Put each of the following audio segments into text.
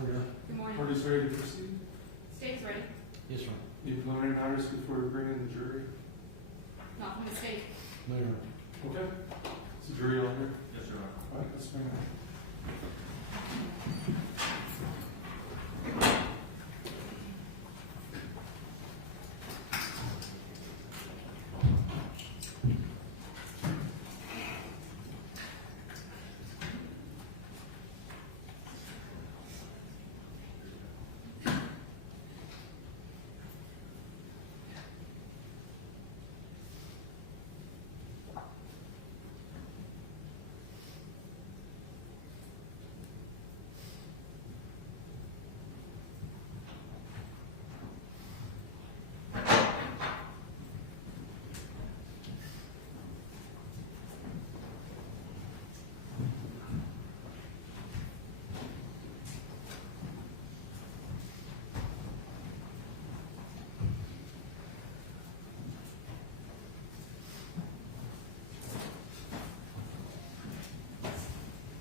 Good morning. Party's ready to proceed? State's ready. Yes, sir. Any preliminary matters before we bring in the jury? Not from the state. No, Your Honor. Okay. Is the jury on here? Yes, Your Honor. All right, let's bring it in.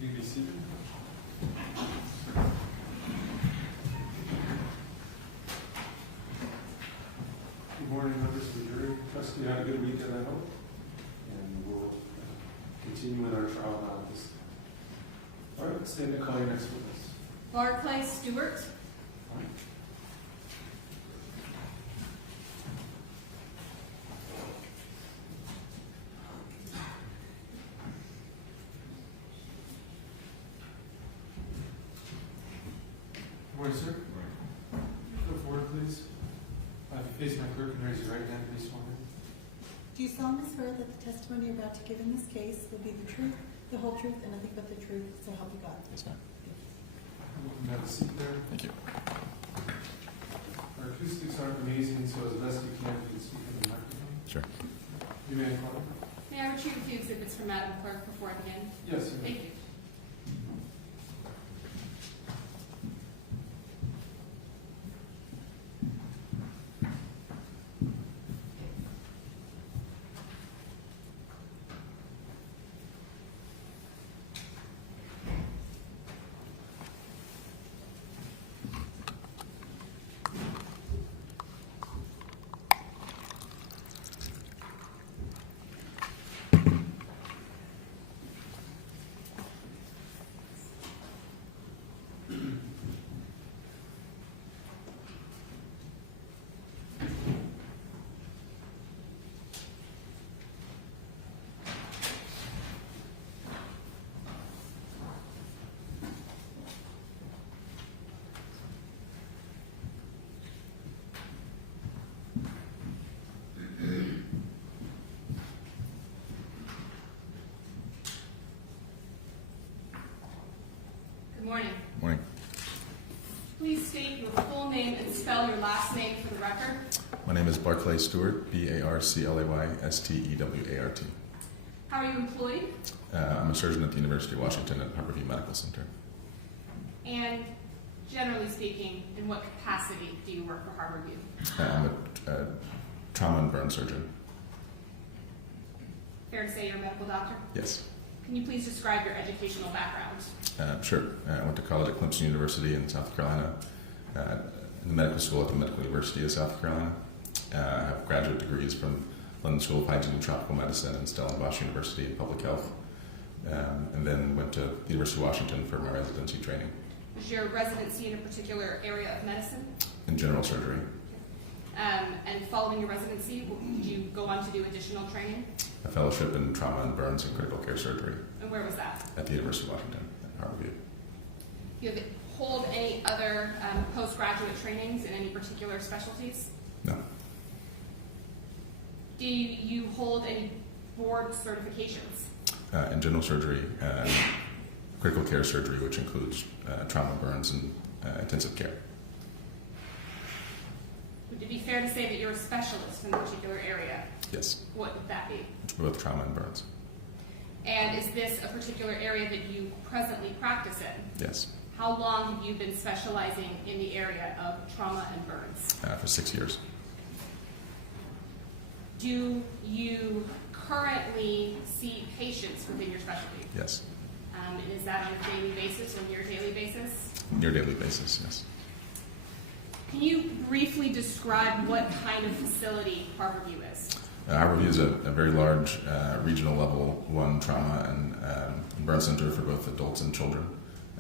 You can be seated. Good morning, members of the jury. Trust you had a good weekend, I hope. And we'll continue with our trial now. All right, stand and call your next witness. Barclay Stewart. All right. Good morning, sir. Go forward, please. If you face my clerk and raise your right hand, please swear in. Do you solemnly swear that the testimony you're about to give in this case will be the truth, the whole truth, and nothing but the truth, so help you God? Yes, ma'am. Welcome to have a seat there. Thank you. Our acoustics aren't amazing, so as best you can, you can speak in the microphone. Sure. You may call. May I retrieve a few exhibits from Madam Clerk before I begin? Yes, sir. Thank you. Good morning. Morning. Please state your full name and spell your last name for the record. My name is Barclay Stewart, Barclaystewart. How are you employed? I'm a surgeon at the University of Washington at Harborview Medical Center. And generally speaking, in what capacity do you work for Harborview? I'm a trauma and burn surgeon. Fair to say you're a medical doctor? Yes. Can you please describe your educational background? Sure. I went to college at Clemson University in South Carolina, in the medical school at the Medical University of South Carolina. I have graduate degrees from London School of Hygiene and Tropical Medicine and Stellenbosch University in Public Health, and then went to the University of Washington for my residency training. Was your residency in a particular area of medicine? In general surgery. And following your residency, did you go on to do additional training? A fellowship in trauma and burns and critical care surgery And where was that? at the University of Washington at Harborview. Do you hold any other postgraduate trainings in any particular specialties? No. Do you hold any board certifications? In general surgery, critical care surgery, which includes trauma, burns, and intensive care. Would it be fair to say that you're a specialist in a particular area? Yes, What would that be? both trauma and burns. And is this a particular area that you presently practice in? Yes, How long have you been specializing in the area of trauma and burns? for 6 years. Do you currently see patients within your specialty? Yes, And is that on a daily basis or near daily basis? Near daily basis, yes. Can you briefly describe what kind of facility Harborview is? Harborview is a very large regional level 1 trauma and burn center for both adults and children.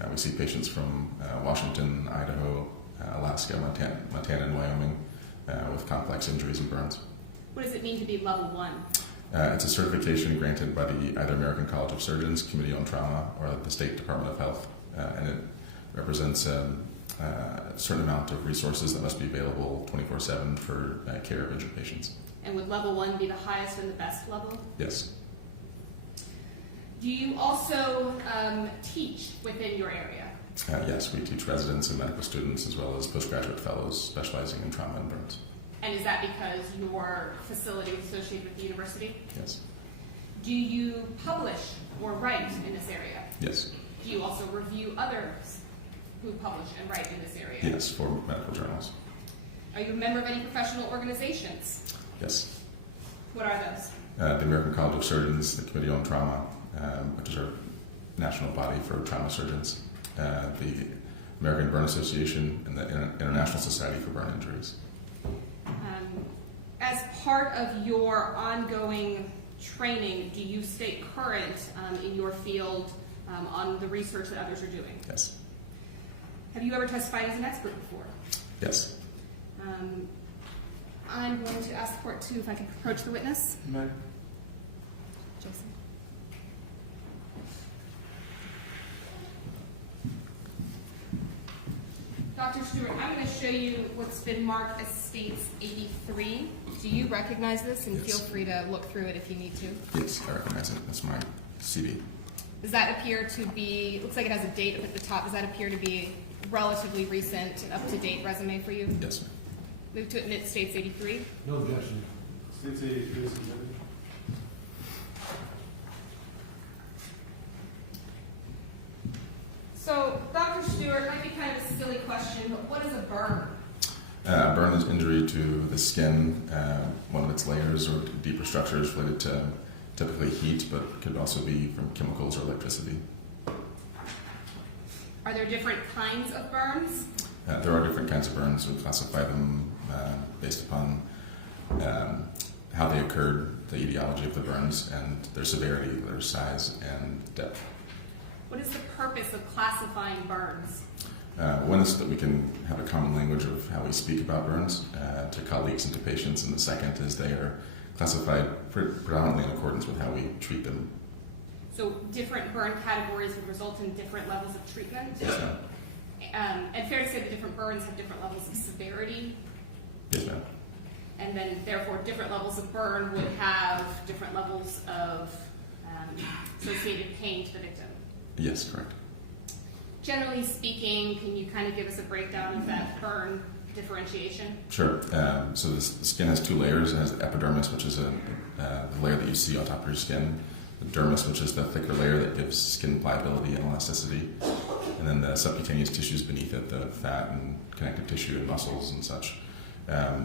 We see patients from Washington, Idaho, Alaska, Montana, and Wyoming with complex injuries and burns. What does it mean to be level 1? It's a certification granted by the either American College of Surgeons, Committee on Trauma, or the State Department of Health, and it represents a certain amount of resources that must be available 24/7 for care of injured patients. And would level 1 be the highest and the best level? Yes. Do you also teach within your area? Yes, we teach residents and medical students as well as postgraduate fellows specializing in trauma and burns. And is that because your facility is associated with the university? Yes. Do you publish or write in this area? Yes. Do you also review others who publish and write in this area? Yes, for medical journals. Are you a member of any professional organizations? Yes. What are those? The American College of Surgeons, the Committee on Trauma, which is our national body for trauma surgeons, the American Burn Association, and the International Society for Burn Injuries. As part of your ongoing training, do you stay current in your field on the research that others are doing? Yes. Have you ever testified as an expert before? Yes. I'm going to ask the court too if I can approach the witness. May Jason. Dr. Stewart, I'm going to show you what's been marked as States 83. Do you recognize this? And Yes. feel free to look through it if you need to. Yes, I recognize it. That's my CV. Does that appear to be, looks like it has a date up at the top, does that appear to be relatively recent and up-to-date resume for you? Yes, ma'am. Move to it and it states 83. No objection. States 83 is submitted. So, Dr. Stewart, it might be kind of a silly question, but what is a burn? A burn is injury to the skin, one of its layers or deeper structures related to typically heat, but could also be from chemicals or electricity. Are there different kinds of burns? There are different kinds of burns. We classify them based upon how they occurred, the etiology of the burns, and their severity, their size, and depth. What is the purpose of classifying burns? One is that we can have a common language of how we speak about burns to colleagues and to patients, and the second is they are classified predominantly in accordance with how we treat them. So different burn categories would result in different levels of treatment? Yes, ma'am. And fair to say that different burns have different levels of severity, Yes, ma'am. and then therefore different levels of burn would have different levels of associated pain to the victim. Yes, correct. Generally speaking, can you kind of give us a breakdown of that burn differentiation? Sure. So the skin has two layers. It has the epidermis, which is the layer that you see on top of your skin, the dermis, which is the thicker layer that gives skin pliability and elasticity, and then the subcutaneous tissues beneath it, the fat and connective tissue and muscles and such.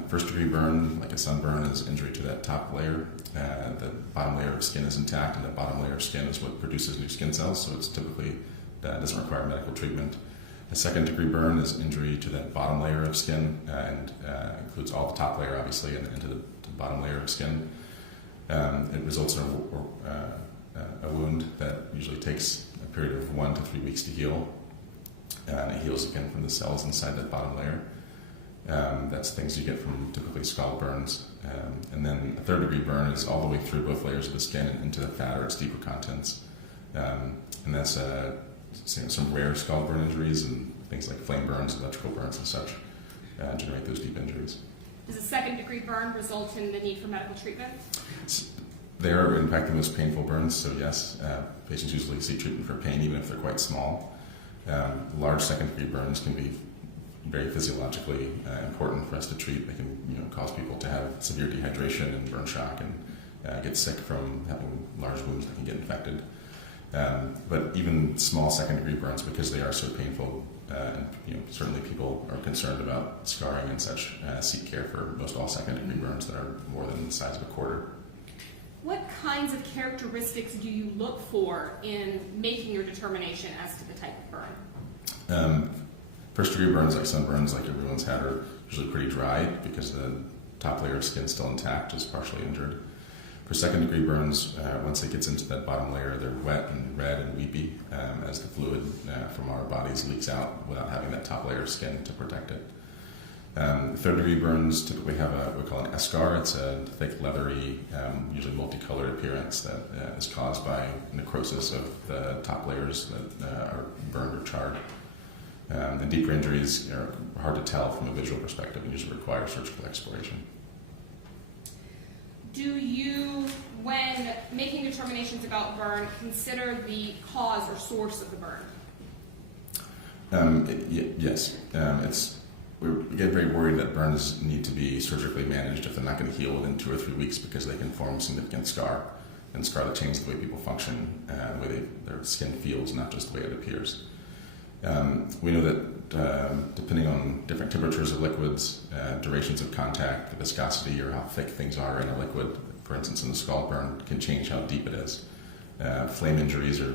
First degree burn, like a sunburn, is injury to that top layer. The bottom layer of skin is intact, and the bottom layer of skin is what produces new skin cells, so it's typically doesn't require medical treatment. A second degree burn is injury to that bottom layer of skin and includes all the top layer, obviously, and into the bottom layer of skin. It results in a wound that usually takes a period of 1 to 3 weeks to heal, and it heals again from the cells inside that bottom layer. That's things you get from typically scald burns. And then a third degree burn is all the way through both layers of the skin and into the fat or its deeper contents. And that's some rare scald burn injuries, and things like flame burns, electrical burns and such generate those deep injuries. Does a second degree burn result in the need for medical treatment? They are in fact the most painful burns, so yes, patients usually seek treatment for pain even if they're quite small. Large second degree burns can be very physiologically important for us to treat. They can cause people to have severe dehydration and burn shock and get sick from having large wounds that can get infected. But even small second degree burns, because they are so painful, and certainly people are concerned about scarring and such, seek care for most all second degree burns that are more than the size of a quarter. What kinds of characteristics do you look for in making your determination as to the type of burn? First degree burns, like sunburns, like everyone's had, are usually pretty dry because the top layer of skin is still intact, just partially injured. For second degree burns, once it gets into that bottom layer, they're wet and red and weepy as the fluid from our bodies leaks out without having that top layer of skin to protect it. Third degree burns typically have what we call an eschar. It's a thick, leathery, usually multicolored appearance that is caused by necrosis of the top layers that are burned or charred. And deeper injuries are hard to tell from a visual perspective and usually require surgical exploration. Do you, when making determinations about burn, consider the cause or source of the burn? Yes. We get very worried that burns need to be surgically managed if they're not going to heal within 2 or 3 weeks because they can form significant scar and scar that changes the way people function, the way their skin feels, not just the way it appears. We know that depending on different temperatures of liquids, durations of contact, the viscosity or how thick things are in a liquid, for instance in a scald burn, can change how deep it is. Flame injuries are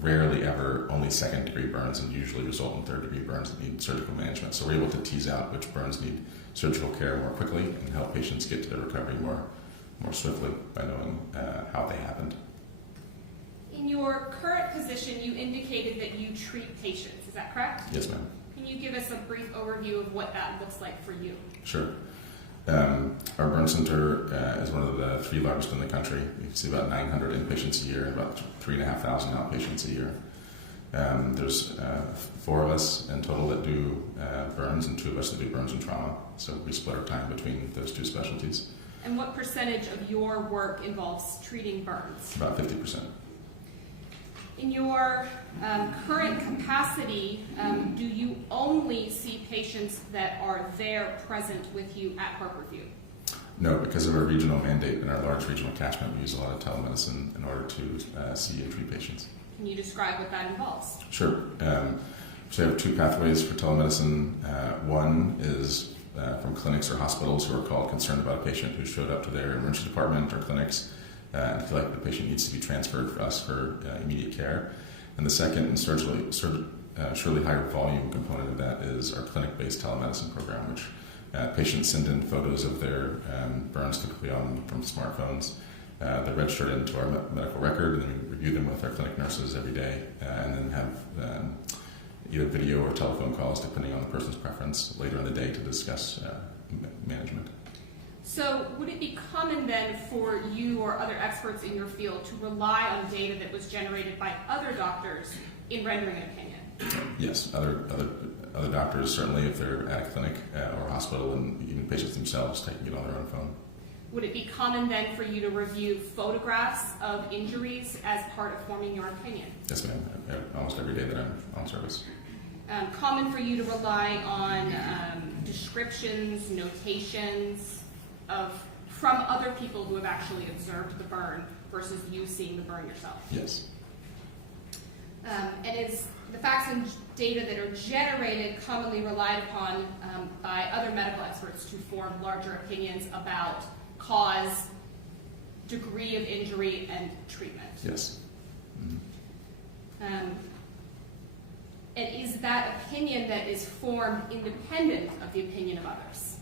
rarely ever only second degree burns and usually result in third degree burns that need surgical management. So we're able to tease out which burns need surgical care more quickly and help patients get to their recovery more swiftly by knowing how they happened. In your current position, you indicated that you treat patients. Is that correct? Yes, ma'am. Can you give us a brief overview of what that looks like for you? Sure. Our burn center is one of the 3 largest in the country. We see about 900 inpatients a year and about 3,500 outpatients a year. There's 4 of us in total that do burns and 2 of us that do burns and trauma. So we split our time between those 2 specialties. And what percentage of your work involves treating burns? About 50%. In your current capacity, do you only see patients that are there present with you at Harborview? No, because of our regional mandate and our large regional catchment, we use a lot of telemedicine in order to see and treat patients. Can you describe what that involves? Sure. So we have 2 pathways for telemedicine. One is from clinics or hospitals who are called concerned about a patient who showed up to their emergency department or clinics and feel like the patient needs to be transferred for us for immediate care. And the second and surely higher volume component of that is our clinic-based telemedicine program, which patients send in photos of their burns, typically from smartphones. They're registered into our medical record, and then we review them with our clinic nurses every day, and then have either video or telephone calls, depending on the person's preference, later in the day to discuss management. So would it be common then for you or other experts in your field to rely on data that was generated by other doctors in rendering an opinion? Yes, other doctors, certainly if they're at a clinic or hospital, and even patients themselves taking it on their own phone. Would it be common then for you to review photographs of injuries as part of forming your opinion? Yes, ma'am. Almost every day that I'm on service. Common for you to rely on descriptions, notations from other people who have actually observed the burn versus you seeing the burn yourself? Yes. And is the facts and data that are generated commonly relied upon by other medical experts to form larger opinions about cause, degree of injury, and treatment? Yes. And is that opinion that is formed independent of the opinion of others?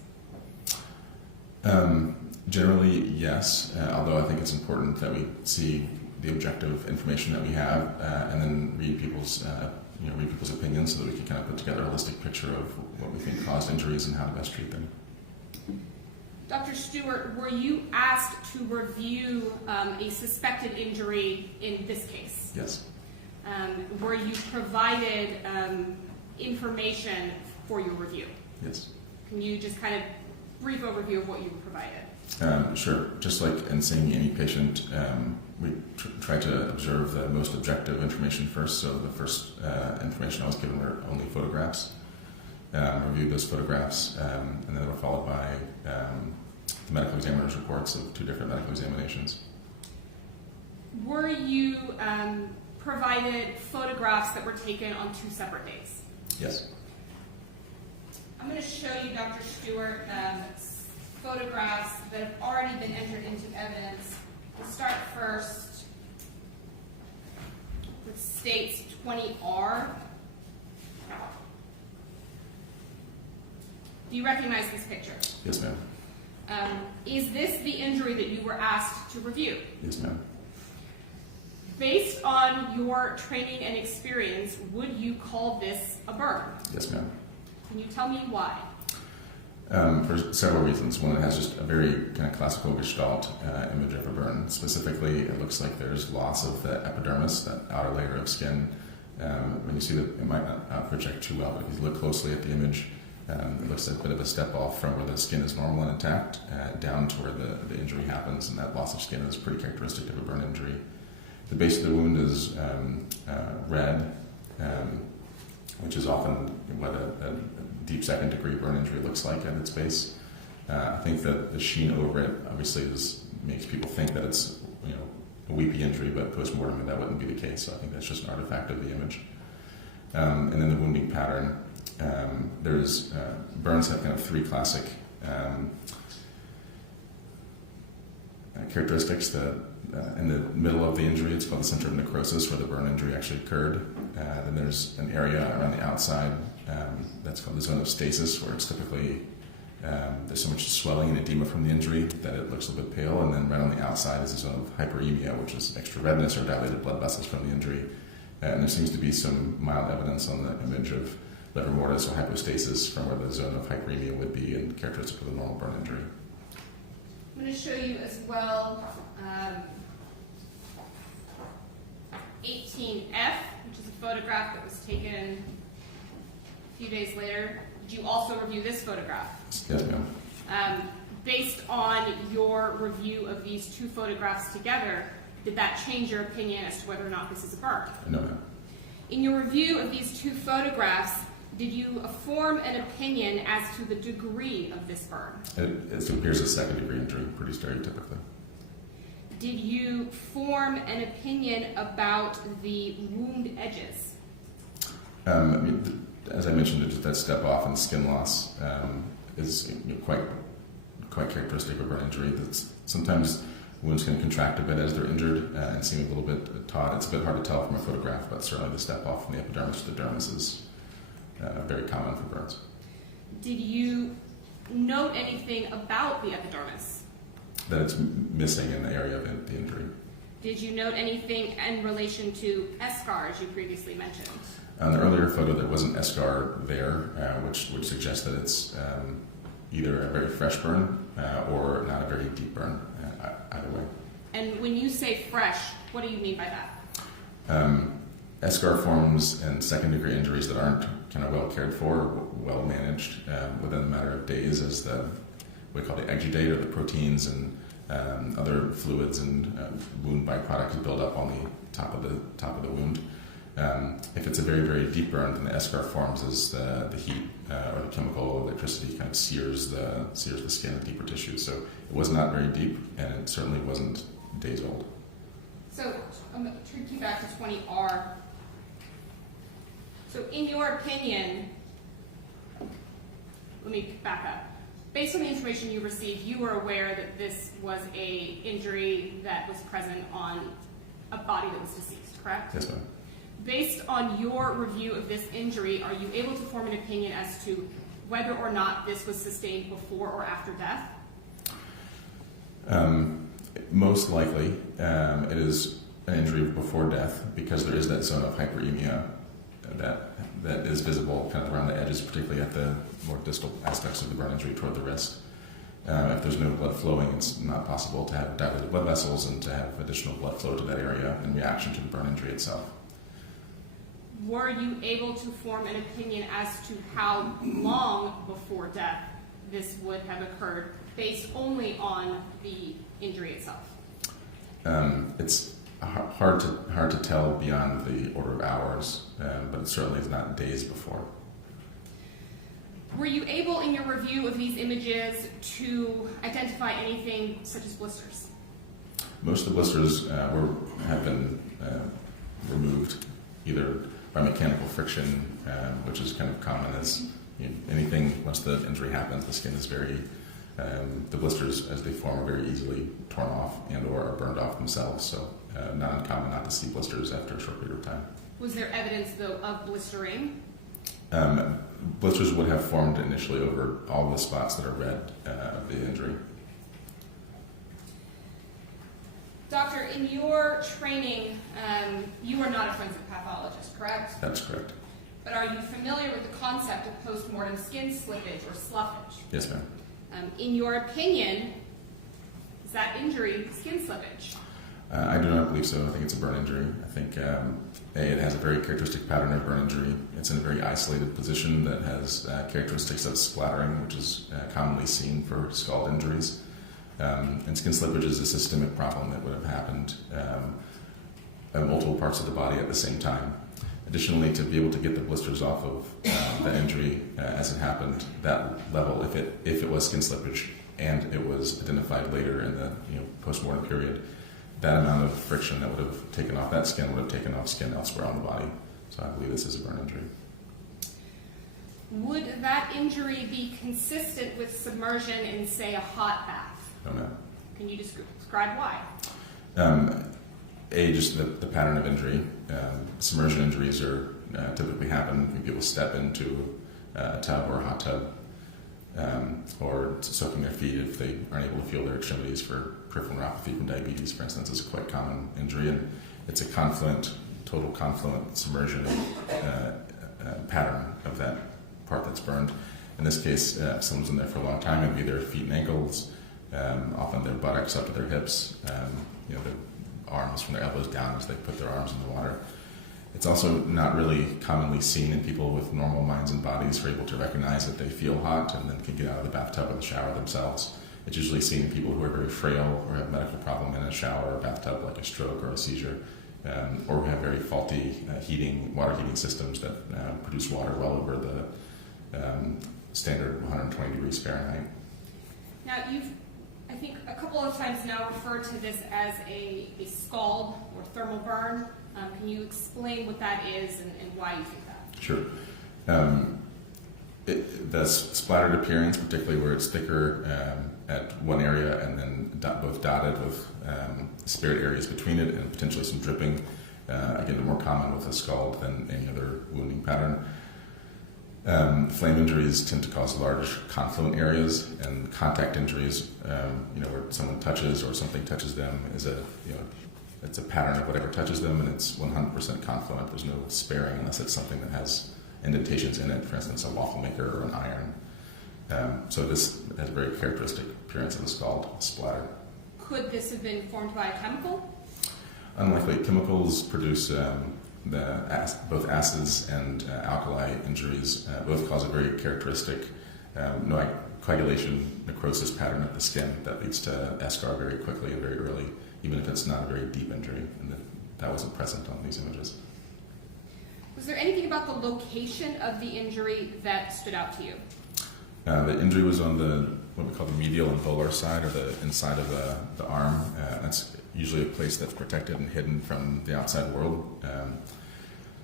Generally, yes, although I think it's important that we see the objective information that we have and then read people's opinions so that we can kind of put together a holistic picture of what we think caused injuries and how to best treat them. Dr. Stewart, were you asked to review a suspected injury in this case? Yes. Were you provided information for your review? Yes. Can you just kind of brief overview of what you were provided? Sure. Just like in seeing any patient, we try to observe the most objective information first. So the first information I was given were only photographs. Reviewed those photographs, and then they were followed by the medical examiner's reports of 2 different medical examinations. Were you provided photographs that were taken on 2 separate days? Yes. I'm going to show you, Dr. Stewart, photographs that have already been entered into evidence We'll start first with states 20R. Do you recognize this picture? Yes, ma'am. Is this the injury that you were asked to review? Yes, ma'am. Based on your training and experience, would you call this a burn? Yes, ma'am. Can you tell me why? For several reasons. One, it has just a very kind of classical Gestalt image of a burn. Specifically, it looks like there's loss of the epidermis, that outer layer of skin. When you see that, it might not project too well, but if you look closely at the image, it looks like a bit of a step off from where the skin is normal and intact down to where the injury happens, and that loss of skin is pretty characteristic of a burn injury. The base of the wound is red, which is often what a deep second degree burn injury looks like at its base. I think that the sheen over it obviously makes people think that it's a weepy injury, but post-mortem that wouldn't be the case. So I think that's just an artifact of the image. And then the wounding pattern. There's burns have kind of three classic characteristics. In the middle of the injury, it's called the center of necrosis, where the burn injury actually occurred. Then there's an area around the outside that's called the zone of stasis, where it's typically there's so much swelling and edema from the injury that it looks a little bit pale. And then right on the outside is the zone of hyperemia, which is extra redness or dilated blood vessels from the injury. And there seems to be some mild evidence on the image of livor mortis or hypostasis from where the zone of hyperemia would be and characteristic of a normal burn injury. I'm going to show you as well 18F, which is a photograph that was taken a few days later. Did you also review this photograph? Yes, ma'am. Based on your review of these two photographs together, did that change your opinion as to whether or not this is a burn? No, ma'am. In your review of these two photographs, did you form an opinion as to the degree of this burn? It appears a second degree injury, pretty stereotypically. Did you form an opinion about the wound edges? As I mentioned, just that step off and skin loss is quite characteristic of a burn injury. That's sometimes wounds can contract a bit as they're injured and seem a little bit taut. It's a bit hard to tell from a photograph, but certainly the step off from the epidermis to the dermis is very common for burns. Did you note anything about the epidermis? That it's missing in the area of the injury. Did you note anything in relation to eschar, as you previously mentioned? On the earlier photo, there was an eschar there, which suggests that it's either a very fresh burn or not a very deep burn, either way. And when you say fresh, what do you mean by that? Eschar forms and second degree injuries that aren't kind of well cared for, well managed within a matter of days as what we call the exudate or the proteins and other fluids and wound byproducts build up on the top of the wound. If it's a very, very deep burn, then the eschar forms as the heat or the chemical electricity kind of sears the skin and deeper tissue. So it was not very deep, and it certainly wasn't days old. So I'm going to take you back to 20R. So in your opinion, let me back up. Based on the information you received, you were aware that this was a injury that was present on a body that was deceased, correct? Yes, ma'am. Based on your review of this injury, are you able to form an opinion as to whether or not this was sustained before or after death? Most likely, it is an injury before death because there is that zone of hyperemia that is visible kind of around the edges, particularly at the more distal aspects of the burn injury toward the wrist. If there's no blood flowing, it's not possible to have dilated blood vessels and to have additional blood flow to that area in reaction to the burn injury itself. Were you able to form an opinion as to how long before death this would have occurred based only on the injury itself? It's hard to tell beyond the order of hours, but it certainly is not days before. Were you able, in your review of these images, to identify anything such as blisters? Most of the blisters have been removed either by mechanical friction, which is kind of common as anything, once the injury happens, the skin is very The blisters, as they form, are very easily torn off and or are burned off themselves, so not uncommon not to see blisters after a short period of time. Was there evidence, though, of blistering? Blisters would have formed initially over all the spots that are red of the injury. Doctor, in your training, you are not a forensic pathologist, correct? That's correct. But are you familiar with the concept of post-mortem skin slippage or sloughage? Yes, ma'am. In your opinion, is that injury skin slippage? I do not believe so. I think it's a burn injury. I think it has a very characteristic pattern of burn injury. It's in a very isolated position that has characteristics of splattering, which is commonly seen for scald injuries. And skin slippage is a systemic problem that would have happened in multiple parts of the body at the same time. Additionally, to be able to get the blisters off of that injury as it happened, that level, if it was skin slippage and it was identified later in the post-mortem period, that amount of friction that would have taken off that skin would have taken off skin elsewhere on the body. So I believe this is a burn injury. Would that injury be consistent with submersion in, say, a hot bath? No, no. Can you describe why? Just the pattern of injury. Submersion injuries are typically happen when people step into a tub or a hot tub, or soaking their feet if they aren't able to feel their extremities. For peripheral neuropathy from diabetes, for instance, is a quite common injury, and it's a total confluent submersion pattern of that part that's burned. In this case, if someone's in there for a long time, it'd be their feet and ankles, often their buttocks up to their hips, their arms from their elbows down as they put their arms in the water. It's also not really commonly seen in people with normal minds and bodies who are able to recognize that they feel hot and then can get out of the bathtub or the shower themselves. It's usually seen in people who are very frail or have medical problem in a shower or bathtub, like a stroke or a seizure, or who have very faulty water heating systems that produce water well over the standard 120 degrees Fahrenheit. Now, you've, I think, a couple of times now referred to this as a scald or thermal burn. Can you explain what that is and why you think that? Sure. The splattered appearance, particularly where it's thicker at one area and then both dotted with spared areas between it and potentially some dripping, again, more common with a scald than any other wounding pattern. Flame injuries tend to cause large confluent areas, and contact injuries, where someone touches or something touches them, is it's a pattern of whatever touches them, and it's 100% confluent. There's no sparing unless it's something that has indentations in it, for instance, a waffle maker or an iron. So this has a very characteristic appearance of a scald, splatter. Could this have been formed by a chemical? Unlikely. Chemicals produce both acids and alkali injuries. Both cause a very characteristic coagulation necrosis pattern of the skin that leads to eschar very quickly and very early, even if it's not a very deep injury, and that wasn't present on these images. Was there anything about the location of the injury that stood out to you? The injury was on what we call the medial and volar side, or the inside of the arm. That's usually a place that's protected and hidden from the outside world.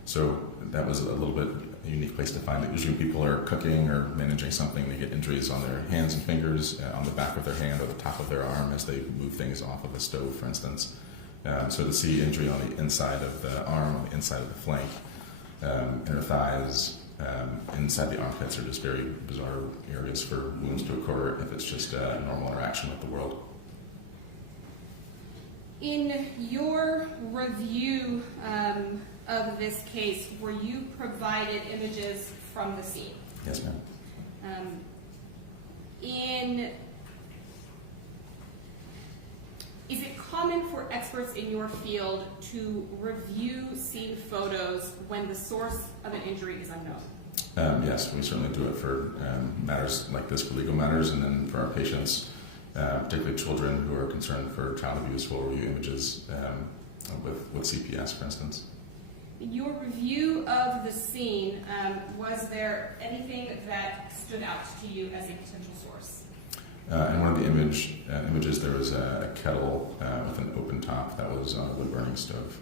So that was a little bit a unique place to find it. Usually when people are cooking or managing something, they get injuries on their hands and fingers, on the back of their hand or the top of their arm as they move things off of a stove, for instance. So to see injury on the inside of the arm, on the inside of the flank, inner thighs, inside the armpits are just very bizarre areas for wounds to occur if it's just a normal interaction with the world. In your review of this case, were you provided images from the scene? Yes, ma'am. Is it common for experts in your field to review scene photos when the source of an injury is unknown? Yes, we certainly do it for matters like this, for legal matters, and then for our patients, particularly children who are concerned for child abuse. We'll review images with CPS, for instance. In your review of the scene, was there anything that stood out to you as a potential source? In one of the images, there was a kettle with an open top that was on a wood-burning stove.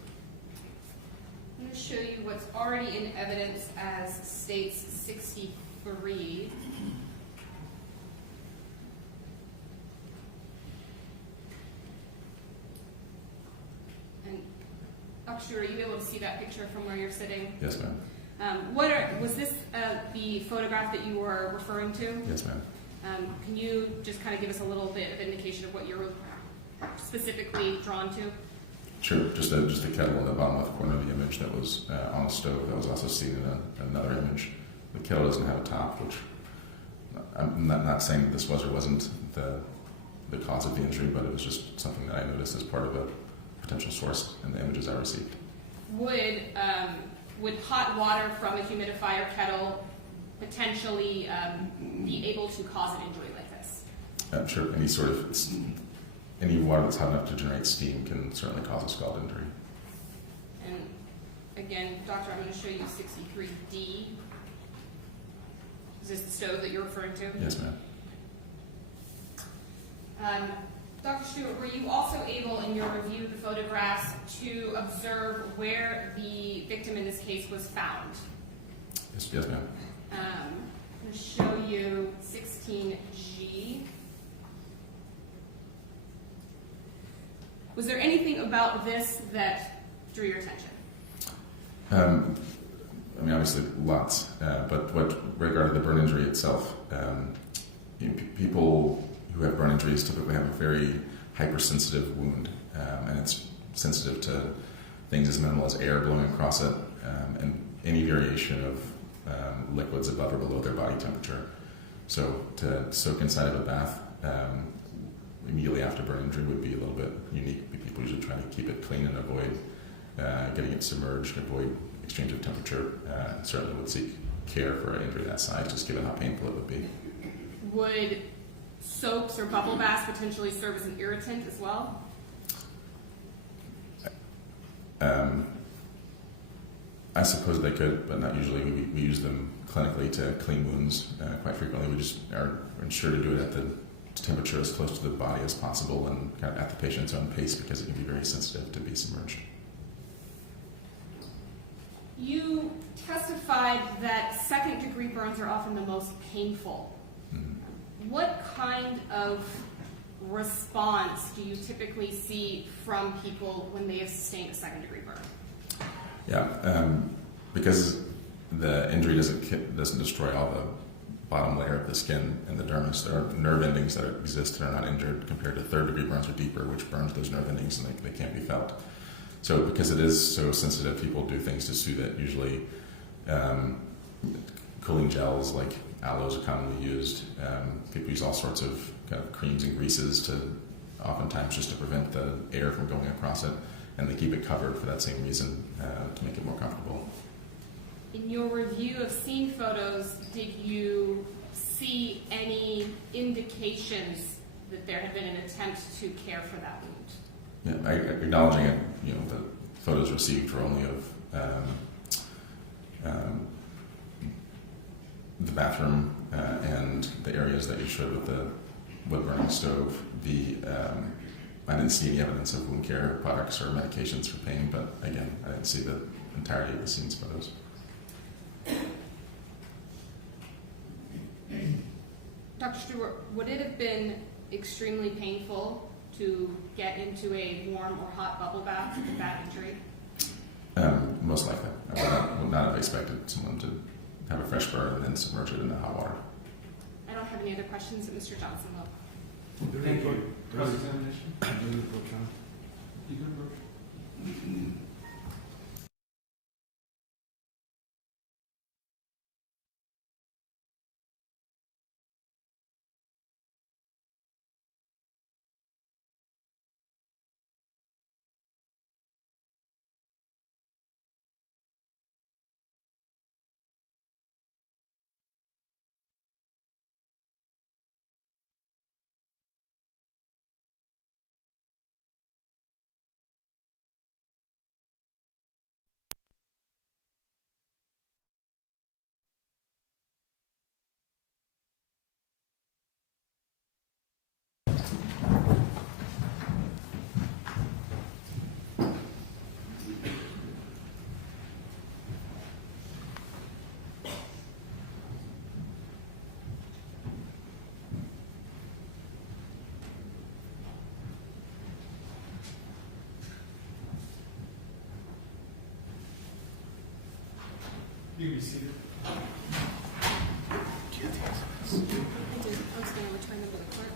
I'm going to show you what's already in evidence as states 63. Dr. Stewart, are you able to see that picture from where you're sitting? Yes, ma'am. Was this the photograph that you were referring to? Yes, ma'am. Can you just kind of give us a little bit of indication of what you're specifically drawn to? Sure. Just a kettle in the bottom left corner of the image that was on the stove that was also seen in another image. The kettle doesn't have a top, which I'm not saying that this was or wasn't the cause of the injury, but it was just something that I noticed as part of a potential source in the images I received. Would hot water from a humidifier kettle potentially be able to cause an injury like this? Sure. Any water that's hot enough to generate steam can certainly cause a scald injury. And again, doctor, I'm going to show you 63D. Is this the stove that you're referring to? Yes, ma'am. Dr. Stewart, were you also able, in your review of the photographs, to observe where the victim in this case was found? Yes, ma'am. I'm going to show you 16G. Was there anything about this that drew your attention? Obviously lots, but what regarding the burn injury itself, people who have burn injuries typically have a very hypersensitive wound, and it's sensitive to things as minimal as air blowing across it, and any variation of liquids above or below their body temperature. So to soak inside of a bath immediately after burn injury would be a little bit unique. People usually try to keep it clean and avoid getting it submerged, avoid exchange of temperature, and certainly would seek care for an injury that size, just given how painful it would be. Would soaps or bubble baths potentially serve as an irritant as well? I suppose they could, but not usually. We use them clinically to clean wounds quite frequently. We just are ensured to do it at the temperature as close to the body as possible and kind of at the patient's own pace because it can be very sensitive to be submerged. You testified that second-degree burns are often the most painful. Mm-hmm. What kind of response do you typically see from people when they have sustained a second-degree burn? Yeah, because the injury doesn't destroy all the bottom layer of the skin and the dermis. There are nerve endings that exist that are not injured compared to third-degree burns or deeper, which burns those nerve endings and they can't be felt. So because it is so sensitive, people do things to soothe it. Usually cooling gels like aloes are commonly used. People use all sorts of kind of creams and greases to oftentimes just to prevent the air from going across it. And they keep it covered for that same reason, to make it more comfortable. In your review of scene photos, did you see any indications that there had been an attempt to care for that wound? Yeah, acknowledging it, the photos received were only of the bathroom and the areas that you showed with the wood-burning stove. I didn't see any evidence of wound care products or medications for pain, but again, I didn't see the entirety of the scenes photos. Dr. Stewart, would it have been extremely painful to get into a warm or hot bubble bath with that injury? Most likely. I would not have expected someone to have a fresh burn and then submerge it in the hot water. I don't have any other questions that Mr. Johnson will. Thank you. Cross-examination? You good, Brooke? You can be seated. I do. I'm just going to return them to the clerk.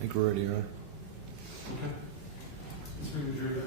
I think we're ready, Your Honor. Okay. Let's bring the jury back.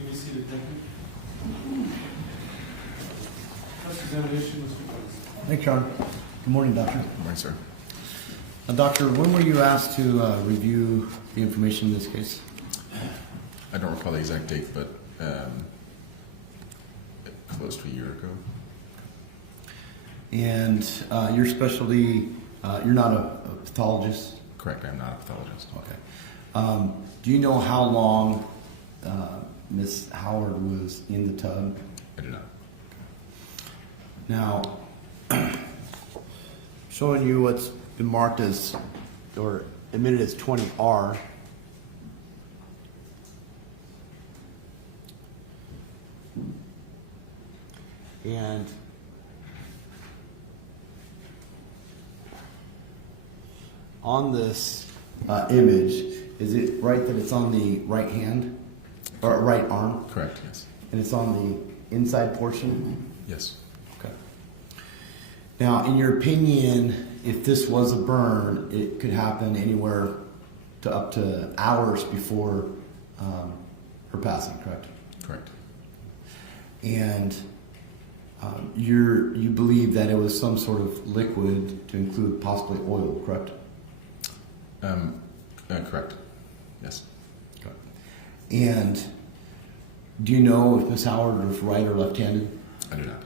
You may see the technique. Cross-examination, Mr. Price. Thanks, Sean. Good morning, Doctor. Good morning, sir. Doctor, when were you asked to review the information in this case? I don't recall the exact date, but close to a year ago. And your specialty, you're not a pathologist? Correct, I'm not a pathologist. Okay. Do you know how long Miss Howard was in the tub? I do not. Now, showing you what's been marked as, or admitted as 20R. And on this image, is it right that it's on the right hand or right arm, Correct, yes. and it's on the inside portion? Yes. Okay. Now, in your opinion, if this was a burn, it could happen anywhere to up to hours before her passing, correct? Correct. And you believe that it was some sort of liquid, to include possibly oil, correct? Correct. Yes. Okay. And do you know if Miss Howard was right or left-handed? I do not.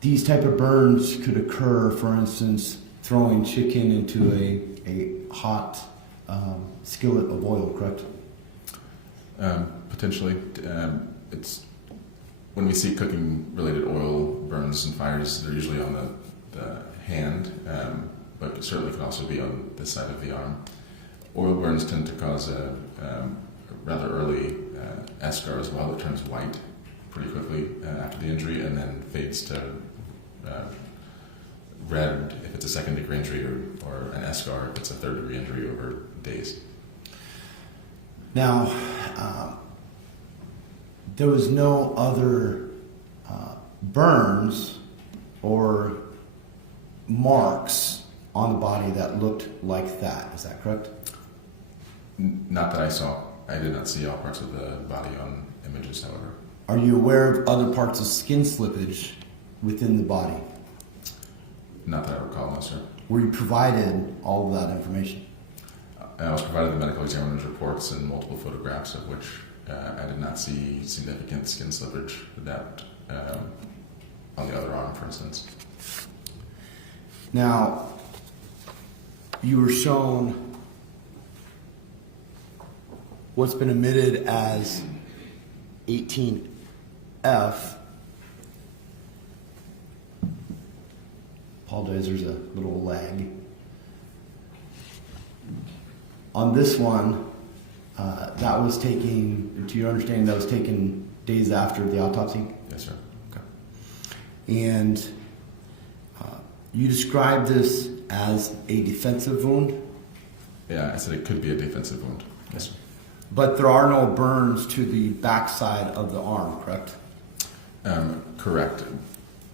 These type of burns could occur, for instance, throwing chicken into a hot skillet of oil, correct? Potentially. It's when we see cooking-related oil burns and fires, they're usually on the hand, but it certainly can also be on this side of the arm. Oil burns tend to cause a rather early eschar as well. It turns white pretty quickly after the injury and then fades to red if it's a second-degree injury or an eschar if it's a third-degree injury over days. Now, there was no other burns or marks on the body that looked like that. Is that correct? Not that I saw. I did not see all parts of the body on images, however. Are you aware of other parts of skin slippage within the body? Not that I recall, no, sir. Were you provided all of that information? I was provided the medical examiner's reports and multiple photographs of which I did not see significant skin slippage that on the other arm, for instance. Now, you were shown what's been admitted as 18F. Apologize, there's a little lag. On this one, that was taken, to your understanding, that was taken days after the autopsy? Yes, sir. Okay. And you described this as a defensive wound? Yeah, I said it could be a defensive wound. Yes, sir. But there are no burns to the backside of the arm, correct? Correct.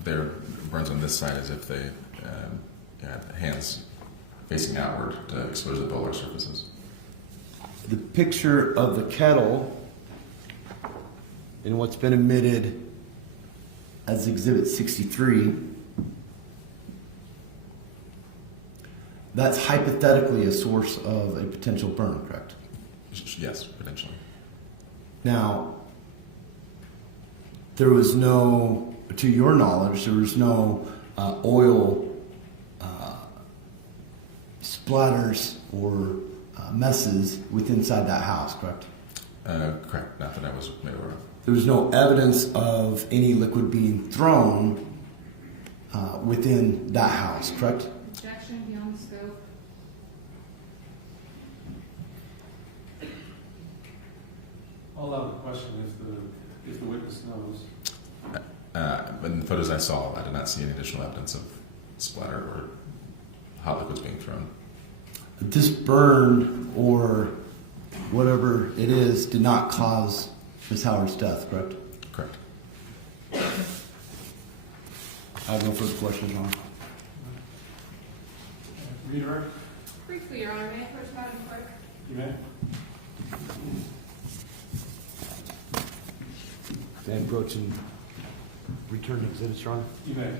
There are burns on this side as if they had hands facing outward to expose the volar surfaces. The picture of the kettle and what's been admitted as Exhibit 63 That's hypothetically a source of a potential burn, correct? Yes, potentially. Now, there was no, to your knowledge, there was no oil splatters or messes inside that house, correct? Correct. Not that I was made aware of. There was no evidence of any liquid being thrown within that house, correct? Objection beyond the scope. I'll allow the question if the witness knows. In the photos I saw, I did not see any additional evidence of splatter or hot liquids being thrown. This burn or whatever it is did not cause Ms. Howard's death, correct? Correct. I have no further questions, Your Honor. Redirect? Briefly, Your Honor, may I first, Madam Clerk? You may. Dan approach and return exhibits, Your Honor. You may.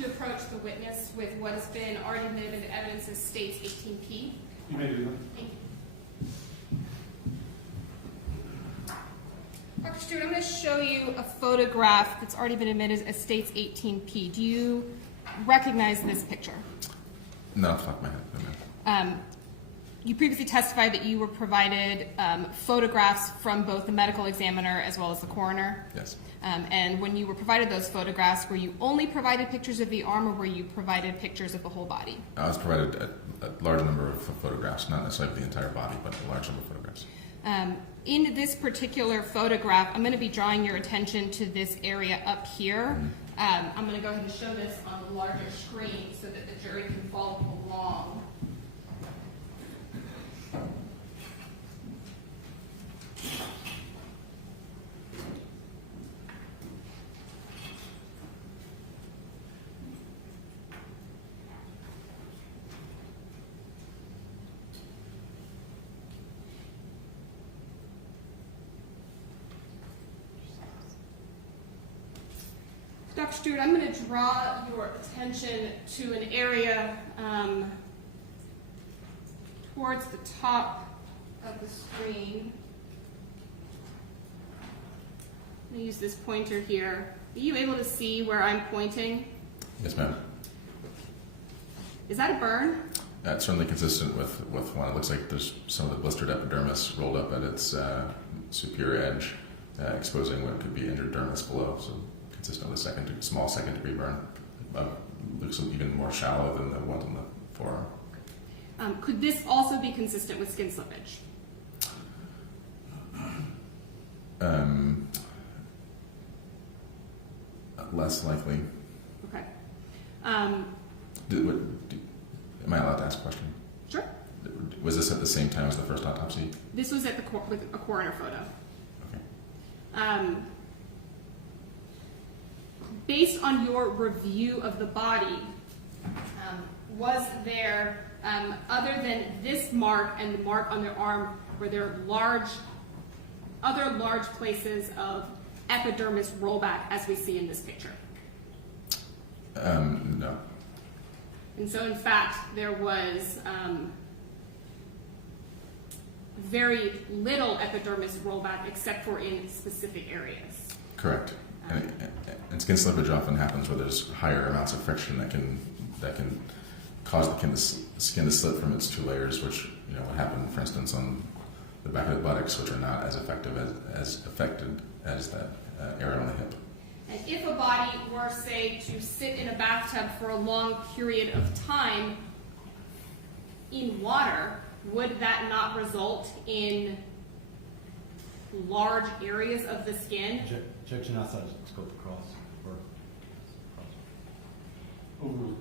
To approach the witness with what has been already admitted into evidence as states 18P. You may do that. Thank you. Dr. Stewart, I'm going to show you a photograph that's already been admitted as states 18P. Do you recognize this picture? Not off the top of my head. No, ma'am. You previously testified that you were provided photographs from both the medical examiner as well as the coroner. Yes. And when you were provided those photographs, were you only provided pictures of the arm or were you provided pictures of the whole body? I was provided a large number of photographs, not necessarily of the entire body, but a large number of photographs. In this particular photograph, I'm going to be drawing your attention to this area up here. I'm going to go ahead and show this on the larger screen so that the jury can follow along. Dr. Stewart, I'm going to draw your attention to an area towards the top of the screen. I'm going to use this pointer here. Are you able to see where I'm pointing? Yes, ma'am. Is that a burn? It's certainly consistent with one. It looks like there's some of the blistered epidermis rolled up at its superior edge, exposing what could be injured dermis below. So consistent with a small second degree burn. Looks even more shallow than the one on the forearm. Could this also be consistent with skin slippage? Less likely. Okay. Am I allowed to ask a question? Sure. Was this at the same time as the first autopsy? This was at the with a coroner photo. Okay. Based on your review of the body, was there, other than this mark and the mark on their arm, were there other large places of epidermis rollback as we see in this picture? No. And so, in fact, there was very little epidermis rollback except for in specific areas. Correct. And skin slippage often happens where there's higher amounts of friction that can cause the skin to slip from its two layers, which would happen, for instance, on the back of the buttocks, which are not as affected as that area on the hip. And if a body were, say, to sit in a bathtub for a long period of time, in water, would that not result in large areas of the skin? Objection outside of scope across. Overruled.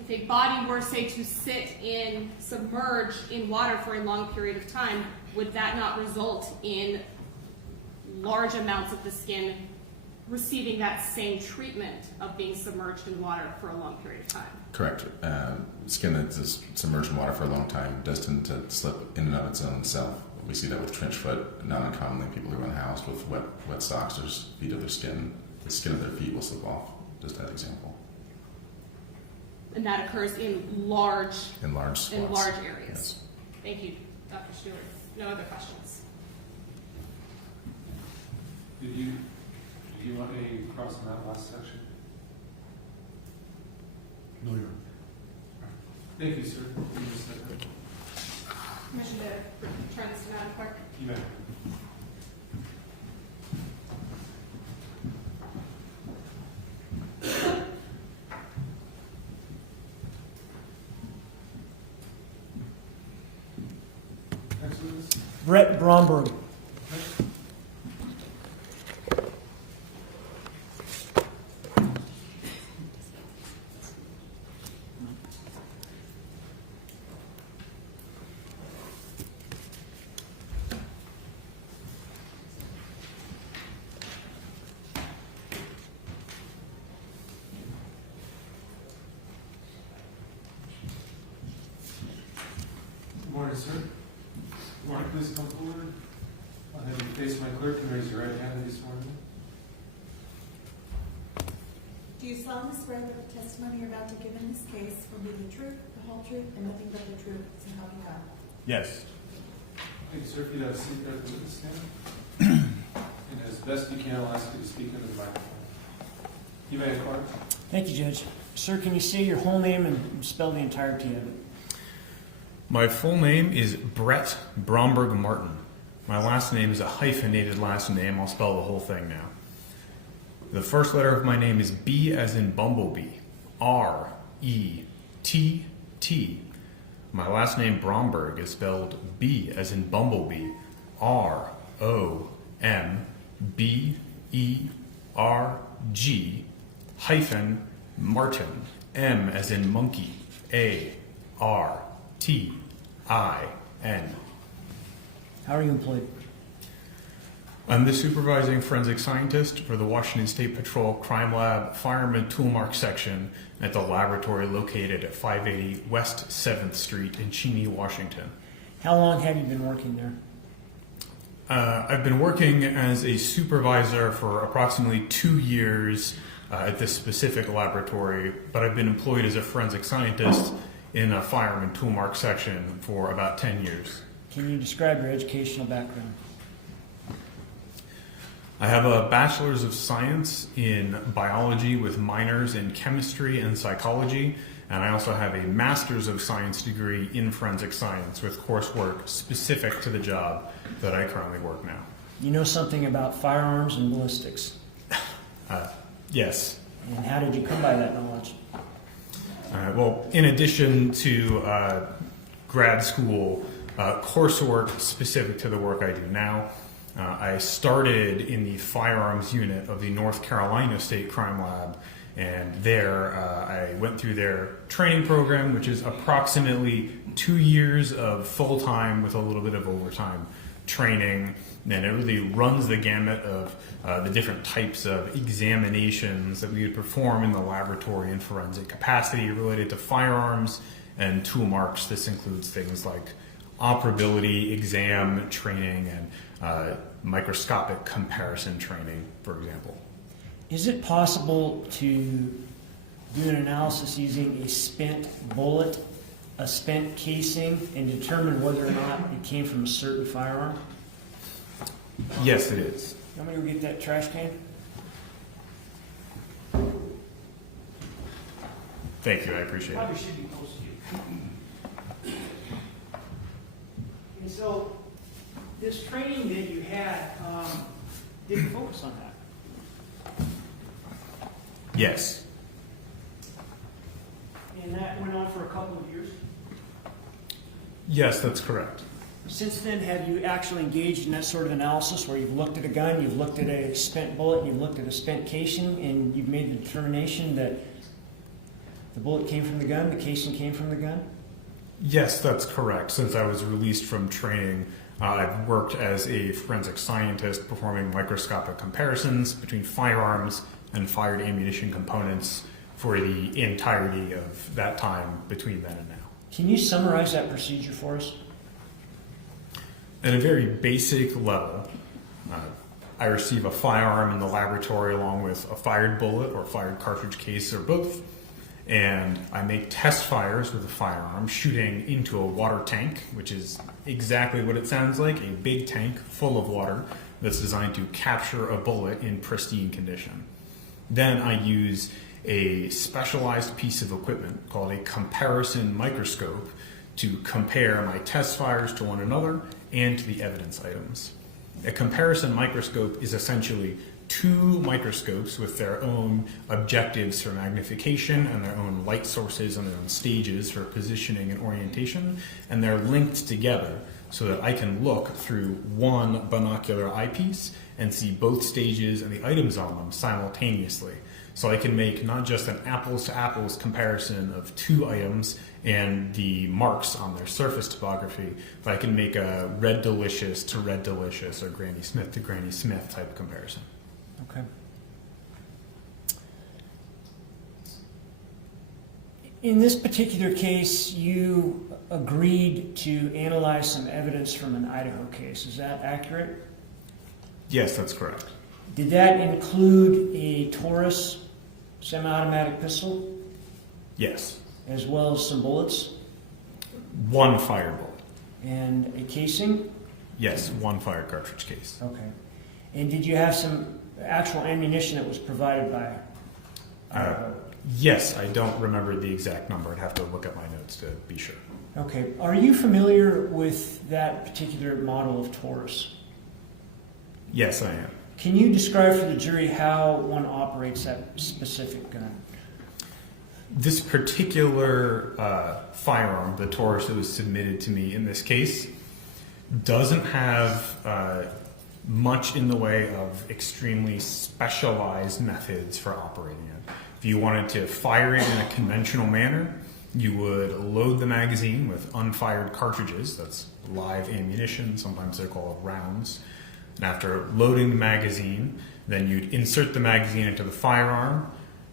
If a body were, say, to sit in, submerged in water for a long period of time, would that not result in large amounts of the skin receiving that same treatment of being submerged in water for a long period of time? Correct. Skin that's submerged in water for a long time does tend to slip in and of its own self. We see that with trench foot, not uncommonly. People who are unhoused with wet socks or feet of their skin, the skin of their feet will slip off. Just that example. And that occurs in large Swaths. areas. Yes. Thank you, Dr. Stewart. No other questions? Did you want a cross on that last section? No, Your Honor. Thank you, sir. You just said that. Permission to return this to Madam Clerk? You may. Next witness. Brett Bromberg. Good morning, sir. Morning, please come forward. I'll have you face my clerk and raise your right hand and be sworn in. Do you solemnly swear that the testimony you're about to give in this case will be the truth, the whole truth, and nothing but the truth, so help you God? Yes. Thank you, sir. If you'd have a seat there at the witness stand. And as best you can, I'll ask you to speak into the microphone. You may inquire. Thank you, Judge. Sir, can you say your whole name and spell the entirety of it? My full name is Brett Bromberg Martin. My last name is a hyphenated last name. I'll spell the whole thing now. The first letter of my name is B as in Bumblebee. R-E-T-T. My last name Bromberg is spelled B as in Bumblebee. R-O-M-B-E-R-G hyphen Martin. M as in monkey. A-R-T-I-N. How are you employed? I'm the supervising forensic scientist for the Washington State Patrol Crime Lab Firearm Toolmark section at the laboratory located at 580 West 7th Street in Cheney, Washington. How long have you been working there? I've been working as a supervisor for approximately 2 years at this specific laboratory, but I've been employed as a forensic scientist in a firearm and toolmark section for about 10 years. Can you describe your educational background? I have a bachelor's of science in biology with minors in chemistry and psychology, and I also have a master's of science degree in forensic science with coursework specific to the job that I currently work now. You know something about firearms and ballistics. Yes. And how did you come by that knowledge? Well, in addition to grad school coursework specific to the work I do now, I started in the firearms unit of the North Carolina State Crime Lab, and there I went through their training program, which is approximately 2 years of full-time with a little bit of overtime training, and it really runs the gamut of the different types of examinations that we would perform in the laboratory in forensic capacity related to firearms and tool marks. This includes things like operability exam training and microscopic comparison training, for example. Is it possible to do an analysis using a spent bullet, a spent casing, and determine whether or not it came from a certain firearm? Yes, it is. You want me to go get that trash can? Thank you, I appreciate it. Probably should be close to you. And so, this training that you had, didn't focus on that. Yes. And that went on for a couple of years. Yes, that's correct. Since then, have you actually engaged in that sort of analysis where you've looked at a gun, you've looked at a spent bullet, you've looked at a spent casing, and you've made the determination that the bullet came from the gun, the casing came from the gun? Yes, that's correct. Since I was released from training, I've worked as a forensic scientist performing microscopic comparisons between firearms and fired ammunition components for the entirety of that time between then and now. Can you summarize that procedure for us? At a very basic level, I receive a firearm in the laboratory along with a fired bullet or fired cartridge case or both, and I make test fires with the firearm shooting into a water tank, which is exactly what it sounds like, a big tank full of water that's designed to capture a bullet in pristine condition. Then I use a specialized piece of equipment called a comparison microscope to compare my test fires to one another and to the evidence items. A comparison microscope is essentially two microscopes with their own objectives for magnification and their own light sources and their own stages for positioning and orientation, and they're linked together so that I can look through one binocular eyepiece and see both stages and the items on them simultaneously. So I can make not just an apples-to-apples comparison of two items and the marks on their surface topography, but I can make a Red Delicious to Red Delicious or Granny Smith to Granny Smith type comparison. Okay. In this particular case, you agreed to analyze some evidence from an Idaho case. Is that accurate? Yes, that's correct. Did that include a Taurus semi-automatic pistol, Yes. as well as some bullets One fired bullet. and a casing? Yes, one fired cartridge case. Okay. And did you have some actual ammunition that was provided by Idaho? Yes, I don't remember the exact number. I'd have to look at my notes to be sure. Okay. Are you familiar with that particular model of Taurus? Yes, I am. Can you describe for the jury how one operates that specific gun? This particular firearm, the Taurus that was submitted to me in this case, doesn't have much in the way of extremely specialized methods for operating it. If you wanted to fire it in a conventional manner, you would load the magazine with unfired cartridges. That's live ammunition. Sometimes they're called rounds. And after loading the magazine, then you'd insert the magazine into the firearm.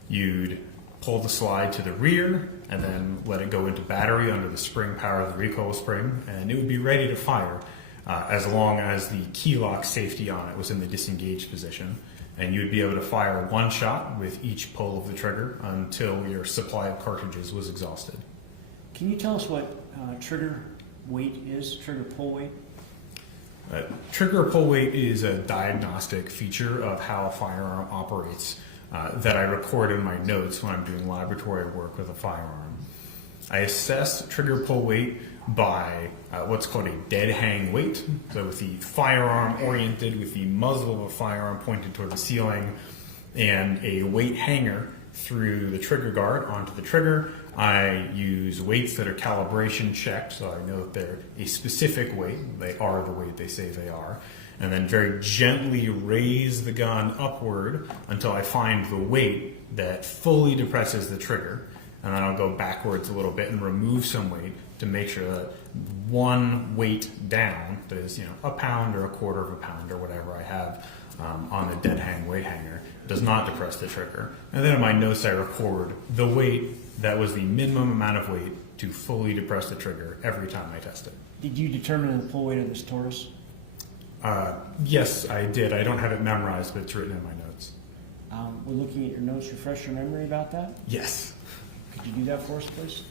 You'd pull the slide to the rear and then let it go into battery under the spring power of the recoil spring, and it would be ready to fire as long as the key lock safety on it was in the disengaged position. And you would be able to fire one shot with each pull of the trigger until your supply of cartridges was exhausted. Can you tell us what trigger weight is, trigger pull weight? Trigger pull weight is a diagnostic feature of how a firearm operates that I record in my notes when I'm doing laboratory work with a firearm. I assess trigger pull weight by what's called a dead hang weight. So with the firearm oriented with the muzzle of a firearm pointed toward the ceiling and a weight hanger through the trigger guard onto the trigger, I use weights that are calibration checked, so I know that they're a specific weight. They are the weight they say they are. And then very gently raise the gun upward until I find the weight that fully depresses the trigger. And then I'll go backwards a little bit and remove some weight to make sure that one weight down, that is, a pound or a quarter of a pound or whatever I have on the dead hang weight hanger, does not depress the trigger. And then in my notes I record the weight that was the minimum amount of weight to fully depress the trigger every time I test it. Did you determine the pull weight of this Taurus? Yes, I did. I don't have it memorized, but it's written in my notes. We're looking at your notes. Refresh your memory about that. Yes. Could you do that for us, please?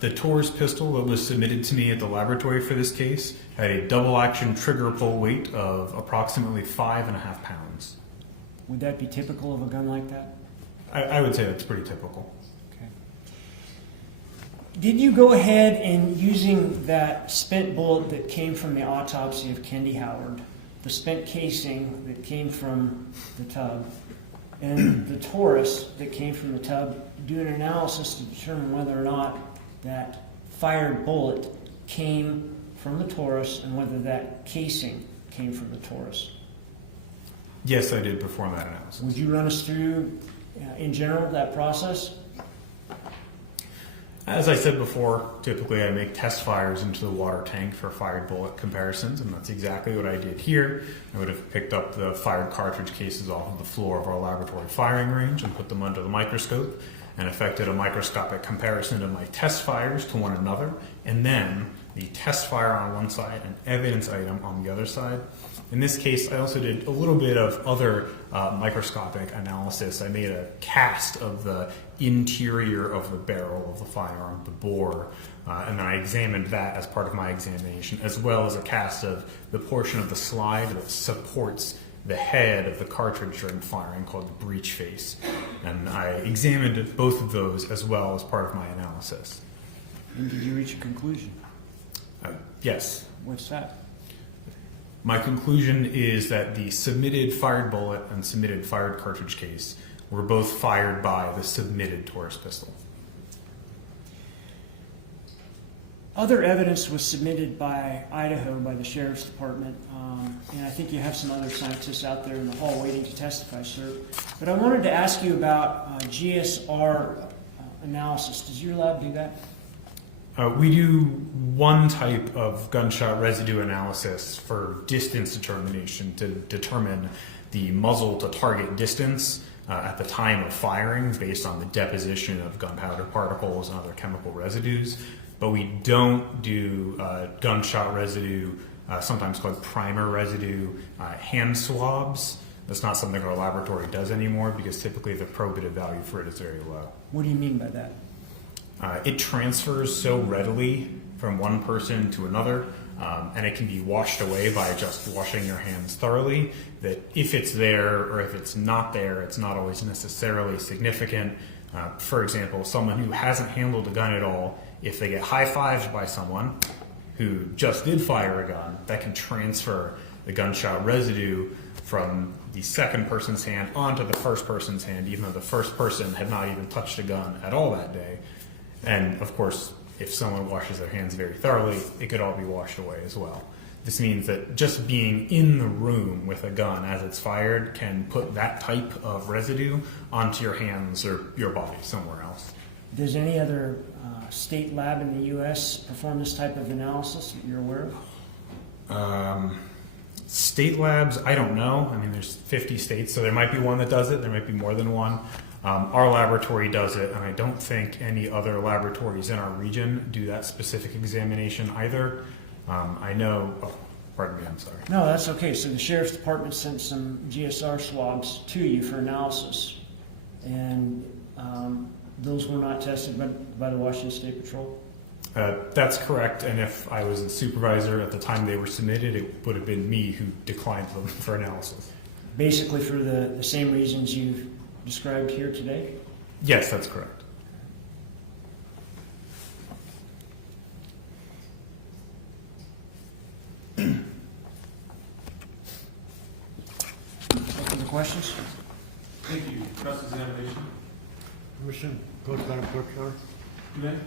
The Taurus pistol that was submitted to me at the laboratory for this case had a double-action trigger pull weight of approximately 5.5 pounds. Would that be typical of a gun like that? I would say that's pretty typical. Okay. Did you go ahead and, using that spent bullet that came from the autopsy of Kendy Howard, the spent casing that came from the tub, and the Taurus that came from the tub, do an analysis to determine whether or not that fired bullet came from the Taurus and whether that casing came from the Taurus? Yes, I did perform that analysis. Would you run us through, in general, that process? As I said before, typically I make test fires into the water tank for fired bullet comparisons, and that's exactly what I did here. I would have picked up the fired cartridge cases off of the floor of our laboratory firing range and put them under the microscope and effected a microscopic comparison of my test fires to one another, and then the test fire on one side and evidence item on the other side. In this case, I also did a little bit of other microscopic analysis. I made a cast of the interior of the barrel of the firearm, the bore, and then I examined that as part of my examination, as well as a cast of the portion of the slide that supports the head of the cartridge during firing, called the breech face. And I examined both of those as well as part of my analysis. And did you reach a conclusion? Yes. What's that? My conclusion is that the submitted fired bullet and submitted fired cartridge case were both fired by the submitted Taurus pistol. Other evidence was submitted by Idaho, by the Sheriff's Department, and I think you have some other scientists out there in the hall waiting to testify, sir. But I wanted to ask you about GSR analysis. Does your lab do that? We do one type of gunshot residue analysis for distance determination to determine the muzzle to target distance at the time of firing based on the deposition of gunpowder particles and other chemical residues. But we don't do gunshot residue, sometimes called primer residue, hand swabs. That's not something our laboratory does anymore because typically the probative value for it is very low. What do you mean by that? It transfers so readily from one person to another, and it can be washed away by just washing your hands thoroughly, that if it's there or if it's not there, it's not always necessarily significant. For example, someone who hasn't handled a gun at all, if they get high-fived by someone who just did fire a gun, that can transfer the gunshot residue from the second person's hand onto the first person's hand, even though the first person had not even touched a gun at all that day. And of course, if someone washes their hands very thoroughly, it could all be washed away as well. This means that just being in the room with a gun as it's fired can put that type of residue onto your hands or your body somewhere else. Does any other state lab in the U.S. perform this type of analysis that you're aware of? State labs, I don't know. I mean, there's 50 states, so there might be one that does it. There might be more than one. Our laboratory does it, and I don't think any other laboratories in our region do that specific examination either. I know, pardon me, I'm sorry. No, that's okay. So the Sheriff's Department sent some GSR swabs to you for analysis, and those were not tested by the Washington State Patrol? That's correct, and if I was a supervisor at the time they were submitted, it would have been me who declined them for analysis. Basically for the same reasons you've described here today? Yes, that's correct. Any questions? Thank you. Cross-examination. Commission, go to Madam Clerk, Your Honor. You may.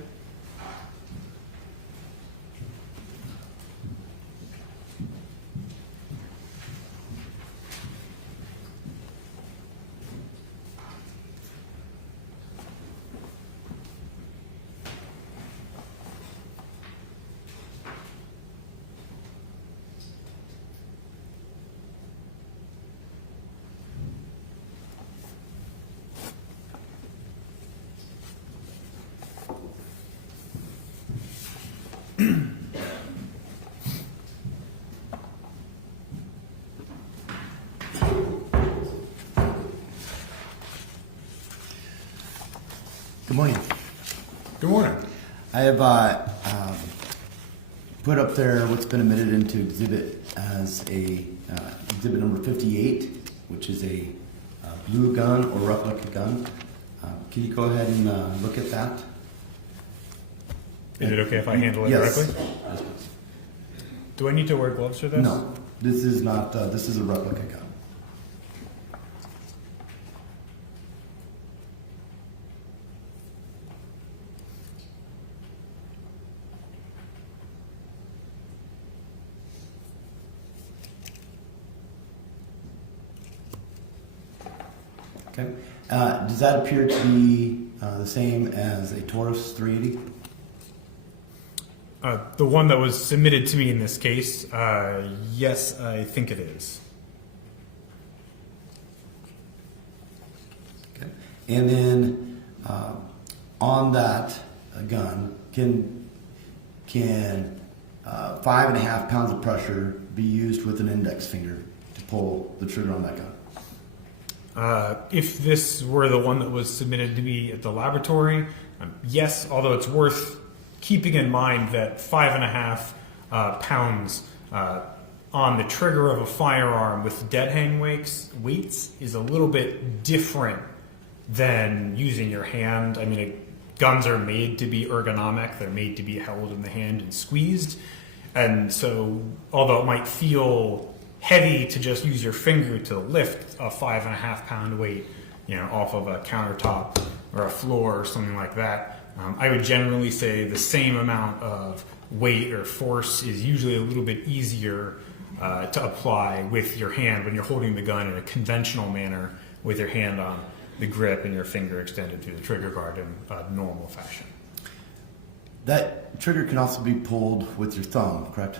Good morning. Good morning. I have put up there what's been admitted into exhibit as a exhibit number 58, which is a blue gun or replica gun. Can you go ahead and look at that? Is it okay if I handle it Yes. directly? Yes, please. Do I need to wear gloves for this? No, this is not, this is a replica gun. Okay. Does that appear to be the same as a Taurus 380? The one that was submitted to me in this case, yes, I think it is. Okay. And then on that gun, can 5.5 pounds of pressure be used with an index finger to pull the trigger on that gun? If this were the one that was submitted to me at the laboratory, yes, although it's worth keeping in mind that 5.5 pounds on the trigger of a firearm with dead hang weights is a little bit different than using your hand. I mean, guns are made to be ergonomic. They're made to be held in the hand and squeezed. And so, although it might feel heavy to just use your finger to lift a 5.5 pound weight, off of a countertop or a floor or something like that, I would generally say the same amount of weight or force is usually a little bit easier to apply with your hand when you're holding the gun in a conventional manner with your hand on the grip and your finger extended through the trigger guard in a normal fashion. That trigger can also be pulled with your thumb, correct?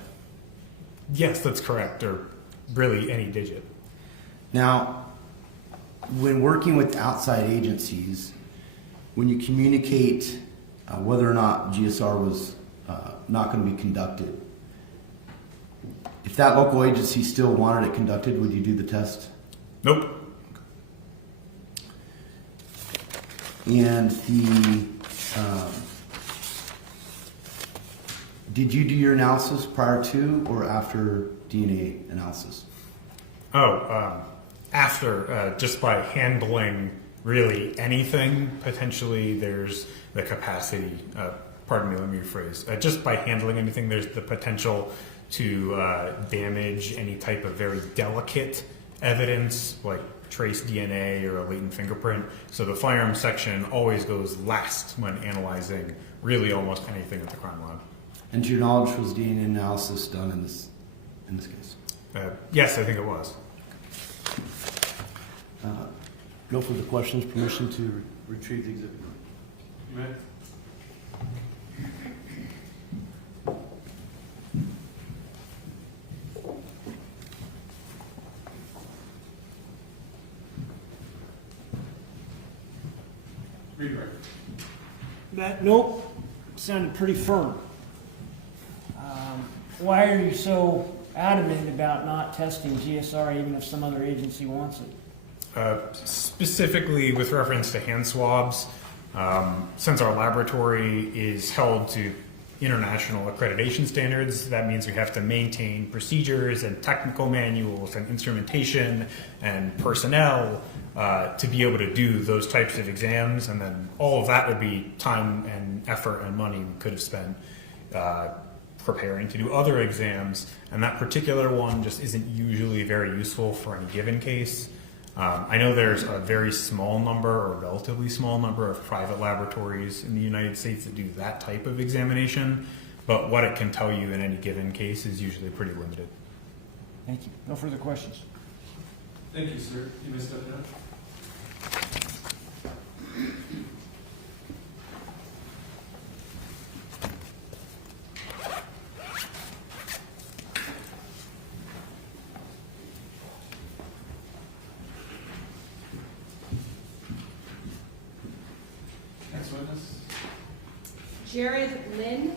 Yes, that's correct, or really any digit. Now, when working with outside agencies, when you communicate whether or not GSR was not going to be conducted, if that local agency still wanted it conducted, would you do the test? Nope. And did you do your analysis prior to or after DNA analysis? After, just by handling really anything, potentially there's the capacity, pardon me, let me rephrase, just by handling anything, there's the potential to damage any type of very delicate evidence, like trace DNA or a latent fingerprint. So the firearms section always goes last when analyzing really almost anything at the crime lab. And to your knowledge, was DNA analysis done in this case? Yes, I think it was. No further questions. Permission to retrieve the exhibit. You may. Read right. That, nope, sounded pretty firm. Why are you so adamant about not testing GSR even if some other agency wants it? Specifically with reference to hand swabs, since our laboratory is held to international accreditation standards, that means we have to maintain procedures and technical manuals and instrumentation and personnel to be able to do those types of exams, and then all of that would be time and effort and money we could have spent preparing to do other exams, and that particular one just isn't usually very useful for any given case. I know there's a very small number, or relatively small number, of private laboratories in the United States that do that type of examination, but what it can tell you in any given case is usually pretty limited. Thank you. No further questions. Thank you, sir. You may step down. Next witness. Jared Lynn.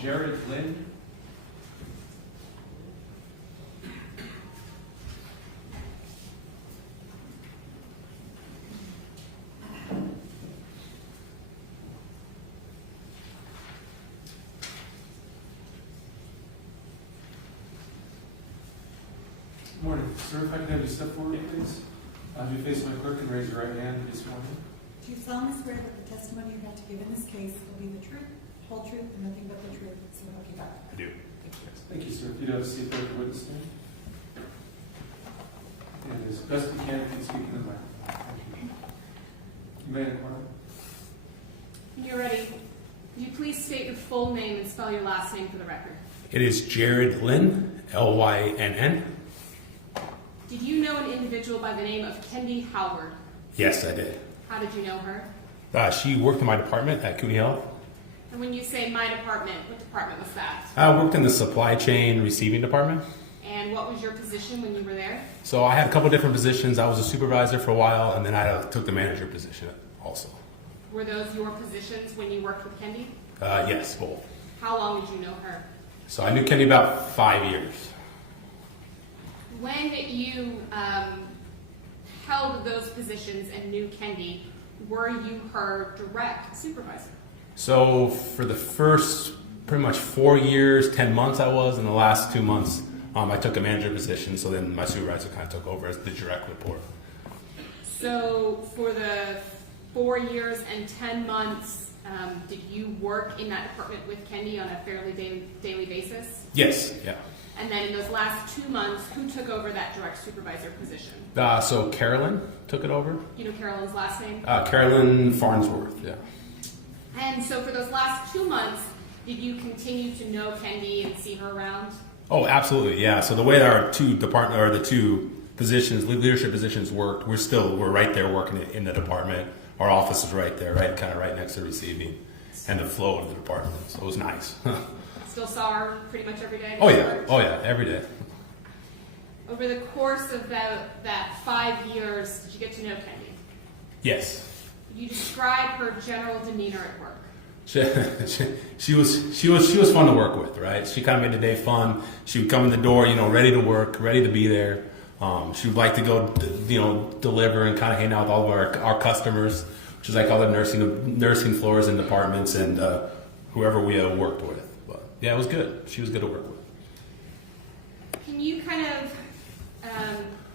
Jared Lynn. Good morning. Sir, if I could have you step forward, please. You face my clerk and raise your right hand this morning. Do you solemnly swear that the the testimony you're about to give in this case will be the truth, the whole truth, and nothing but the truth, so help you God? I do. Thank you, sir. If you'd have a seat there, the witness stand. And as best you can, please speak in the microphone. Thank you. You may inquire. When you're ready, would you please state your full name and spell your last name for the record? It is Jared Lynn, Lynn. Did you know an individual by the name of Kendy Howard? Yes, I did. How did you know her? She worked in my department at Kootenai County. And when you say my department, what department was that? I worked in the supply chain receiving department. And what was your position when you were there? So I had a couple different positions. I was a supervisor for a while, and then I took the manager position also. Were those your positions when you worked with Kendy? Yes, both. How long did you know her? So I knew Kenny about 5 years. When you held those positions and knew Kendy, were you her direct supervisor? So for the first pretty much 4 years, 10 months I was, and the last 2 months I took a manager position, so then my supervisor kind of took over as the direct report. So for the 4 years and 10 months, did you work in that department with Kendy on a fairly daily basis? Yes, yeah. And then in those last 2 months, who took over that direct supervisor position? So Carolyn took it over. You know Carolyn's last name? Carolyn Farnsworth, yeah. And so for those last 2 months, did you continue to know Kendy and see her around? Oh, absolutely, yeah. So the way our the two positions, leadership positions worked, we're right there working in the department. Our office is right there, right next to receiving, and the flow of the department. So it was nice. Still saw her pretty much every day? Oh yeah, every day. Over the course of that 5 years, did you get to know Kendy? Yes. Could you describe her general demeanor at work? She was fun to work with, right? She kind of made the day fun. She would come in the door, ready to work, ready to be there. She would like to go, deliver and kind of hang out with all of our customers, which is like all the nursing floors and departments and whoever we worked with. But yeah, it was good. She was good to work with. Can you kind of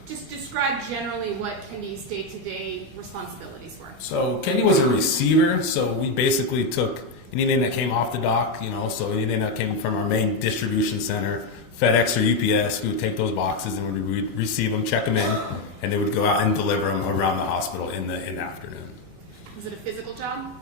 just describe generally what Kendy's day-to-day responsibilities were? So Kendy was a receiver, so we basically took anything that came off the dock, so anything that came from our main distribution center, FedEx or UPS, we would take those boxes and we would receive them, check them in, and they would go out and deliver them around the hospital in the afternoon. Was it a physical job?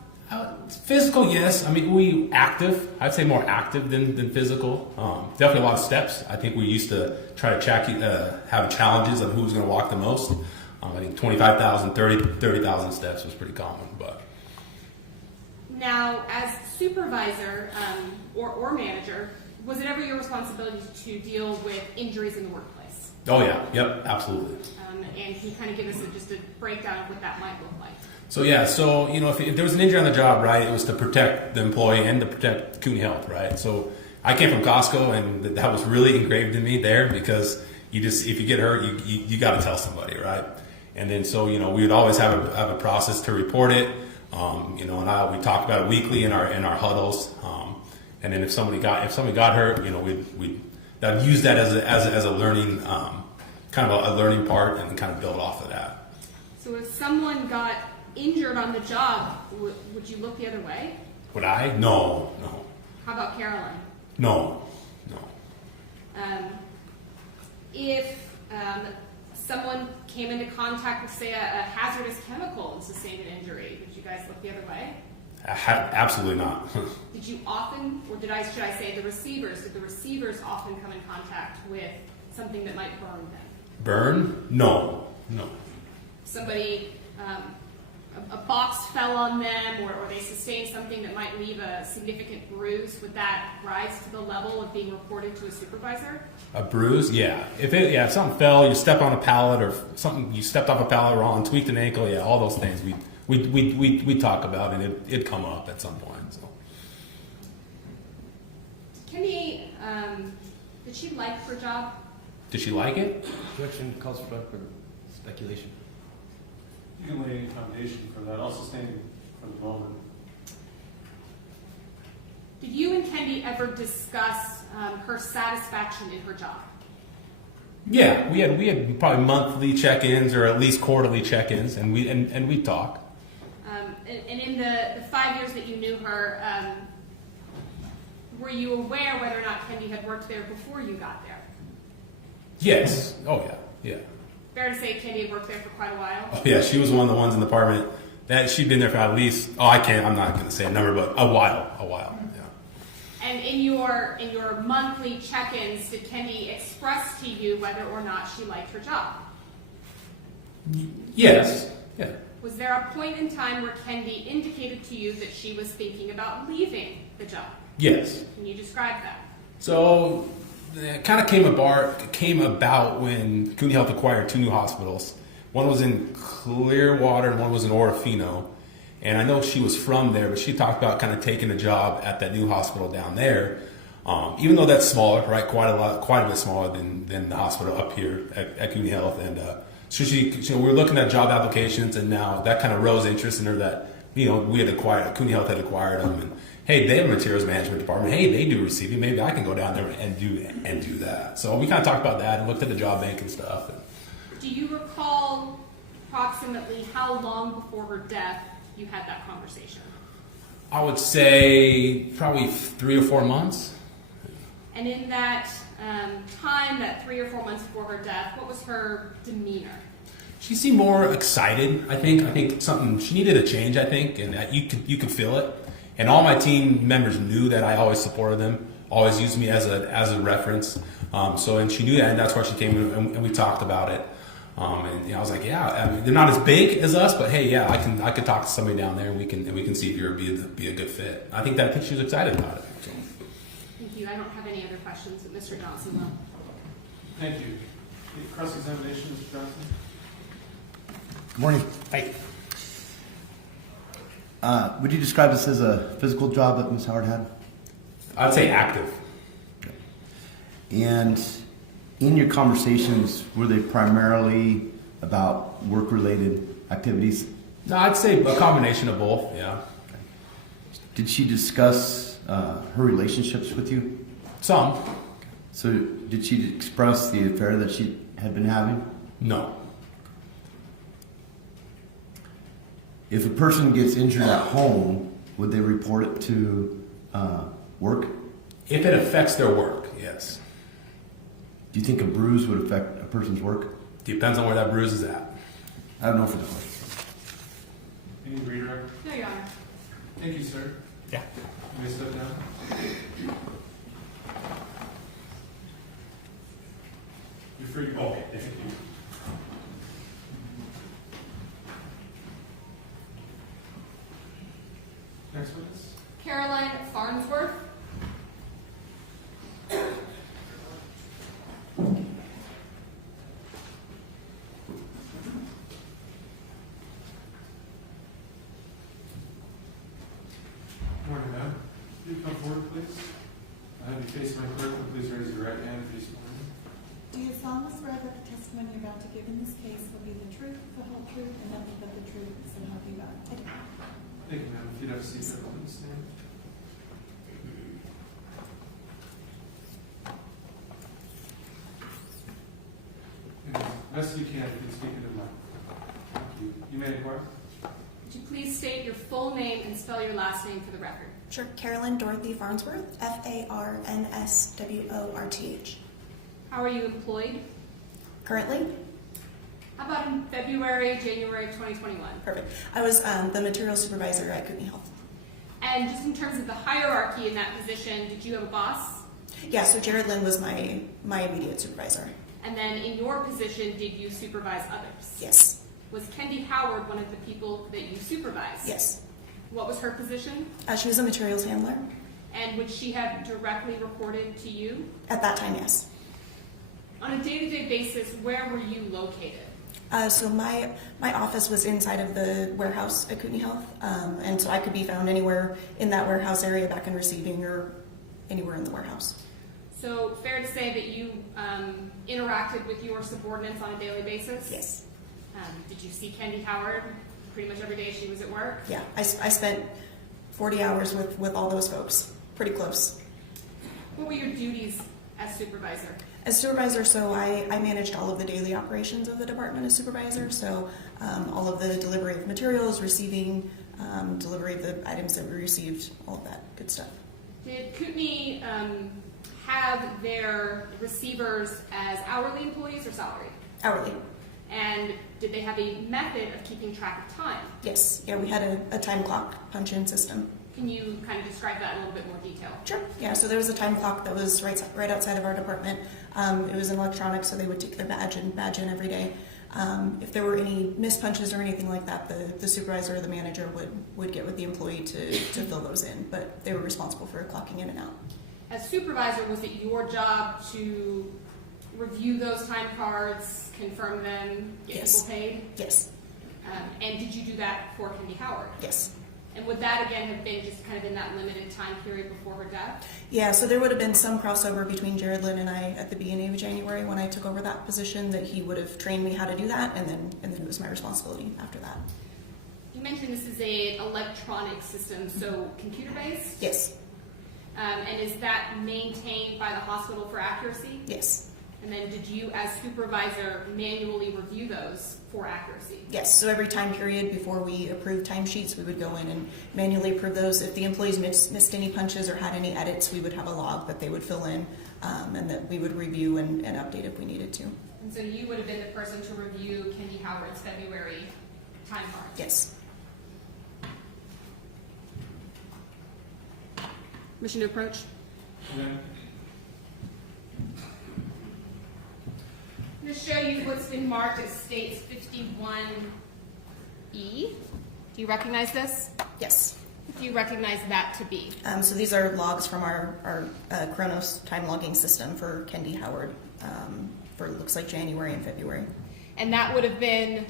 Physical, yes. I mean, I'd say more active than physical. Definitely a lot of steps. I think we used to try to have challenges of who was going to walk the most. I think 25,000, 30,000 steps was pretty common. But now, as supervisor or manager, was it ever your responsibility to deal with injuries in the workplace? Oh yeah, yep, absolutely. And can you kind of give us just a breakdown of what that might look like? So yeah, if there was an injury on the job, right, it was to protect the employee and to protect Kootenai Health, right? So I came from Costco, and that was really engraved in me there because if you get hurt, you got to tell somebody, right? And then we would always have a process to report it, and we talked about it weekly in our huddles, and then if somebody got hurt, we'd use that as a learning kind of a learning part and kind of build off of that. So if someone got injured on the job, would you look the other way? Would I? No. How about Caroline? No. If someone came into contact with, say, a hazardous chemical and sustained an injury, would you guys look the other way? Absolutely not. Did you often, or should I say the receivers, did the receivers often come in contact with something that might burn them? Burn? No. Somebody, a box fell on them, or they sustained something that might leave a significant bruise, would that rise to the level of being reported to a supervisor? A bruise? Yeah. If something fell, you stepped on a pallet, or something, you stepped off a pallet wrong, tweaked an ankle, yeah, all those things we talk about, and it'd come up at some point. So. Kendy, did she like her job? Did she like it? Objection calls for speculation. You can lay a foundation for that, also standing for the moment. Did you and Kendy ever discuss her satisfaction in her job? Yeah, we had probably monthly check-ins or at least quarterly check-ins, and we'd talk. And in the 5 years that you knew her, were you aware whether or not Kendy had worked there before you got there? Yes. Oh yeah. Yeah. Fair to say Kendy had worked there for quite a while? Oh yeah. She was one of the ones in the apartment that she'd been there for at least. Oh, I'm not going to say a number, but a while. Yeah. And in your monthly check-ins, did Kendy express to you whether or not she liked her job? Yes. Yeah. Was there a point in time where Kendy indicated to you that she was thinking about leaving the job? Yes. Can you describe that? So it kind of came about when Kootenai Health acquired 2 new hospitals. One was in Clearwater and one was in Orofino. And I know she was from there, but she talked about kind of taking a job at that new hospital down there. Even though that's smaller, right? Quite a bit smaller than the hospital up here at Kootenai Health. And so we were looking at job applications, and now that kind of rose interest in her that, we had acquired, Kootenai Health had acquired them. And hey, they have a materials management department. Hey, they do receiving. Maybe I can go down there and do that. So we kind of talked about that and looked at the job bank and stuff. Do you recall approximately how long before her death you had that conversation? I would say probably 3 or 4 months. And in that time, that 3 or 4 months before her death, what was her demeanor? She seemed more excited. I think something, she needed a change. I think, and you could feel it. And all my team members knew that I always supported them, always used me as a reference. And she knew that, and that's why she came and we talked about it. And I was like, yeah, I mean, they're not as big as us, but hey, yeah, I can talk to somebody down there, and we can see if you're be a good fit. I think she was excited about it. So. Thank you. I don't have any other questions, but Mr. Johnson will. Thank you. Cross-examination, Mr. Johnson? Good morning. Hey. Would you describe this as a physical job that Ms. Howard had? I'd say active. And in your conversations, were they primarily about work-related activities? No, I'd say a combination of both. Yeah. Did she discuss her relationships with you? Some. So did she express the affair that she had been having? No. If a person gets injured at home, would they report it to work? If it affects their work, yes. Do you think a bruise would affect a person's work? Depends on where that bruise is at. I have no further questions. Any redirect? No, Your Honor. Thank you, sir. Yeah. You may step down. You're free to go. Okay, thank you. Next witness. Caroline Farnsworth. Morning, ma'am. Will you come forward, please? I'll have you face my clerk, and please raise your right hand if you swear. Do you solemnly swear that the testimony you're about to give in this case will be the truth, the whole truth, and nothing but the truth, so help you God? I do. Thank you, ma'am. If you'd have a seat there, please stand. Best you can, if you speak into the mic. Thank you. You may inquire. Would you please state your full name and spell your last name for the record? Sure. Carolyn Dorothy Farnsworth, Farnsworth. How are you employed? Currently? How about in February, January of 2021? Perfect. I was the materials supervisor at Kootenai Health. And just in terms of the hierarchy in that position, did you have a boss? Yeah, so Jared Lynn was my immediate supervisor. And then in your position, did you supervise others? Yes. Was Kendy Howard one of the people that you supervised? Yes. What was her position? She was a materials handler. And would she have directly reported to you? At that time, yes. On a day-to-day basis, where were you located? So my office was inside of the warehouse at Kootenai Health, and so I could be found anywhere in that warehouse area, back in receiving, or anywhere in the warehouse. So fair to say that you interacted with your subordinates on a daily basis? Yes. Did you see Kendy Howard pretty much every day she was at work? Yeah, I spent 40 hours with all those folks, pretty close. What were your duties as supervisor? As supervisor, so I managed all of the daily operations of the department as supervisor, so all of the delivery of materials, receiving, delivery of the items that we received, all of that good stuff. Did Kootenai have their receivers as hourly employees or salaried? Hourly. And did they have a method of keeping track of time? Yes. Yeah, we had a time clock punch-in system. Can you kind of describe that in a little bit more detail? Sure. Yeah, so there was a time clock that was right outside of our department. It was an electronic, so they would take their badge in every day. If there were any missed punches or anything like that, the supervisor or the manager would get with the employee to fill those in, but they were responsible for clocking in and out. As supervisor, was it your job to review those time cards, confirm them, get Yes. people paid? Yes. And did you do that for Kendy Howard? Yes. And would that again have been just kind of in that limited time period before her death? Yeah, so there would have been some crossover between Jared Lynn and I at the beginning of January when I took over that position, that he would have trained me how to do that, and then it was my responsibility after that. You mentioned this is an electronic system, so computer-based? Yes. And is that maintained by the hospital for accuracy? Yes. And then did you, as supervisor, manually review those for accuracy? Yes, so every time period before we approved timesheets, we would go in and manually approve those. If the employees missed any punches or had any edits, we would have a log that they would fill in, and that we would review and update if we needed to. And so you would have been the person to review Kendy Howard's February time card? Yes. Mission to approach. Okay. I'm going to show you what's been marked as States 51E. Do you recognize this? Yes. What do you recognize that to be? So these are logs from our Chronos time logging system for Kendy Howard for looks like January and February. And that would have been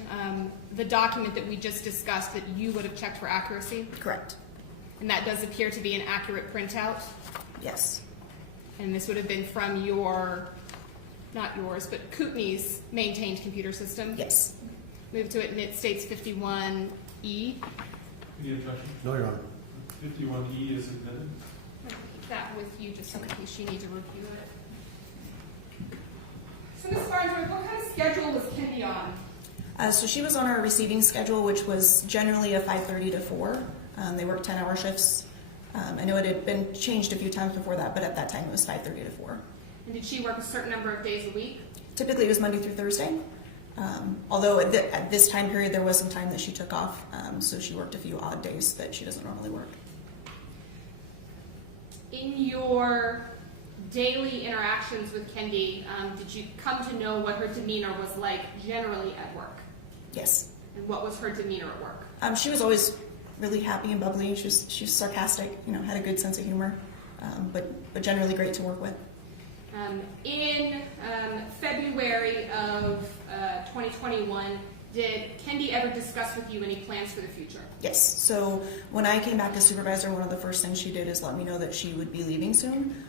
the document that we just discussed that you would have checked for accuracy? Correct. And that does appear to be an accurate printout? Yes. And this would have been from your, not yours, but Kootenai's maintained computer system? Yes. Move to it and it states 51E. Any objection? No, Your Honor. 51E is admitted. I'll keep that with you just in case you need to review it. So Ms. Farnsworth, what kind of schedule was Kendy on? So she was on our receiving schedule, which was generally a 5:30 to 4. They worked 10-hour shifts. I know it had been changed a few times before that, but at that time it was 5:30 to 4. And did she work a certain number of days a week? Typically it was Monday through Thursday. Although at this time period there was some time that she took off, so she worked a few odd days that she doesn't normally work. In your daily interactions with Kendy, did you come to know what her demeanor was like generally at work? Yes. And what was her demeanor at work? She was always really happy and bubbly. She was sarcastic, had a good sense of humor, but generally great to work with. In February of 2021, did Kendy ever discuss with you any plans for the future? Yes. So when I came back as supervisor, one of the first things she did is let me know that she would be leaving soon.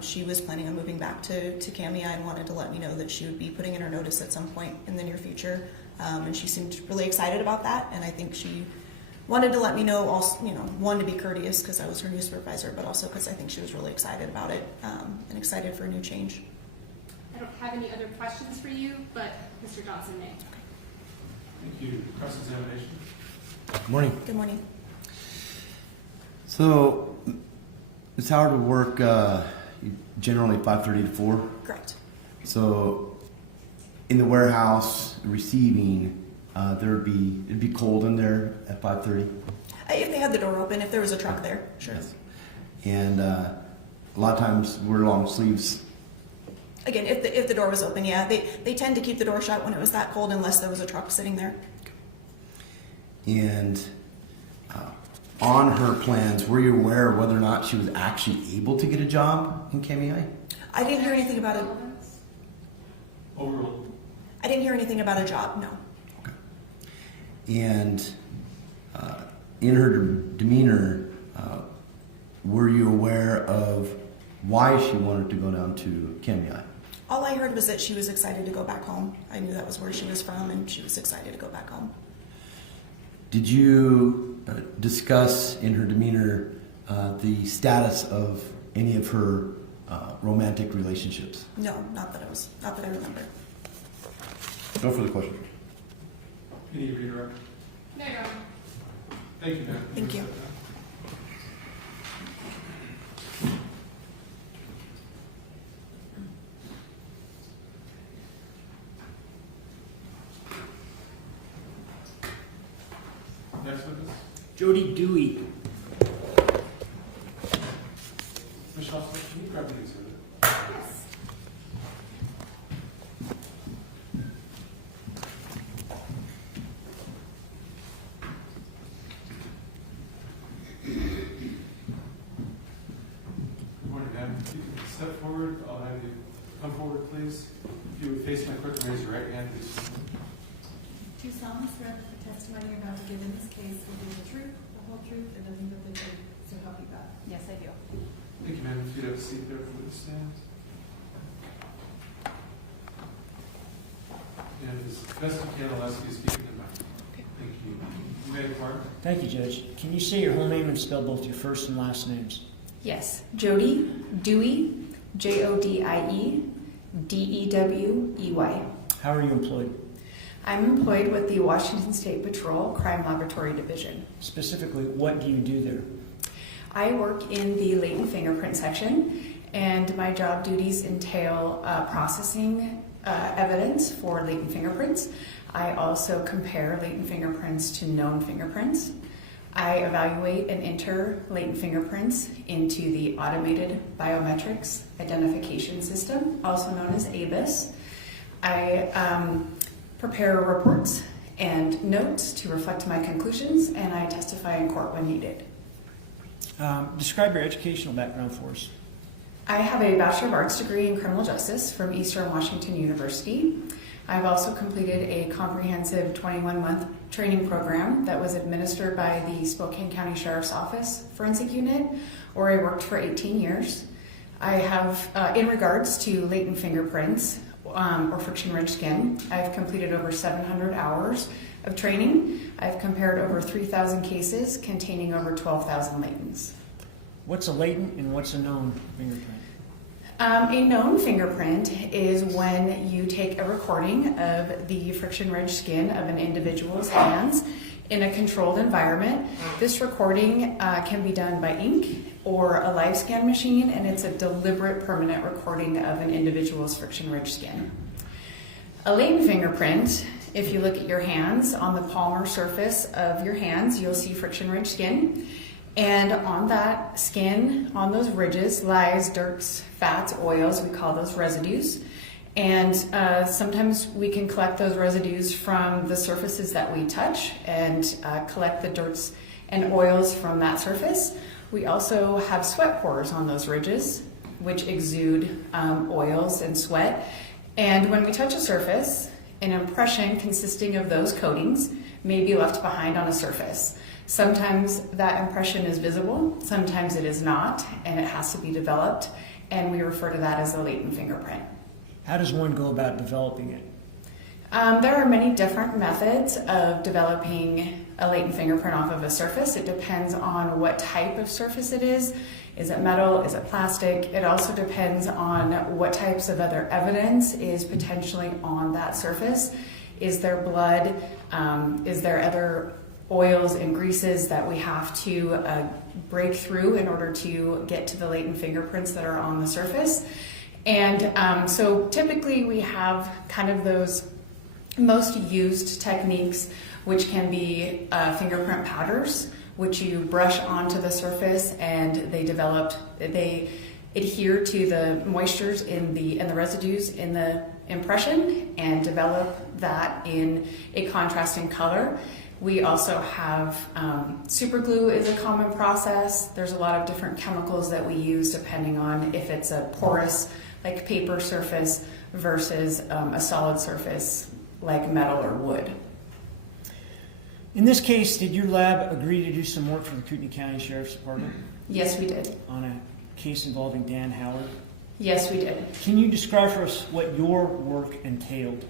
She was planning on moving back to Kootenai and wanted to let me know that she would be putting in her notice at some point in the near future. And she seemed really excited about that. And I think she wanted to let me know, also, one, to be courteous because I was her new supervisor, but also because I think she was really excited about it and excited for a new change. I don't have any other questions for you, but Mr. Johnson may. Thank you. Cross-examination. Good morning. Good morning. So, Ms. Howard would work generally 5:30 to 4. Correct. So, in the warehouse receiving, it'd be cold in there at 5:30. If they had the door open, if there was a truck there, sure. Yes. And a lot of times we're long sleeves. Again, if the door was open, yeah. They tend to keep the door shut when it was that cold unless there was a truck sitting there. And on her plans, were you aware of whether or not she was actually able to get a job in KMEI? I didn't hear anything about it. Overruled. I didn't hear anything about a job, no. Okay. And in her demeanor, were you aware of why she wanted to go down to KMEI? All I heard was that she was excited to go back home. I knew that was where she was from, and she was excited to go back home. Did you discuss in her demeanor the status of any of her romantic relationships? No, not that I remember. No further questions. Any redirect? No, Your Honor. Thank you, ma'am. Thank you. Next witness, Jody Dewey. Michelle, can you grab the exhibit? Yes. Good morning, ma'am. If you could step forward, I'll have you come forward, please. If you would face my clerk and raise your right hand, please. Do you solemnly swear that the testimony you're about to give in this case will be the truth, the whole truth, and nothing but the truth, so help you God? Yes, I do. Thank you, ma'am. If you'd have a seat there, please stand. And as best you can, I'll ask you to speak in the mic. Thank you. You may depart. Thank you, Judge. Can you say your whole name and spell both your first and last names? Yes, Jody Dewey, Jodie Dewey. How are you employed? I'm employed with the Washington State Patrol Crime Laboratory Division. Specifically, what do you do there? I work in the latent fingerprint section, and my job duties entail processing evidence for latent fingerprints. I also compare latent fingerprints to known fingerprints. I evaluate and enter latent fingerprints into the Automated Biometrics Identification System, also known as ABIS. I prepare reports and notes to reflect my conclusions, and I testify in court when needed. Describe your educational background for us. I have a Bachelor of Arts degree in Criminal Justice from Eastern Washington University. I've also completed a comprehensive 21-month training program that was administered by the Spokane County Sheriff's Office Forensic Unit, where I worked for 18 years. I have, in regards to latent fingerprints or friction-ridged skin, I've completed over 700 hours of training. I've compared over 3,000 cases containing over 12,000 latents. What's a latent and what's a known fingerprint? A known fingerprint is when you take a recording of the friction-ridged skin of an individual's hands in a controlled environment. This recording can be done by ink or a live scan machine, and it's a deliberate permanent recording of an individual's friction-ridged skin. A latent fingerprint, if you look at your hands, on the palmar surface of your hands, you'll see friction-ridged skin. And on that skin, on those ridges, lies dirts, fats, oils. We call those residues. And sometimes we can collect those residues from the surfaces that we touch and collect the dirts and oils from that surface. We also have sweat pores on those ridges, which exude oils and sweat. And when we touch a surface, an impression consisting of those coatings may be left behind on a surface. Sometimes that impression is visible, sometimes it is not, and it has to be developed, and we refer to that as a latent fingerprint. How does one go about developing it? There are many different methods of developing a latent fingerprint off of a surface. It depends on what type of surface it is. Is it metal? Is it plastic? It also depends on what types of other evidence is potentially on that surface. Is there blood? Is there other oils and greases that we have to break through in order to get to the latent fingerprints that are on the surface? And so typically we have kind of those most used techniques, which can be fingerprint powders, which you brush onto the surface, and they adhere to the moistures in the residues in the impression and develop that in a contrasting color. We also have super glue is a common process. There's a lot of different chemicals that we use depending on if it's a porous, like paper surface, versus a solid surface like metal or wood. In this case, did your lab agree to do some work for the Kootenai County Sheriff's Department Yes, we did. on a case involving Dan Howard? Yes, we did. Can you describe for us what your work entailed?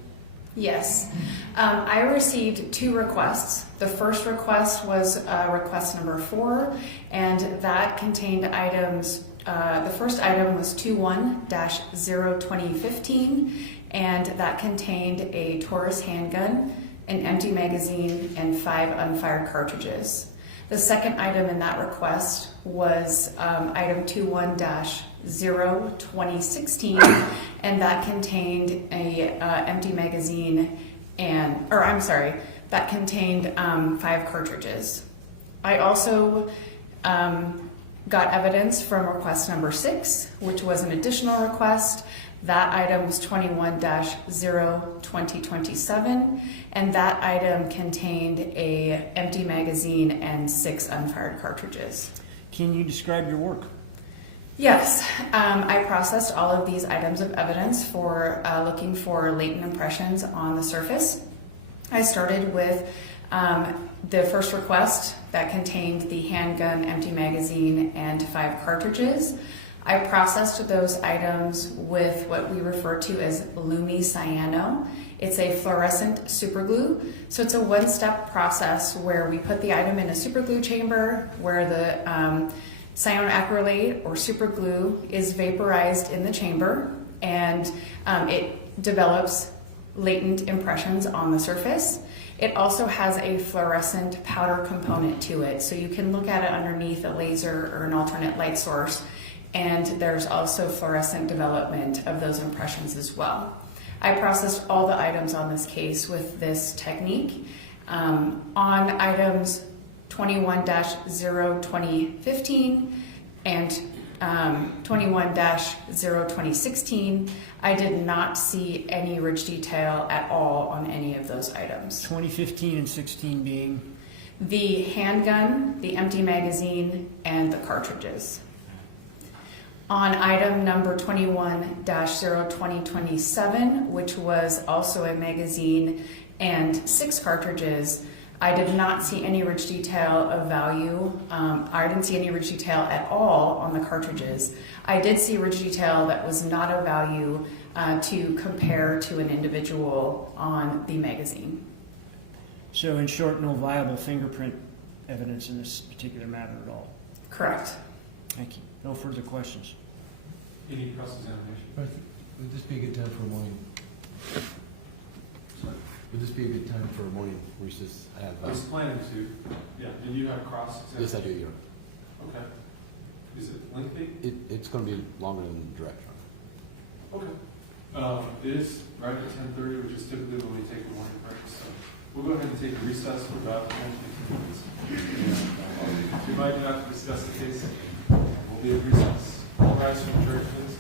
Yes. I received 2 requests. The first request was request number 4, and that contained items. The first item was 21-02015, and that contained a Taurus handgun, an empty magazine, and 5 unfired cartridges. The second item in that request was item 21-0-2016, and that contained a empty magazine that contained 5 cartridges. I also got evidence from request number 6, which was an additional request. That item was 21-0-2027, and that item contained a empty magazine and 6 unfired cartridges. Can you describe your work? Yes, I processed all of these items of evidence for looking for latent impressions on the surface. I started with the first request that contained the handgun, empty magazine, and 5 cartridges. I processed those items with what we refer to as Lumi-Cyano. It's a fluorescent superglue. So it's a one-step process where we put the item in a superglue chamber where the cyanoacrylate or superglue is vaporized in the chamber, and it develops latent impressions on the surface. It also has a fluorescent powder component to it, so you can look at it underneath a laser or an alternate light source, and there's also fluorescent development of those impressions as well. I processed all the items on this case with this technique. On items 21-0-2015 and 21-0-2016, I did not see any ridge detail at all on any of those items. 2015 and 16 being? The handgun, the empty magazine, and the cartridges. On item number 21-0-2027, which was also a magazine and 6 cartridges, I did not see any ridge detail of value. I didn't see any ridge detail at all on the cartridges. I did see ridge detail that was not of value to compare to an individual on the magazine. So in short, no viable fingerprint evidence in this particular matter at all? Correct. Thank you. No further questions. Any cross-examination? Would this be a good time for a morning? Would this be a good time for a morning recess? I was planning to. Yeah. Do you have cross-examination? Yes, I do, Your Okay. Is it lengthy? It's going to be longer than the direct run. Okay. It is right at 10:30, which is typically when we take a morning break. So we'll go ahead and take a recess for about 10 minutes. If you'd like not to discuss the case, we'll be at recess. All rise from church, please.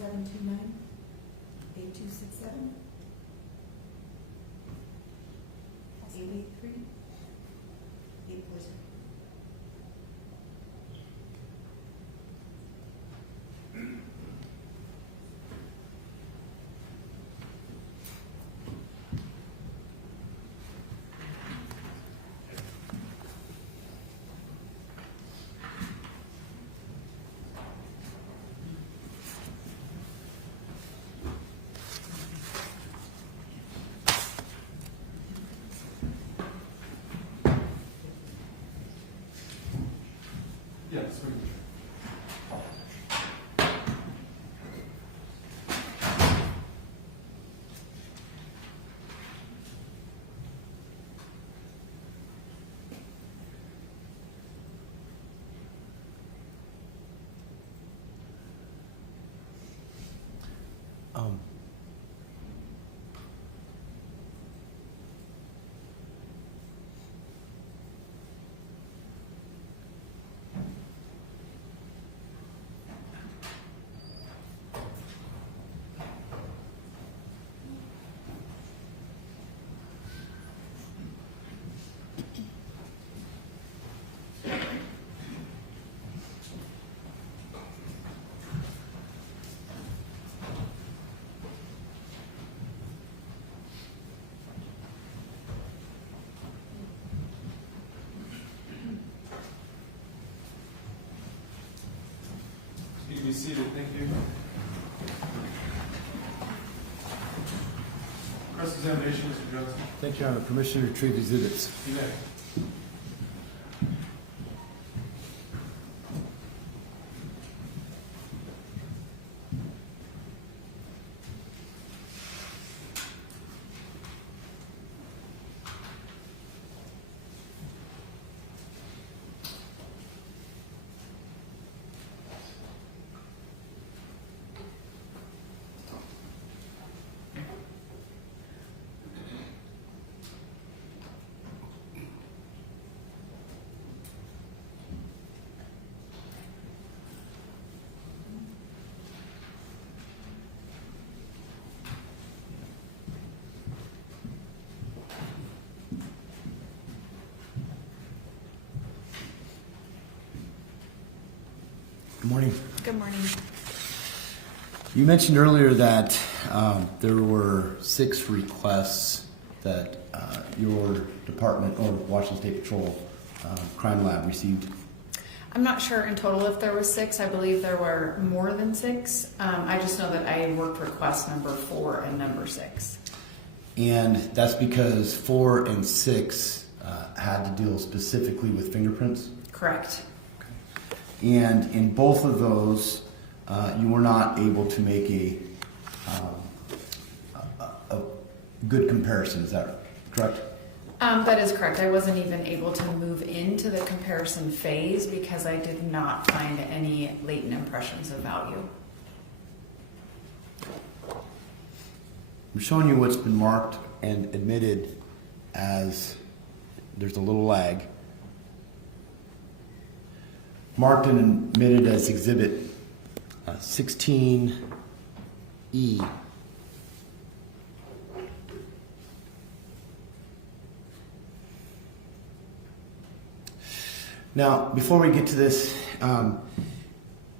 4729-8267. 883-840. Yes, we can. You can be seated, thank you. Cross-examination, Mr. Johnson. Thank you, Your Honor. Permission to retrieve exhibits. You may. Good morning. Good morning. You mentioned earlier that there were 6 requests that your department or Washington State Patrol Crime Lab received. I'm not sure in total if there was 6. I believe there were more than 6. I just know that I worked request number 4 and number 6. And that's because 4 and 6 had to deal specifically with fingerprints? Correct. And in both of those, you were not able to make a good comparison, is that correct? That is correct. I wasn't even able to move into the comparison phase because I did not find any latent impressions of value. I'm showing you what's been marked and admitted as, there's a little lag. Marked and admitted as Exhibit 16E. Now, before we get to this,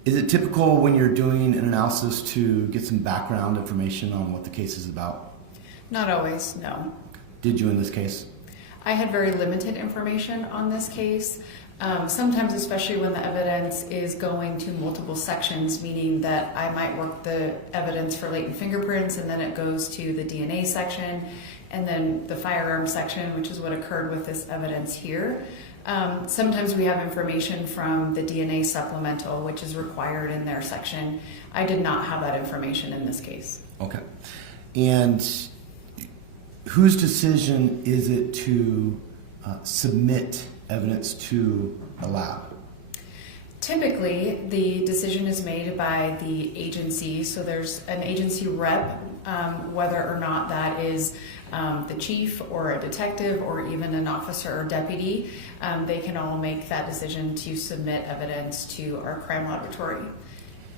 is it typical when you're doing an analysis to get some background information on what the case is about? Not always, no. Did you in this case? I had very limited information on this case. Sometimes, especially when the evidence is going to multiple sections, meaning that I might work the evidence for latent fingerprints and then it goes to the DNA section and then the firearms section, which is what occurred with this evidence here. Sometimes we have information from the DNA supplemental, which is required in their section. I did not have that information in this case. Okay. And whose decision is it to submit evidence to a lab? Typically, the decision is made by the agency, so there's an agency rep, whether or not that is the chief or a detective or even an officer or deputy, they can all make that decision to submit evidence to our crime laboratory.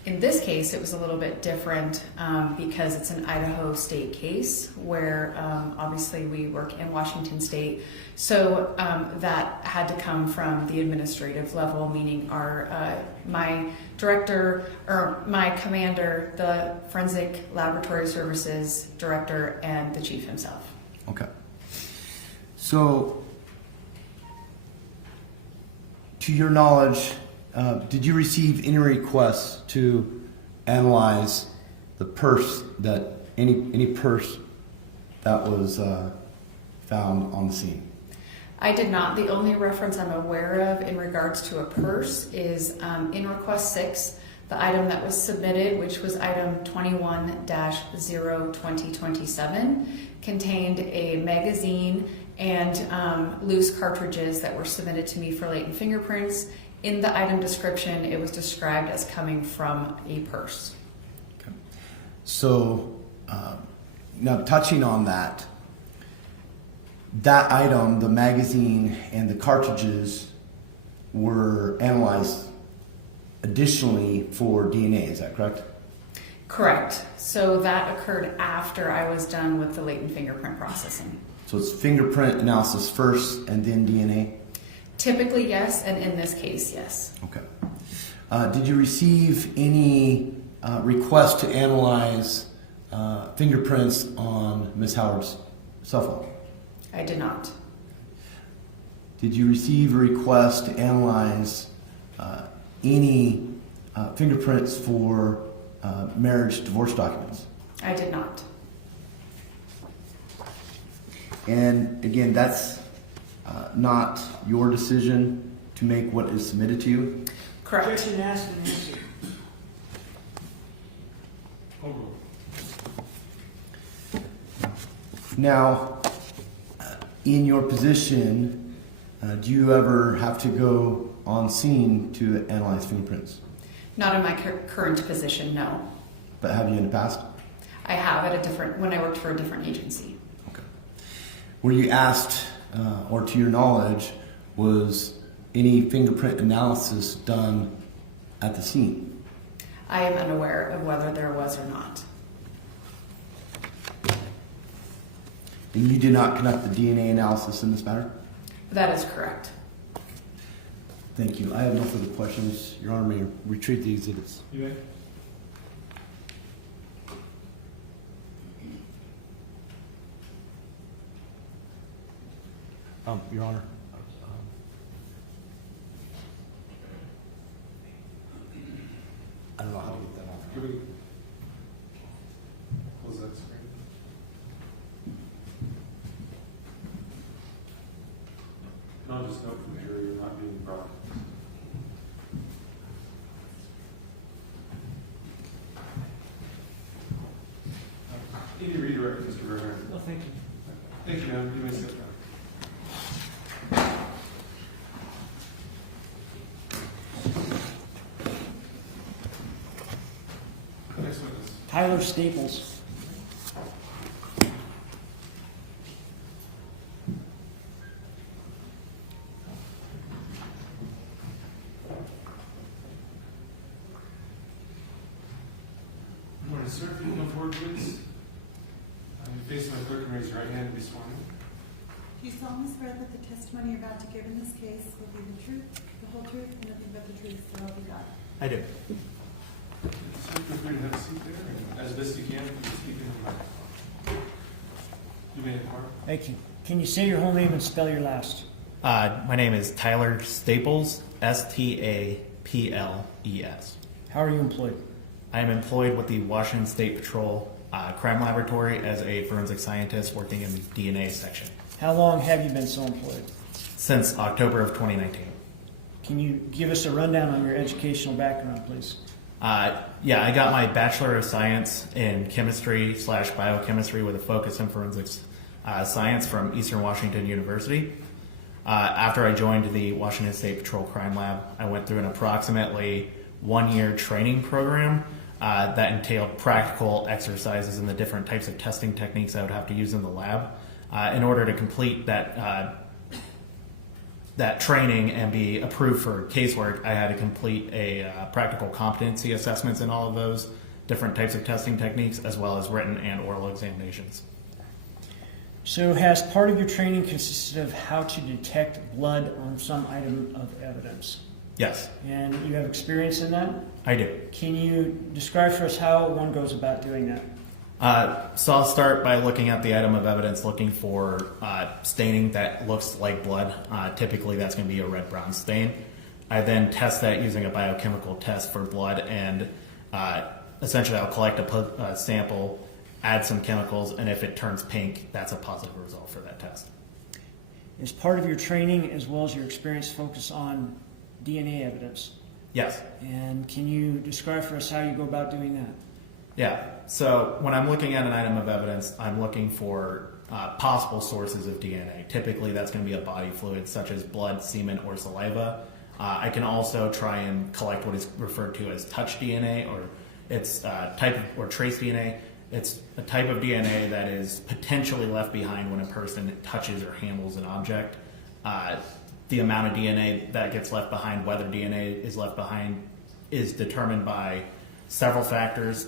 In this case, it was a little bit different because it's an Idaho state case where obviously we work in Washington state. So that had to come from the administrative level, meaning my director or my commander, the forensic laboratory services director, and the chief himself. Okay. So, to your knowledge, did you receive any requests to analyze the purse that any purse that was found on the scene? I did not. The only reference I'm aware of in regards to a purse is in request 6, the item that was submitted, which was item 21-0-2027, contained a magazine and loose cartridges that were submitted to me for latent fingerprints. In the item description, it was described as coming from a purse. Okay. So, now touching on that item, the magazine and the cartridges were analyzed additionally for DNA, is that correct? Correct. So that occurred after I was done with the latent fingerprint processing. So it's fingerprint analysis first and then DNA? Typically, yes, and in this case, yes. Okay. Did you receive any request to analyze fingerprints on Ms. Howard's cell phone? I did not. Did you receive a request to analyze any fingerprints for marriage divorce documents? I did not. And again, that's not your decision to make what is submitted to you? Correct. Objection asked and answered. Now, in your position, do you ever have to go on scene to analyze fingerprints? Not in my current position, no. But have you in the past? I have at when I worked for a different agency. Okay. Were you asked, or to your knowledge, was any fingerprint analysis done at the scene? I am unaware of whether there was or not. And you did not conduct the DNA analysis in this matter? That is correct. Thank you. I have no further questions. Your Honor, may retrieve the exhibits. You may. Your Honor. I don't know how to get that on. Can we close that screen? And I'll just note from the jury you're not being brought. Can you redirect Mr. Bernard? No, thank you. Thank you, ma'am. You may sit down. Next witness. Tyler Staples. Good morning, sir. If you can come forward, please. You face my clerk and raise your right hand to be sworn in. Do you solemnly swear that the testimony you're about to give in this case will be the truth, the whole truth, and nothing but the truth, so help you God? I do. Sir, feel free to have a seat there, and as best you can, please speak into the microphone. You may depart. Thank you. Can you say your whole name and spell your last? My name is Tyler Staples, Staples. How are you employed? I am employed with the Washington State Patrol Crime Laboratory as a forensic scientist working in the DNA section How long have you been so employed? since October of 2019. Can you give us a rundown on your educational background, please? Yeah, I got my Bachelor of Science in Chemistry/Biochemistry with a focus in forensics science from Eastern Washington University. After I joined the Washington State Patrol Crime Lab, I went through an approximately 1-year training program that entailed practical exercises in the different types of testing techniques I would have to use in the lab. In order to complete that that training and be approved for casework, I had to complete a practical competency assessments in all of those different types of testing techniques, as well as written and oral examinations. So has part of your training consisted of how to detect blood on some item of evidence? Yes, And you have experience in that? I do. Can you describe for us how one goes about doing that? So I'll start by looking at the item of evidence, looking for staining that looks like blood. Typically, that's going to be a red-brown stain. I then test that using a biochemical test for blood, and essentially I'll collect a sample, add some chemicals, and if it turns pink, that's a positive result for that test. Is part of your training as well as your experience focus on DNA evidence? Yes. And can you describe for us how you go about doing that? Yeah. So when I'm looking at an item of evidence, I'm looking for possible sources of DNA. Typically, that's going to be a body fluid such as blood, semen, or saliva. I can also try and collect what is referred to as touch DNA, or it's type of, or trace DNA. It's a type of DNA that is potentially left behind when a person touches or handles an object. The amount of DNA that gets left behind, whether DNA is left behind, is determined by several factors.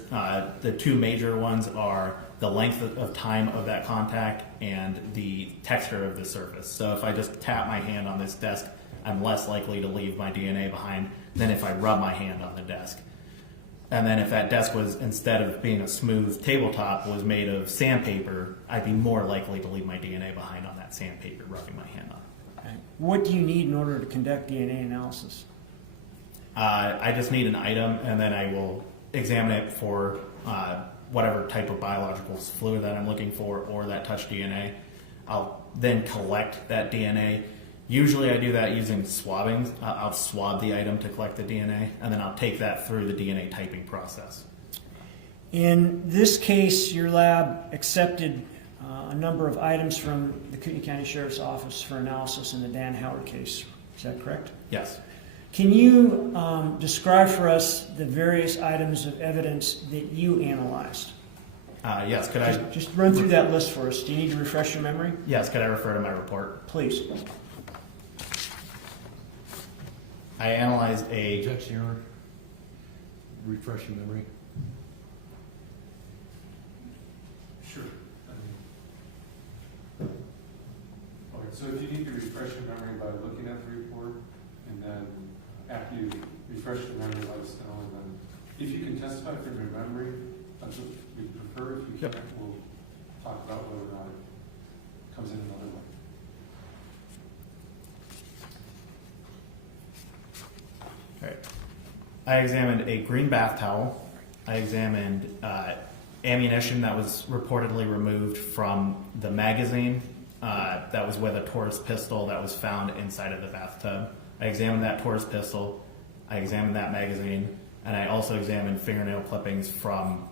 The two major ones are the length of time of that contact and the texture of the surface. So if I just tap my hand on this desk, I'm less likely to leave my DNA behind than if I rub my hand on the desk. And then if that desk was, instead of being a smooth tabletop, was made of sandpaper, I'd be more likely to leave my DNA behind on that sandpaper rubbing my hand on. Okay. What do you need in order to conduct DNA analysis? I just need an item, and then I will examine it for whatever type of biological fluid that I'm looking for, or that touch DNA. I'll then collect that DNA. Usually I do that using swabbing. I'll swab the item to collect the DNA, and then I'll take that through the DNA typing process. In this case, your lab accepted a number of items from the Kootenai County Sheriff's Office for analysis in the Dan Howard case. Is that correct? Yes. Can you describe for us the various items of evidence that you analyzed? Yes. Could I just run through that list for us? Do you need to refresh your memory? Yes. Could I refer to my report? Please. I analyzed a. Objection, Your Honor. Refreshing memory. Sure. Okay, so if you need to refresh your memory by looking at the report, and then after you refresh your memory, let us know, and then if you can testify from your memory, that's what we prefer. If you can't, we'll talk about whether or not it comes in another way. Okay. I examined a green bath towel. I examined ammunition that was reportedly removed from the magazine that was with a Taurus pistol that was found inside of the bathtub. I examined that Taurus pistol. I examined that magazine, and I also examined fingernail clippings from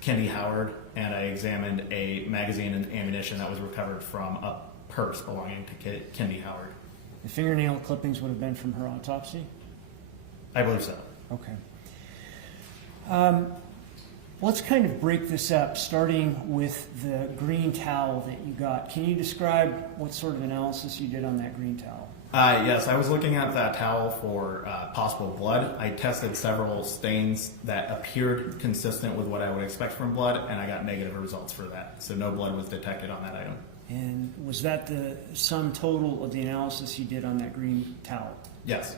Kendy Howard, and I examined a magazine and ammunition that was recovered from a purse belonging to Kendy Howard. The fingernail clippings would have been from her autopsy? I believe so. Okay. Let's kind of break this up, starting with the green towel that you got. Can you describe what sort of analysis you did on that green towel? Yes, I was looking at that towel for possible blood. I tested several stains that appeared consistent with what I would expect from blood, and I got negative results for that. So no blood was detected on that item. And was that the sum total of the analysis you did on that green towel? Yes.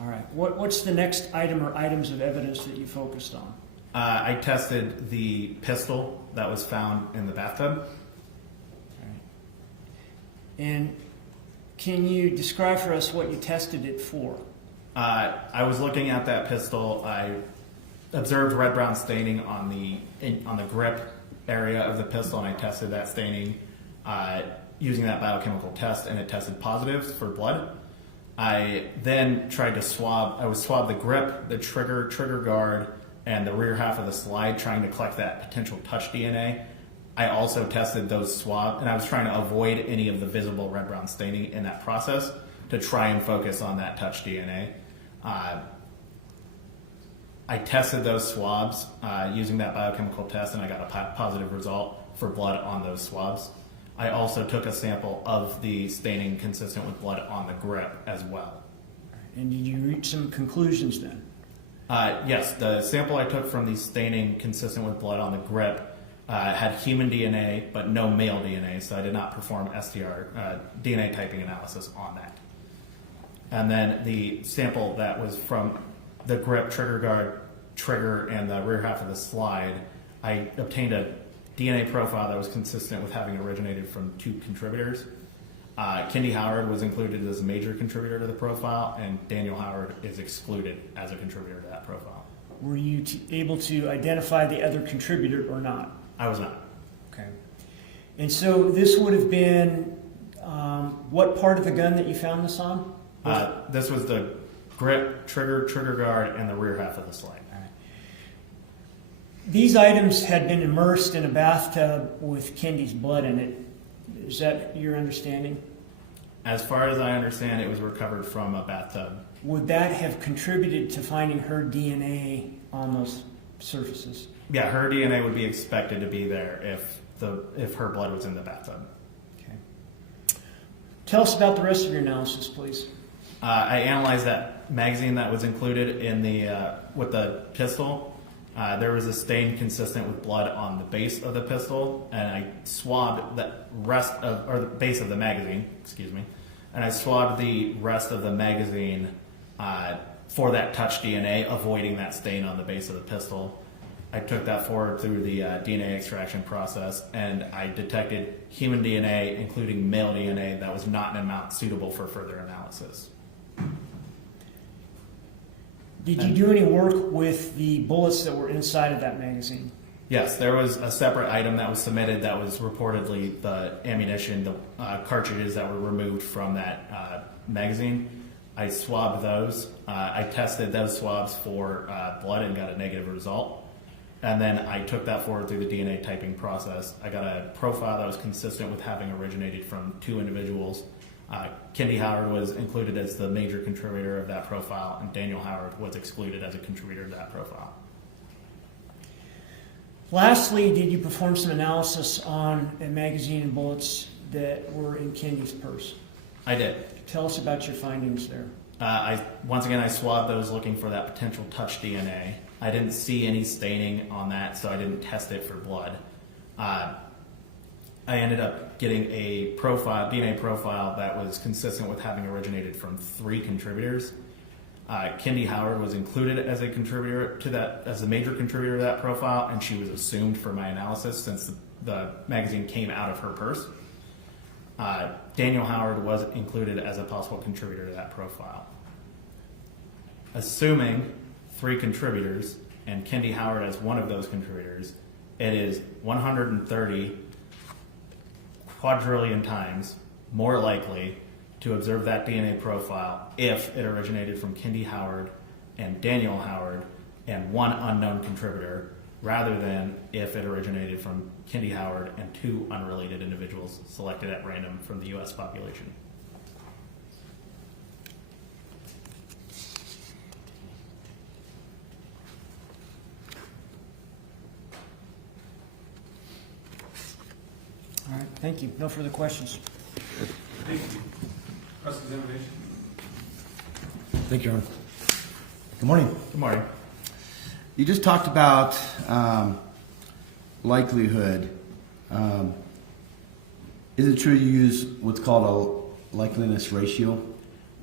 All right. What's the next item or items of evidence that you focused on? I tested the pistol that was found in the bathtub. All right. And can you describe for us what you tested it for? I was looking at that pistol. I observed red-brown staining on the grip area of the pistol, and I tested that staining using that biochemical test, and it tested positive for blood. I then tried to swab. I would swab the grip, the trigger guard, and the rear half of the slide, trying to collect that potential touch DNA. I also tested those swabs, and I was trying to avoid any of the visible red-brown staining in that process to try and focus on that touch DNA. I tested those swabs using that biochemical test, and I got a positive result for blood on those swabs. I also took a sample of the staining consistent with blood on the grip as well. And did you reach some conclusions then? Yes, the sample I took from the staining consistent with blood on the grip had human DNA, but no male DNA, so I did not perform DNA typing analysis on that. And then the sample that was from the grip, trigger guard, trigger, and the rear half of the slide, I obtained a DNA profile that was consistent with having originated from 2 contributors. Kendy Howard was included as a major contributor to the profile, and Daniel Howard is excluded as a contributor to that profile. Were you able to identify the other contributor or not? I was not. Okay. And so this would have been what part of the gun that you found this on? This was the grip, trigger guard, and the rear half of the slide. These items had been immersed in a bathtub with Kendy's blood in it. Is that your understanding? As far as I understand, it was recovered from a bathtub. Would that have contributed to finding her DNA on those surfaces? Yeah, her DNA would be expected to be there if her blood was in the bathtub. Okay. Tell us about the rest of your analysis, please. I analyzed that magazine that was included in the with the pistol. There was a stain consistent with blood on the base of the pistol, and I swabbed the the base of the magazine, and I swabbed the rest of the magazine for that touch DNA, avoiding that stain on the base of the pistol. I took that forward through the DNA extraction process, and I detected human DNA, including male DNA, that was not in an amount suitable for further analysis. Did you do any work with the bullets that were inside of that magazine? Yes, there was a separate item that was submitted that was reportedly the ammunition, the cartridges that were removed from that magazine. I swabbed those. I tested those swabs for blood and got a negative result. And then I took that forward through the DNA typing process. I got a profile that was consistent with having originated from 2 individuals. Kendy Howard was included as the major contributor of that profile, and Daniel Howard was excluded as a contributor to that profile. Lastly, did you perform some analysis on a magazine and bullets that were in Kendy's purse? I did. Tell us about your findings there. Once again, I swabbed those looking for that potential touch DNA. I didn't see any staining on that, so I didn't test it for blood. I ended up getting a DNA profile that was consistent with having originated from 3 contributors. Kendy Howard was included as a contributor to that, as a major contributor to that profile, and she was assumed for my analysis since the magazine came out of her purse. Daniel Howard was included as a possible contributor to that profile. Assuming 3 contributors and Kendy Howard as one of those contributors, it is 130 quadrillion times more likely to observe that DNA profile if it originated from Kendy Howard and Daniel Howard and 1 unknown contributor, rather than if it originated from Kendy Howard and 2 unrelated individuals selected at random from the U.S. population. All right, thank you. No further questions. Thank you. Cross-examination. Thank you, Ron. Good morning. Good morning. You just talked about likelihood. Is it true you use what's called a likeliness ratio?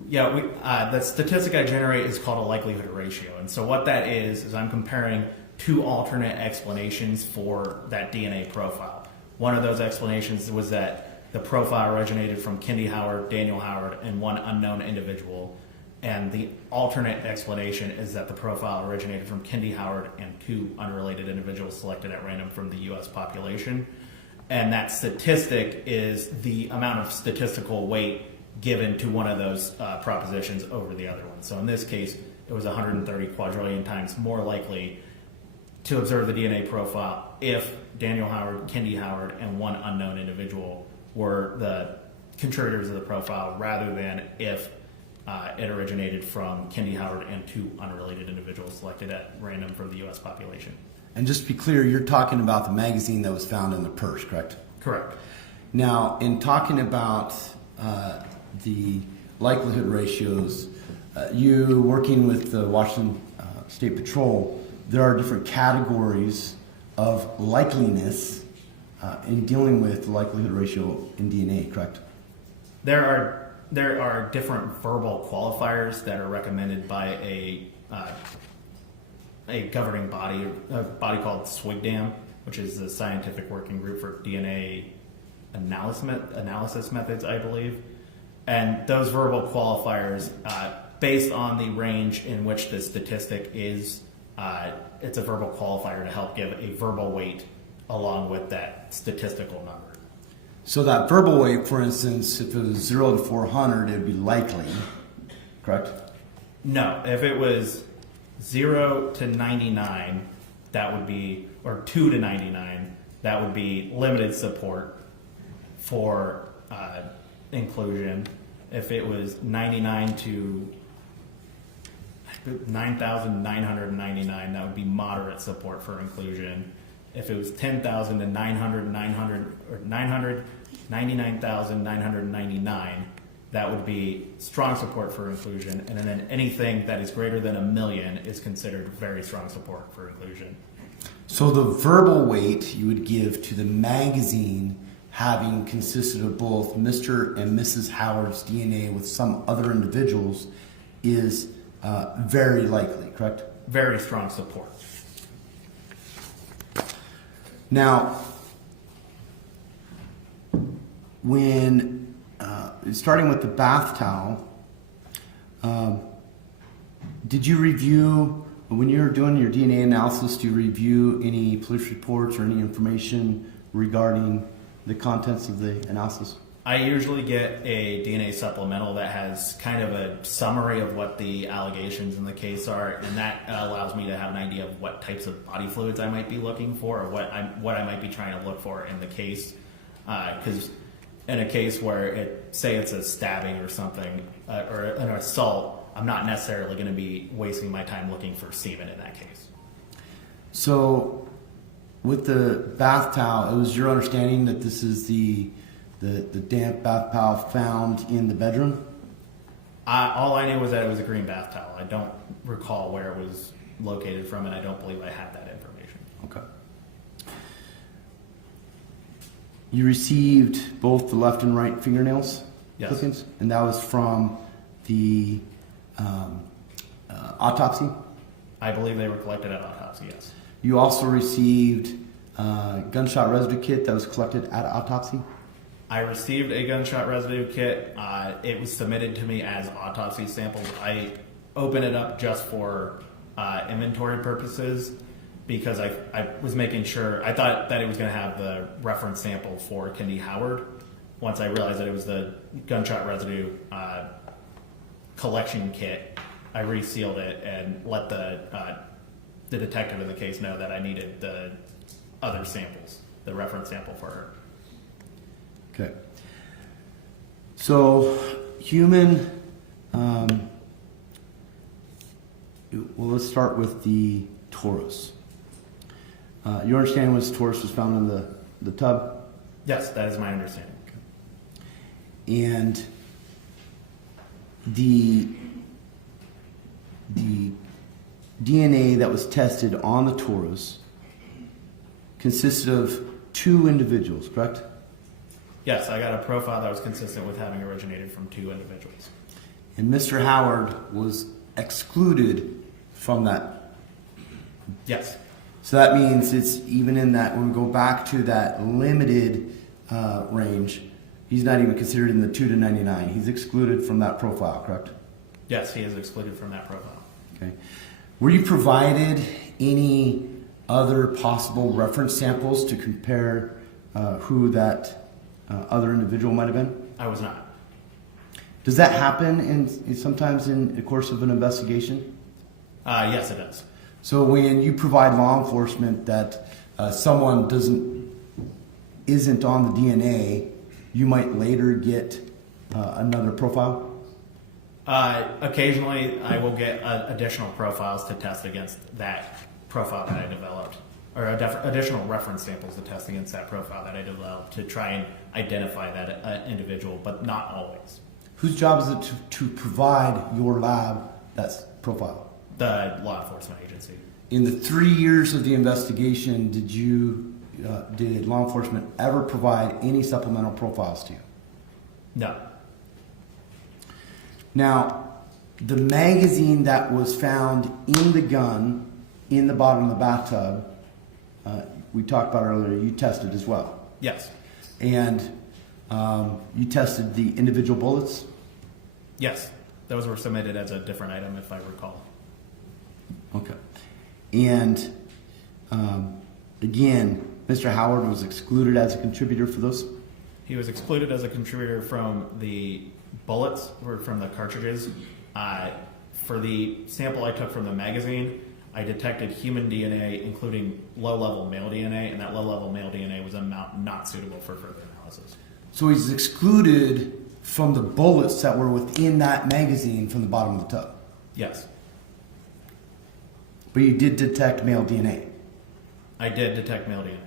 Yeah, the statistic I generate is called a likelihood ratio. And so what that is I'm comparing 2 alternate explanations for that DNA profile. One of those explanations was that the profile originated from Kendy Howard, Daniel Howard, and 1 unknown individual. And the alternate explanation is that the profile originated from Kendy Howard and 2 unrelated individuals selected at random from the U.S. population. And that statistic is the amount of statistical weight given to one of those propositions over the other one. So in this case, it was 130 quadrillion times more likely to observe the DNA profile if Daniel Howard, Kendy Howard, and 1 unknown individual were the contributors of the profile, rather than if it originated from Kendy Howard and 2 unrelated individuals selected at random from the U.S. population. And just to be clear, you're talking about the magazine that was found in the purse, correct? Correct. Now, in talking about the likelihood ratios, you working with the Washington State Patrol, there are different categories of likeliness in dealing with the likelihood ratio in DNA, correct? There are different verbal qualifiers that are recommended by a governing body, a body called SWGDAM, which is the Scientific Working Group for DNA Analysis Methods, I believe. And those verbal qualifiers, based on the range in which the statistic is, it's a verbal qualifier to help give a verbal weight along with that statistical number. So that verbal weight, for instance, if it was 0 to 400, it would be likely, correct? No, if it was 0 to 99, that would be, or 2 to 99, that would be limited support for inclusion. If it was 99 to 9,999, that would be moderate support for inclusion. If it was 10,000 to 99,999, that would be strong support for inclusion. And then anything that is greater than 1 million is considered very strong support for inclusion. So the verbal weight you would give to the magazine having consisted of both Mr. and Mrs. Howard's DNA with some other individuals is very likely, correct? Very strong support. Now, when starting with the bath towel, did you review, when you're doing your DNA analysis, do you review any police reports or any information regarding the contents of the analysis? I usually get a DNA supplemental that has kind of a summary of what the allegations in the case are, and that allows me to have an idea of what types of body fluids I might be looking for, or what I might be trying to look for in the case. Because in a case where say it's a stabbing or something, or an assault, I'm not necessarily going to be wasting my time looking for semen in that case. So, with the bath towel, it was your understanding that this is the damp bath towel found in the bedroom? All I knew was that it was a green bath towel. I don't recall where it was located from, and I don't believe I had that information. Okay. You received both the left and right fingernails? Yes. Clippings? And that was from the autopsy? I believe they were collected at autopsy, yes. You also received gunshot residue kit that was collected at autopsy? I received a gunshot residue kit. It was submitted to me as autopsy samples. I opened it up just for inventory purposes because I was making sure, I thought that it was going to have the reference sample for Kendy Howard. Once I realized that it was the gunshot residue collection kit, I resealed it and let the detective in the case know that I needed the other samples, the reference sample for her. Okay. So, human, well, let's start with the Taurus. Your understanding was Taurus was found in the tub? Yes, that is my understanding. Okay. And the DNA that was tested on the Taurus consisted of 2 individuals, correct? Yes, I got a profile that was consistent with having originated from 2 individuals. And Mr. Howard was excluded from that. Yes. So that means it's even in that, when we go back to that limited range, he's not even considered in the 2 to 99. He's excluded from that profile, correct? Yes, he is excluded from that profile. Okay. Were you provided any other possible reference samples to compare who that other individual might have been? I was not. Does that happen in sometimes in the course of an investigation? Yes, it does. So when you provide law enforcement that someone isn't on the DNA, you might later get another profile? Occasionally, I will get additional profiles to test against that profile that I developed, or additional reference samples to test against that profile that I developed to try and identify that individual, but not always. Whose job is it to provide your lab that's profile? The law enforcement agency. In the 3 years of the investigation, did law enforcement ever provide any supplemental profiles to you? No. Now, the magazine that was found in the gun in the bottom of the bathtub, we talked about earlier, you tested as well. Yes. And you tested the individual bullets? Yes. Those were submitted as a different item, if I recall. Okay. And again, Mr. Howard was excluded as a contributor for those? He was excluded as a contributor from the bullets, or from the cartridges. For the sample I took from the magazine, I detected human DNA, including low-level male DNA, and that low-level male DNA was not suitable for further analysis. So he's excluded from the bullets that were within that magazine from the bottom of the tub? Yes. But you did detect male DNA? I did detect male DNA.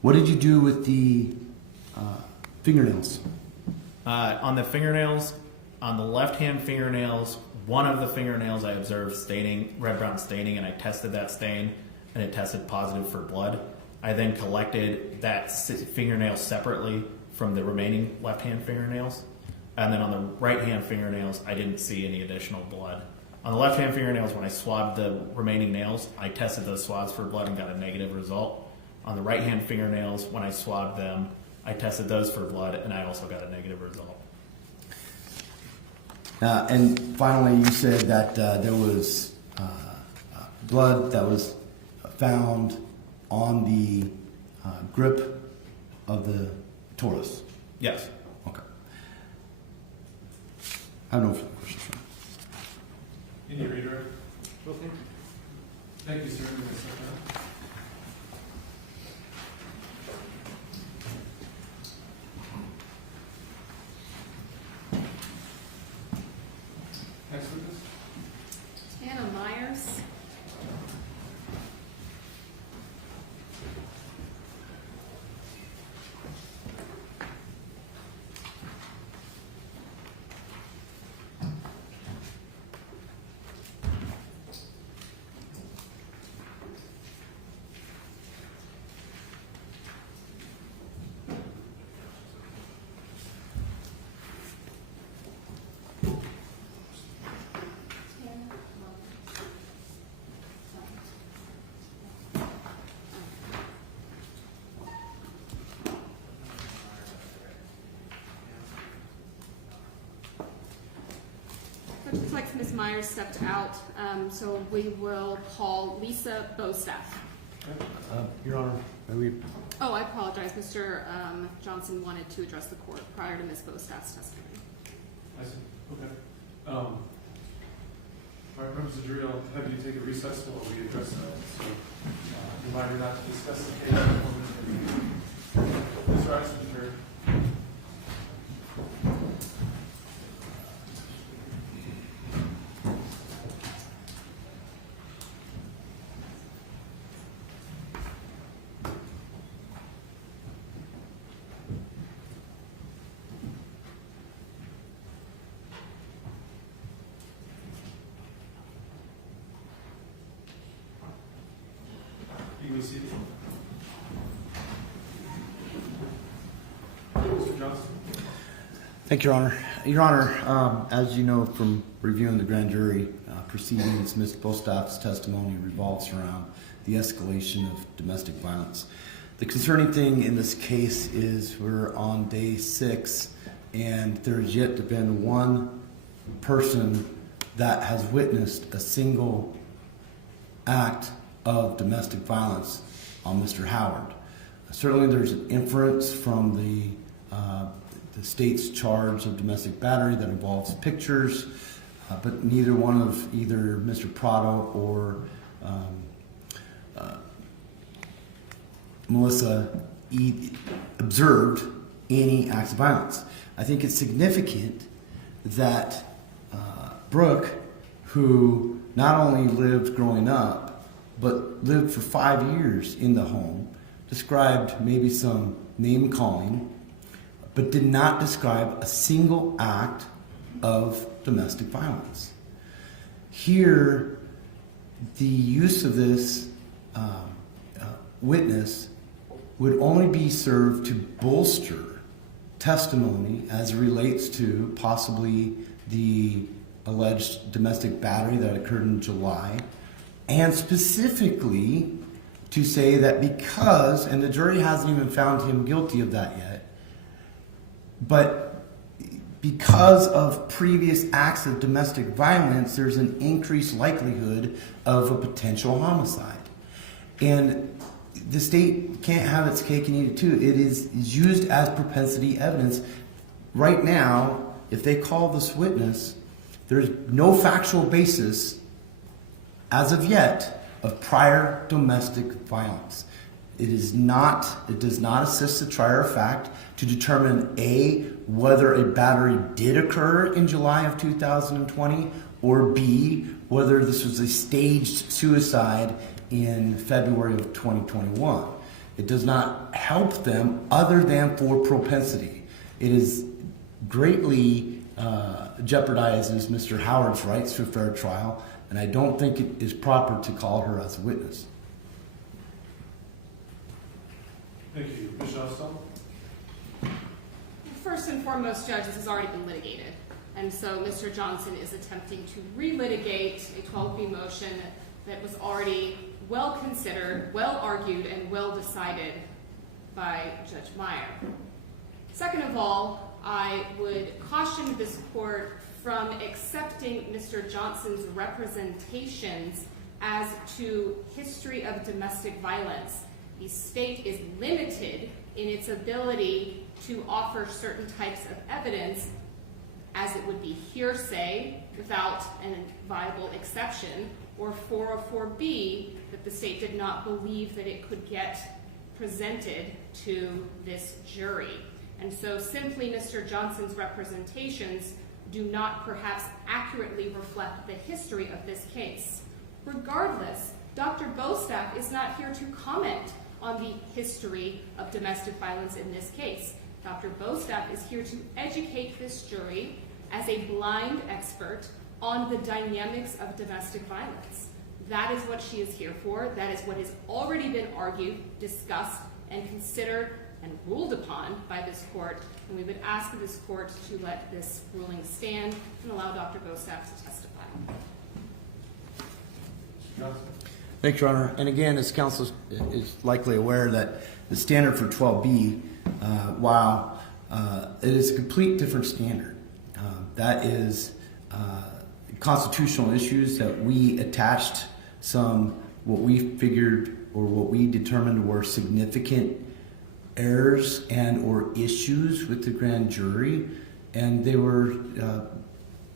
What did you do with the fingernails? On the fingernails, on the left-hand fingernails, one of the fingernails I observed staining, red-brown staining, and I tested that stain, and it tested positive for blood. I then collected that fingernail separately from the remaining left-hand fingernails. And then on the right-hand fingernails, I didn't see any additional blood. On the left-hand fingernails, when I swabbed the remaining nails, I tested those swabs for blood and got a negative result. On the right-hand fingernails, when I swabbed them, I tested those for blood, and I also got a negative result. And finally, you said that there was blood that was found on the grip of the Taurus. Yes. Okay. I have no further questions. Can you redirect? Well, thank you. Thank you, sir. Next witness. Anna Myers. It looks like Ms. Myers stepped out, so we will call Lisa Bostaff. Your Honor, may we? Oh, I apologize. Mr. Johnson wanted to address the court prior to Ms. Bostaff's testimony. I see. Okay. All right, members of the jury, I'll have you take a recess while we address that. So, reminder not to discuss the case. Mr. Eisen, jury. You may see it. Mr. Johnson. Thank you, Your Honor. Your Honor, as you know from reviewing the grand jury proceedings, Ms. Bostaff's testimony revolves around the escalation of domestic violence. The concerning thing in this case is we're on day 6, and there's yet to been one person that has witnessed a single act of domestic violence on Mr. Howard. Certainly there's an inference from the state's charge of domestic battery that involves pictures, but neither one of either Mr. Prado or Melissa observed any acts of violence. I think it's significant that Brooke, who not only lived growing up, but lived for 5 years in the home, described maybe some name calling, but did not describe a single act of domestic violence. Here, the use of this witness would only be served to bolster testimony as it relates to possibly the alleged domestic battery that occurred in July, and specifically to say that because, and the jury hasn't even found him guilty of that yet, but because of previous acts of domestic violence, there's an increased likelihood of a potential homicide. And the state can't have its cake and eat it too. It is used as propensity evidence. Right now, if they call this witness, there's no factual basis as of yet of prior domestic violence. It does not assist the trier of fact to determine A, whether a battery did occur in July of 2020, or B, whether this was a staged suicide in February of 2021. It does not help them other than for propensity. It is greatly jeopardizes Mr. Howard's rights to a fair trial, and I don't think it is proper to call her as a witness. Thank you. Ms. Shostak? First and foremost, Judge, this has already been litigated. And so Mr. Johnson is attempting to relitigate a 12B motion that was already well considered, well argued, and well decided by Judge Meyer. Second of all, I would caution this court from accepting Mr. Johnson's representations as to history of domestic violence. The state is limited in its ability to offer certain types of evidence, as it would be hearsay without a viable exception, or 404B, that the state did not believe that it could get presented to this jury. And so simply Mr. Johnson's representations do not perhaps accurately reflect the history of this case. Regardless, Dr. Bostaff is not here to comment on the history of domestic violence in this case. Dr. Bostaff is here to educate this jury as a blind expert on the dynamics of domestic violence. That is what she is here for. That is what has already been argued, discussed, and considered and ruled upon by this court, and we would ask this court to let this ruling stand and allow Dr. Bostaff to testify. Thanks, Your Honor. And again, as counsel is likely aware, that the standard for 12B, while it is a complete different standard, that is constitutional issues that we attached some, what we figured or what we determined were significant errors and or issues with the grand jury, and they were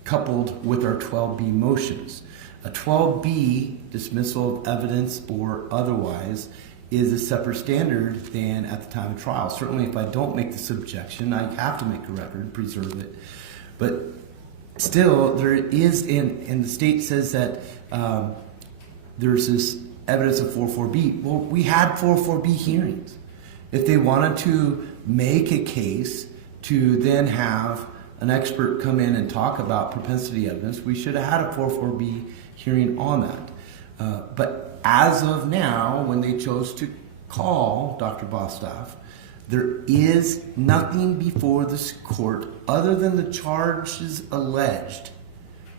coupled with our 12B motions. A 12B dismissal of evidence or otherwise is a separate standard than at the time of trial. Certainly if I don't make this objection, I have to make a record and preserve it. But still, there is, and the state says that there's this evidence of 404B. Well, we had 404B hearings. If they wanted to make a case to then have an expert come in and talk about propensity evidence, we should have had a 404B hearing on that. But as of now, when they chose to call Dr. Bostaff, there is nothing before this court other than the charges alleged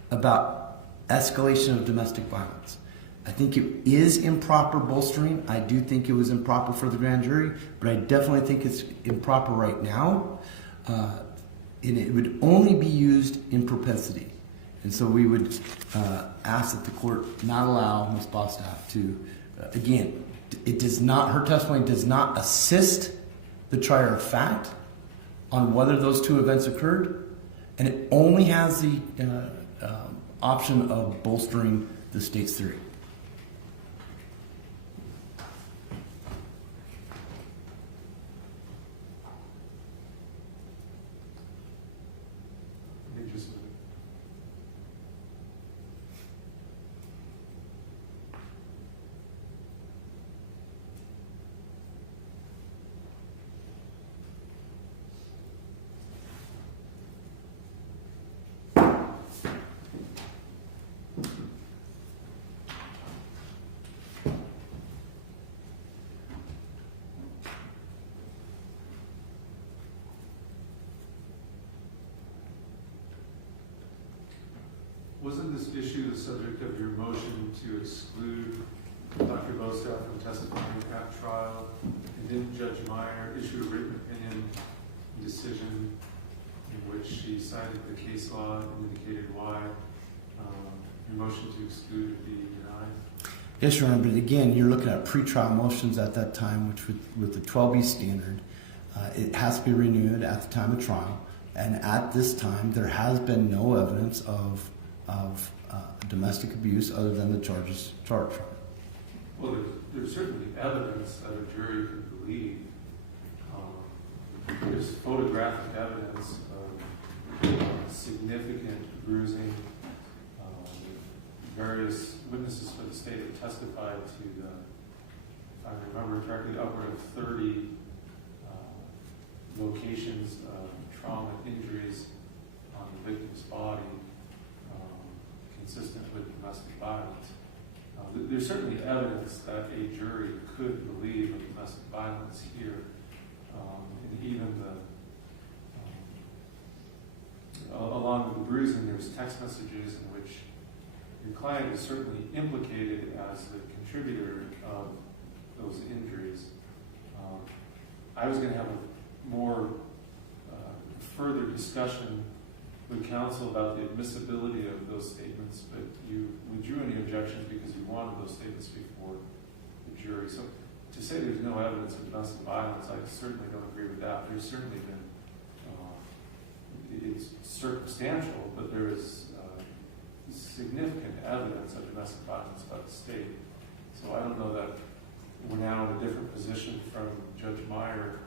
about escalation of domestic violence. I think it is improper bolstering. I do think it was improper for the grand jury, but I definitely think it's improper right now. And it would only be used in propensity. And so we would ask that the court not allow Ms. Bostaff to, again, it does not, her testimony does not assist the trier of fact on whether those two events occurred, and it only has the option of bolstering the state's theory. Wasn't this issue the subject of your motion to exclude Dr. Bostow from testifying at trial? And didn't Judge Meyer issue a written opinion decision in which she cited the case law and indicated why your motion to exclude would be denied? Yes, Your Honor, but again, you're looking at pretrial motions at that time, which with the 12B standard, it has to be renewed at the time of trial. And at this time, there has been no evidence of domestic abuse other than the charged. Well, there's certainly evidence that a jury could believe. There's photographic evidence of significant bruising. Various witnesses for the state have testified to the, if I remember correctly, upward of 30 locations of trauma injuries on the victim's body, consistent with domestic violence. There's certainly evidence that a jury could believe of domestic violence here, and even along with the bruising, there's text messages in which your client is certainly implicated as the contributor of those injuries. I was going to have a more further discussion with counsel about the admissibility of those statements, but you withdrew any objections because you wanted those statements before the jury. So to say there's no evidence of domestic violence, I certainly don't agree with that. There's certainly been, it's circumstantial, but there is significant evidence of domestic violence by the state. So I don't know that we're now in a different position from Judge Meyer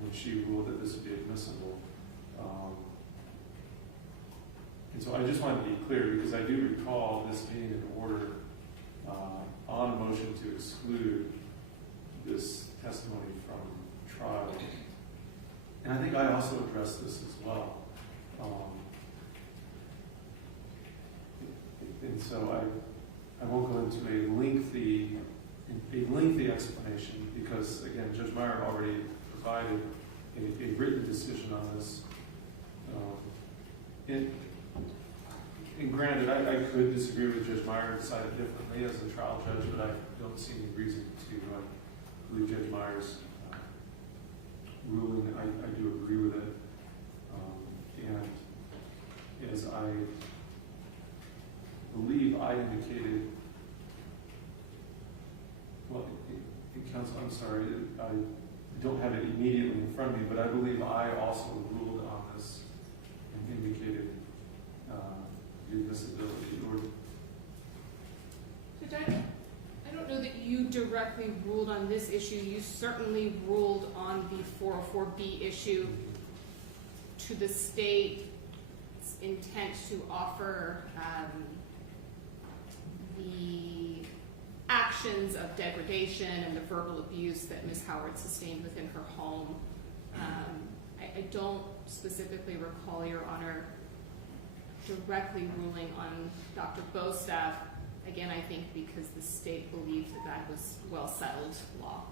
when she ruled that this would be admissible. And so I just wanted to be clear, because I do recall this being an order on a motion to exclude this testimony from trial. And I think I also addressed this as well. And so I won't go into a lengthy explanation, because again, Judge Meyer already provided a written decision on this. And granted, I could disagree with Judge Meyer and decide it differently as a trial judge, but I don't see any reason to believe Judge Meyer's ruling. I do agree with it. And as I believe I indicated, well, in counsel, I'm sorry, I don't have it immediately in front of me, but I believe I also ruled on this and indicated the admissibility. I don't know that you directly ruled on this issue. You certainly ruled on the 404B issue to the state's intent to offer the actions of degradation and the verbal abuse that Ms. Howard sustained within her home. I don't specifically recall, Your Honor, directly ruling on Dr. Bostow. Again, I think because the state believed that that was well-settled law.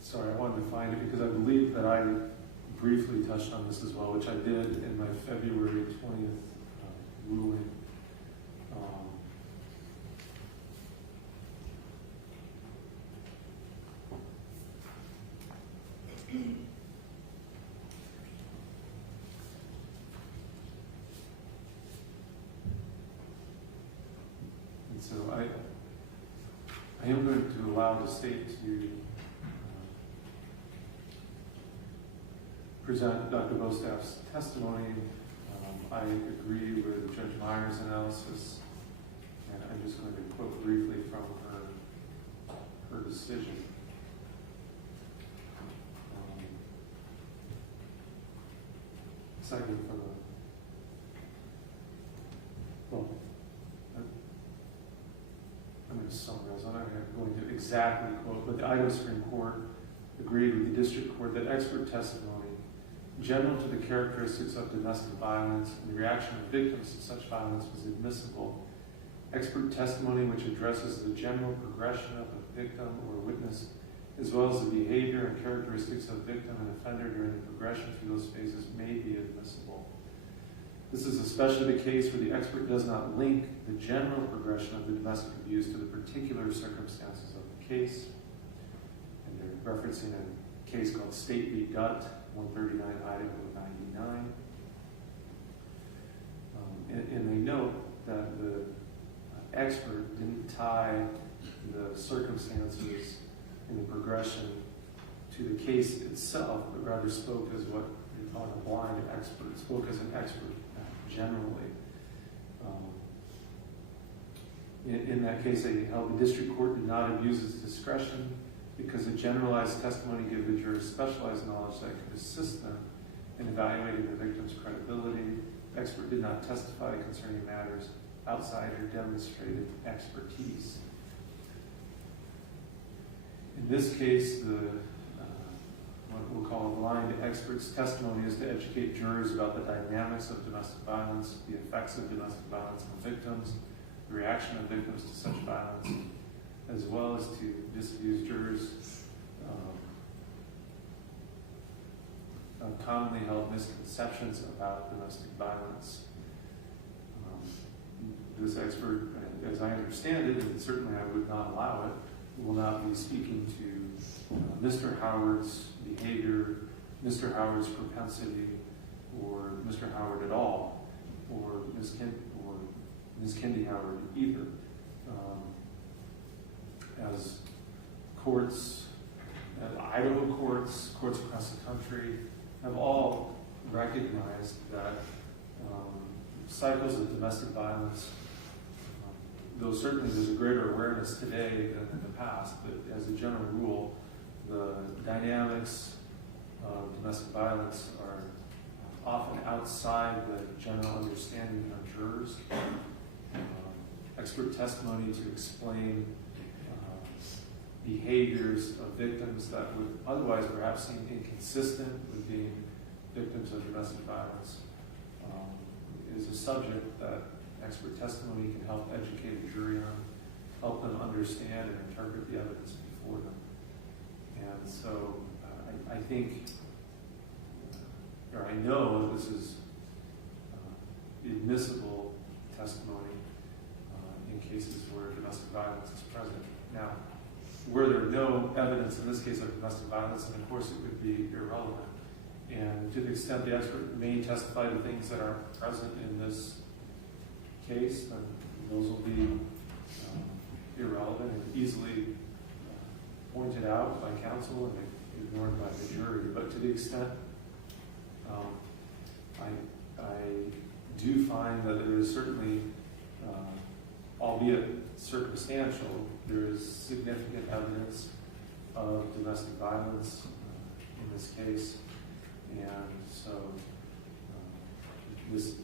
sorry, I wanted to find it because I believe that I briefly touched on this as well, which I did in my February 20th ruling. And so I am going to allow the state to present Dr. Bostaff's testimony. I agree with Judge Meyer's analysis, and I'm just going to quote briefly from her decision. Second from the, well, I'm going to summarize. I'm not going to exactly quote, but the Idaho Supreme Court agreed with the district court that expert testimony general to the characteristics of domestic violence and the reaction of victims to such violence was admissible. Expert testimony which addresses the general progression of a victim or witness, as well as the behavior and characteristics of victim and offender during the progression through those phases, may be admissible. This is especially the case where the expert does not link the general progression of the domestic abuse to the particular circumstances of the case. And they're referencing a case called State v. Gutt, 139 Idaho 99. And they note that the expert didn't tie the circumstances in the progression to the case itself, but rather spoke as what they call a blind expert, spoke as an expert generally. In that case, they held the district court did not abuse its discretion because the generalized testimony gave the jurors specialized knowledge that could assist them in evaluating the victim's credibility. The expert did not testify concerning matters outside her demonstrated expertise. In this case, what we'll call a blind expert's testimony is to educate jurors about the dynamics of domestic violence, the effects of domestic violence on victims, the reaction of victims to such violence, as well as to disabuse jurors of commonly held misconceptions about domestic violence. This expert, as I understand it, and certainly I would not allow it, will not be speaking to Mr. Howard's behavior, Mr. Howard's propensity, or Mr. Howard at all, or Ms. Kendy Howard either. As courts, Idaho courts across the country have all recognized that cycles of domestic violence, though certainly there's a greater awareness today than in the past, but as a general rule, the dynamics of domestic violence are often outside the general understanding of jurors. Expert testimony to explain behaviors of victims that would otherwise perhaps seem inconsistent with being victims of domestic violence is a subject that expert testimony can help educate a jury on, help them understand and interpret the evidence before them. And so I think, or I know this is admissible testimony in cases where domestic violence is present. Now, were there no evidence in this case of domestic violence, then of course it would be irrelevant. And to the extent the expert may testify to things that aren't present in this case, then those will be irrelevant and easily pointed out by counsel and ignored by the jury. But to the extent I do find that there is certainly, albeit circumstantial, there is significant evidence of domestic violence in this case. And so this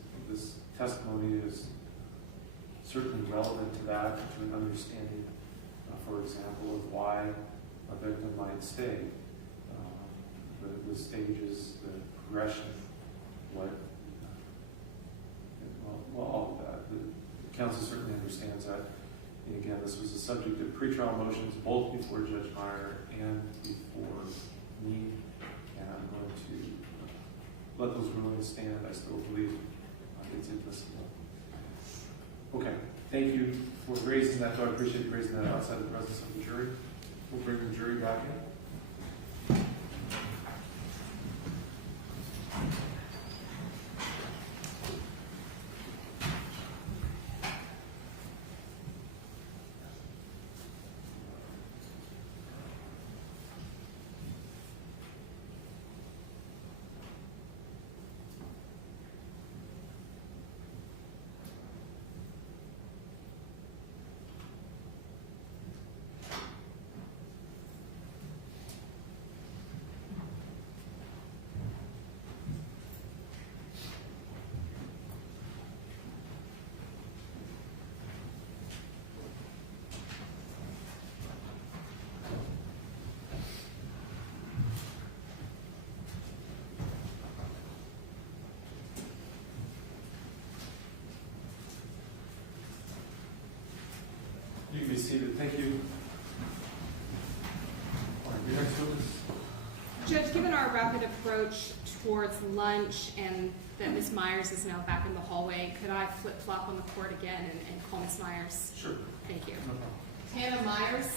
testimony is certainly relevant to that, to an understanding, for example, of why a victim might stay, the stages, the progression, all of that. The counsel certainly understands that. And again, this was a subject of pretrial motions both before Judge Meyer and before me. And I'm going to let those rulings stand. I still believe it's admissible. Okay, thank you for raising that. I appreciate you raising that outside the presence of the jury. We'll bring the jury back in. You can be seated. Thank you. All right, your next witness. Judge, given our rapid approach towards lunch and that Ms. Myers is now back in the hallway, could I flip-flop on the court again and call Ms. Myers? Sure. Thank you. No problem. Hannah Myers.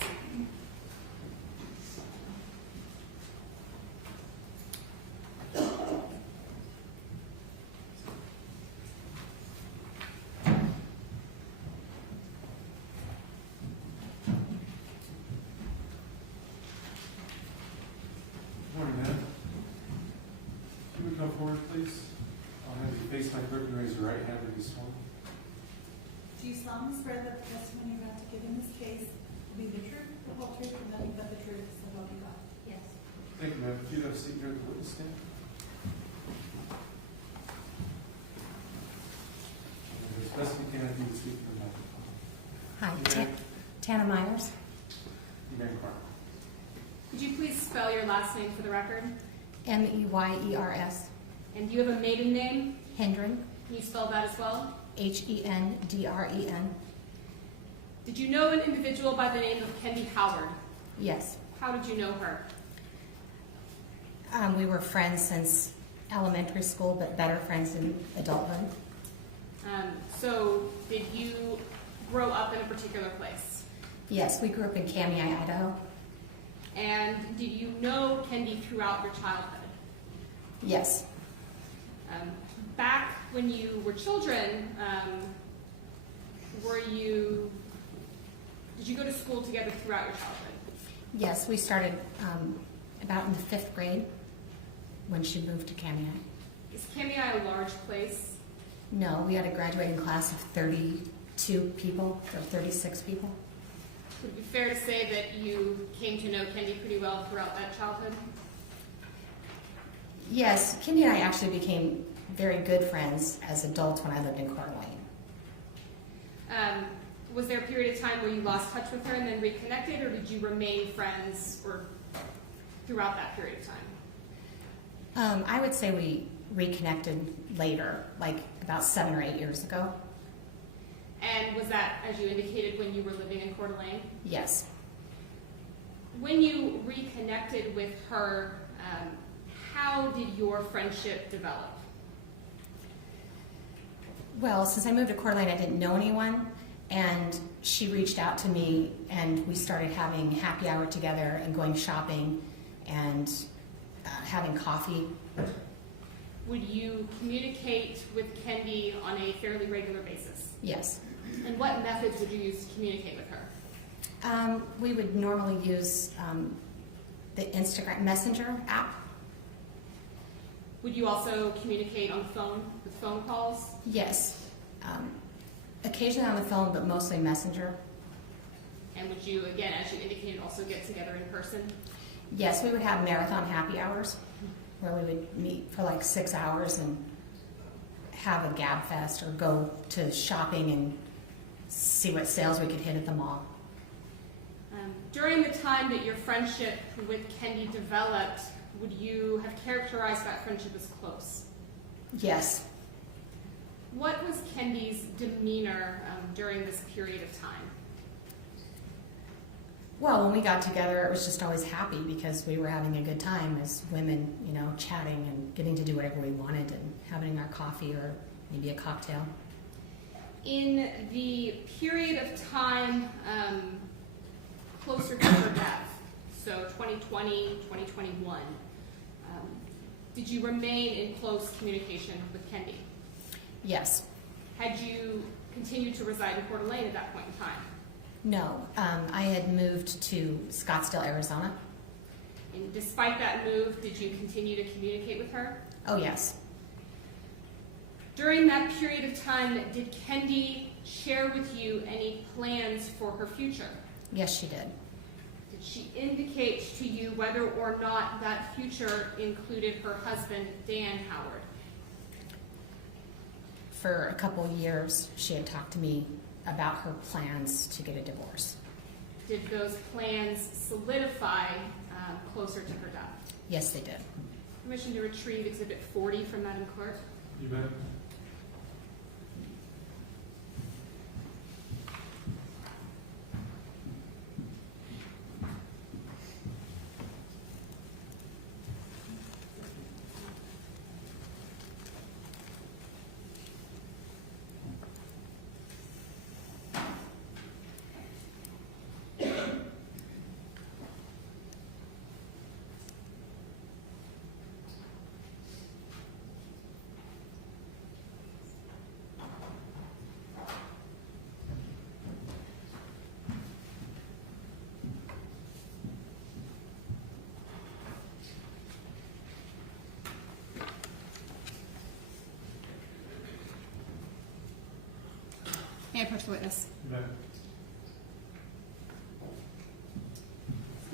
Morning, ma'am. Can we come forward, please? I'll have you face my clerk and raise your right hand and be sworn. Do you solemnly swear that the testimony you're about to give in this case will be the truth, the whole truth, and nothing but the truth, so help you God? Yes. Thank you, ma'am. Do you have a seat here at the witness stand? And as best you can, if you would speak to the microphone. Hi, You may- Tana Myers, You may inquire. Could you please spell your last name for the record? Meyers, And do you have a maiden name? Hendren, Can you spell that as well? Hendren. Did you know an individual by the name of Kendy Howard? Yes. How did you know her? We were friends since elementary school, but better friends in adulthood. So did you grow up in a particular place? Yes, we grew up in Kootenai, Idaho. And did you know Kendy throughout your childhood? Yes. Back when you were children, did you go to school together throughout your childhood? Yes, we started about in the 5th grade when she moved to Kootenai. Is Kootenai a large place? No, we had a graduating class of 32 people, or 36 people. Would it be fair to say that you came to know Kendy pretty well throughout that childhood? Yes, Kendy and I actually became very good friends as adults when I lived in Coeur d'Alene. Was there a period of time where you lost touch with her and then reconnected, or did you remain friends or throughout that period of time? I would say we reconnected later, like about 7 or 8 years ago. And was that, as you indicated, when you were living in Coeur d'Alene? Yes. When you reconnected with her, how did your friendship develop? Well, since I moved to Coeur d'Alene, I didn't know anyone, and she reached out to me, and we started having happy hour together and going shopping and having coffee. Would you communicate with Kendy on a fairly regular basis? Yes. And what methods would you use to communicate with her? We would normally use the Instagram Messenger app. Would you also communicate on the phone with phone calls? Yes. Occasionally on the phone, but mostly Messenger. And would you, again, as you indicated, also get together in person? Yes, we would have marathon happy hours where we would meet for like 6 hours and have a gab fest or go to shopping and see what sales we could hit at the mall. During the time that your friendship with Kendy developed, would you have characterized that friendship as close? Yes. What was Kendy's demeanor during this period of time? Well, when we got together, it was just always happy because we were having a good time as women, you know, chatting and getting to do whatever we wanted and having our coffee or maybe a cocktail. In the period of time closer to her death, so 2020, 2021, did you remain in close communication with Kendy? Yes. Had you continued to reside in Coeur d'Alene at that point in time? No. I had moved to Scottsdale, Arizona. And despite that move, did you continue to communicate with her? Oh, yes. During that period of time, did Kendy share with you any plans for her future? Yes, she did. Did she indicate to you whether or not that future included her husband, Dan Howard? For a couple years, she had talked to me about her plans to get a divorce. Did those plans solidify closer to her death? Yes, they did. Permission to retrieve Exhibit 40 from Madam Clerk. You bet. May I approach the witness? You bet.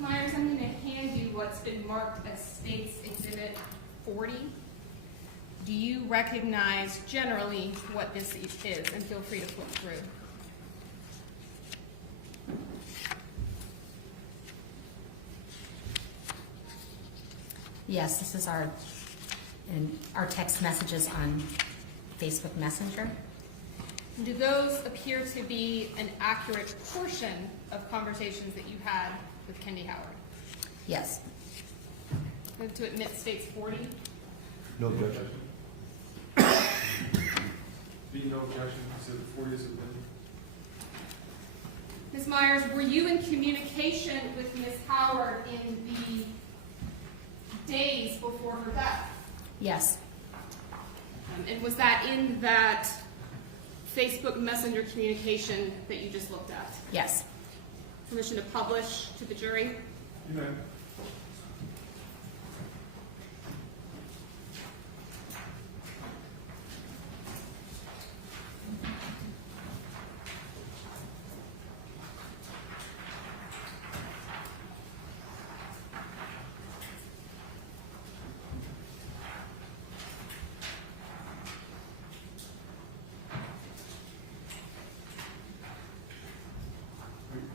Ms. Myers, I'm going to hand you what's been marked as State's Exhibit 40. Do you recognize generally what this is? And feel free to flip through. Yes, this is our text messages on Facebook Messenger. Do those appear to be an accurate portion of conversations that you had with Kendy Howard? Yes. Move to admit State's 40. No objection. Be no objection, Exhibit 40 is admitted. Ms. Myers, were you in communication with Ms. Howard in the days before her death? Yes. And was that in that Facebook Messenger communication that you just looked at? Yes. Permission to publish to the jury? You bet.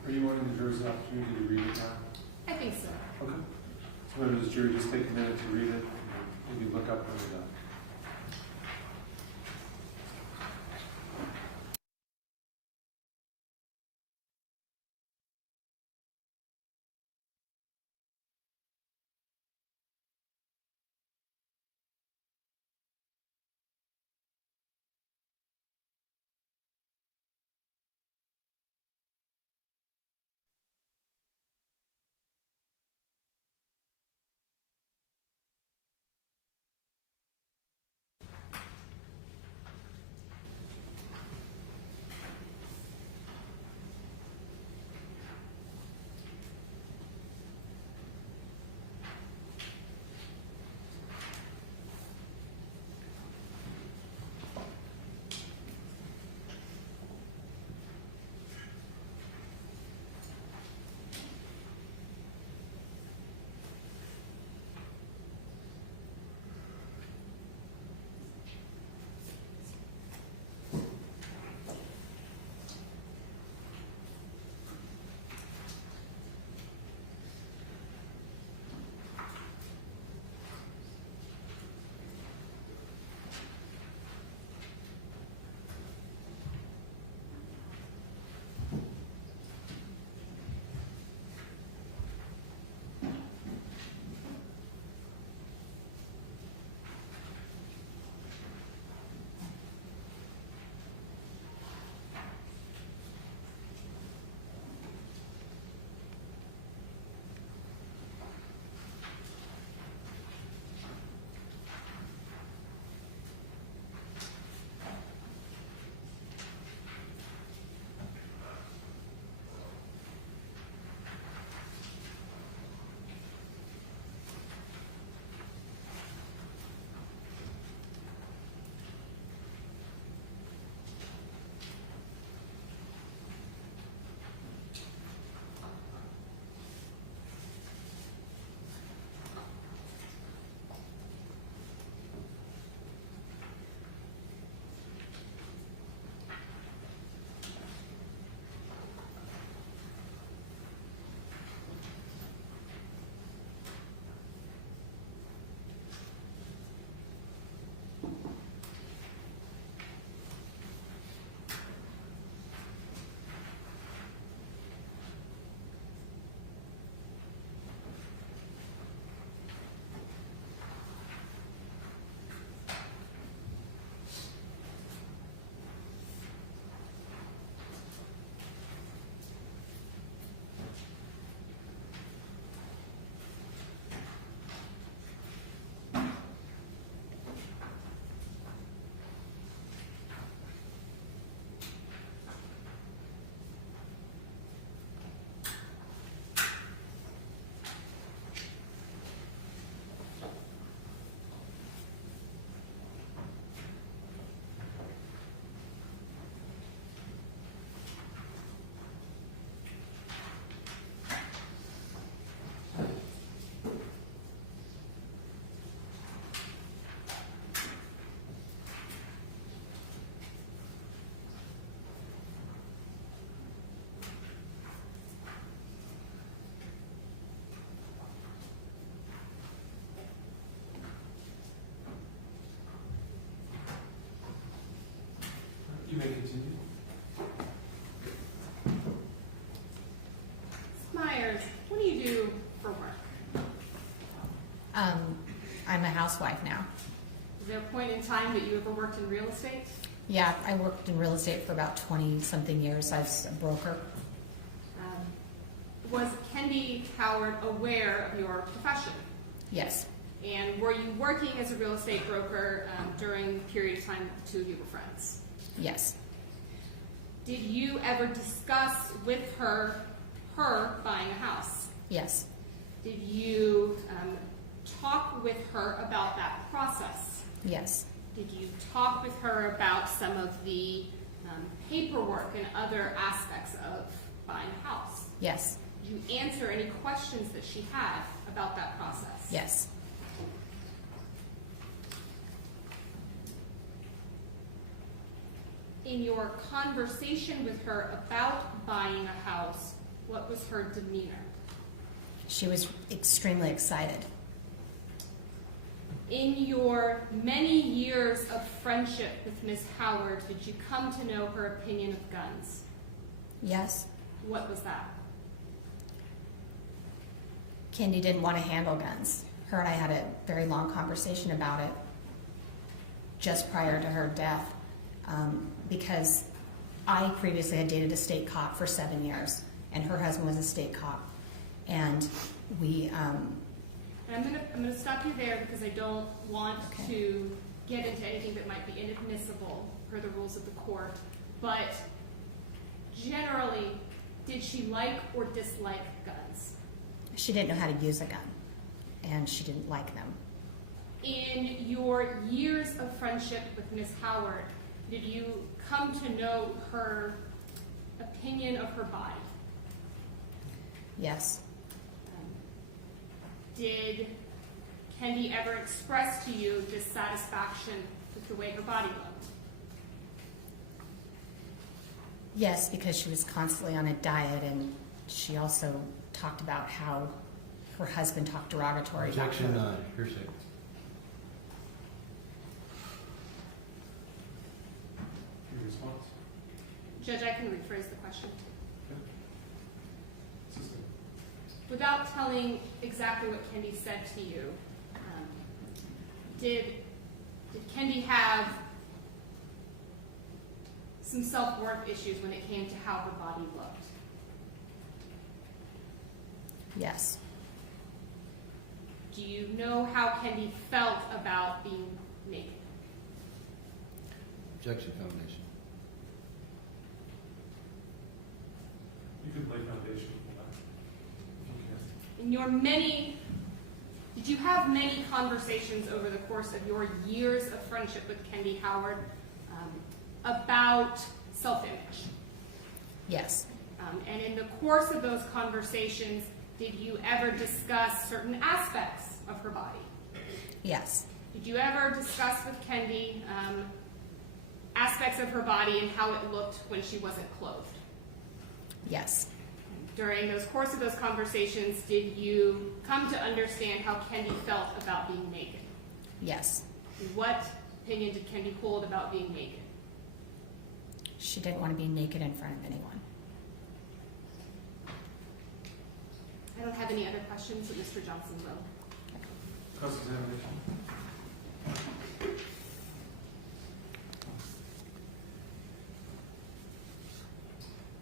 Are you wanting the jury's opportunity to read it now? I think so. Okay. So maybe the jury just take a minute to read it, and maybe look up when we're done. You may continue. Myers, what do you do for work? I'm a housewife now. Is there a point in time that you ever worked in real estate? Yeah, I worked in real estate for about 20-something years. I was a broker. Was Kendy Howard aware of your profession? Yes, And were you working as a real estate broker during the period of time that the two of you were friends? yes, Did you ever discuss with her buying a house? yes, Did you talk with her about that process? yes, Did you talk with her about some of the paperwork and other aspects of buying a house? yes, Did you answer any questions that she had about that process? yes. In your conversation with her about buying a house, what was her demeanor? She was extremely excited. In your many years of friendship with Ms. Howard, did you come to know her opinion of guns? Yes, What was that? Kendy didn't want to handle guns. Her and I had a very long conversation about it just prior to her death, because I previously had dated a state cop for 7 years, and her husband was a state cop, and we. And I'm gonna stop you there because I don't want Okay. to get into anything that might be inadmissible per the rules of the court. But generally, did she like or dislike guns? She didn't know how to use a gun, and she didn't like them. In your years of friendship with Ms. Howard, did you come to know her opinion of her body? Yes, Did Kendy ever express to you dissatisfaction with the way her body looked? yes, because she was constantly on a diet, and she also talked about how her husband talked derogatory about Objection, her. hearsay. Your response? Judge, I can rephrase the question. Okay. Assistant. Without telling exactly what Kendy said to you, did Kendy have some self-worth issues when it came to how her body looked? Yes, Do you know how Kendy felt about being naked? Objection, combination. You can lay foundation for that. Okay. In your did you have many conversations over the course of your years of friendship with Kendy Howard about self-image? yes, And in the course of those conversations, did you ever discuss certain aspects of her body? yes, Did you ever discuss with Kendy aspects of her body and how it looked when she wasn't clothed? yes, During those course of those conversations, did you come to understand how Kendy felt about being naked? yes. What opinion did Kendy hold about being naked? She didn't want to be naked in front of anyone. I don't have any other questions, but Mr. Johnson will. Cross-examination.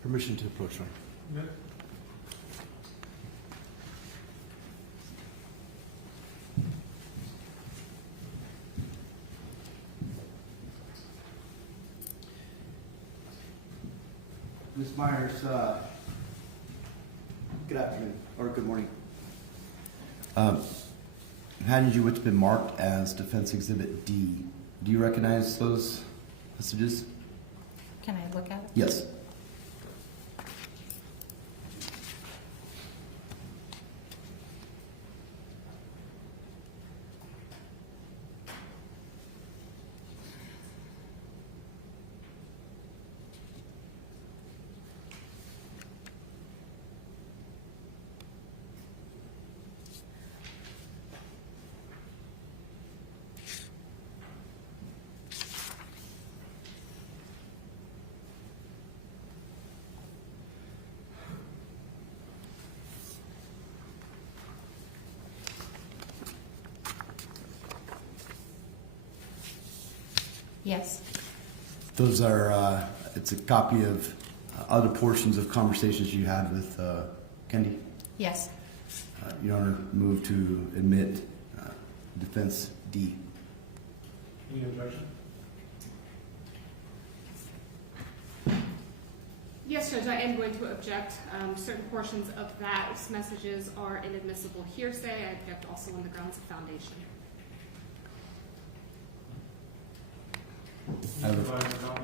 Permission to approach one. Okay. Ms. Myers, good afternoon, or good morning. Handed you what's been marked as Defense Exhibit D. Do you recognize those messages? Can I look at it? Yes. Yes. Those are, it's a copy of other portions of conversations you had with Kendy. Yes. Your Honor, move to admit defense D. Any objection? Yes, Judge, I am going to object. Certain portions of that messages are inadmissible hearsay. I object also on the grounds of foundation. Supervisor, copy?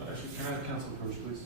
Actually, can I have counsel approach, please?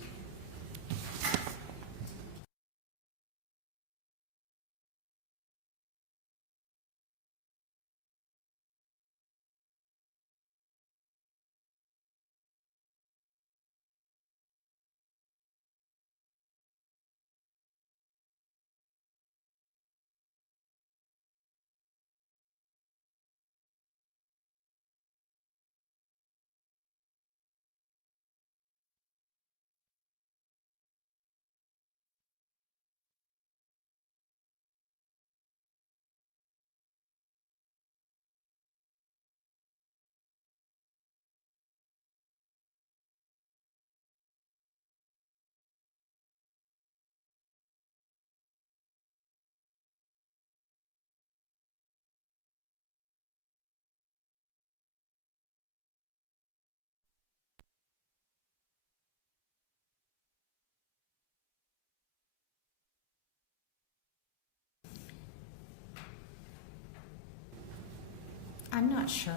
I'm not sure.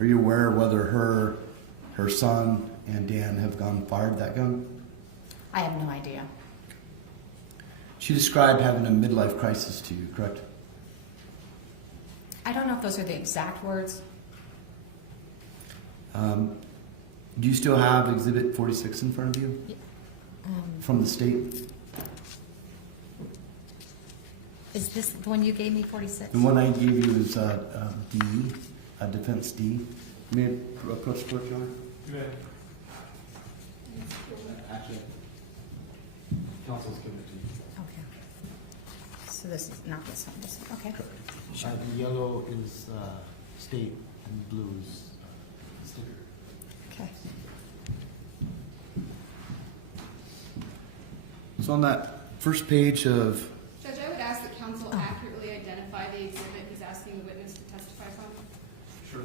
Are you aware whether her son and Dan have fired that gun? I have no idea. She described having a midlife crisis to you, correct? I don't know if those are the exact words. Do you still have Exhibit 46 in front of you from the state? Is this the one you gave me, 46? The one I gave you is D, Defense D. May I approach the court, Your Honor? You may. Actually, counsel's giving it to you. Okay. So this is not this one, this one. Okay. The yellow is state and blue is sticker. Okay. So on that first page of, Judge, I would ask that counsel accurately identify the exhibit he's asking the witness to testify from. Sure.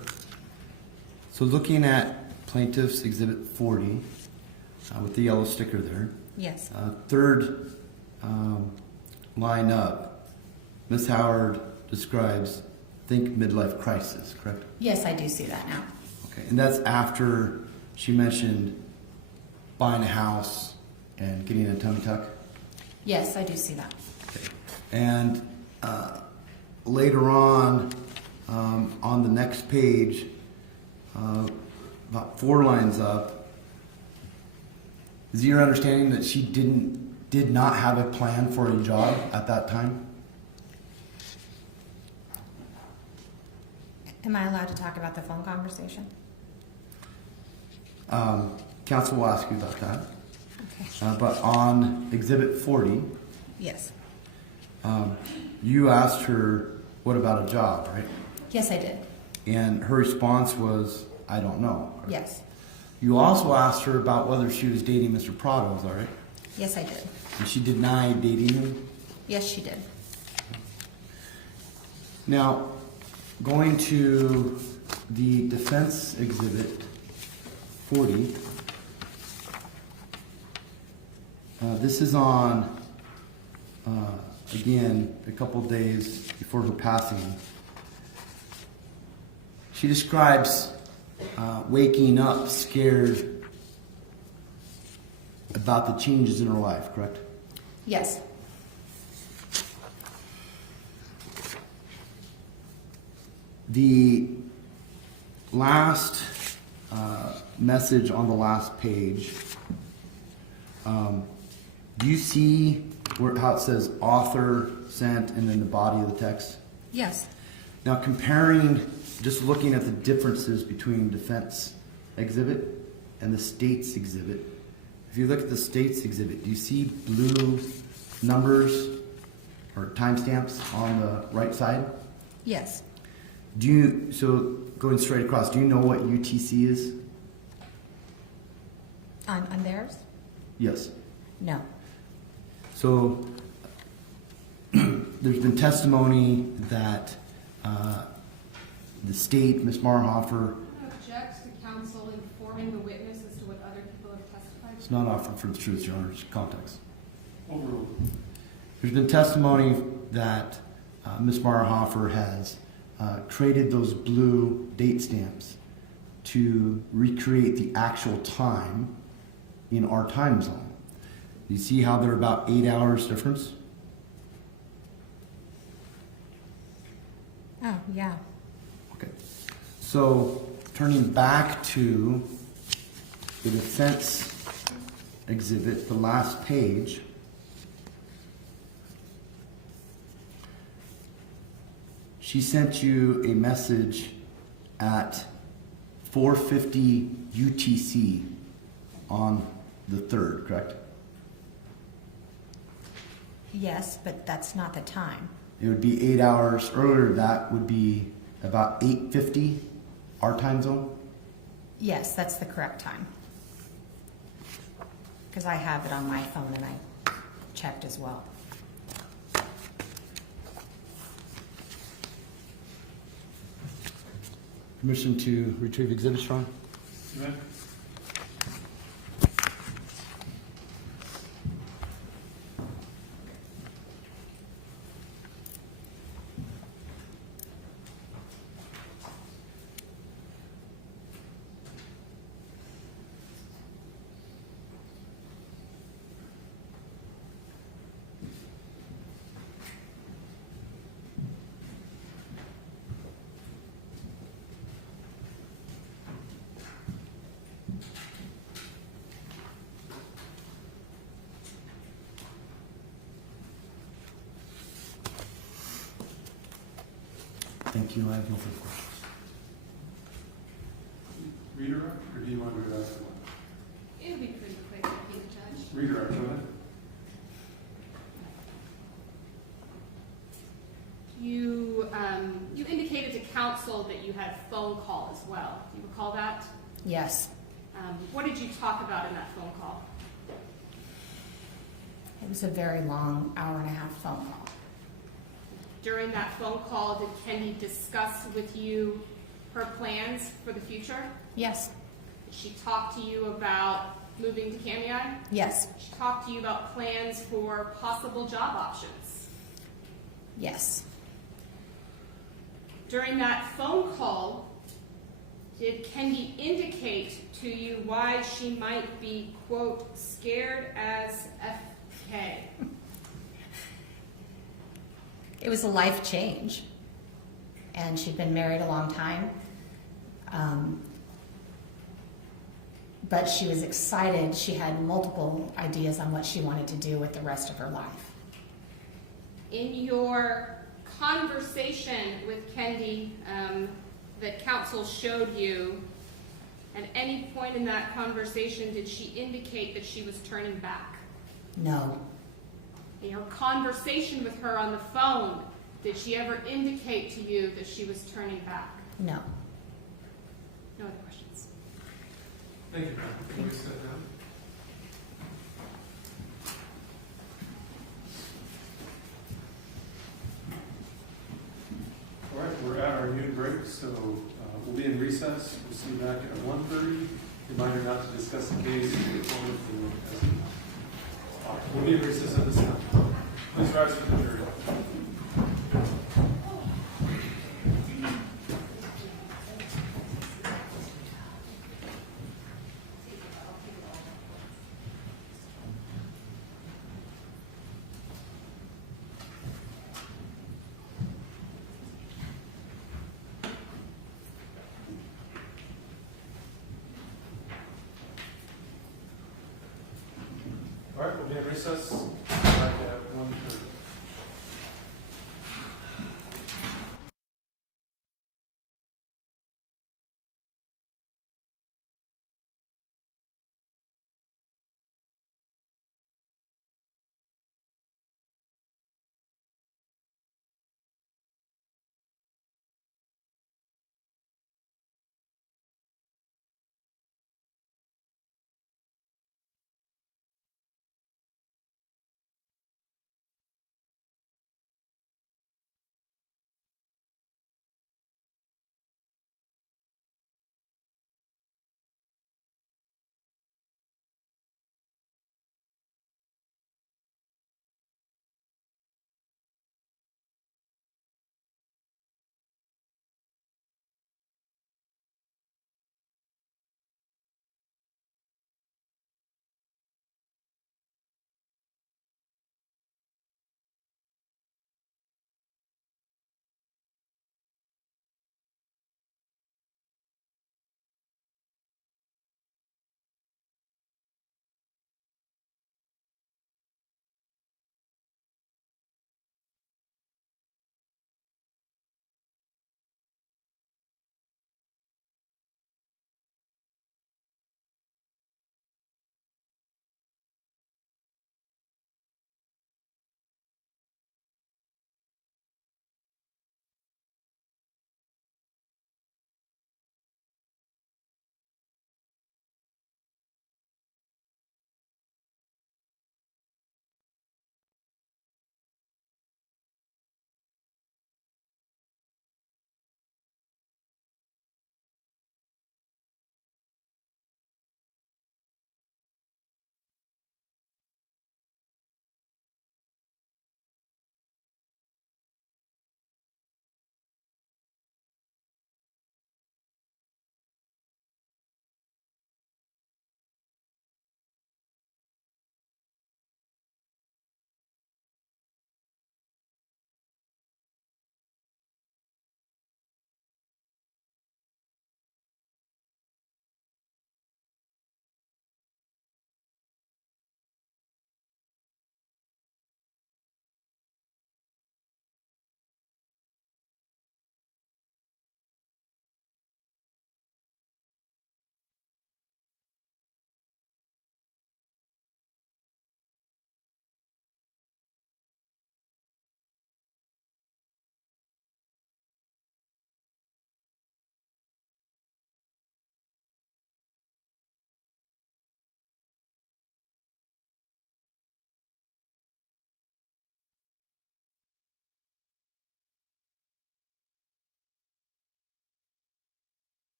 so looking at Plaintiff's Exhibit 40 with the yellow sticker there, Yes. third line up, Ms. Howard describes think midlife crisis, correct? Yes, I do see that now. Okay, and that's after she mentioned buying a house and getting a tummy tuck. Yes, I do see that. And later on the next page, about 4 lines up, is it your understanding that she did not have a plan for a job at that time? Am I allowed to talk about the phone conversation? Counsel will ask you about that. Okay. But on Exhibit 40, Yes. you asked her, what about a job, right? Yes, I did. And her response was, I don't know. Yes. You also asked her about whether she was dating Mr. Prado, is that right? Yes, I did. And she denied dating him? Yes, she did. Now, going to the defense exhibit 40, this is on again, a couple days before her passing. She describes waking up scared about the changes in her life, correct? Yes. The last message on the last page, do you see how it says author, sent, and then the body of the text? Yes. Now comparing, just looking at the differences between defense exhibit and the state's exhibit, if you look at the state's exhibit, do you see blue numbers or timestamps on the right side? Yes. So going straight across, do you know what UTC is? On theirs? Yes. No. So there's been testimony that the state, Ms. Marhofer, Object to counsel informing the witness as to what other people have testified. it's not offered for the truth, Your Honor, it's context. Overruled. There's been testimony that Ms. Marhofer has created those blue date stamps to recreate the actual time in our time zone. You see how they're about 8 hours difference? Oh, yeah. Okay. So turning back to the defense exhibit, the last page, she sent you a message at 4:50 UTC on the 3rd, correct? Yes, but that's not the time. It would be 8 hours earlier. That would be about 8:50 our time zone. Yes, that's the correct time. Because I have it on my phone and I checked as well. Permission to retrieve exhibits, Ron? Amen. Thank you. I have no further questions. Redirect, or do you want to ask one? It would be pretty quick, I think, Judge. Redirect, go ahead. You indicated to counsel that you had a phone call as well. Do you recall that? Yes. What did you talk about in that phone call? It was a very long hour-and-a-half phone call. During that phone call, did Kendy discuss with you her plans for the future? Yes. Did she talk to you about moving to Kootenai? Yes. Did she talk to you about plans for possible job options? Yes. During that phone call, did Kendy indicate to you why she might be, quote, scared as FK? It was a life change. And she'd been married a long time. But she was excited. She had multiple ideas on what she wanted to do with the rest of her life. In your conversation with Kendy that counsel showed you, at any point in that conversation, did she indicate that she was turning back? No. In your conversation with her on the phone, did she ever indicate to you that she was turning back? No. No other questions? Thank you, ma'am. Can we sit down? All right, we're at our noon break, so we'll be in recess. We'll see you back at 1:30. Reminder not to discuss the case. We'll be in recess at this time. Please rise for the jury. All right, we'll be in recess back at 1:30.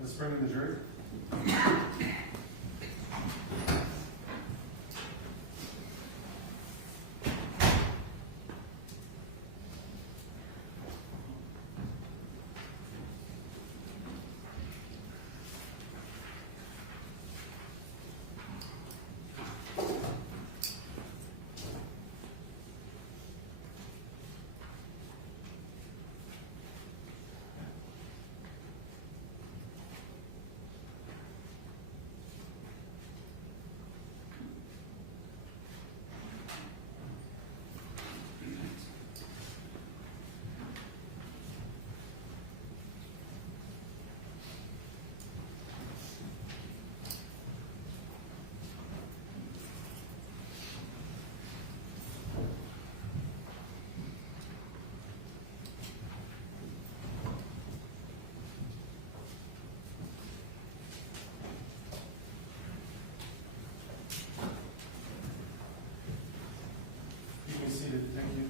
Ms. Spring and the jury? You can be seated. Thank you.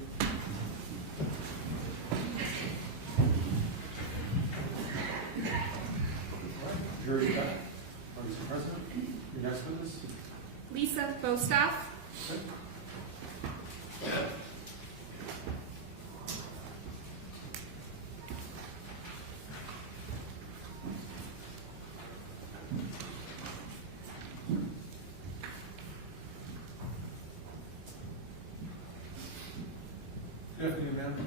Jury back. Mr. President, your next witness. Lisa Bostaff. Okay. Good afternoon, ma'am. Can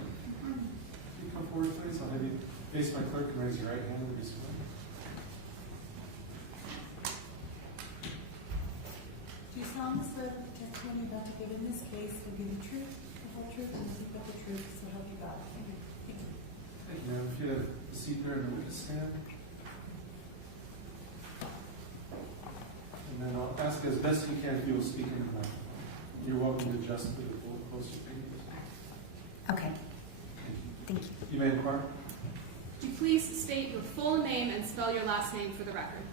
you come forward, please? I'll have you face my clerk and raise your right hand and be sworn. Do you solemnly swear that the testimony about to give in this case will be the truth, the whole truth, and nothing but the truth, so help you God? Thank you. Thank you, ma'am. If you have a seat there in the witness stand. And then I'll ask as best you can if you will speak into the microphone. You're welcome to adjust to the closer fingers. Okay, thank you. You may inquire. Would you please state your full name and spell your last name for the record?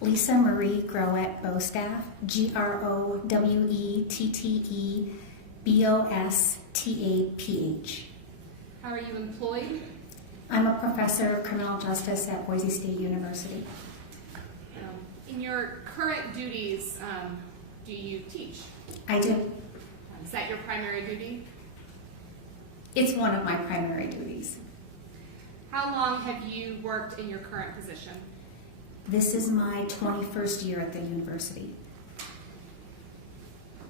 Lisa Marie Growett Bostaff, GROWETTEBOSTAPH. How are you employed? I'm a professor of criminal justice at Boise State University. In your current duties, do you teach? I do. Is that your primary duty? It's one of my primary duties. How long have you worked in your current position? This is my 21st year at the university.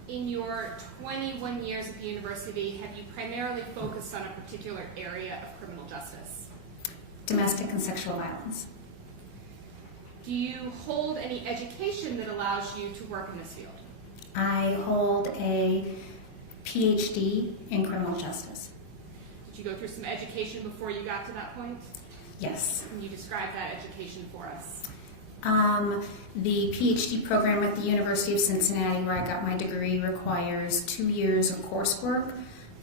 In your 21 years at the university, have you primarily focused on a particular area of criminal justice? Domestic and sexual violence. Do you hold any education that allows you to work in this field? I hold a PhD in criminal justice. Did you go through some education before you got to that point? Yes. Can you describe that education for us? The PhD program at the University of Cincinnati, where I got my degree, requires 2 years of coursework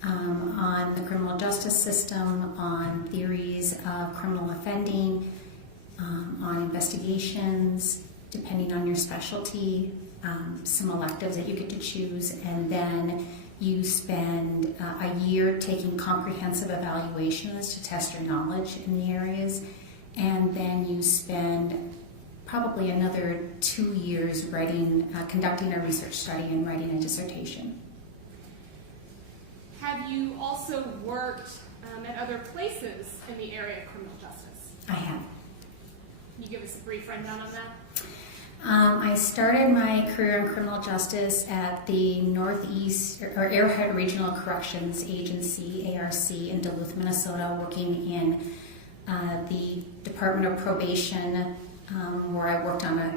on the criminal justice system, on theories of criminal offending, on investigations, depending on your specialty, some electives that you get to choose, and then you spend a year taking comprehensive evaluations to test your knowledge in the areas, and then you spend probably another 2 years conducting a research study and writing a dissertation. Have you also worked at other places in the area of criminal justice? I have. Can you give us a brief rundown on that? I started my career in criminal justice at the Northeast or Arrowhead Regional Corrections Agency, ARC, in Duluth, Minnesota, working in the Department of Probation, where I worked on a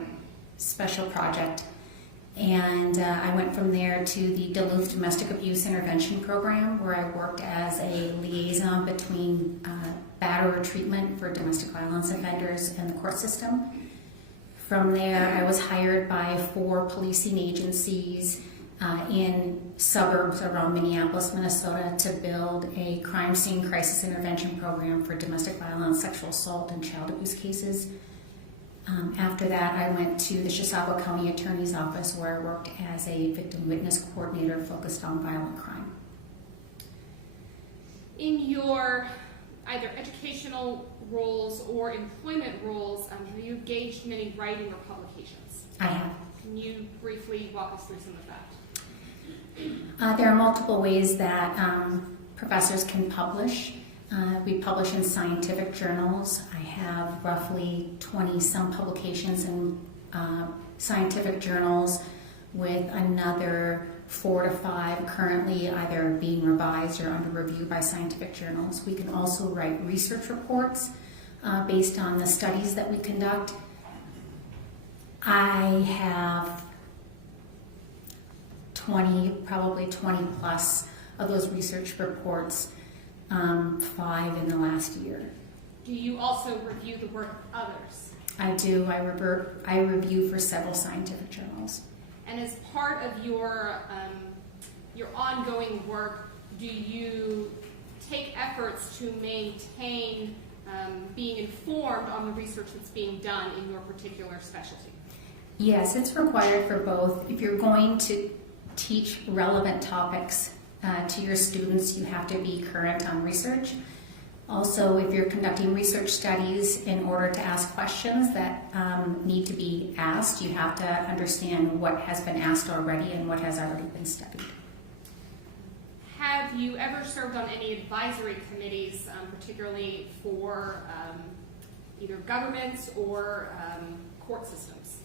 special project. And I went from there to the Duluth Domestic Abuse Intervention Program, where I worked as a liaison between batterer treatment for domestic violence offenders and the court system. From there, I was hired by 4 policing agencies in suburbs around Minneapolis, Minnesota, to build a crime scene crisis intervention program for domestic violence, sexual assault, and child abuse cases. After that, I went to the Chisago County Attorney's Office, where I worked as a victim witness coordinator focused on violent crime. In your either educational roles or employment roles, have you engaged in any writing or publications? I have. Can you briefly walk us through some of that? There are multiple ways that professors can publish. We publish in scientific journals. I have roughly 20-some publications in scientific journals, with another 4 to 5 currently either being revised or under review by scientific journals. We can also write research reports based on the studies that we conduct. I have probably 20 plus of those research reports, 5 in the last year. Do you also review the work of others? I do. I review for several scientific journals. And as part of your ongoing work, do you take efforts to maintain being informed on the research that's being done in your particular specialty? Yes, it's required for both. If you're going to teach relevant topics to your students, you have to be current on research. Also, if you're conducting research studies, in order to ask questions that need to be asked, you have to understand what has been asked already and what has already been studied. Have you ever served on any advisory committees, particularly for either governments or court systems?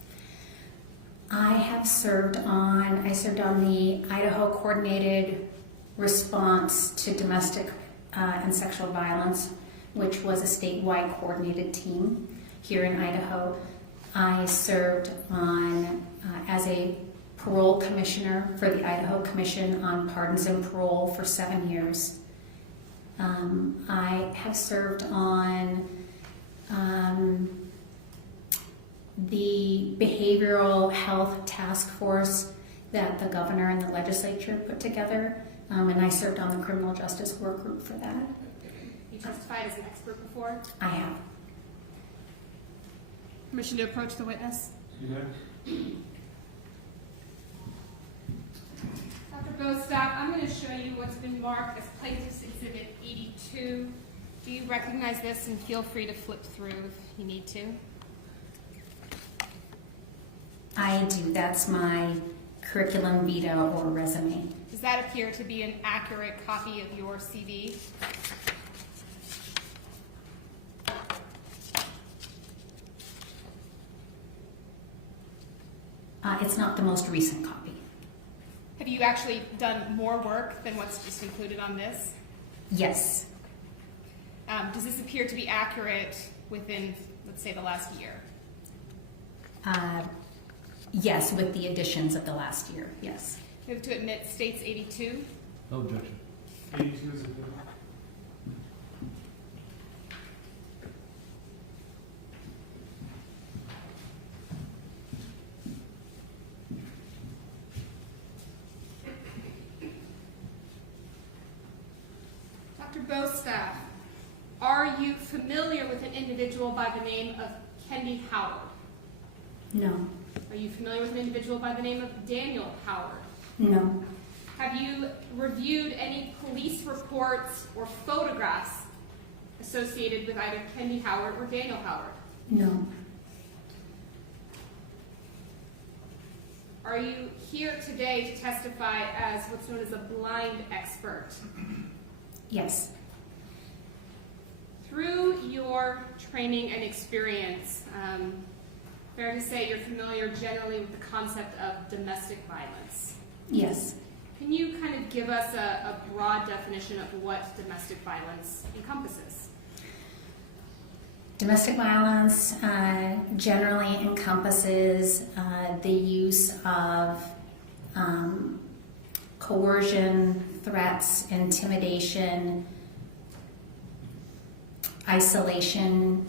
I served on the Idaho Coordinated Response to Domestic and Sexual Violence, which was a statewide coordinated team here in Idaho. I served on as a parole commissioner for the Idaho Commission on Pardons and Parole for 7 years. I have served on the Behavioral Health Task Force that the governor and the legislature put together, and I served on the Criminal Justice Work Group for that. You testified as an expert before? I have. Permission to approach the witness? Dr. Bostock, I'm going to show you what's been marked as Plaintiff's Exhibit 82. Do you recognize this? And feel free to flip through if you need to. I do. That's my curriculum vitae or resume. Does that appear to be an accurate copy of your CV? It's not the most recent copy. Have you actually done more work than what's just included on this? Yes. Does this appear to be accurate within, let's say, the last year? Yes, with the additions of the last year, yes. You have to admit states 82. No objection. 82 is a good. Dr. Bostock, are you familiar with an individual by the name of Kendy Howard? No. Are you familiar with an individual by the name of Daniel Howard? No. Have you reviewed any police reports or photographs associated with either Kendy Howard or Daniel Howard? No. Are you here today to testify as what's known as a blind expert? Yes. Through your training and experience, fair to say you're familiar generally with the concept of domestic violence. Yes. Can you kind of give us a broad definition of what domestic violence encompasses? Domestic violence generally encompasses the use of coercion, threats, intimidation, isolation,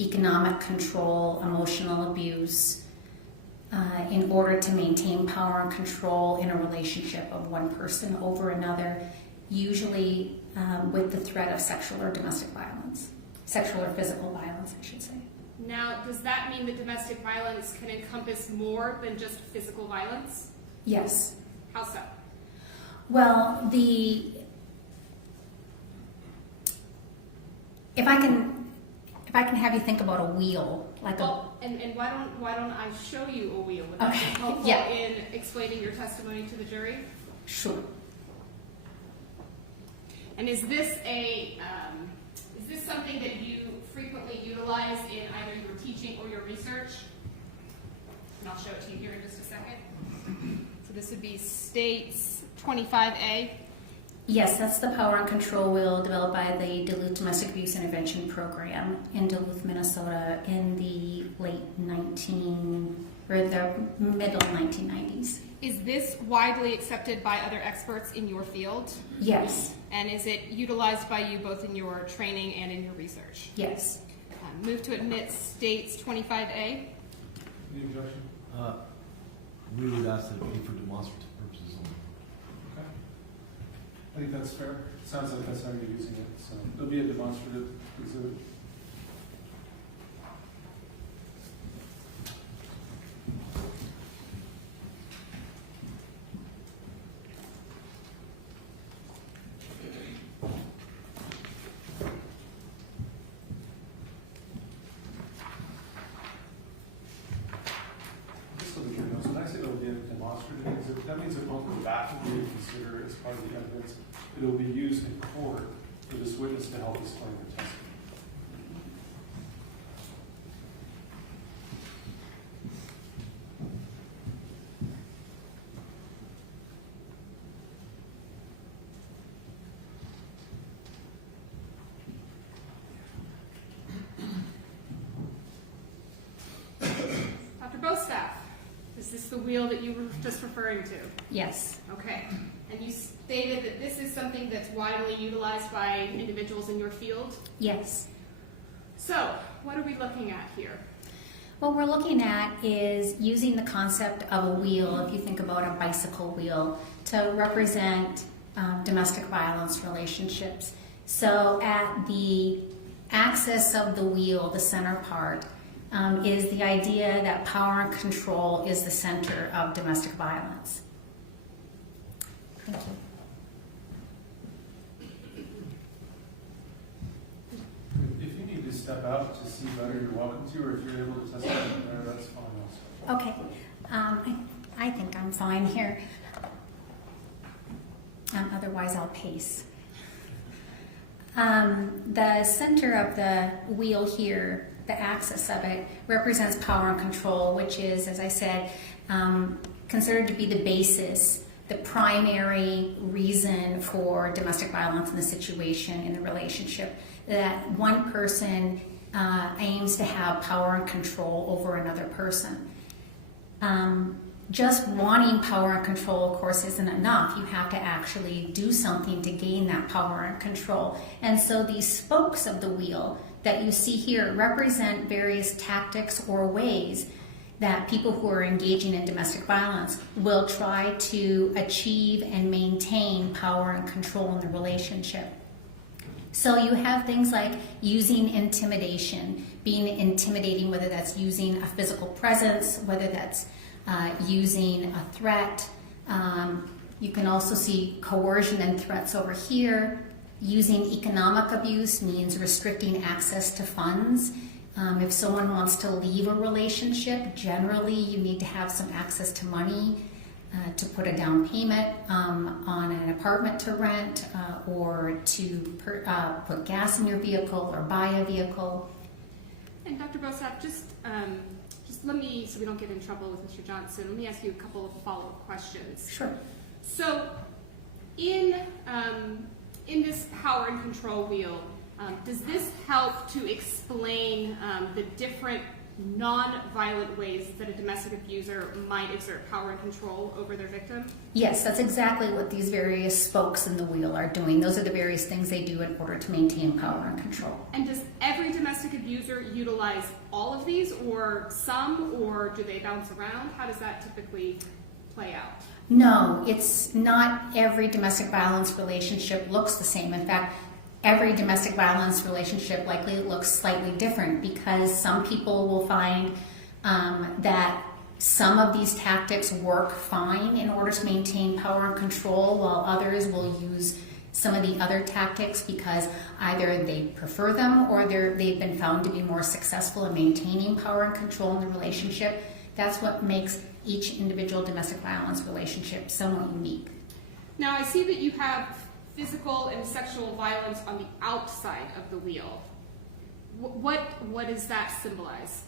economic control, emotional abuse, in order to maintain power and control in a relationship of one person over another, usually with the threat of sexual or domestic violence. Sexual or physical violence, I should say. Now, does that mean that domestic violence can encompass more than just physical violence? Yes. How so? Well, the If I can have you think about a wheel, like Well, and why don't I show you a wheel? Would that be Okay, helpful yeah. in explaining your testimony to the jury? sure. And is this something that you frequently utilize in either your teaching or your research? And I'll show it to you here in just a second. So this would be States 25A. Yes, that's the power and control wheel developed by the Duluth Domestic Abuse Intervention Program in Duluth, Minnesota in the the middle 1990s. Is this widely accepted by other experts in your field? Yes, And is it utilized by you both in your training and in your research? yes. Move to admit States 25A. Any objection? We would ask that it be for demonstrative purposes only. Okay. I think that's fair. Sounds like that's how you're using it, so it'll be a demonstrative exhibit. Just so that you know, so when I say it'll be a demonstrative exhibit, that means that both the back will be considered as part of the evidence. It will be used in court for this witness to help explain their testimony. Dr. Bostaff, is this the wheel that you were just referring to? Yes, Okay. And you stated that this is something that's widely utilized by individuals in your field. yes. So, what are we looking at here? What we're looking at is using the concept of a wheel, if you think about a bicycle wheel, to represent domestic violence relationships. So at the axis of the wheel, the center part, is the idea that power and control is the center of domestic violence. Thank you. If you need to step out to see better, you're welcome to, or if you're able to testify better, that's fine also. Okay, I think I'm fine here. Otherwise, I'll pace. The center of the wheel here, the axis of it, represents power and control, which is, as I said, considered to be the basis, the primary reason for domestic violence in the situation, in the relationship, that one person aims to have power and control over another person. Just wanting power and control, of course, isn't enough. You have to actually do something to gain that power and control. And so these spokes of the wheel that you see here represent various tactics or ways that people who are engaging in domestic violence will try to achieve and maintain power and control in the relationship. So you have things like using intimidation, being intimidating, whether that's using a physical presence, whether that's using a threat. You can also see coercion and threats over here. Using economic abuse means restricting access to funds. If someone wants to leave a relationship, generally you need to have some access to money to put a down payment on an apartment to rent or to put gas in your vehicle or buy a vehicle. And Dr. Bostaff, just let me, so we don't get in trouble with Mr. Johnson, let me ask you a couple of follow-up questions. Sure. So, in this power and control wheel, does this help to explain the different non-violent ways that a domestic abuser might exert power and control over their victim? Yes, that's exactly what these various spokes in the wheel are doing. Those are the various things they do in order to maintain power and control. And does every domestic abuser utilize all of these, or some, or do they bounce around? How does that typically play out? No, it's not every domestic violence relationship looks the same. In fact, every domestic violence relationship likely looks slightly different because some people will find that some of these tactics work fine in order to maintain power and control, while others will use some of the other tactics because either they prefer them or they've been found to be more successful in maintaining power and control in the relationship. That's what makes each individual domestic violence relationship somewhat unique. Now, I see that you have physical and sexual violence on the outside of the wheel. What does that symbolize?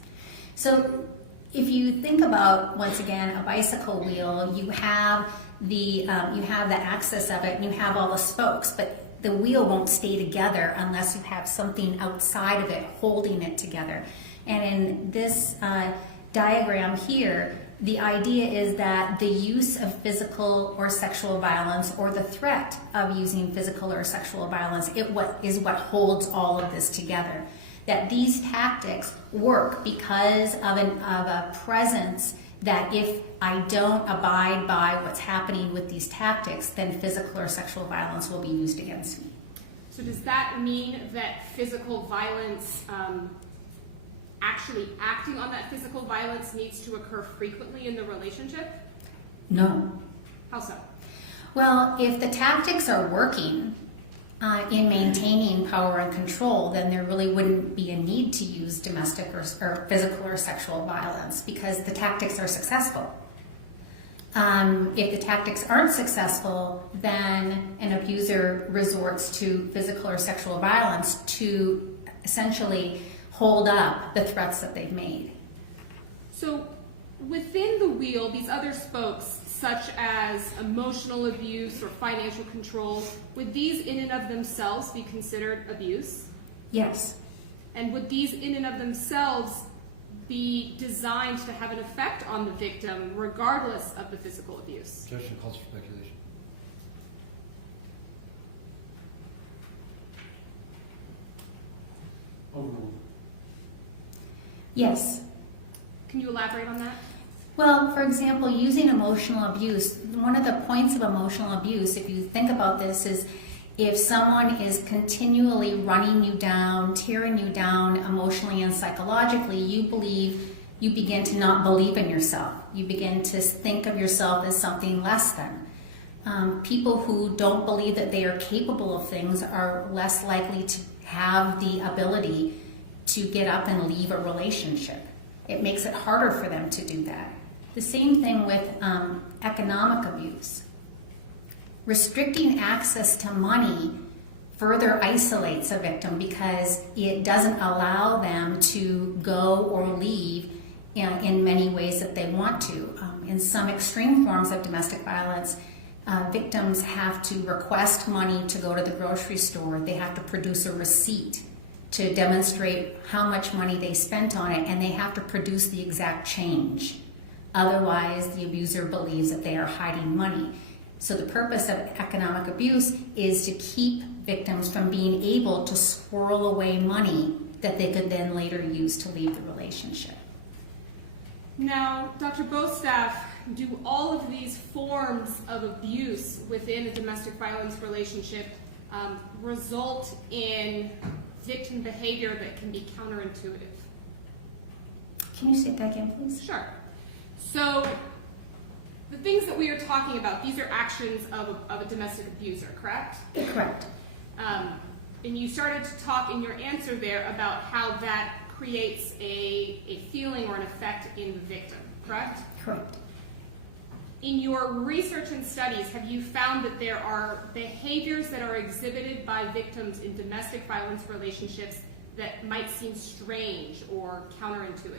So if you think about, once again, a bicycle wheel, you have the axis of it and you have all the spokes, but the wheel won't stay together unless you have something outside of it holding it together. And in this diagram here, the idea is that the use of physical or sexual violence or the threat of using physical or sexual violence is what holds all of this together. That these tactics work because of a presence that if I don't abide by what's happening with these tactics, then physical or sexual violence will be used against me. So does that mean that physical violence, actually acting on that physical violence needs to occur frequently in the relationship? No. How so? Well, if the tactics are working in maintaining power and control, then there really wouldn't be a need to use domestic or physical or sexual violence because the tactics are successful. If the tactics aren't successful, then an abuser resorts to physical or sexual violence to essentially hold up the threats that they've made. So within the wheel, these other spokes, such as emotional abuse or financial control, would these in and of themselves be considered abuse? Yes. And would these in and of themselves be designed to have an effect on the victim regardless of the physical abuse? Objection calls for speculation. Overruled. Yes. Can you elaborate on that? Well, for example, using emotional abuse, one of the points of emotional abuse, if you think about this, is if someone is continually running you down, tearing you down emotionally and psychologically, you begin to not believe in yourself. You begin to think of yourself as something less than. People who don't believe that they are capable of things are less likely to have the ability to get up and leave a relationship. It makes it harder for them to do that. The same thing with economic abuse. Restricting access to money further isolates a victim because it doesn't allow them to go or leave in many ways that they want to. In some extreme forms of domestic violence, victims have to request money to go to the grocery store. They have to produce a receipt to demonstrate how much money they spent on it, and they have to produce the exact change. Otherwise, the abuser believes that they are hiding money. So the purpose of economic abuse is to keep victims from being able to squirrel away money that they could then later use to leave the relationship. Now, Dr. Bostaff, do all of these forms of abuse within a domestic violence relationship result in victim behavior that can be counterintuitive? Can you say that again, please? Sure. So, the things that we are talking about, these are actions of a domestic abuser, correct? Correct. And you started to talk in your answer there about how that creates a feeling or an effect in the victim, correct? Correct. In your research and studies, have you found that there are behaviors that are exhibited by victims in domestic violence relationships that might seem strange or counterintuitive?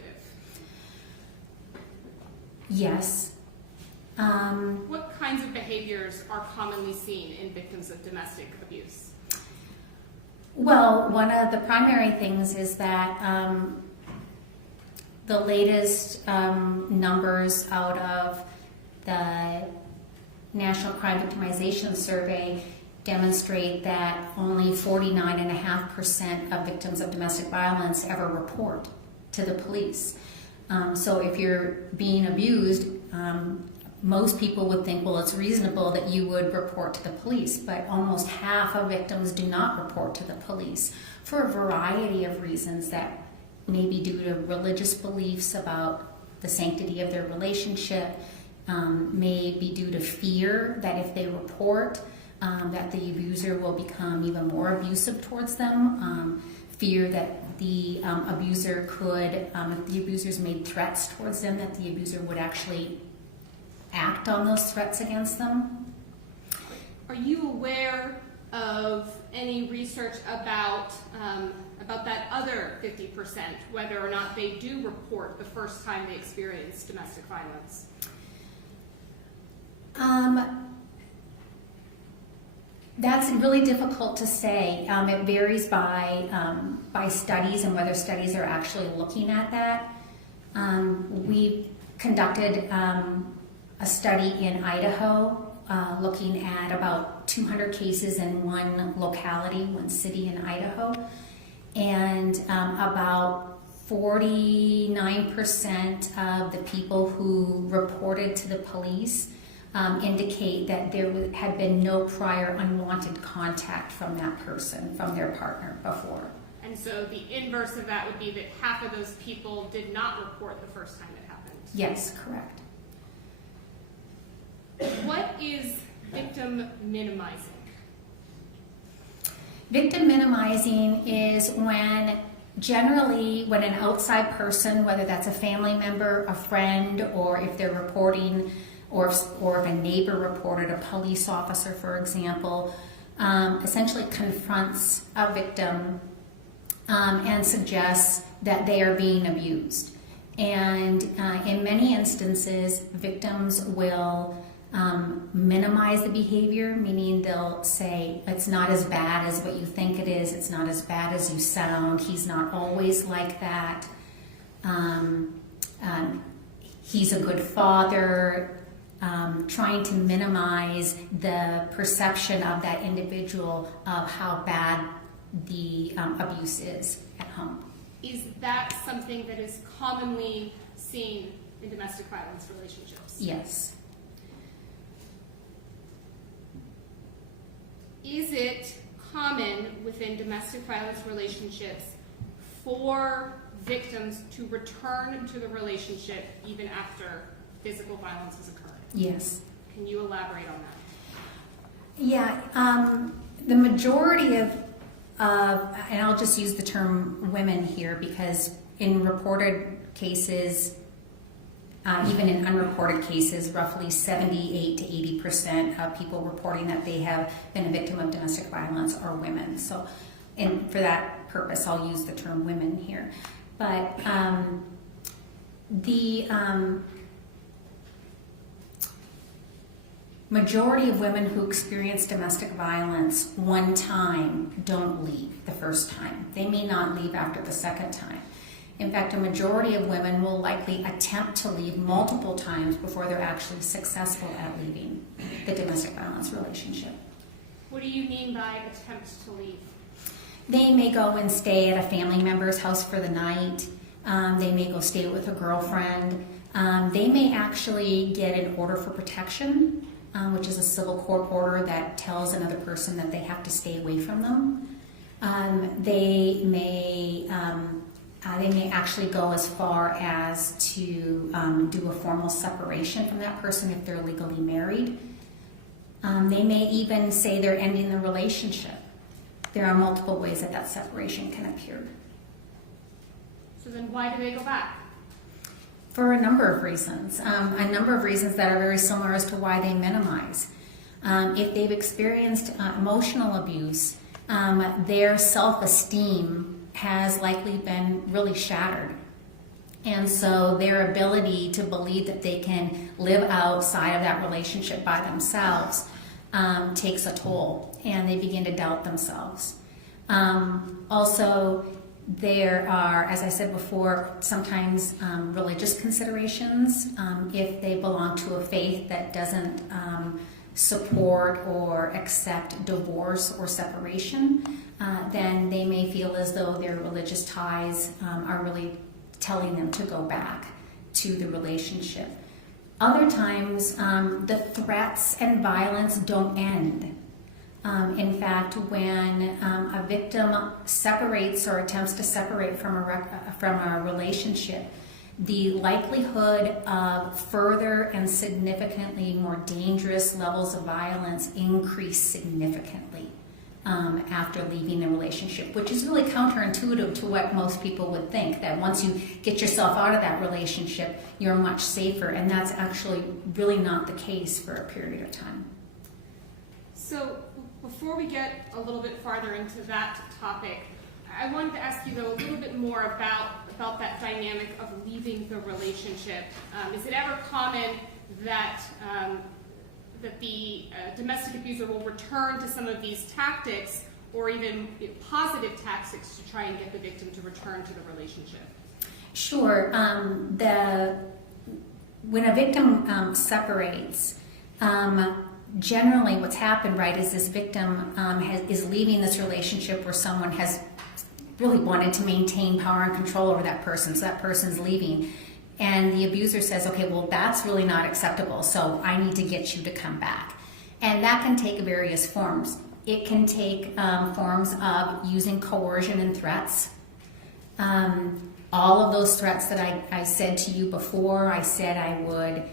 Yes. What kinds of behaviors are commonly seen in victims of domestic abuse? Well, one of the primary things is that the latest numbers out of the National Crime Victimization Survey demonstrate that only 49.5% of victims of domestic violence ever report to the police. So if you're being abused, most people would think, well, it's reasonable that you would report to the police, but almost half of victims do not report to the police for a variety of reasons that may be due to religious beliefs about the sanctity of their relationship, may be due to fear that if they report, that the abuser will become even more abusive towards them, fear that the abuser could, if the abuser's made threats towards them, that the abuser would actually act on those threats against them. Are you aware of any research about that other 50%, whether or not they do report the first time they experience domestic violence? That's really difficult to say. It varies by studies and whether studies are actually looking at that. We conducted a study in Idaho looking at about 200 cases in one locality, one city in Idaho, and about 49% of the people who reported to the police indicate that there had been no prior unwanted contact from that person, from their partner before. And so the inverse of that would be that half of those people did not report the first time it happened. Yes, correct. What is victim minimizing? Victim minimizing is generally when an outside person, whether that's a family member, a friend, or if they're reporting, or if a neighbor reported, a police officer, for example, essentially confronts a victim and suggests that they are being abused. And in many instances, victims will minimize the behavior, meaning they'll say, it's not as bad as what you think it is, it's not as bad as you sound, he's not always like that, he's a good father, trying to minimize the perception of that individual of how bad the abuse is at home. Is that something that is commonly seen in domestic violence relationships? Yes. Is it common within domestic violence relationships for victims to return to the relationship even after physical violence has occurred? Yes. Can you elaborate on that? Yeah, the majority of, and I'll just use the term women here because in reported cases, even in unreported cases, roughly 78 to 80% of people reporting that they have been a victim of domestic violence are women. So, and for that purpose, I'll use the term women here. But the majority of women who experience domestic violence one time don't leave the first time. They may not leave after the second time. In fact, a majority of women will likely attempt to leave multiple times before they're actually successful at leaving the domestic violence relationship. What do you mean by attempt to leave? They may go and stay at a family member's house for the night. They may go stay with a girlfriend. They may actually get an order for protection, which is a civil court order that tells another person that they have to stay away from them. They may actually go as far as to do a formal separation from that person if they're legally married. They may even say they're ending the relationship. There are multiple ways that that separation can appear. So then why do they go back? For a number of reasons. A number of reasons that are very similar as to why they minimize. If they've experienced emotional abuse, their self-esteem has likely been really shattered. And so their ability to believe that they can live outside of that relationship by themselves takes a toll, and they begin to doubt themselves. Also, there are, as I said before, sometimes religious considerations. If they belong to a faith that doesn't support or accept divorce or separation, then they may feel as though their religious ties are really telling them to go back to the relationship. Other times, the threats and violence don't end. In fact, when a victim separates or attempts to separate from a relationship, the likelihood of further and significantly more dangerous levels of violence increase significantly after leaving the relationship, which is really counterintuitive to what most people would think, that once you get yourself out of that relationship, you're much safer, and that's actually really not the case for a period of time. So before we get a little bit farther into that topic, I wanted to ask you, though, a little bit more about that dynamic of leaving the relationship. Is it ever common that that the domestic abuser will return to some of these tactics, or even positive tactics, to try and get the victim to return to the relationship? Sure. When a victim separates, generally what's happened, right, is this victim is leaving this relationship where someone has really wanted to maintain power and control over that person, so that person's leaving. And the abuser says, okay, well, that's really not acceptable, so I need to get you to come back. And that can take various forms. It can take forms of using coercion and threats. All of those threats that I said to you before, I said I would,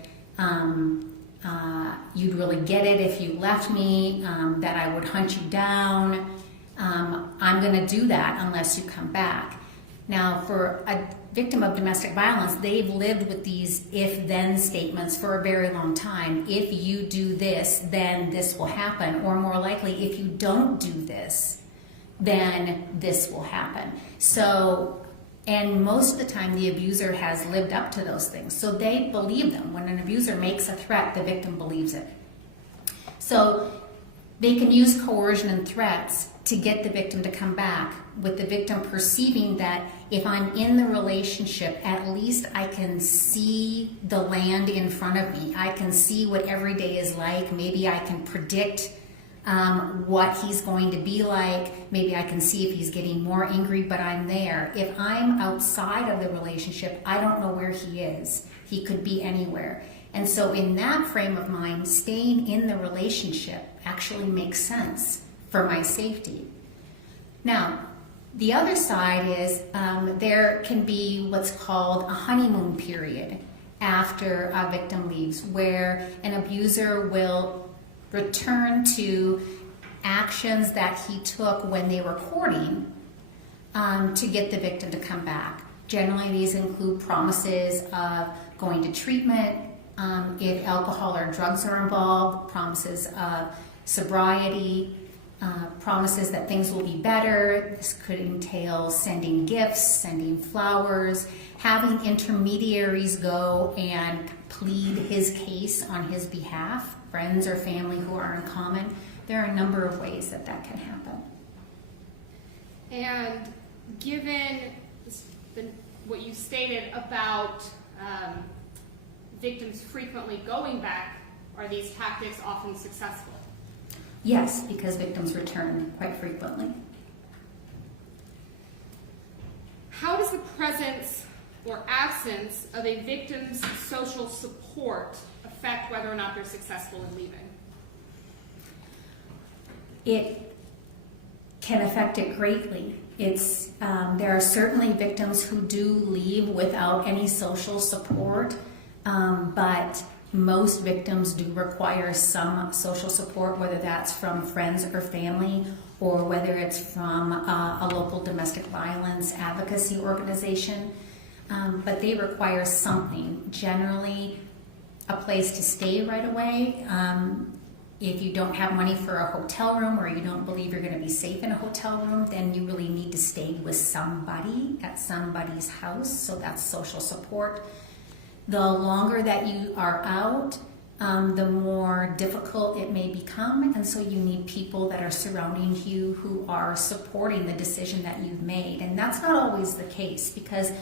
you'd really get it if you left me, that I would hunt you down. I'm going to do that unless you come back. Now, for a victim of domestic violence, they've lived with these if-then statements for a very long time. If you do this, then this will happen. Or more likely, if you don't do this, then this will happen. So, and most of the time, the abuser has lived up to those things. So they believe them. When an abuser makes a threat, the victim believes it. So they can use coercion and threats to get the victim to come back, with the victim perceiving that if I'm in the relationship, at least I can see the land in front of me. I can see what every day is like. Maybe I can predict what he's going to be like. Maybe I can see if he's getting more angry, but I'm there. If I'm outside of the relationship, I don't know where he is. He could be anywhere. And so in that frame of mind, staying in the relationship actually makes sense for my safety. Now, the other side is there can be what's called a honeymoon period after a victim leaves, where an abuser will return to actions that he took when they were courting to get the victim to come back. Generally, these include promises of going to treatment, if alcohol or drugs are involved, promises of sobriety, promises that things will be better. This could entail sending gifts, sending flowers, having intermediaries go and plead his case on his behalf, friends or family who are in common. There are a number of ways that that can happen. And given what you stated about victims frequently going back, are these tactics often successful? Yes, because victims return quite frequently. How does the presence or absence of a victim's social support affect whether or not they're successful in leaving? It can affect it greatly. There are certainly victims who do leave without any social support, but most victims do require some social support, whether that's from friends or family, or whether it's from a local domestic violence advocacy organization. But they require something, generally a place to stay right away. If you don't have money for a hotel room, or you don't believe you're going to be safe in a hotel room, then you really need to stay with somebody at somebody's house, so that's social support. The longer that you are out, the more difficult it may become, and so you need people that are surrounding you who are supporting the decision that you've made. And that's not always the case, because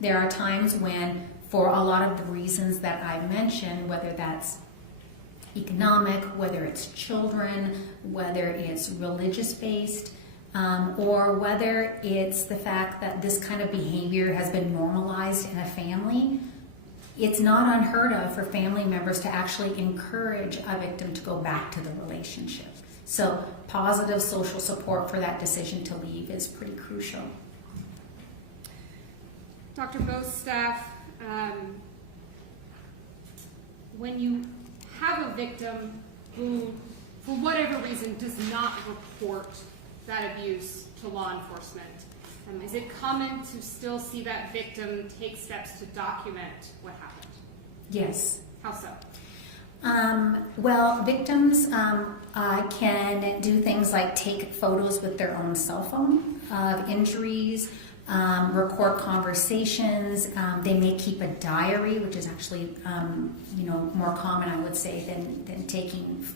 there are times when, for a lot of the reasons that I mentioned, whether that's economic, whether it's children, whether it's religious-based, or whether it's the fact that this kind of behavior has been normalized in a family, it's not unheard of for family members to actually encourage a victim to go back to the relationship. So positive social support for that decision to leave is pretty crucial. Dr. Bostaff, when you have a victim who, for whatever reason, does not report that abuse to law enforcement, is it common to still see that victim take steps to document what happened? Yes. How so? Well, victims can do things like take photos with their own cell phone of injuries, record conversations. They may keep a diary, which is actually more common, I would say, than taking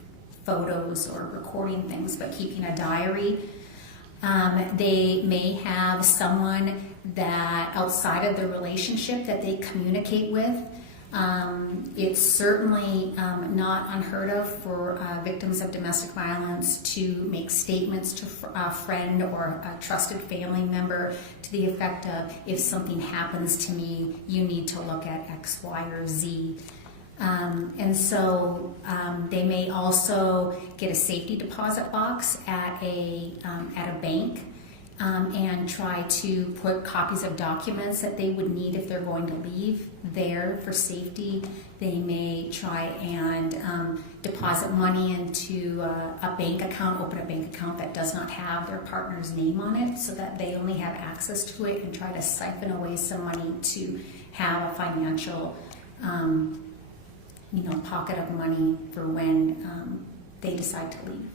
photos or recording things, but keeping a diary. They may have someone that outside of the relationship that they communicate with. It's certainly not unheard of for victims of domestic violence to make statements to a friend or a trusted family member to the effect of, if something happens to me, you need to look at X, Y, or Z. And so they may also get a safety deposit box at a bank and try to put copies of documents that they would need if they're going to leave there for safety. They may try and deposit money into a bank account, open a bank account that does not have their partner's name on it, so that they only have access to it, and try to siphon away some money to have a financial pocket of money for when they decide to leave.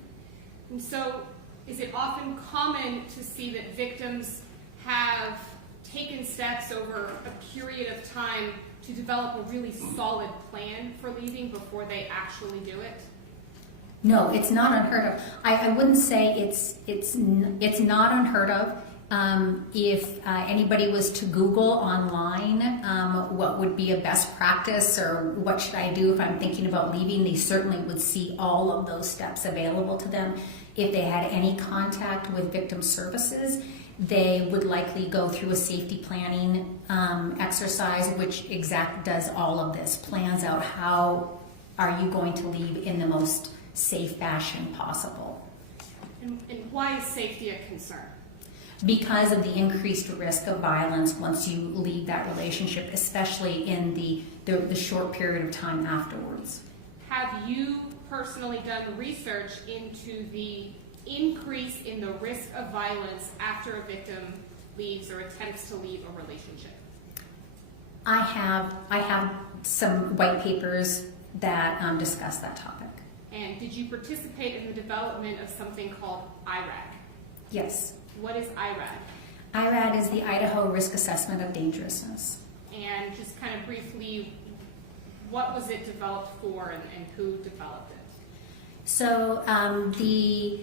And so, is it often common to see that victims have taken steps over a period of time to develop a really solid plan for leaving before they actually do it? No, it's not unheard of. I wouldn't say it's not unheard of. If anybody was to Google online what would be a best practice or what should I do if I'm thinking about leaving, they certainly would see all of those steps available to them. If they had any contact with victim services, they would likely go through a safety planning exercise, which does all of this, plans out how are you going to leave in the most safe fashion possible. And why is safety a concern? Because of the increased risk of violence once you leave that relationship, especially in the short period of time afterwards. Have you personally done research into the increase in the risk of violence after a victim leaves or attempts to leave a relationship? I have some white papers that discuss that topic. And did you participate in the development of something called IRAD? Yes. What is IRAD? IRAD is the Idaho Risk Assessment of Dangerousness. And just kind of briefly, what was it developed for and who developed it? So the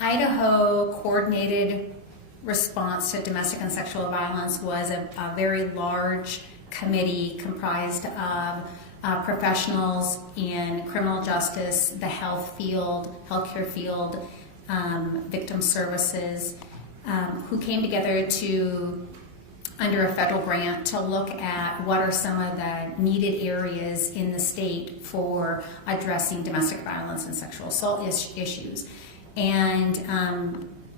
Idaho Coordinated Response to Domestic and Sexual Violence was a very large committee comprised of professionals in criminal justice, the health field, healthcare field, victim services, who came together under a federal grant to look at what are some of the needed areas in the state for addressing domestic violence and sexual assault issues. And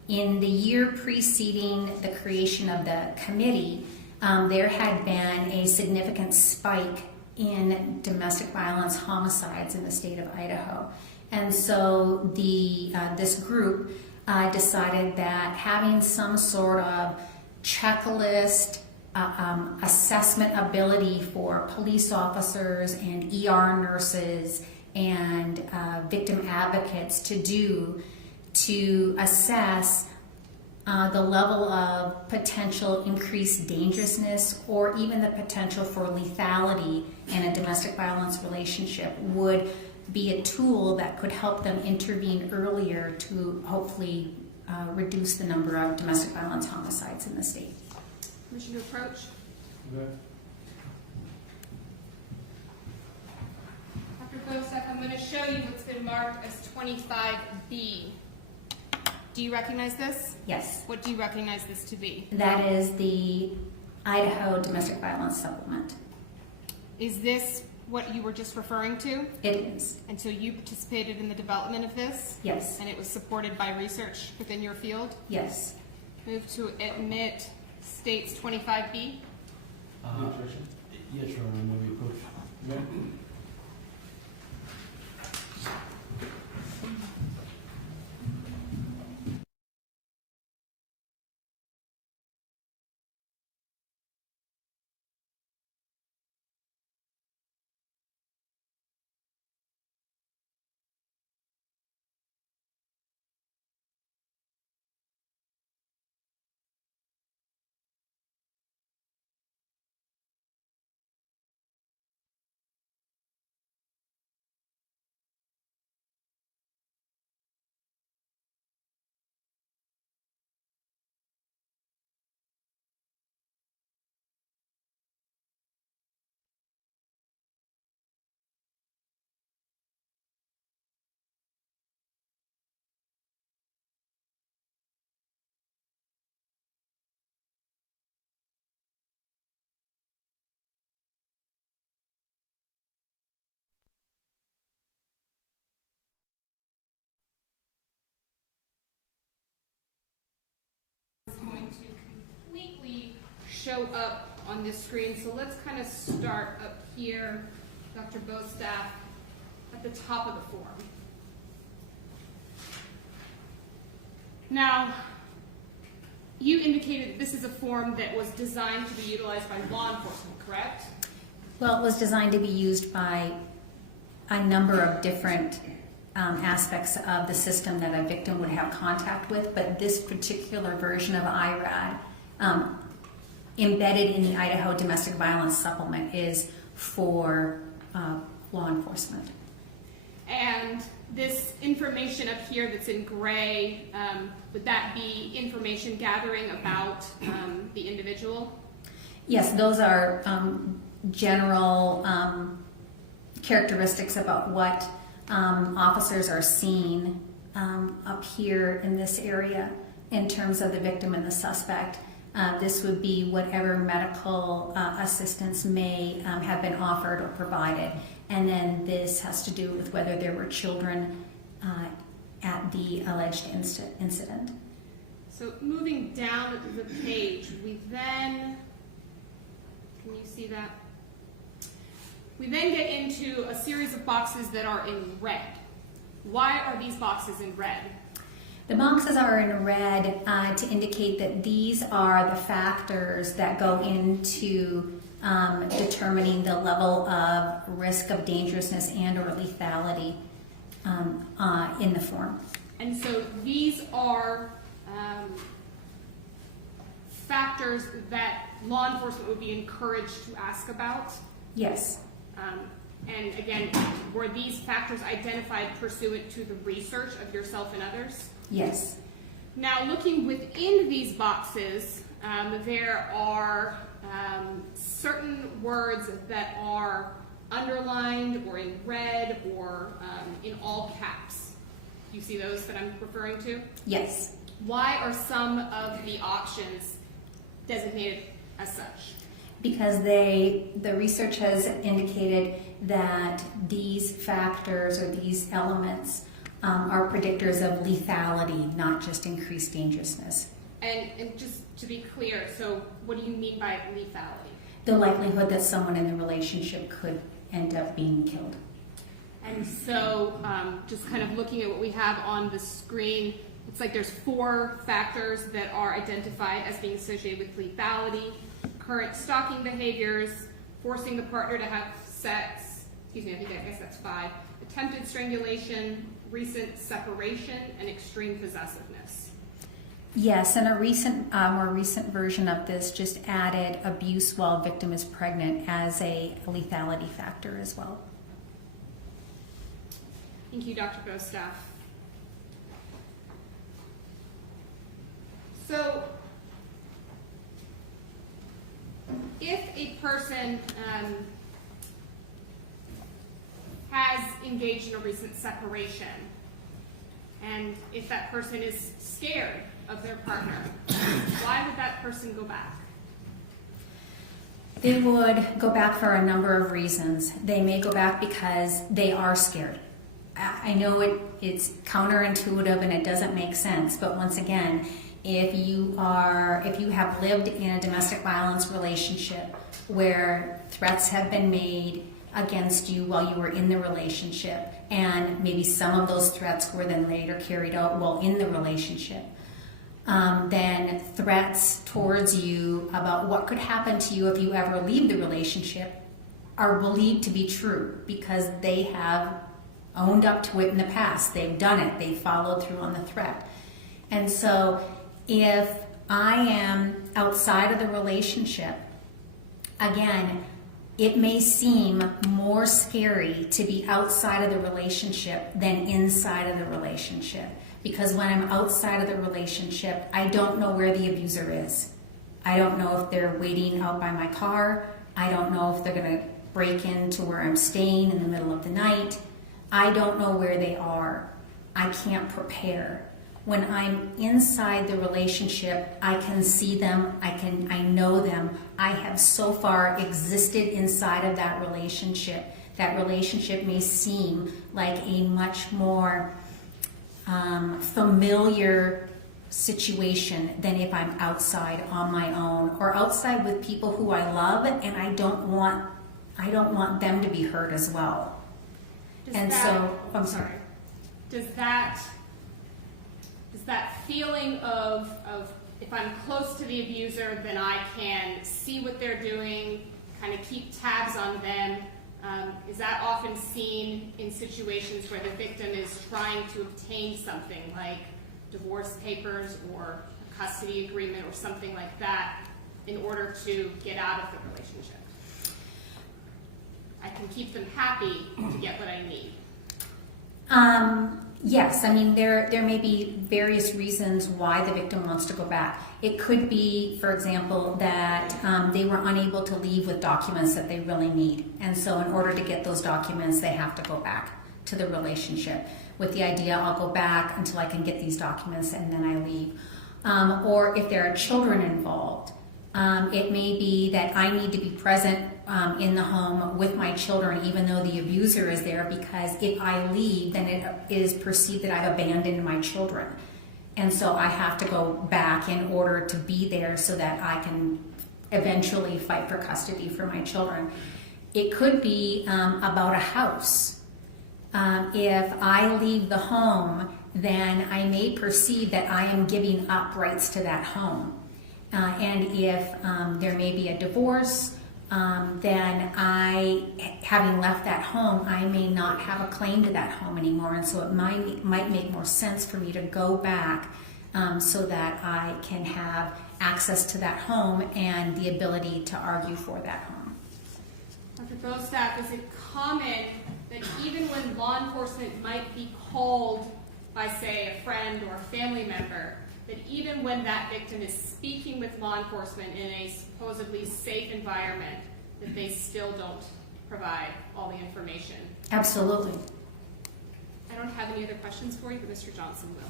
in the year preceding the creation of the committee, there had been a significant spike in domestic violence homicides in the state of Idaho. And so this group decided that having some sort of checklist assessment ability for police officers and ER nurses and victim advocates to assess the level of potential increased dangerousness or even the potential for lethality in a domestic violence relationship would be a tool that could help them intervene earlier to hopefully reduce the number of domestic violence homicides in the state. Permission to approach? Okay. Dr. Bosek, I'm going to show you what's been marked as 25B. Do you recognize this? Yes. What do you recognize this to be? That is the Idaho Domestic Violence Supplement. Is this what you were just referring to? It is. And so you participated in the development of this? Yes. And it was supported by research within your field? Yes. Move to admit states 25B. Yes, Your Honor, may we approach? Going to completely show up on this screen. So let's kind of start up here, Dr. Bostaff, at the top of the form. Now, you indicated this is a form that was designed to be utilized by law enforcement, correct? Well, it was designed to be used by a number of different aspects of the system that a victim would have contact with, but this particular version of IRAD, embedded in the Idaho Domestic Violence Supplement, is for law enforcement. And this information up here that's in gray, would that be information gathering about the individual? Yes, those are general characteristics about what officers are seeing up here in this area in terms of the victim and the suspect. This would be whatever medical assistance may have been offered or provided. And then this has to do with whether there were children at the alleged incident. So moving down the page, we then, can you see that? We then get into a series of boxes that are in red. Why are these boxes in red? The boxes are in red to indicate that these are the factors that go into determining the level of risk of dangerousness and or lethality in the form. And so these are factors that law enforcement would be encouraged to ask about? Yes. And again, were these factors identified pursuant to the research of yourself and others? Yes. Now, looking within these boxes, there are certain words that are underlined or in red or in all caps. You see those that I'm referring to? Yes. Why are some of the options designated as such? Because the research has indicated that these factors or these elements are predictors of lethality, not just increased dangerousness. And just to be clear, so what do you mean by lethality? The likelihood that someone in the relationship could end up being killed. And so just kind of looking at what we have on the screen, it's like there's 4 factors that are identified as being associated with lethality: current stalking behaviors, forcing the partner to have sex, I guess that's 5, attempted strangulation, recent separation, and extreme possessiveness. Yes, and a more recent version of this just added abuse while victim is pregnant as a lethality factor as well. Thank you, Dr. Bostaff. So, if a person has engaged in a recent separation, and if that person is scared of their partner, why would that person go back? They would go back for a number of reasons. They may go back because they are scared. I know it's counterintuitive and it doesn't make sense, but once again, if you have lived in a domestic violence relationship where threats have been made against you while you were in the relationship, and maybe some of those threats were then later carried out while in the relationship, then threats towards you about what could happen to you if you ever leave the relationship are believed to be true because they have owned up to it in the past. They've done it. They've followed through on the threat. And so if I am outside of the relationship, again, it may seem more scary to be outside of the relationship than inside of the relationship. Because when I'm outside of the relationship, I don't know where the abuser is. I don't know if they're waiting out by my car. I don't know if they're going to break into where I'm staying in the middle of the night. I don't know where they are. I can't prepare. When I'm inside the relationship, I can see them, I know them. I have so far existed inside of that relationship. That relationship may seem like a much more familiar situation than if I'm outside on my own or outside with people who I love, and I don't want them to be hurt as well. I'm sorry. Does that feeling of if I'm close to the abuser, then I can see what they're doing, kind of keep tabs on them, is that often seen in situations where the victim is trying to obtain something like divorce papers or a custody agreement or something like that in order to get out of the relationship? I can keep them happy to get what I need. Yes, I mean, there may be various reasons why the victim wants to go back. It could be, for example, that they were unable to leave with documents that they really need. And so in order to get those documents, they have to go back to the relationship with the idea, I'll go back until I can get these documents and then I leave. Or if there are children involved, it may be that I need to be present in the home with my children, even though the abuser is there, because if I leave, then it is perceived that I've abandoned my children. And so I have to go back in order to be there so that I can eventually fight for custody for my children. It could be about a house. If I leave the home, then I may perceive that I am giving up rights to that home. And if there may be a divorce, then having left that home, I may not have a claim to that home anymore. And so it might make more sense for me to go back so that I can have access to that home and the ability to argue for that home. Dr. Bostaff, is it common that even when law enforcement might be called by, say, a friend or a family member, that even when that victim is speaking with law enforcement in a supposedly safe environment, that they still don't provide all the information? Absolutely. I don't have any other questions for you, but Mr. Johnson will.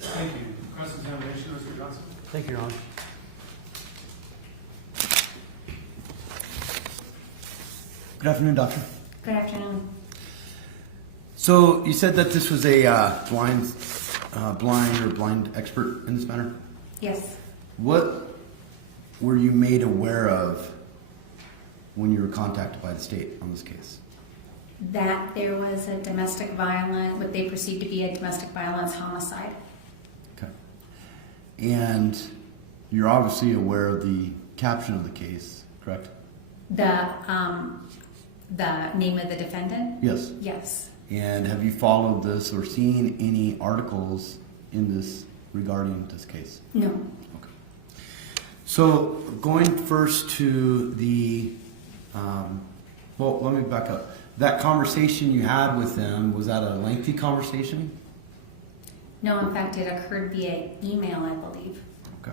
Thank you. Cross-examination, Mr. Johnson. Thank you, Your Honor. Good afternoon, Doctor. Good afternoon. So you said that this was a blind expert in this matter? Yes. What were you made aware of when you were contacted by the state on this case? That there was a domestic violence, what they perceived to be a domestic violence homicide. Okay. And you're obviously aware of the caption of the case, correct? The name of the defendant? Yes. Yes. And have you followed this or seen any articles in this regarding this case? No. Okay. So going first to the, well, let me back up. That conversation you had with them, was that a lengthy conversation? No, in fact, it occurred via email, I believe. Okay.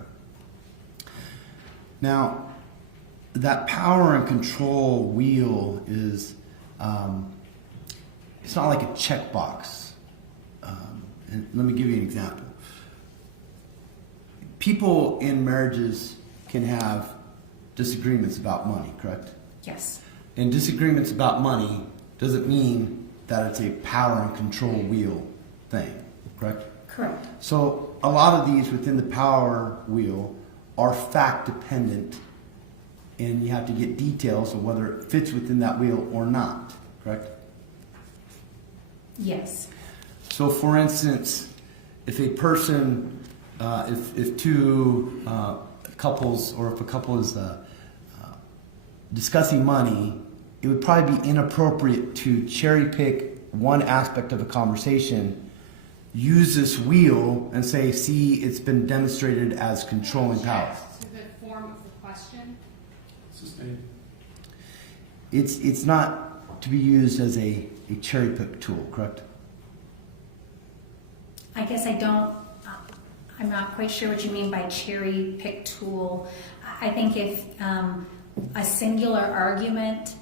Now, that power and control wheel is, it's not like a checkbox. And let me give you an example. People in marriages can have disagreements about money, correct? Yes. And disagreements about money doesn't mean that it's a power and control wheel thing, correct? Correct. So a lot of these within the power wheel are fact dependent and you have to get details of whether it fits within that wheel or not, correct? Yes. So, for instance, if a person, if two couples, or if a couple is discussing money, it would probably be inappropriate to cherry pick one aspect of a conversation, use this wheel, and say, see, it's been demonstrated as controlling power. To the form of the question. Sustained. It's not to be used as a cherry pick tool, correct? I guess I'm not quite sure what you mean by cherry pick tool. I think if a singular argument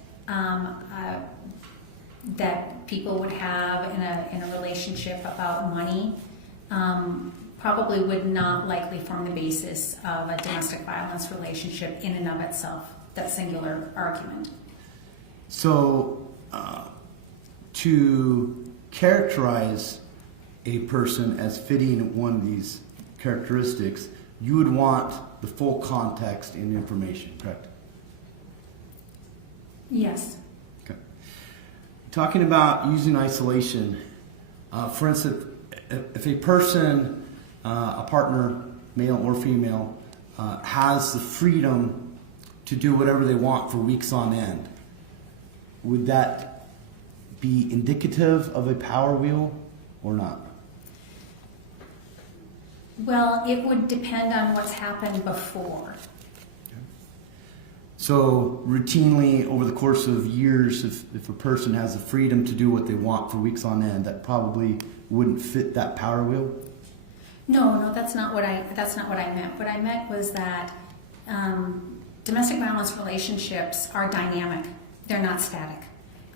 that people would have in a relationship about money probably would not likely form the basis of a domestic violence relationship in and of itself, that singular argument. So, to characterize a person as fitting one of these characteristics, you would want the full context and information, correct? Yes. Okay. Talking about using isolation, for instance, if a person, a partner, male or female, has the freedom to do whatever they want for weeks on end, would that be indicative of a power wheel or not? Well, it would depend on what's happened before. So routinely, over the course of years, if a person has the freedom to do what they want for weeks on end, that probably wouldn't fit that power wheel? No, that's not what I meant. What I meant was that domestic violence relationships are dynamic. They're not static.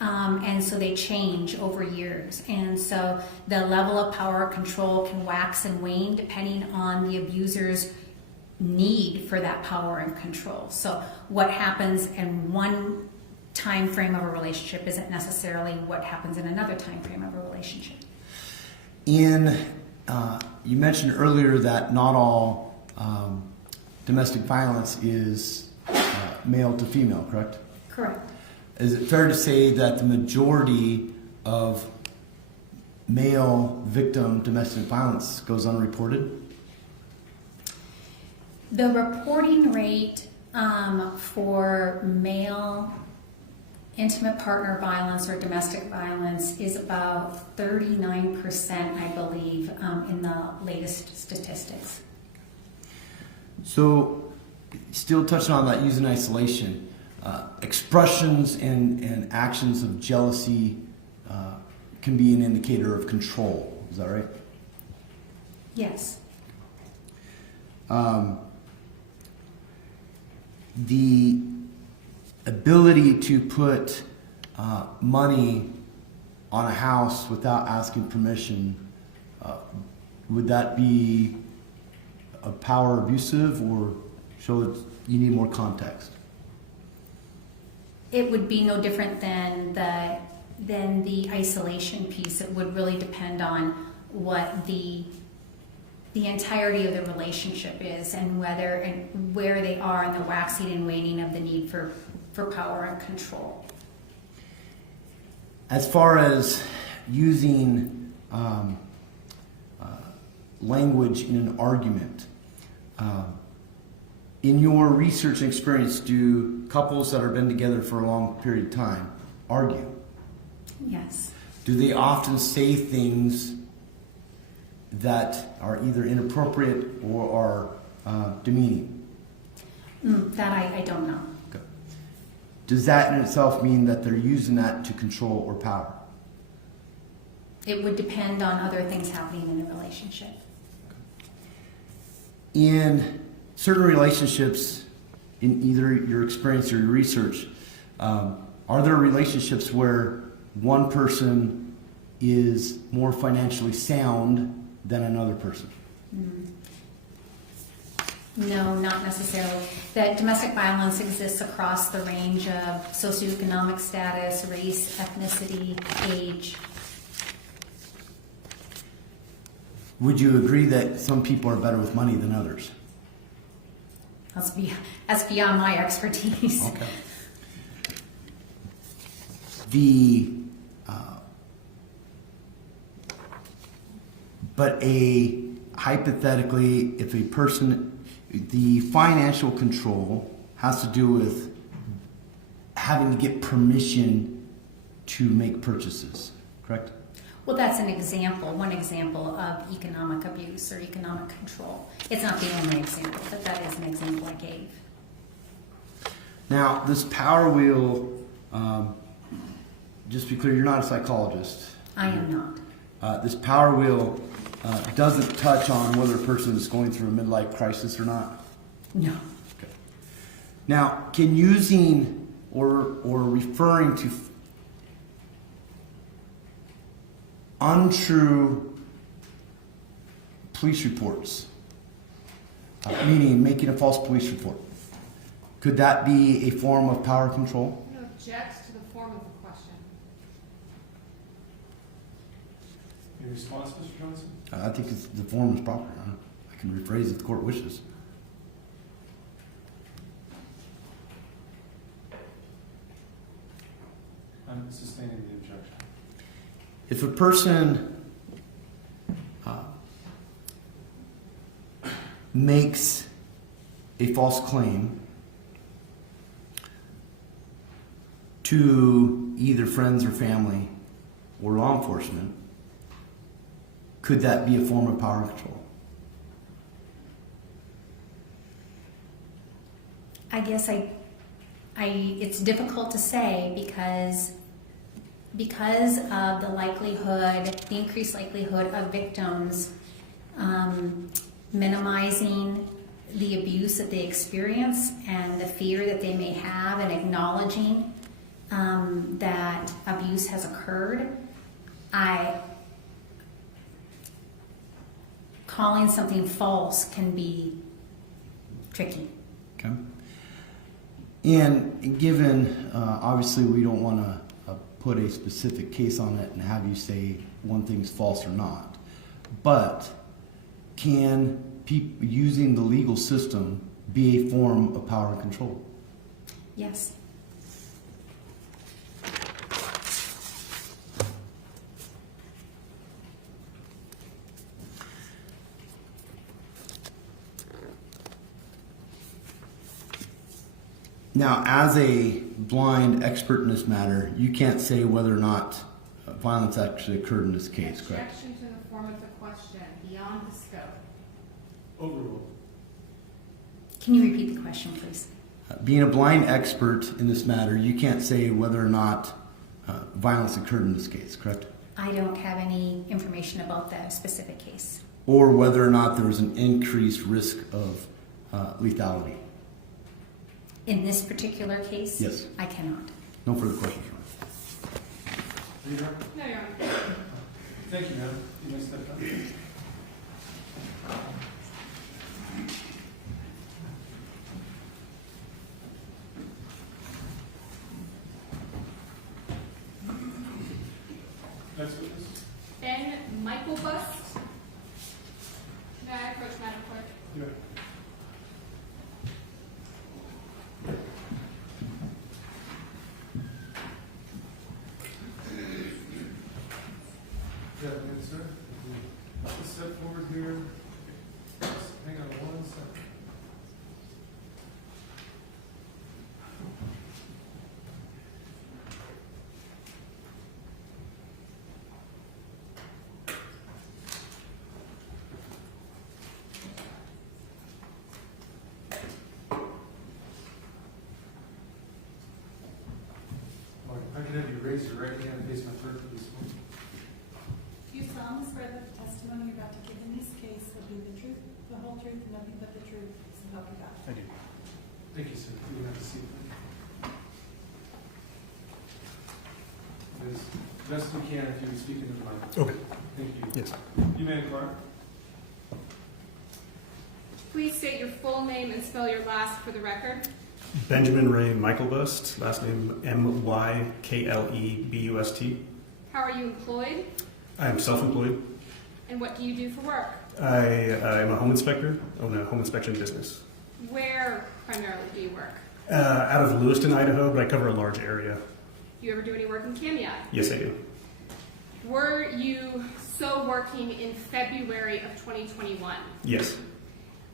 And so they change over years. And so the level of power control can wax and wane depending on the abuser's need for that power and control. So what happens in one time frame of a relationship isn't necessarily what happens in another time frame of a relationship. You mentioned earlier that not all domestic violence is male to female, correct? Correct. Is it fair to say that the majority of male victim domestic violence goes unreported? The reporting rate for male intimate partner violence or domestic violence is about 39%, I believe, in the latest statistics. So, still touching on that using isolation, expressions and actions of jealousy can be an indicator of control. Is that right? Yes. The ability to put money on a house without asking permission, would that be a power abusive, or show that you need more context? It would be no different than the isolation piece. It would really depend on what the entirety of the relationship is, and whether and where they are in the waxing and waning of the need for power and control. As far as using language in an argument, in your research and experience, do couples that have been together for a long period of time argue? Yes. Do they often say things that are either inappropriate or are demeaning? That I don't know. Okay. Does that in itself mean that they're using that to control or power? It would depend on other things happening in the relationship. In certain relationships, in either your experience or your research, are there relationships where one person is more financially sound than another person? No, not necessarily. That domestic violence exists across the range of socioeconomic status, race, ethnicity, age. Would you agree that some people are better with money than others? That's beyond my expertise. Okay. But hypothetically, if a person, the financial control has to do with having to get permission to make purchases, correct? Well, that's an example, one example of economic abuse or economic control. It's not the only example, but that is an example I gave. Now, this power wheel, just to be clear, you're not a psychologist. I am not. This power wheel doesn't touch on whether a person is going through a midlife crisis or not. No. Okay. Now, can using or referring to untrue police reports, meaning making a false police report, could that be a form of power control? No, object to the form of the question. Your response, Mr. Johnson? I think the form is proper. I can rephrase if the court wishes. I'm sustaining the objection. If a person makes a false claim to either friends or family or law enforcement, could that be a form of power control? I guess it's difficult to say because of the increased likelihood of victims minimizing the abuse that they experience and the fear that they may have, and acknowledging that abuse has occurred. Calling something false can be tricky. Okay. And given, obviously, we don't want to put a specific case on it and have you say one thing's false or not, but can people using the legal system be a form of power and control? Yes. Now, as a blind expert in this matter, you can't say whether or not violence actually occurred in this case, correct? Objection to the form of the question, beyond the scope. Overruled. Can you repeat the question, please? Being a blind expert in this matter, you can't say whether or not violence occurred in this case, correct? I don't have any information about that specific case. Or whether or not there was an increased risk of lethality. In this particular case? Yes. I cannot. No further questions. Leader? No, Your Honor. Thank you, ma'am. You may step down. Next witness. Ben Michael Bust. May I approach Madam Clerk? Yeah. Yeah, good, sir. Just step forward here. Just hang on one second. All right, if I could have you raise your right hand and face my clerk, please. Do you solemnly swear that the testimony you're about to give in this case will be the truth, the whole truth, and nothing but the truth, so help you God? I do. Thank you, sir. You can have a seat. As best we can, if you would speak into the mic. Okay. Thank you. Yes. You may inquire. Please state your full name and spell your last for the record. Benjamin Ray Michaelbust, last name Myklebust. How are you employed? I am self-employed. And what do you do for work? I am a home inspector, own a home inspection business. Where primarily do you work? Out of Lewiston, Idaho, but I cover a large area. Do you ever do any work in Kootenai? Yes, I do. Were you so working in February of 2021? Yes.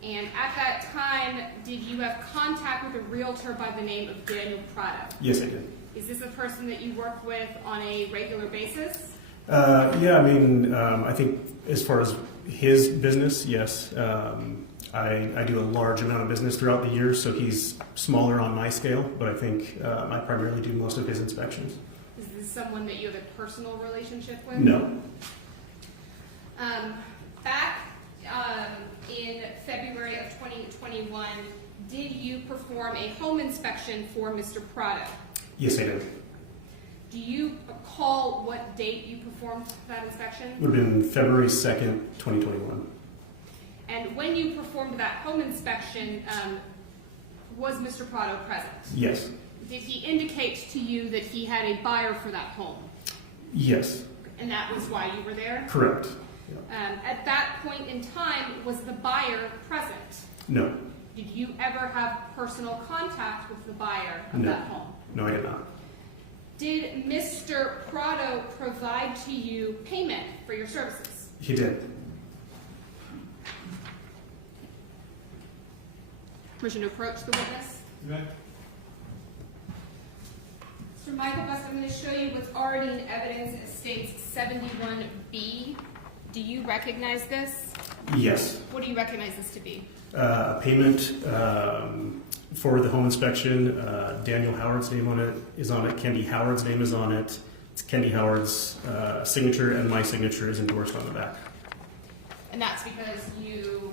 And at that time, did you have contact with a realtor by the name of Daniel Prado? Yes, I did. Is this a person that you work with on a regular basis? Yeah, I mean, I think as far as his business, yes. I do a large amount of business throughout the year, so he's smaller on my scale, but I think I primarily do most of his inspections. Is this someone that you have a personal relationship with? No. Back in February of 2021, did you perform a home inspection for Mr. Prado? Yes, I did. Do you recall what date you performed that inspection? Would have been February 2nd, 2021. And when you performed that home inspection, was Mr. Prado present? Yes. Did he indicate to you that he had a buyer for that home? Yes. And that was why you were there? Correct. At that point in time, was the buyer present? No. Did you ever have personal contact with the buyer of No. that home? No, I did not. Did Mr. Prado provide to you payment for your services? He did. Permission to approach the witness? Okay. Mr. Michael Bust, I'm going to show you what's already in evidence. It states 71B. Do you recognize this? Yes. What do you recognize this to be? Payment for the home inspection. Daniel Howard's name on it is on it. Kendy Howard's name is on it. It's Kendy Howard's signature, and my signature is endorsed on the back. And that's because you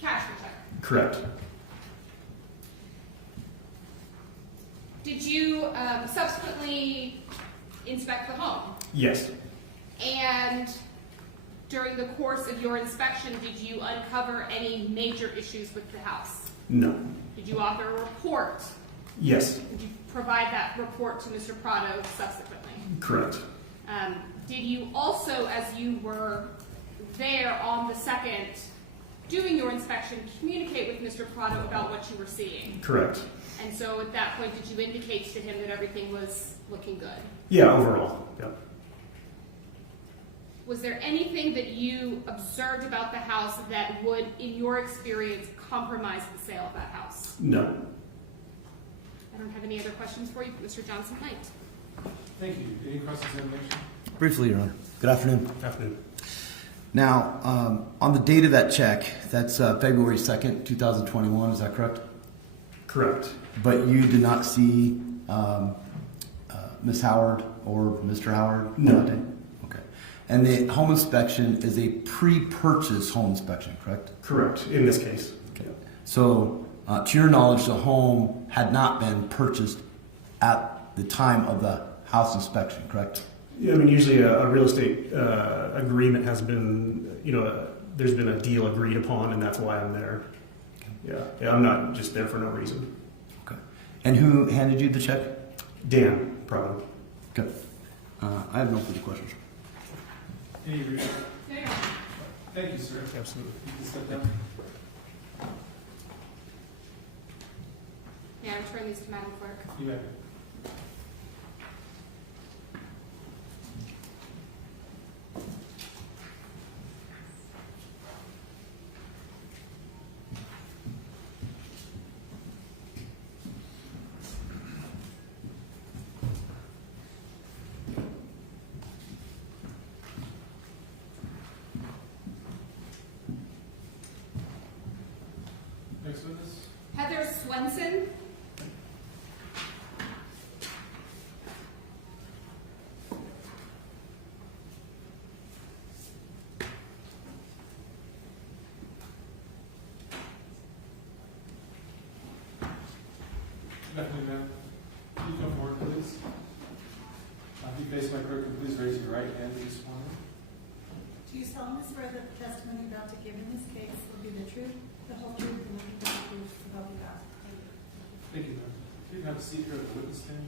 cashed the check. Correct. Did you subsequently inspect the home? Yes. And during the course of your inspection, did you uncover any major issues with the house? No. Did you author a report? Yes. Did you provide that report to Mr. Prado subsequently? Correct. Did you also, as you were there on the 2nd, doing your inspection, communicate with Mr. Prado about what you were seeing? Correct. And so at that point, did you indicate to him that everything was looking good? Yeah, overall. Yep. Was there anything that you observed about the house that would, in your experience, compromise the sale of that house? No. I don't have any other questions for you, Mr. Johnson Knight. Thank you. Any cross-examination? Briefly, Your Honor. Good afternoon. Afternoon. Now, on the date of that check, that's February 2nd, 2021, is that correct? Correct. But you did not see Ms. Howard or Mr. Howard? No. That day? Okay. And the home inspection is a pre-purchase home inspection, correct? Correct, in this case. Okay. So, to your knowledge, the home had not been purchased at the time of the house inspection, correct? Yeah, I mean, usually a real estate agreement has been, there's been a deal agreed upon, and that's why I'm there. Yeah, I'm not just there for no reason. Okay. And who handed you the check? Dan, probably. Okay. I have no further questions. Any reason? Yeah. Thank you, sir. Absolutely. You can step down. May I return these to Madam Clerk? You may. Next witness. Heather Swenson. Good afternoon, ma'am. Can you come forward, please? If you face my clerk, and please raise your right hand. Please swear. Do you solemnly swear that the testimony about to give in this case will be the truth, the whole truth, and nothing but the truth, so help you God? Thank you, ma'am. You can have a seat here at the witness stand.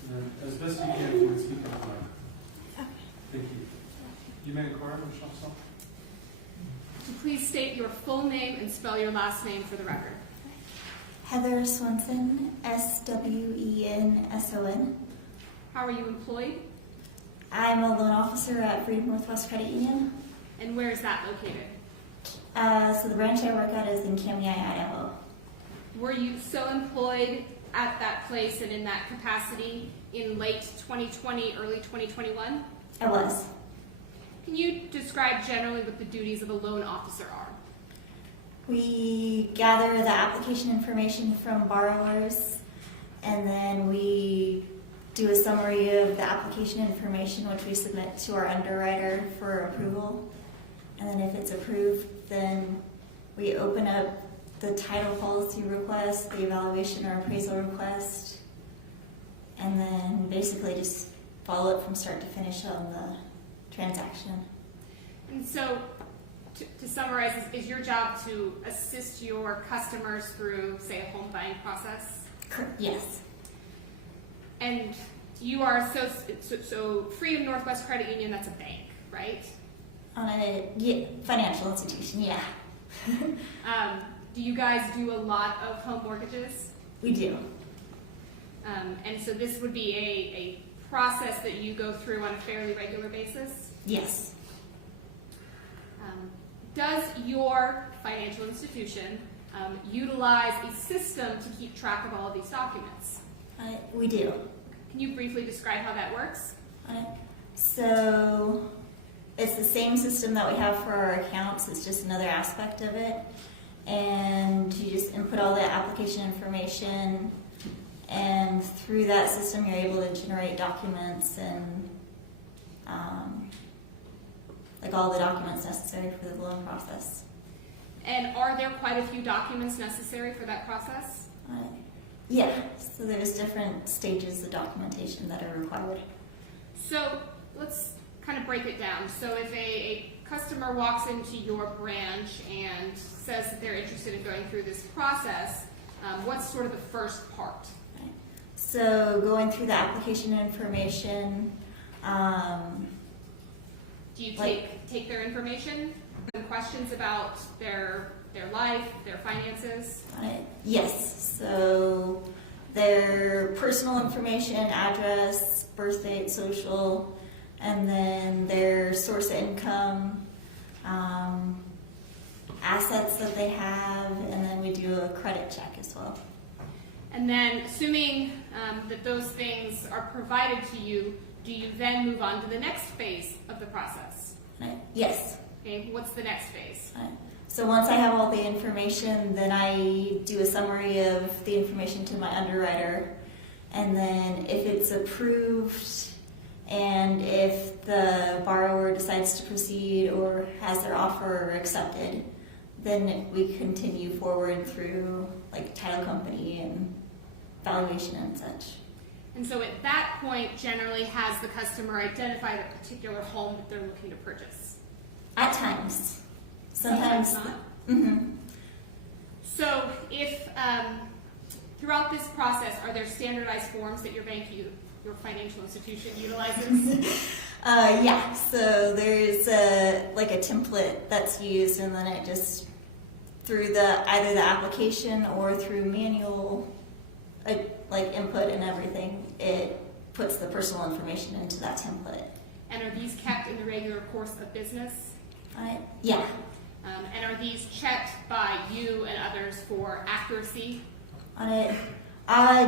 And then, as best you can, you can speak up loud. Thank you. You may inquire, Michelle. your full name and spell your last name for the record. Heather Swenson, Swenson. How are you employed? I'm a loan officer at Freedom Northwest Credit Union. And where is that located? So the branch I work at is in Kootenai, Idaho. Were you so employed at that place and in that capacity in late 2020, early 2021? I was. Can you describe generally what the duties of a loan officer are? We gather the application information from borrowers, and then we do a summary of the application information, which we submit to our underwriter for approval. And then if it's approved, then we open up the title policy request, the evaluation or appraisal request, and then basically just follow it from start to finish on the transaction. And so, to summarize, is your job to assist your customers through, say, a home buying process? Yes. And you are so Freedom Northwest Credit Union, that's a bank, right? Financial institution, yeah. Do you guys do a lot of home mortgages? We do. And so this would be a process that you go through on a fairly regular basis? Yes. Does your financial institution utilize a system to keep track of all of these documents? We do. Can you briefly describe how that works? So it's the same system that we have for our accounts. It's just another aspect of it. And you just input all the application information, and through that system you're able to generate documents and like all the documents necessary for the loan process. And are there quite a few documents necessary for that process? Yeah, so there's different stages of documentation that are required. So let's kind of break it down. So if a customer walks into your branch and says that they're interested in going through this process, what's sort of the first part? So going through the application information. Do you take their information? Questions about their life, their finances? Yes. So their personal information, address, birth date, social, and then their source of income, assets that they have, and then we do a credit check as well. And then, assuming that those things are provided to you, do you then move on to the next phase of the process? Yes. Okay, what's the next phase? So once I have all the information, then I do a summary of the information to my underwriter, and then if it's approved and if the borrower decides to proceed or has their offer accepted, then we continue forward through like title company and valuation and such. And so at that point, generally has the customer identified a particular home that they're looking to purchase? At times. Sometimes not. Mm-hmm. So if throughout this process, are there standardized forms that your your financial institution utilizes? Yeah, so there's a template that's used, and then it just through either the application or through manual input and everything, it puts the personal information into that template. And are these kept in the regular course of business? Yeah. And are these checked by you and others for accuracy? On it,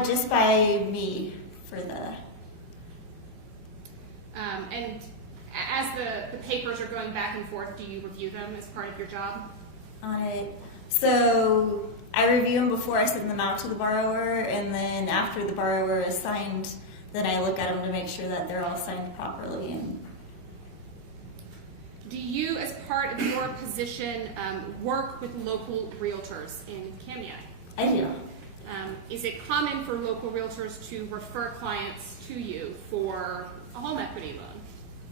just by me for the. And as the papers are going back and forth, do you review them as part of your job? On it. So I review them before I send them out to the borrower, and then after the borrower is signed, then I look at them to make sure that they're all signed properly. And do you, as part of your position, work with local realtors in Kootenai? I do. Is it common for local realtors to refer clients to you for a home equity loan?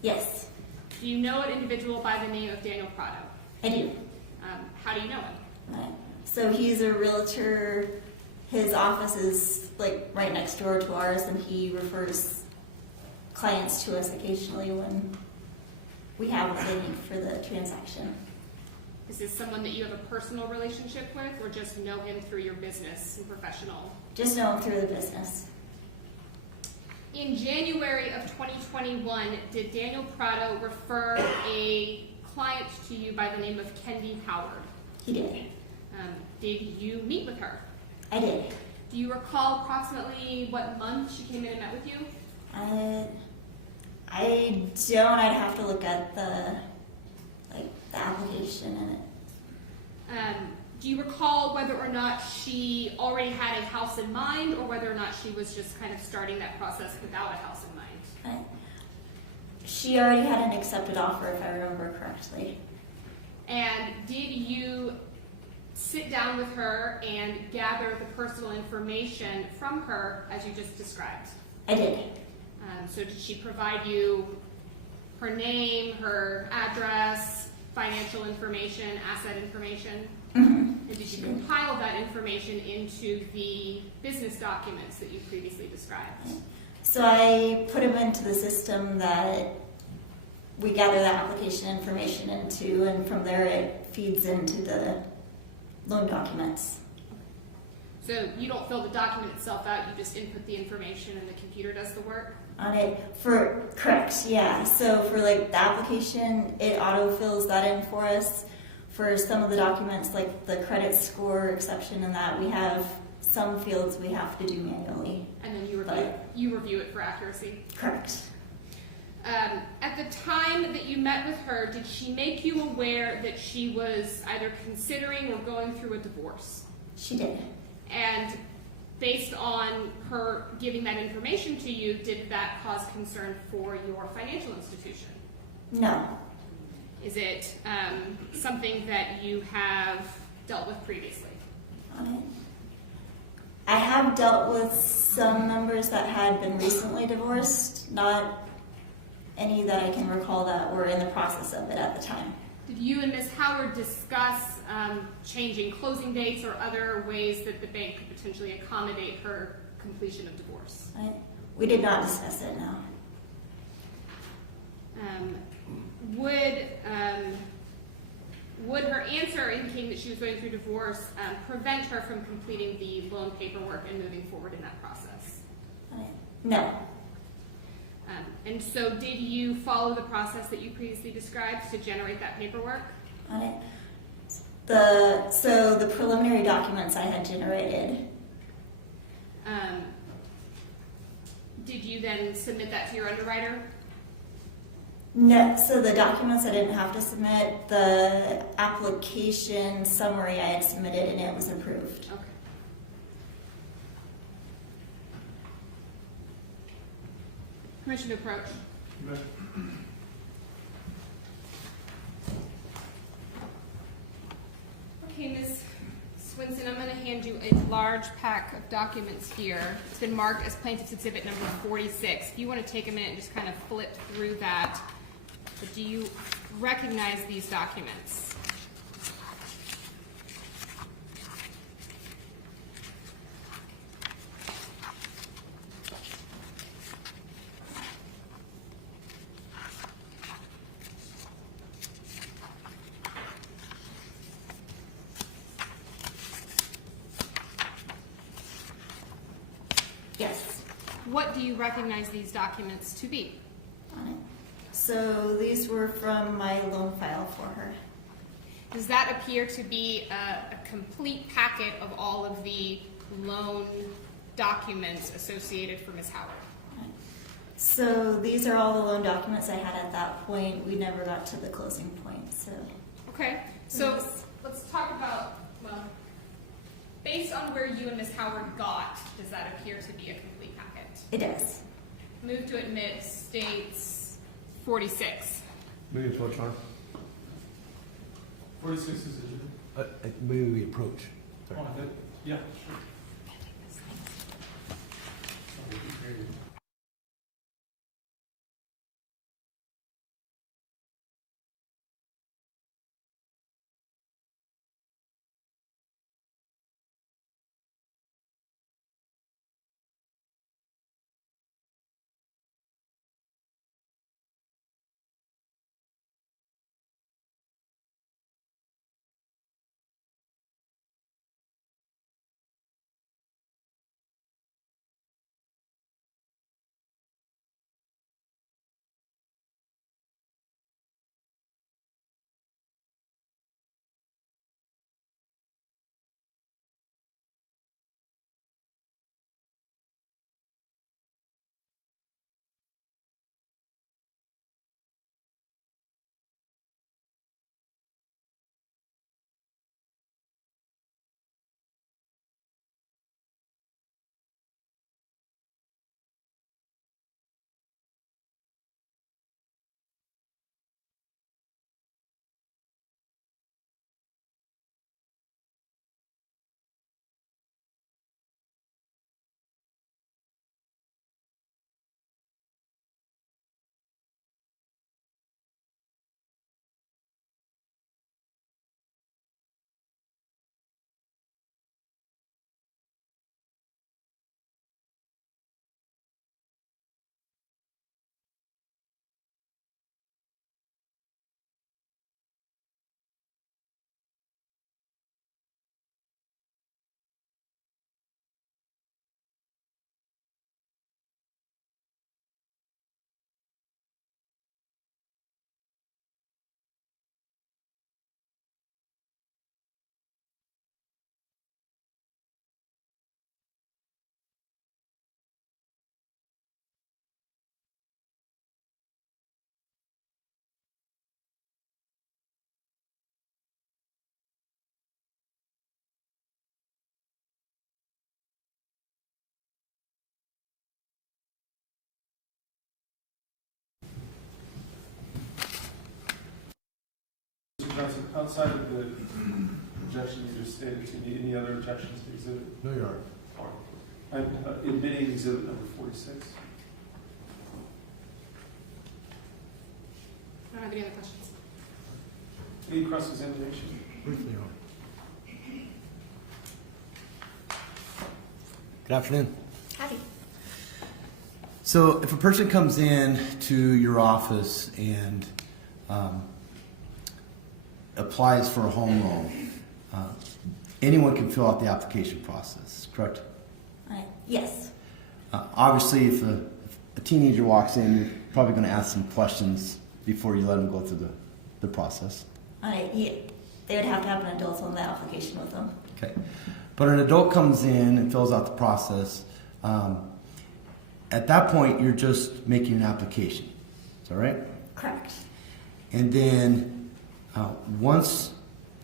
Yes. Do you know an individual by the name of Daniel Prado? I do. How do you know him? So he's a realtor. His office is right next door to ours, and he refers clients to us occasionally when we have what they need for the transaction. Is this someone that you have a personal relationship with, or just know him through your business and professional? Just know him through the business. In January of 2021, did Daniel Prado refer a client to you by the name of Kendy Howard? He did. Did you meet with her? I did. Do you recall approximately what month she came in and met with you? I don't. I'd have to look at the application in it. Do you recall whether or not she already had a house in mind, or whether or not she was just kind of starting that process without a house in mind? She already had an accepted offer, if I remember correctly. And did you sit down with her and gather the personal information from her as you just described? I did. So did she provide you her name, her address, financial information, asset information? Mm-hmm. And did you compile that information into the business documents that you previously described? So I put them into the system that we gather that application information into, and from there it feeds into the loan documents. So you don't fill the document itself out, you just input the information and the computer does the work? On it, correct, yeah. So for the application, it auto-fills that in for us. For some of the documents, like the credit score exception and that, we have some fields we have to do manually. And then you review it for accuracy? Correct. At the time that you met with her, did she make you aware that she was either considering or going through a divorce? She did. And based on her giving that information to you, did that cause concern for your financial institution? No. Is it something that you have dealt with previously? I have dealt with some members that had been recently divorced, not any that I can recall that were in the process of it at the time. Did you and Ms. Howard discuss changing closing dates or other ways that the bank could potentially accommodate her completion of divorce? We did not discuss it, no. Would her answer indicating that she was going through divorce prevent her from completing the loan paperwork and moving forward in that process? No. And so did you follow the process that you previously described to generate that paperwork? So the preliminary documents I had generated. Did you then submit that to your underwriter? No, so the documents I didn't have to submit, the application summary I had submitted and it was approved. Okay. Permission to approach. Okay, Ms. Swinson, I'm going to hand you a large pack of documents here. It's been marked as Plaintiff's Exhibit number 46. If you want to take a minute and just kind of flip through that, but do you recognize these documents? Yes. What do you recognize these documents to be? So these were from my loan file for her. Does that appear to be a complete packet of all of the loan documents associated for Ms. Howard? So these are all the loan documents I had at that point. We never got to the closing point, so. Okay, so let's talk about, well, based on where you and Ms. Howard got, does that appear to be a complete packet? It does. Move to admit states 46. Maybe approach, Ron. 46 is it? Maybe we approach. Yeah, sure. Johnson, outside of the objection you just stated to me, any other objections to exhibit? No, Your Honor. I'm admitting exhibit number 46. I don't have any other questions. Any cross-examination? Briefly, Your Honor. Good afternoon. Happy. So if a person comes in to your office and applies for a home loan, anyone can fill out the application process, correct? Yes. Obviously, if a teenager walks in, you're probably going to ask some questions before you let them go through the process. Yeah. They would have to have an adult on the application with them. Okay. But an adult comes in and fills out the process. At that point, you're just making an application. Is that right? Correct. And then once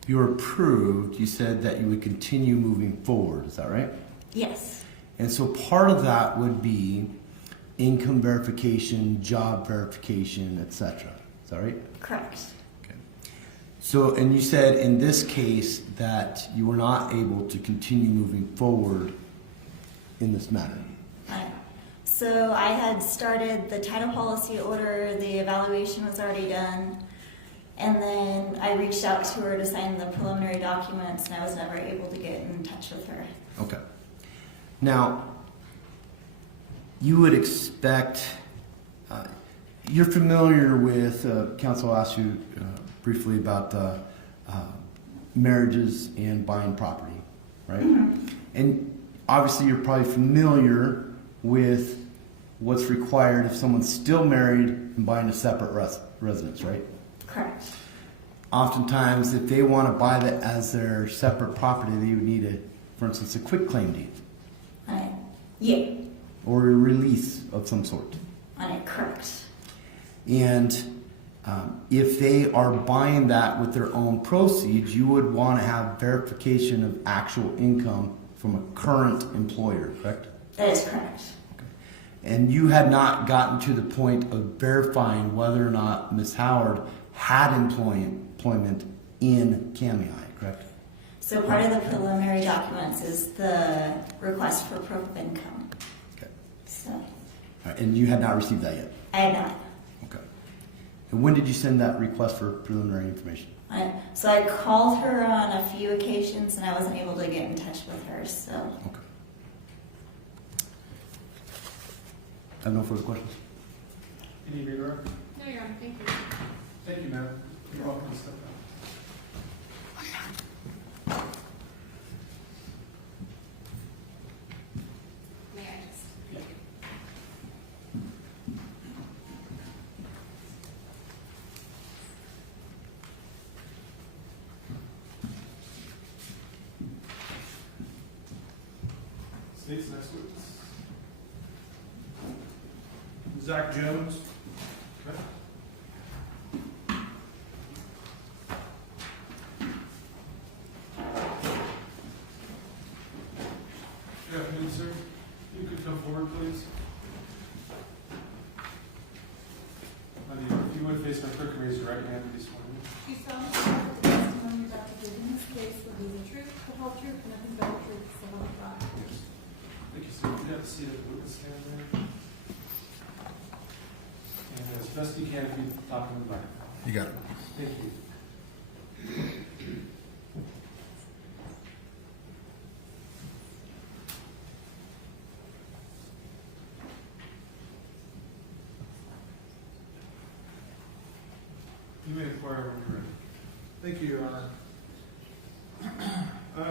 you're approved, you said that you would continue moving forward. Is that right? Yes. And so part of that would be income verification, job verification, etc. Is that right? Correct. Okay. So, and you said in this case that you were not able to continue moving forward in this matter. So I had started the title policy order, the evaluation was already done, and then I reached out to her to sign the preliminary documents, and I was never able to get in touch with her. Okay. Now, you would expect, you're familiar with, counsel asked you briefly about marriages and buying property, right? Mm-hmm. And obviously you're probably familiar with what's required if someone's still married and buying a separate residence, right? Correct. Oftentimes, if they want to buy that as their separate property, they would need for instance, a quitclaim deed. Yeah. Or a release of some sort. Correct. And if they are buying that with their own proceeds, you would want to have verification of actual income from a current employer, correct? That is correct. Okay. And you had not gotten to the point of verifying whether or not Ms. Howard had employment in Kootenai, correct? So part of the preliminary documents is the request for proof of income. Okay. So. All right, and you had not received that yet? I had not. Okay. And when did you send that request for preliminary information? So I called her on a few occasions and I wasn't able to get in touch with her, so. Okay. I have no further questions. Any regard? No, Your Honor. Thank you. Thank you, ma'am. You're welcome to step down. May I just? Yeah. State's next witness. Zach Jones. Okay. Good afternoon, sir. You could come forward, please. If you would face my clerk and raise your right hand, please. Do you solemnly swear that the testimony you're about to give in this case will be the truth, the whole truth, and nothing but the truth, so help you God? Yes. Thank you, sir. You have a seat at the witness stand there. And as best you can, if you talk in the microphone. You got it. Thank you. You may inquire when you're ready. Thank you, Your Honor.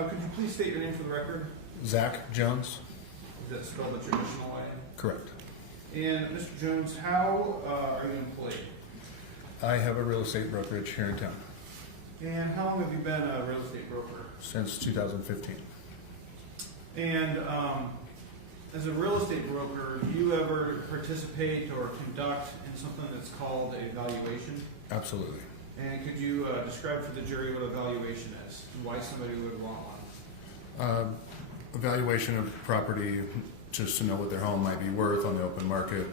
Could you please state your name for the record? Zach Jones? Is that spelled the traditional way? Correct. And Mr. Jones, how are you employed? I have a real estate brokerage here in town And how long have you been a real estate broker? since 2015. And as a real estate broker, do you ever participate or conduct in something that's called a valuation? Absolutely. And could you describe for the jury what a valuation is and why somebody would want one? Evaluation of property, just to know what their home might be worth on the open market,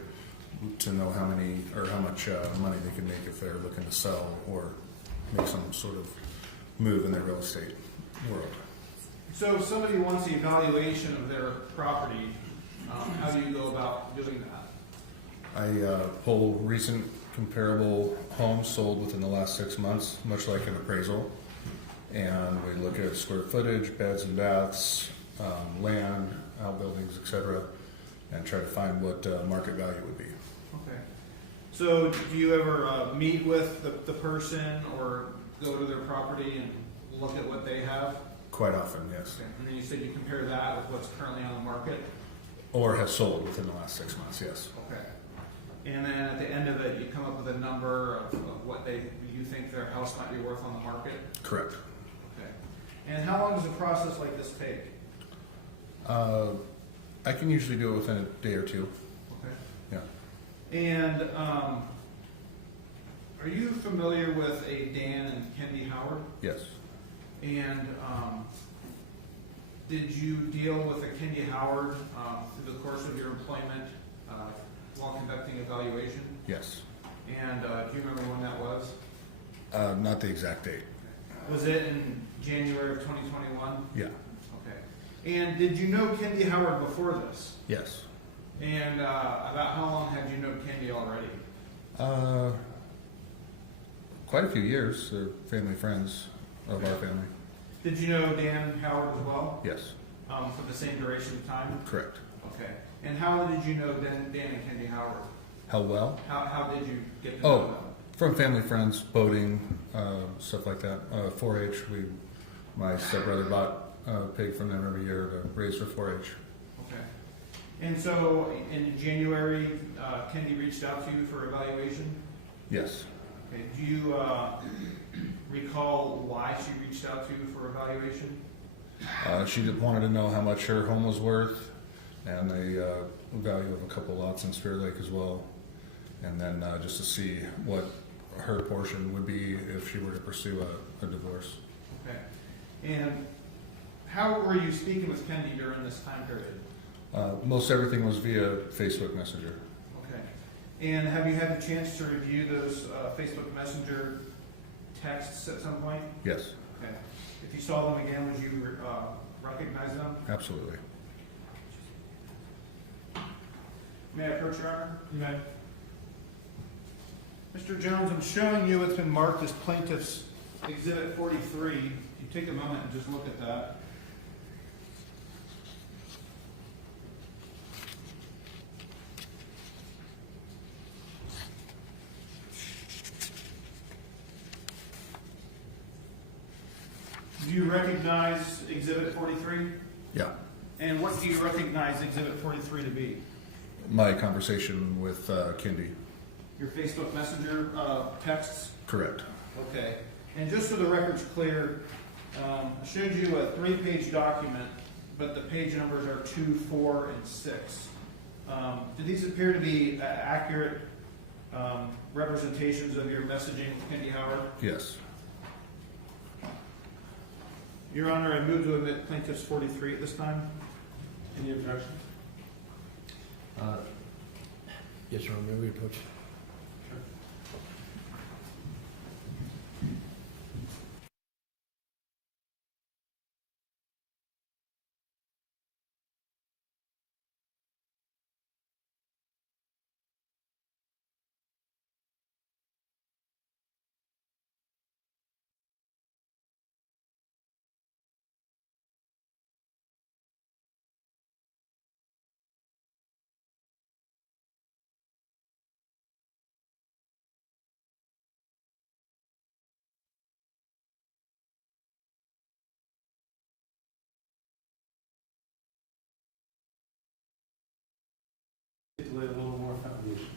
to know how many or how much money they can make if they're looking to sell or make some sort of move in their real estate world. So if somebody wants the evaluation of their property, how do you go about doing that? I pull recent comparable homes sold within the last 6 months, much like an appraisal, and we look at square footage, beds and baths, land, outbuildings, etc., and try to find what market value would be. Okay. So do you ever meet with the person or go to their property and look at what they have? Quite often, yes. Okay. And then you said you compare that with what's currently on the market? Or have sold within the last 6 months, yes. Okay. And then at the end of it, you come up with a number of what you think their house might be worth on the market? Correct. Okay. And how long does a process like this take? I can usually do it within a day or two. Okay. Yeah. And are you familiar with a Dan and Kendy Howard? Yes. And did you deal with a Kendy Howard through the course of your employment while conducting evaluation? Yes. And do you remember when that was? Not the exact date. Was it in January of 2021? Yeah. Okay. And did you know Kendy Howard before this? Yes. And about how long had you known Kendy already? Quite a few years. They're family friends of our family. Did you know Dan Howard as well? Yes. For the same duration of time? Correct. Okay. And how did you know Dan and Kendy Howard? How well? How did you get to know them? From family friends, boating, stuff like that. 4-H. My stepbrother bought a pig from them every year to raise for 4-H. Okay. And so in January, Kendy reached out to you for evaluation? Yes. Okay. Do you recall why she reached out to you for evaluation? She just wanted to know how much her home was worth and the value of a couple lots in Spirit Lake as well. And then just to see what her portion would be if she were to pursue a divorce. Okay. And how were you speaking with Kendy during this time period? Most everything was via Facebook Messenger. Okay. And have you had the chance to review those Facebook Messenger texts at some point? Yes. Okay. If you saw them again, would you recognize them? Absolutely. May I approach, Your Honor? You may. Mr. Jones, I'm showing you what's been marked as Plaintiff's Exhibit 43. If you take a moment and just look at that. Do you recognize Exhibit 43? Yeah. And what do you recognize Exhibit 43 to be? My conversation with Kendy. Your Facebook Messenger texts? Correct. Okay. And just so the record's clear, I showed you a 3-page document, but the page numbers are 2, 4, and 6. Do these appear to be accurate representations of your messaging with Kendy Howard? Yes. Your Honor, I move to admit Plaintiff's 43 at this time. Any objection? Yes, Your Honor, may we approach? To lay a little more foundation.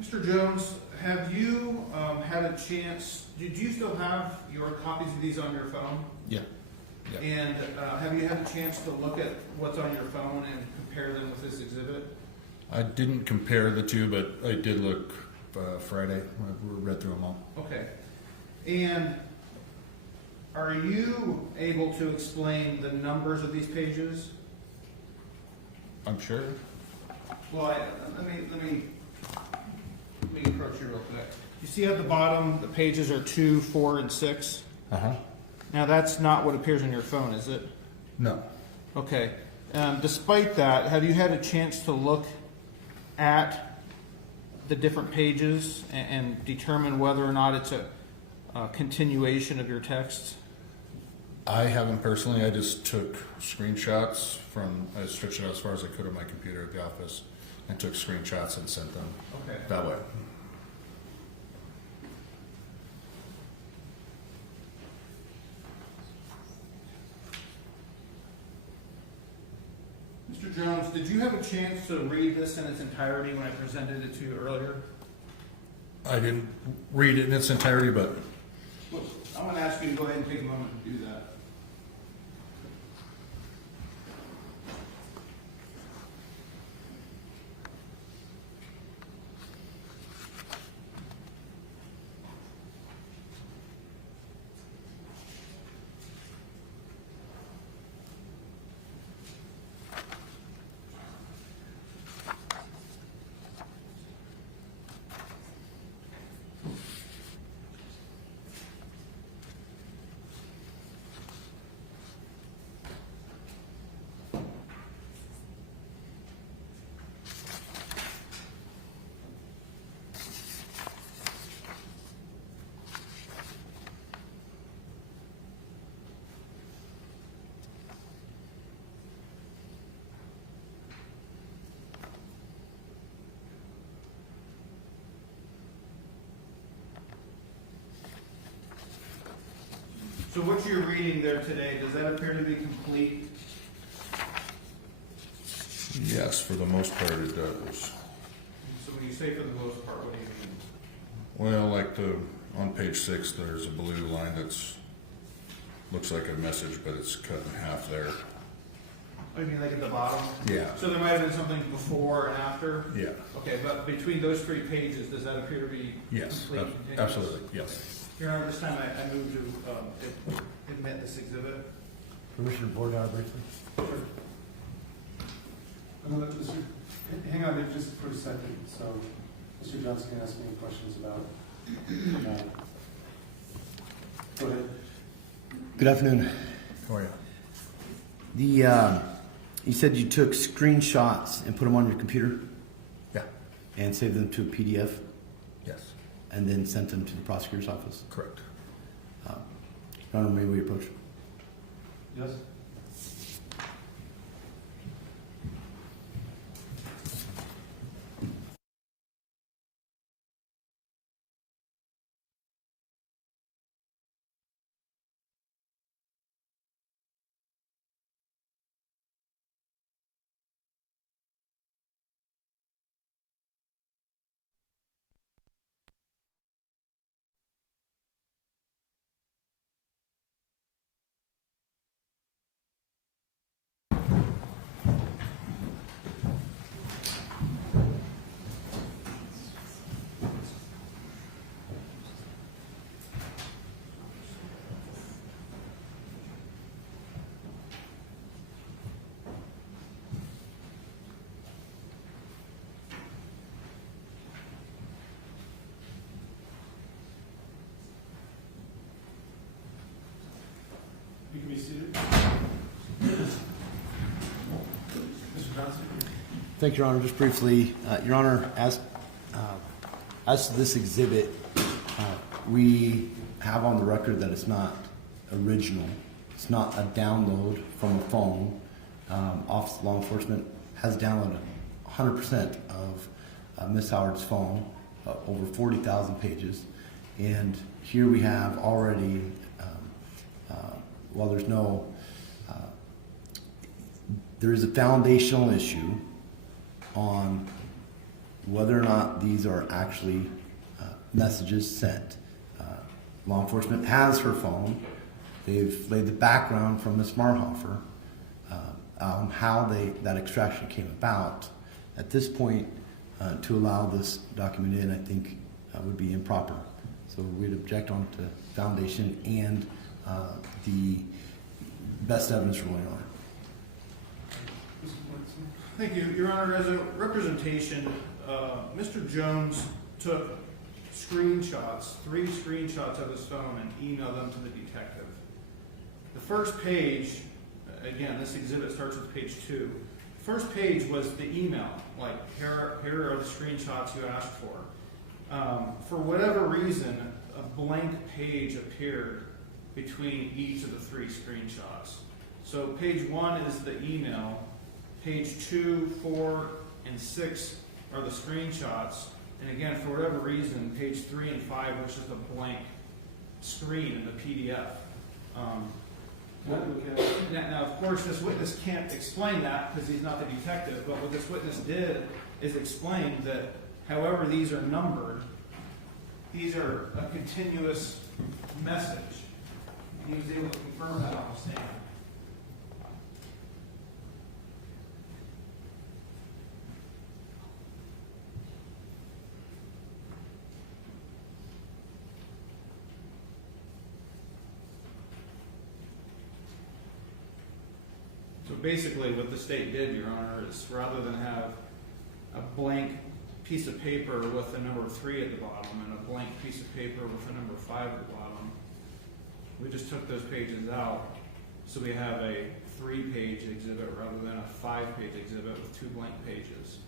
Mr. Jones, have you had a chance, do you still have your copies of these on your phone? Yeah. Yeah. And have you had a chance to look at what's on your phone and compare them with this exhibit? I didn't compare the two, but I did look Friday. I read through them all. Okay. And are you able to explain the numbers of these pages? I'm sure. Well, let me approach you real quick. You see at the bottom, the pages are 2, 4, and 6. Uh-huh. Now that's not what appears on your phone, is it? No. Okay. Despite that, have you had a chance to look at the different pages and determine whether or not it's a continuation of your text? I haven't personally. I just took screenshots I stretched it out as far as I could on my computer at the office and took screenshots and sent them that way. Mr. Jones, did you have a chance to read this in its entirety when I presented it to you earlier? I didn't read it in its entirety, but Look, I'm going to ask you to go ahead and take a moment to do that. So what you're reading there today, does that appear to be complete? yes, for the most part it does. So when you say for the most part, what do you mean? Well, like on page 6, there's a blue line that's looks like a message, but it's cut in half there. Oh, you mean like at the bottom? Yeah. So there might have been something before and after? Yeah. Okay, but between those 3 pages, does that appear to be Yes. complete? Absolutely. Yes. Your Honor, this time I move to admit this exhibit. Permission to board out briefly. Sure. Hang on just for a second. So, Mr. Johnson can ask me any questions about. Go ahead. Good afternoon. How are you? You said you took screenshots and put them on your computer? Yeah. And saved them to a PDF? Yes. And then sent them to the prosecutor's office? Correct. Your Honor, may we approach? Yes. You can be seated. Mr. Johnson. Thank you, Your Honor. Just briefly, Your Honor, as to this exhibit, we have on the record that it's not original. It's not a download from a phone. Office of Law Enforcement has downloaded 100% of Miss Howard's phone, over 40,000 pages. And here we have already, while there's no, there is a foundational issue on whether or not these are actually messages sent. Law enforcement has her phone. They've laid the background from Ms. Marhofer on how that extraction came about. At this point, to allow this document in, I think would be improper. So we'd object on to foundation and the best evidence ruling on it. Thank you, Your Honor. As a representation, Mr. Jones took screenshots, 3 screenshots of his phone and emailed them to the detective. The first page, again, this exhibit starts with page 2. The first page was the email, like here are the screenshots you asked for. For whatever reason, a blank page appeared between each of the 3 screenshots. So page 1 is the email, page 2, 4, and 6 are the screenshots, and again, for whatever reason, page 3 and 5 was just a blank screen in the PDF. Now, of course, this witness can't explain that because he's not the detective, but what this witness did is explain that however these are numbered, these are a continuous message. He was able to confirm that on the stand. So basically what the state did, Your Honor, is rather than have a blank piece of paper with the number 3 at the bottom and a blank piece of paper with the number 5 at the bottom, we just took those pages out. So we have a 3-page exhibit rather than a 5-page exhibit with 2 blank pages.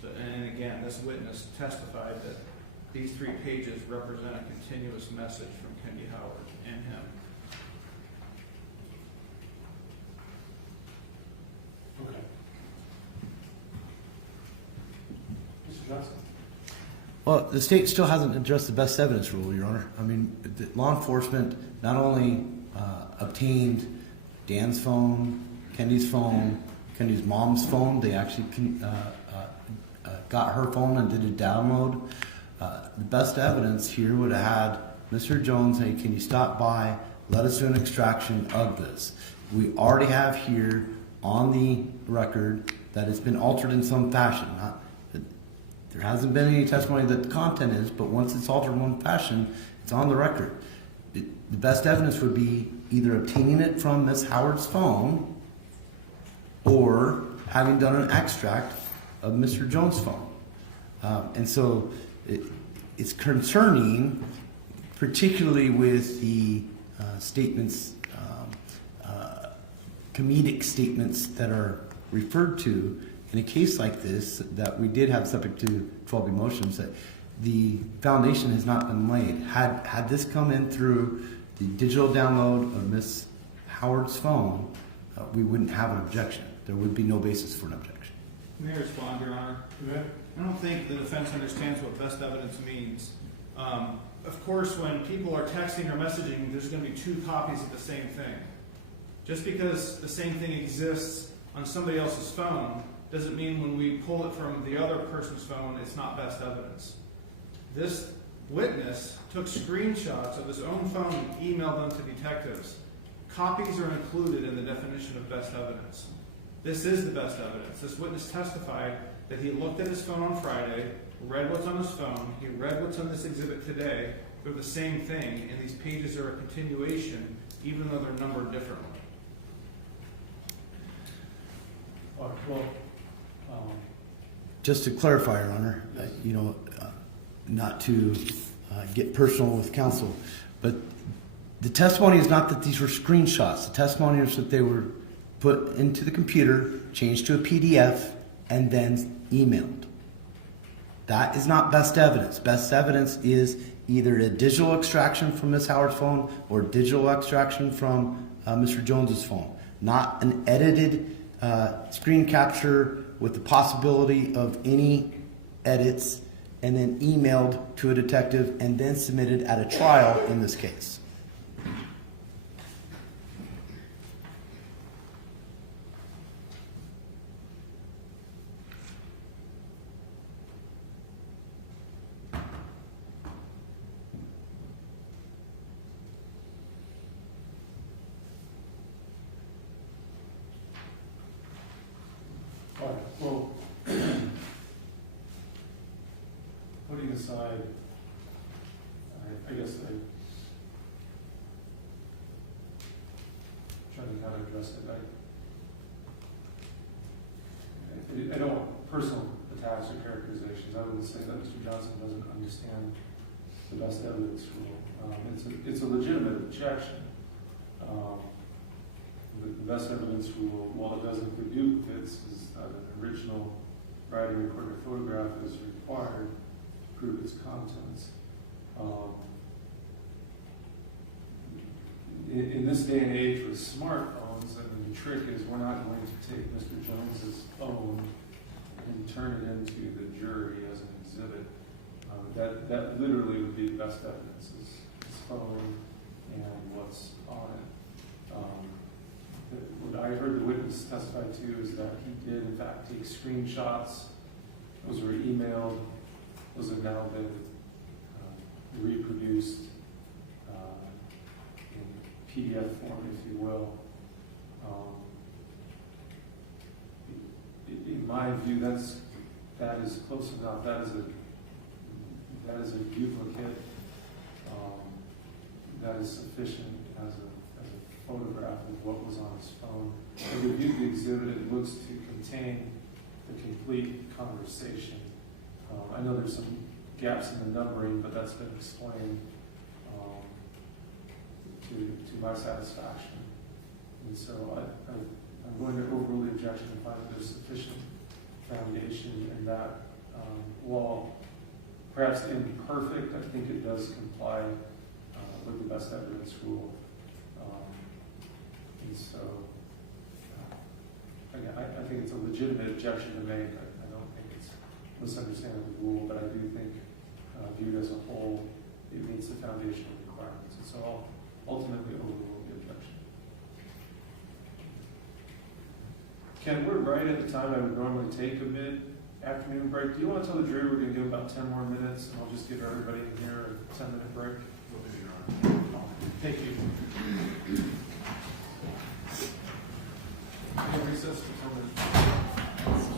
So, and again, this witness testified that these 3 pages represent a continuous message from Kendy Howard and him. Okay. Mr. Johnson? Well, the state still hasn't addressed the best evidence rule, Your Honor. I mean, the law enforcement not only obtained Dan's phone, Kendy's phone, Kendy's mom's phone, they actually got her phone and did a download. The best evidence here would have had Mr. Jones say, can you stop by, let us do an extraction of this. We already have here on the record that it's been altered in some fashion. There hasn't been any testimony that the content is, but once it's altered in one fashion, it's on the record. The best evidence would be either obtaining it from Ms. Howard's phone or having done an extract of Mr. Jones' phone. And so it's concerning, particularly with the statements, comedic statements that are referred to in a case like this that we did have subject to 12 emotions, that the foundation has not been laid. Had this come in through the digital download of Ms. Howard's phone, we wouldn't have an objection. There would be no basis for an objection. May I respond, Your Honor? I don't think the defense understands what best evidence means. Of course, when people are texting or messaging, there's going to be 2 copies of the same thing. Just because the same thing exists on somebody else's phone doesn't mean when we pull it from the other person's phone, it's not best evidence. This witness took screenshots of his own phone and emailed them to detectives. Copies are included in the definition of best evidence. This is the best evidence. This witness testified that he looked at his phone on Friday, read what's on his phone, he read what's on this exhibit today. They're the same thing, and these pages are a continuation, even though they're numbered differently. Just to clarify, Your Honor, not to get personal with counsel, but the testimony is not that these were screenshots. The testimony is that they were put into the computer, changed to a PDF, and then emailed. That is not best evidence. Best evidence is either a digital extraction from Ms. Howard's phone or digital extraction from Mr. Jones's phone, not an edited screen capture with the possibility of any edits and then emailed to a detective and then submitted at a trial in this case. aside, I guess trying to kind of address it. I don't want personal attacks or characterizations. I wouldn't say that Mr. Johnson doesn't understand the best evidence rule. It's a legitimate objection. The best evidence rule, while it doesn't include duplicates, is that an original writing, recorded photograph is required to prove its contents. In this day and age with smartphones, I mean, the trick is we're not going to take Mr. Jones's phone and turn it into the jury as an exhibit. That literally would be the best evidence, is his phone and what's on it. What I heard the witness testify to is that he did, in fact, take screenshots. Those were emailed. Those have now been reproduced in PDF form, if you will. In my view, that is close enough. That is a duplicate. That is sufficient as a photograph of what was on his phone. If you view the exhibit, it looks to contain the complete conversation. I know there's some gaps in the numbering, but that's been explained to my satisfaction. And so I'm going to overrule the objection and find that there's sufficient foundation in that. While perhaps imperfect, I think it does comply with the best evidence rule. And so, again, I think it's a legitimate objection to make. I don't think it's misunderstanding the rule, but I do think, viewed as a whole, it meets the foundational requirements. And so I'll ultimately overrule the objection. Ken, we're right at the time I would normally take a mid-afternoon break. Do you want to tell the jury we're going to give about 10 more minutes, and I'll just give everybody in here a 10-minute break? Thank you. Recess for 10 minutes.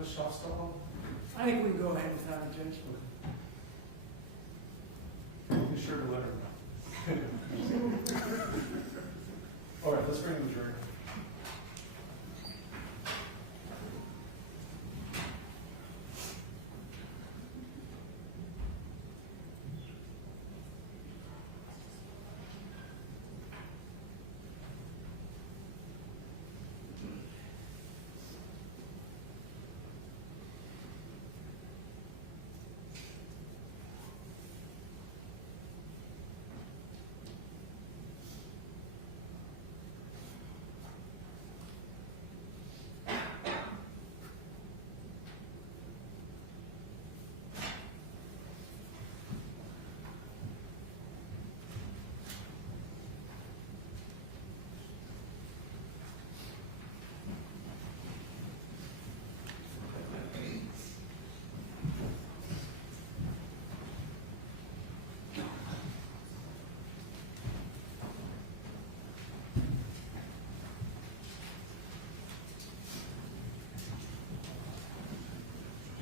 push off stall? I think we can go ahead without objection. Be sure to let her know. All right, let's bring in the jury.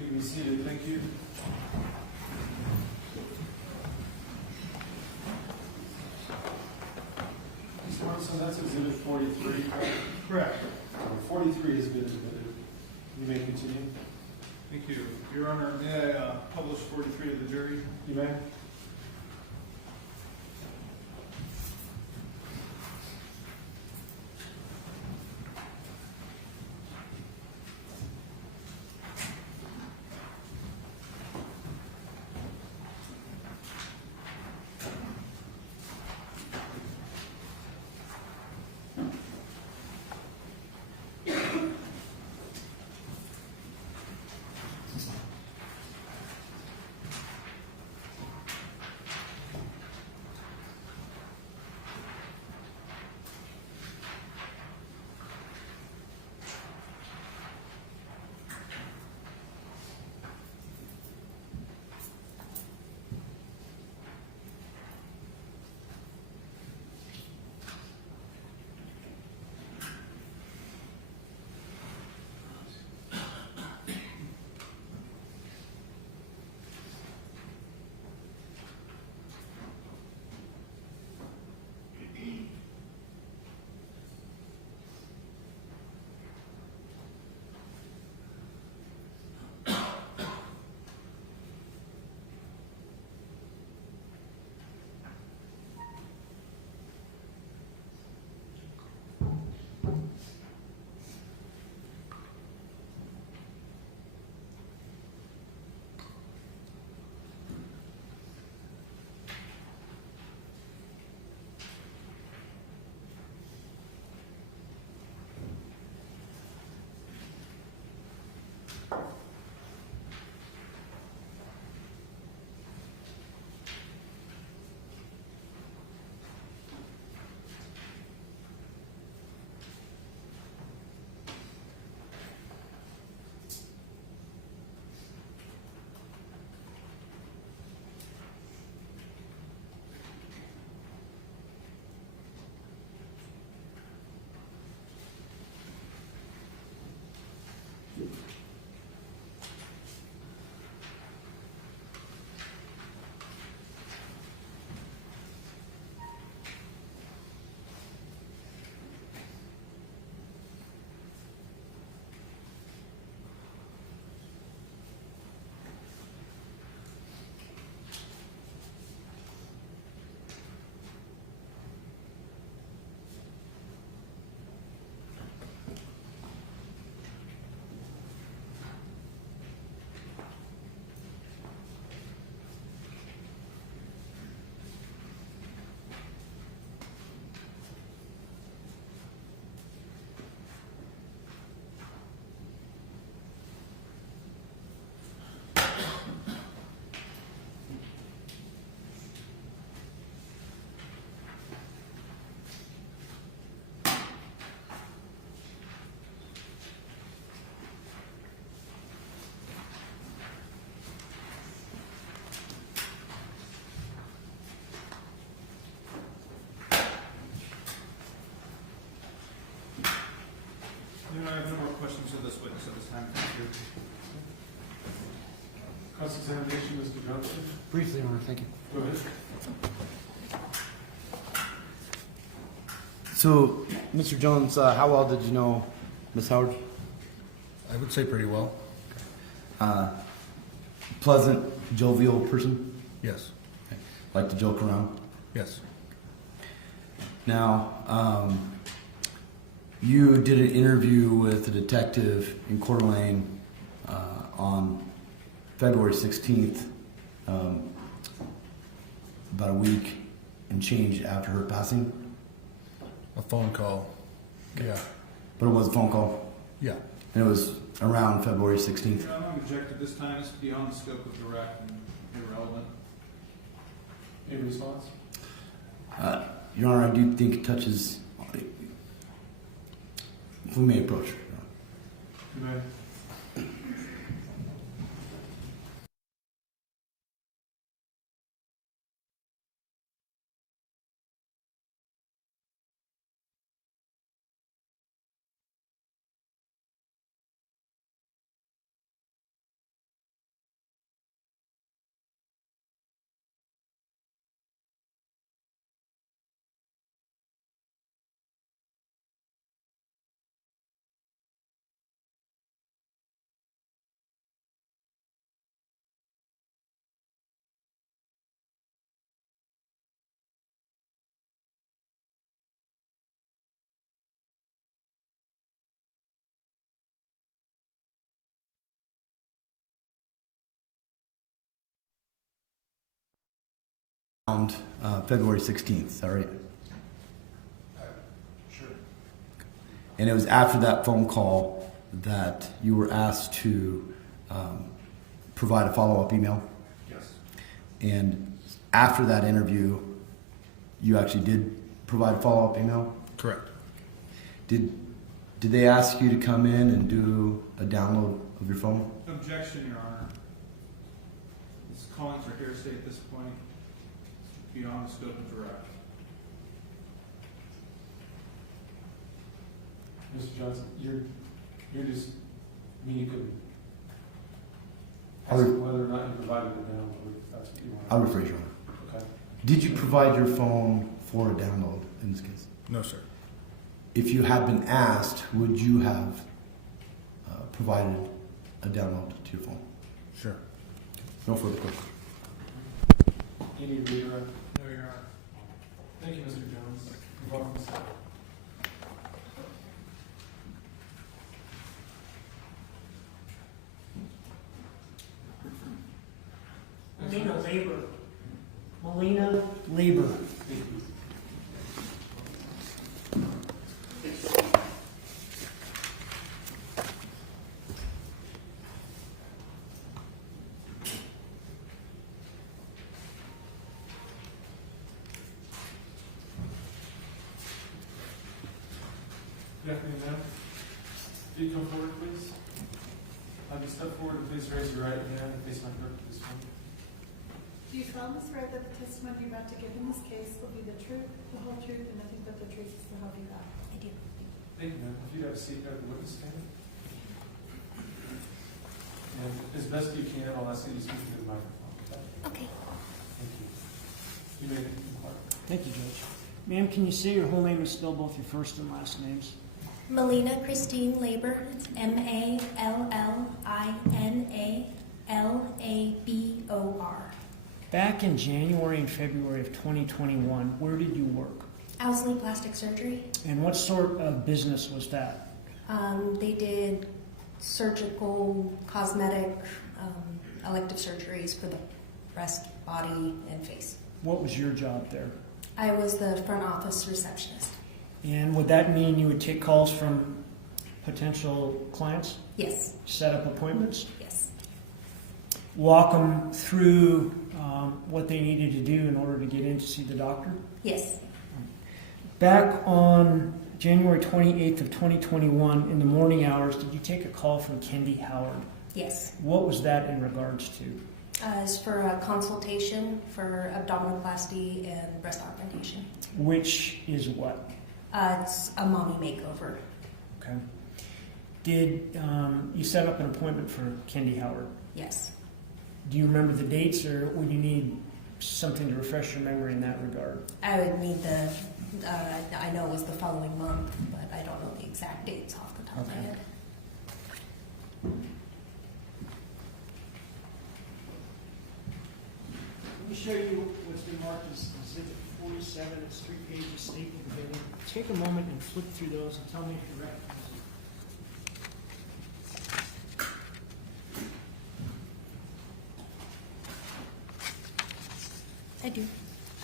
You can be seated, thank you. Mr. Morrison, that's exhibit 43. Correct. 43 has been admitted. You may continue. Thank you. Your Honor, may I publish 43 to the jury? You may. remarks at this time. Thank you. Cross-examination, Mr. Johnson. Briefly, Your Honor, thank you. Go ahead. So, Mr. Jones, how well did you know Miss Howard? I would say pretty well. Pleasant, jovial person? Yes. Like to joke around? Yes. Now, you did an interview with a detective in Coeur d'Alene on February 16th, about a week and change after her passing. A phone call. Yeah. But it was a phone call? Yeah. And it was around February 16th? Your Honor, I'm object at this time. It's beyond the scope of direct and irrelevant. Any response? Your Honor, I do think it touches... If we may approach. You may. February 16th, is that right? Sure. And it was after that phone call that you were asked to provide a follow-up email? Yes. And after that interview, you actually did provide a follow-up email? Correct. Did they ask you to come in and do a download of your phone? Objection, Your Honor. This calling for hearsay at this point. Beyond the scope of direct. Mr. Johnson, you're just, I mean, you could I ask would- whether or not you provided the download, if that's what you want. I'll rephrase, Your Honor. Okay. Did you provide your phone for a download in this case? No, sir. If you had been asked, would you have provided a download to your phone? Sure. No further questions. Any redirect? No, Your Honor. Thank you, Mr. Jones. You're welcome, sir. Melina Labor. Melina Labor. Thank you. Good afternoon, ma'am. Could you come forward, please? Have you step forward and please raise your right hand and face my clerk at this point. Do you solemnly swear that the testimony you're about to give in this case will be the truth, the whole truth, and nothing but the truth, so help you God? I do. Thank you, ma'am. If you'd have a seat at the witness stand. And as best you can, I'll ask you to speak into the microphone. Okay. Thank you. You may inquire. Thank you, Judge. Ma'am, can you say your whole name and spell both your first and last names? Melina Christine Labor, it's MALLINALABOR. Back in January and February of 2021, where did you work? Owsley Plastic Surgery. And what sort of business was that? They did surgical, cosmetic, elective surgeries for the breast, body, and face. What was your job there? I was the front office receptionist. And would that mean you would take calls from potential clients? Yes. Set up appointments? Yes. Walk them through what they needed to do in order to get in to see the doctor? Yes. Back on January 28th of 2021, in the morning hours, did you take a call from Kendy Howard? Yes. What was that in regards to? It's for a consultation for abdominoplasty and breast augmentation. Which is what? It's a mommy makeover. Okay. Did you set up an appointment for Kendy Howard? Yes. Do you remember the dates, or would you need something to refresh your memory in that regard? I would need I know it was the following month, but I don't know the exact dates off the top of my Okay. head. Let me show you what's been marked as Exhibit 47. It's 3 pages stapled together. Take a moment and flip through those and tell me if you recognize it. I do.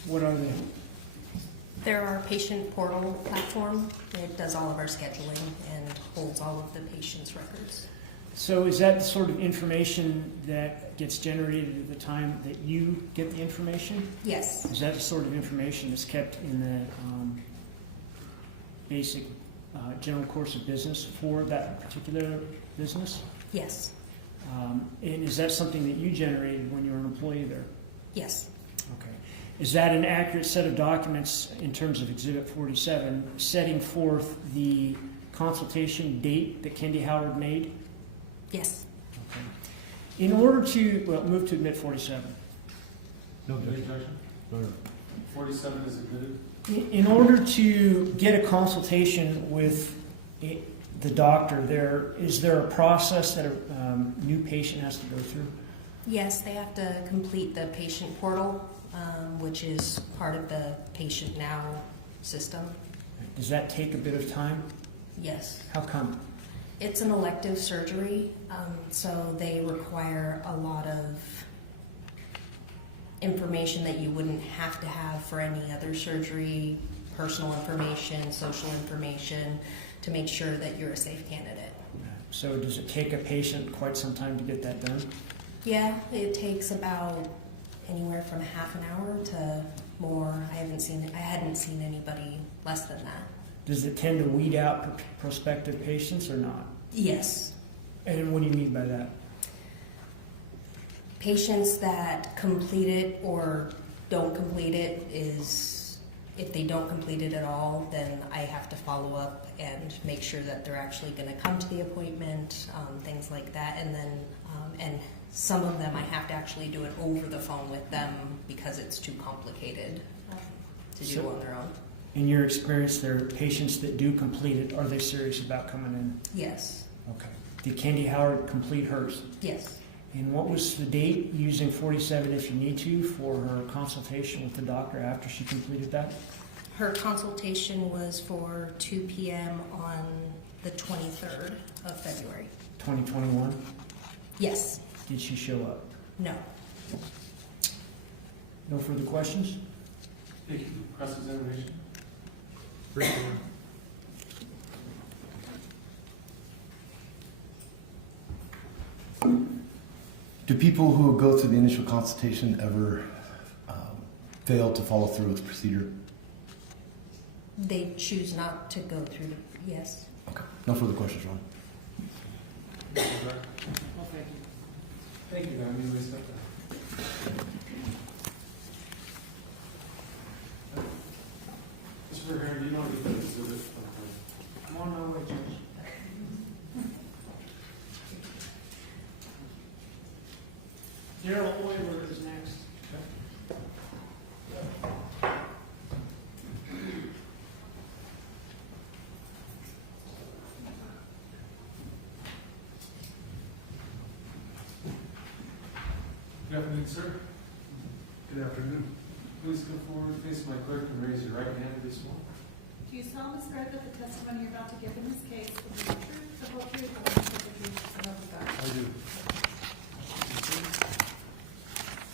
What are they? There are patient portal platform. It does all of our scheduling and holds all of the patient's records. So is that the sort of information that gets generated at the time that you get the information? Yes. Is that the sort of information that's kept in the basic general course of business for that particular business? Yes. And is that something that you generated when you were an employee there? Yes. Okay. Is that an accurate set of documents in terms of Exhibit 47, setting forth the consultation date that Kendy Howard made? Yes. Okay. In order to, well, move to admit 47. No objection. 47 is admitted. In order to get a consultation with the doctor, is there a process that a new patient has to go through? Yes, they have to complete the patient portal, which is part of the Patient Now system. Does that take a bit of time? Yes. How come? It's an elective surgery, so they require a lot of information that you wouldn't have to have for any other surgery, personal information, social information, to make sure that you're a safe candidate. So does it take a patient quite some time to get that done? Yeah, it takes about anywhere from half an hour to more. I hadn't seen anybody less than that. Does it tend to weed out prospective patients or not? Yes. And what do you mean by that? Patients that complete it or don't complete it is, if they don't complete it at all, then I have to follow up and make sure that they're actually going to come to the appointment, things like that. And then, and some of them I have to actually do it over the phone with them because it's too complicated to do on their own. In your experience, there are patients that do complete it. Are they serious about coming in? Yes. Okay. Did Kendy Howard complete hers? Yes. And what was the date, using 47 if you need to, for her consultation with the doctor after she completed that? Her consultation was for 2 p.m. on the 23rd of February. 2021? Yes. Did she show up? No. No further questions? Thank you. Cross-examination. Do people who go through the initial consultation ever fail to follow through with the procedure? They choose not to go through the, yes. Okay. No further questions, Ron. Well, thank you. Thank you, ma'am. You may step down. Mr. Verheeren, do you know what the exhibit? I'm on my way, Judge. Daryl Oyler is next. Good afternoon, sir. Good afternoon. Please come forward, face my clerk, and raise your right hand this morning. Do you solemnly swear that the testimony you're about to give in this case will be the truth, the whole truth, and nothing but the truth, so help you God? I do.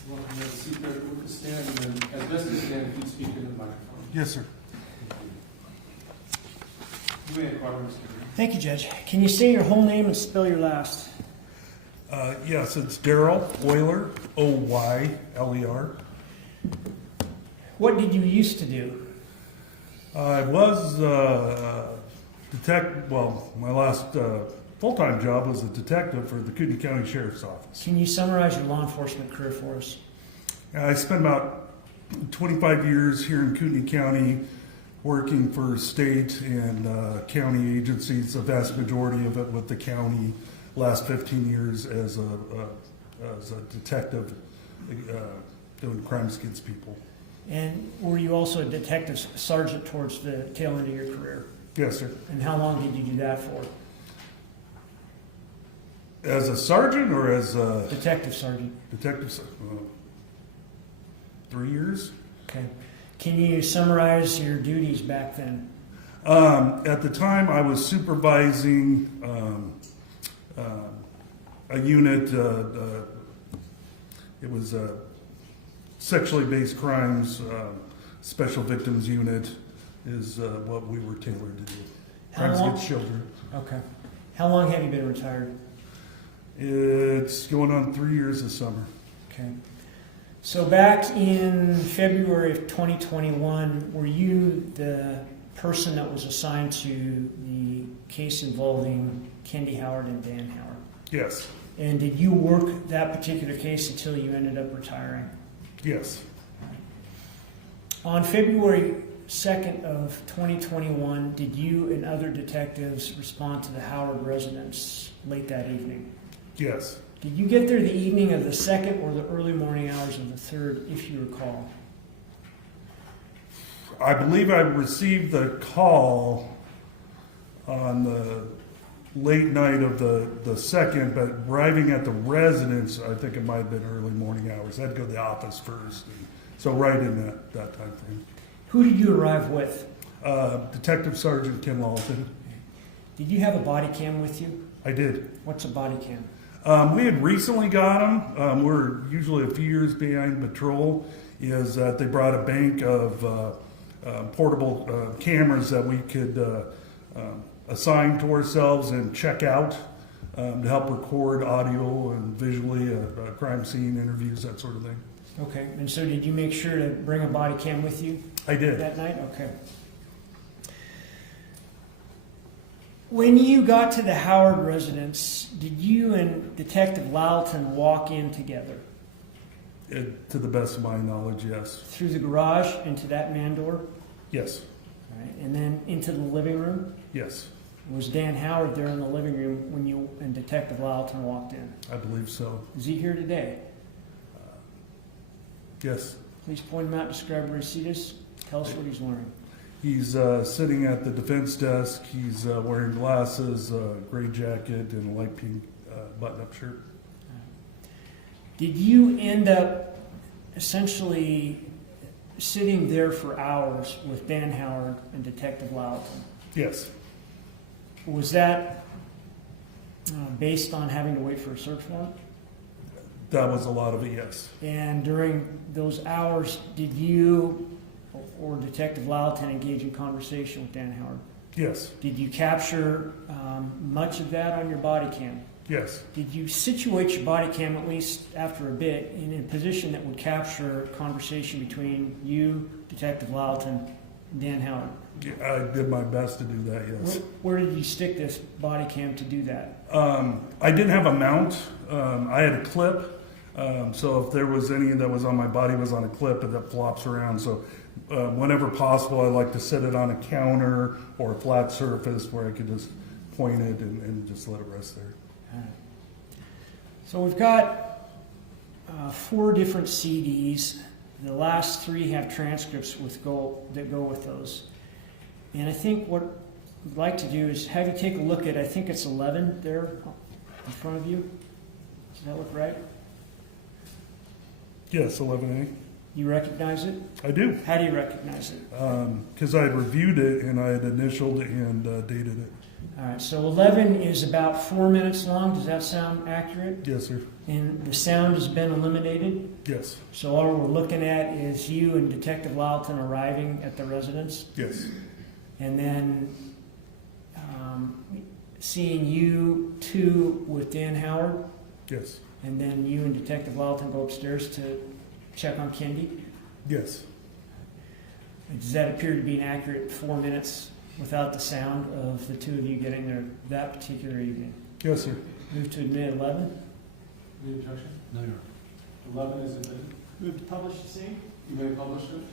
Welcome to have a seat there. We'll stand, and then, as best as you can, if you speak in the microphone. Yes, sir. You may inquire, Mr. Verheeren. Thank you, Judge. Can you say your whole name and spell your last? Yes, it's Daryl Oyler, Oyler. What did you used to do? I was my last full-time job was a detective for the Kootenai County Sheriff's Office. Can you summarize your law enforcement career for us? I spent about 25 years here in Kootenai County, working for state and county agencies, the vast majority of it with the county, last 15 years as a detective doing crimes against people. And were you also a detective sergeant towards the tail end of your career? Yes, sir. And how long did you do that for? As a sergeant or as a... Detective sergeant. 3 years. Okay. Can you summarize your duties back then? At the time, I was supervising a unit. It was a sexually based crimes special victims unit is what we were tailored to do. Crimes against children. Okay. How long have you been retired? It's going on 3 years this summer. Okay. So back in February of 2021, were you the person that was assigned to the case involving Kendy Howard and Dan Howard? Yes. And did you work that particular case until you ended up retiring? Yes. On February 2nd of 2021, did you and other detectives respond to the Howard residence late that evening? Yes. Did you get there the evening of the 2nd or the early morning hours of the 3rd, if you recall? I believe I received the call on the late night of the 2nd, but arriving at the residence, I think it might have been early morning hours. I had to go to the office first. And so right in that time frame. Who did you arrive with? Detective Sergeant Ken Lawton. Did you have a body cam with you? I did. What's a body cam? We had recently got them. We're usually a few years behind patrol. Is that they brought a bank of portable cameras that we could assign to ourselves and check out to help record audio and visually crime scene interviews, that sort of thing. Okay, and so did you make sure to bring a body cam with you? I did. That night? Okay. When you got to the Howard residence, did you and Detective Lalton walk in together? To the best of my knowledge, yes. Through the garage into that man door? Yes. All right. And then into the living room? Yes. Was Dan Howard there in the living room when you and Detective Lalton walked in? I believe so. Is he here today? Yes. Please point him out, describe where his seat is. Tell us what he's wearing. He's sitting at the defense desk. He's wearing glasses, gray jacket, and a light pink button-up shirt. Did you end up essentially sitting there for hours with Dan Howard and Detective Lalton? Yes. Was that based on having to wait for a search warrant? That was a lot of it, yes. And during those hours, did you or Detective Lalton engage in conversation with Dan Howard? Yes. Did you capture much of that on your body cam? Yes. Did you situate your body cam, at least after a bit, in a position that would capture conversation between you, Detective Lalton, and Dan Howard? Yeah, I did my best to do that, yes. Where did you stick this body cam to do that? I didn't have a mount. I had a clip. So if there was any that was on my body, was on a clip that flops around. So whenever possible, I like to set it on a counter or a flat surface where I could just point it and just let it rest there. So we've got 4 different CDs. The last 3 have transcripts that go with those. And I think what we'd like to do is have you take a look at, I think it's 11 there in front of you. Does that look right? Yes, 11A. You recognize it? I do. How do you recognize it? Because I had reviewed it and I had initialed and dated it. All right, so 11 is about 4 minutes long. Does that sound accurate? Yes, sir. And the sound has been eliminated? Yes. So all we're looking at is you and Detective Lalton arriving at the residence? Yes. And then seeing you 2 with Dan Howard? Yes. And then you and Detective Lalton go upstairs to check on Kendy? Yes. Does that appear to be an accurate 4 minutes without the sound of the 2 of you getting there that particular evening? Yes, sir. Move to admit 11. Any objection? No, Your 11 is admitted. Move to publish the same. You may publish it.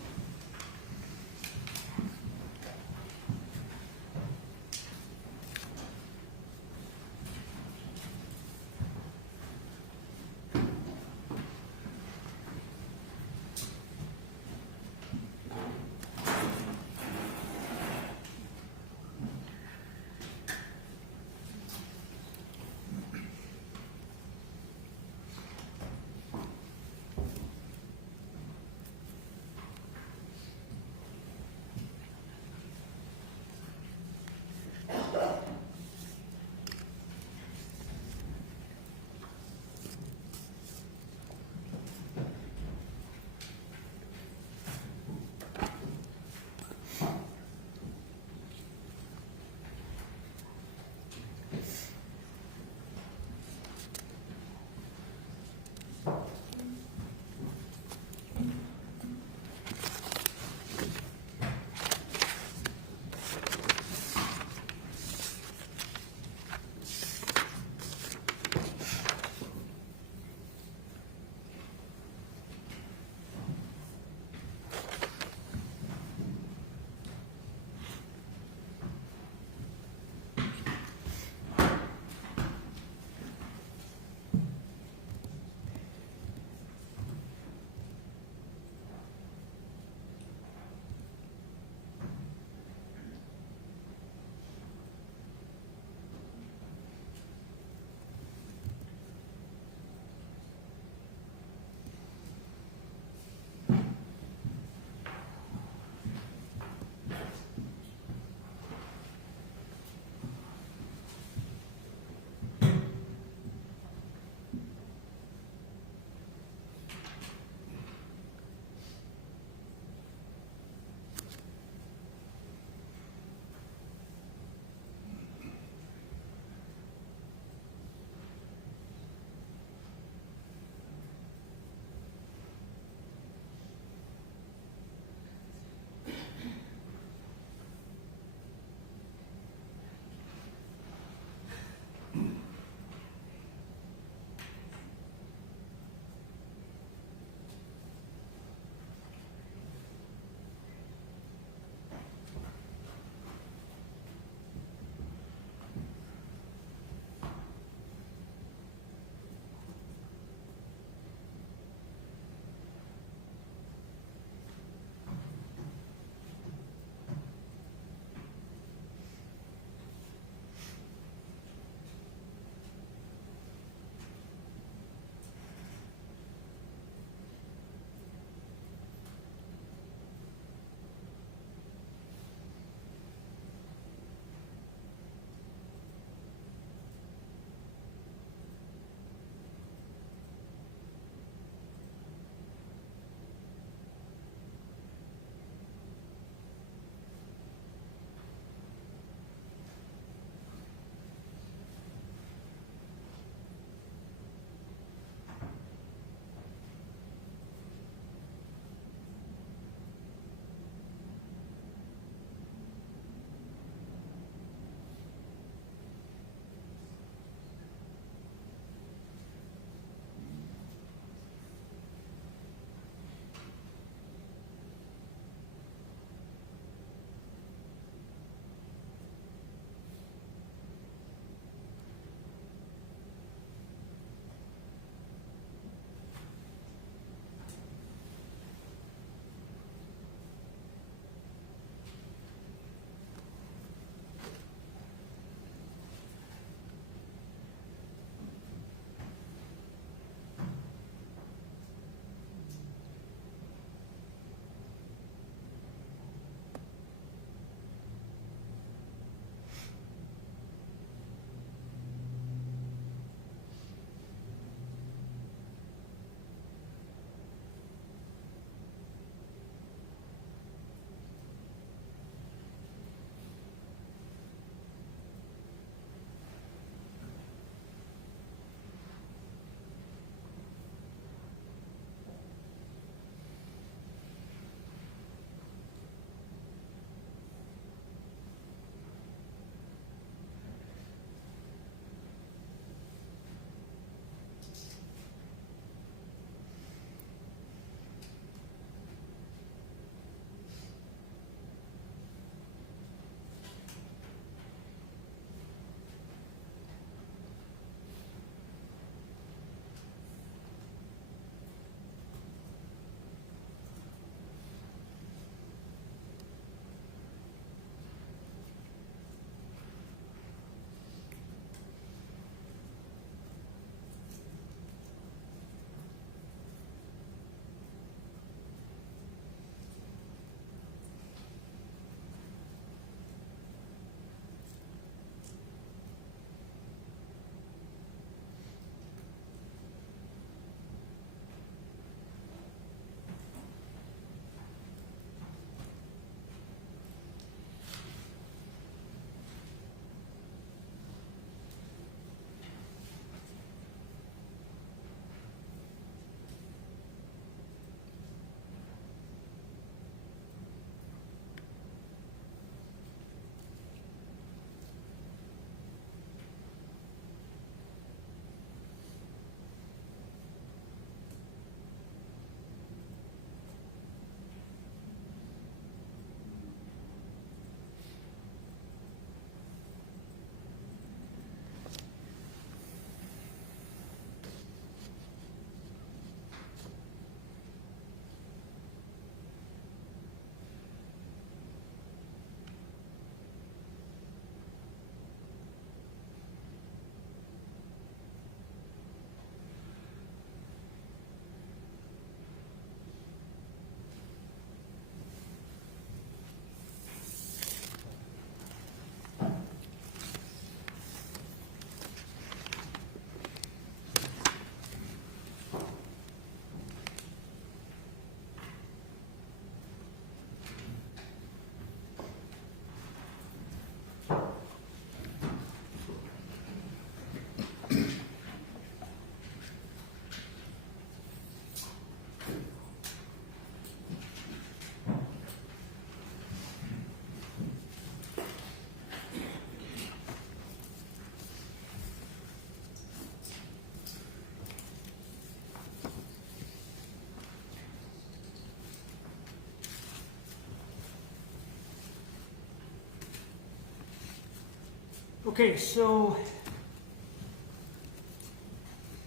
Okay, so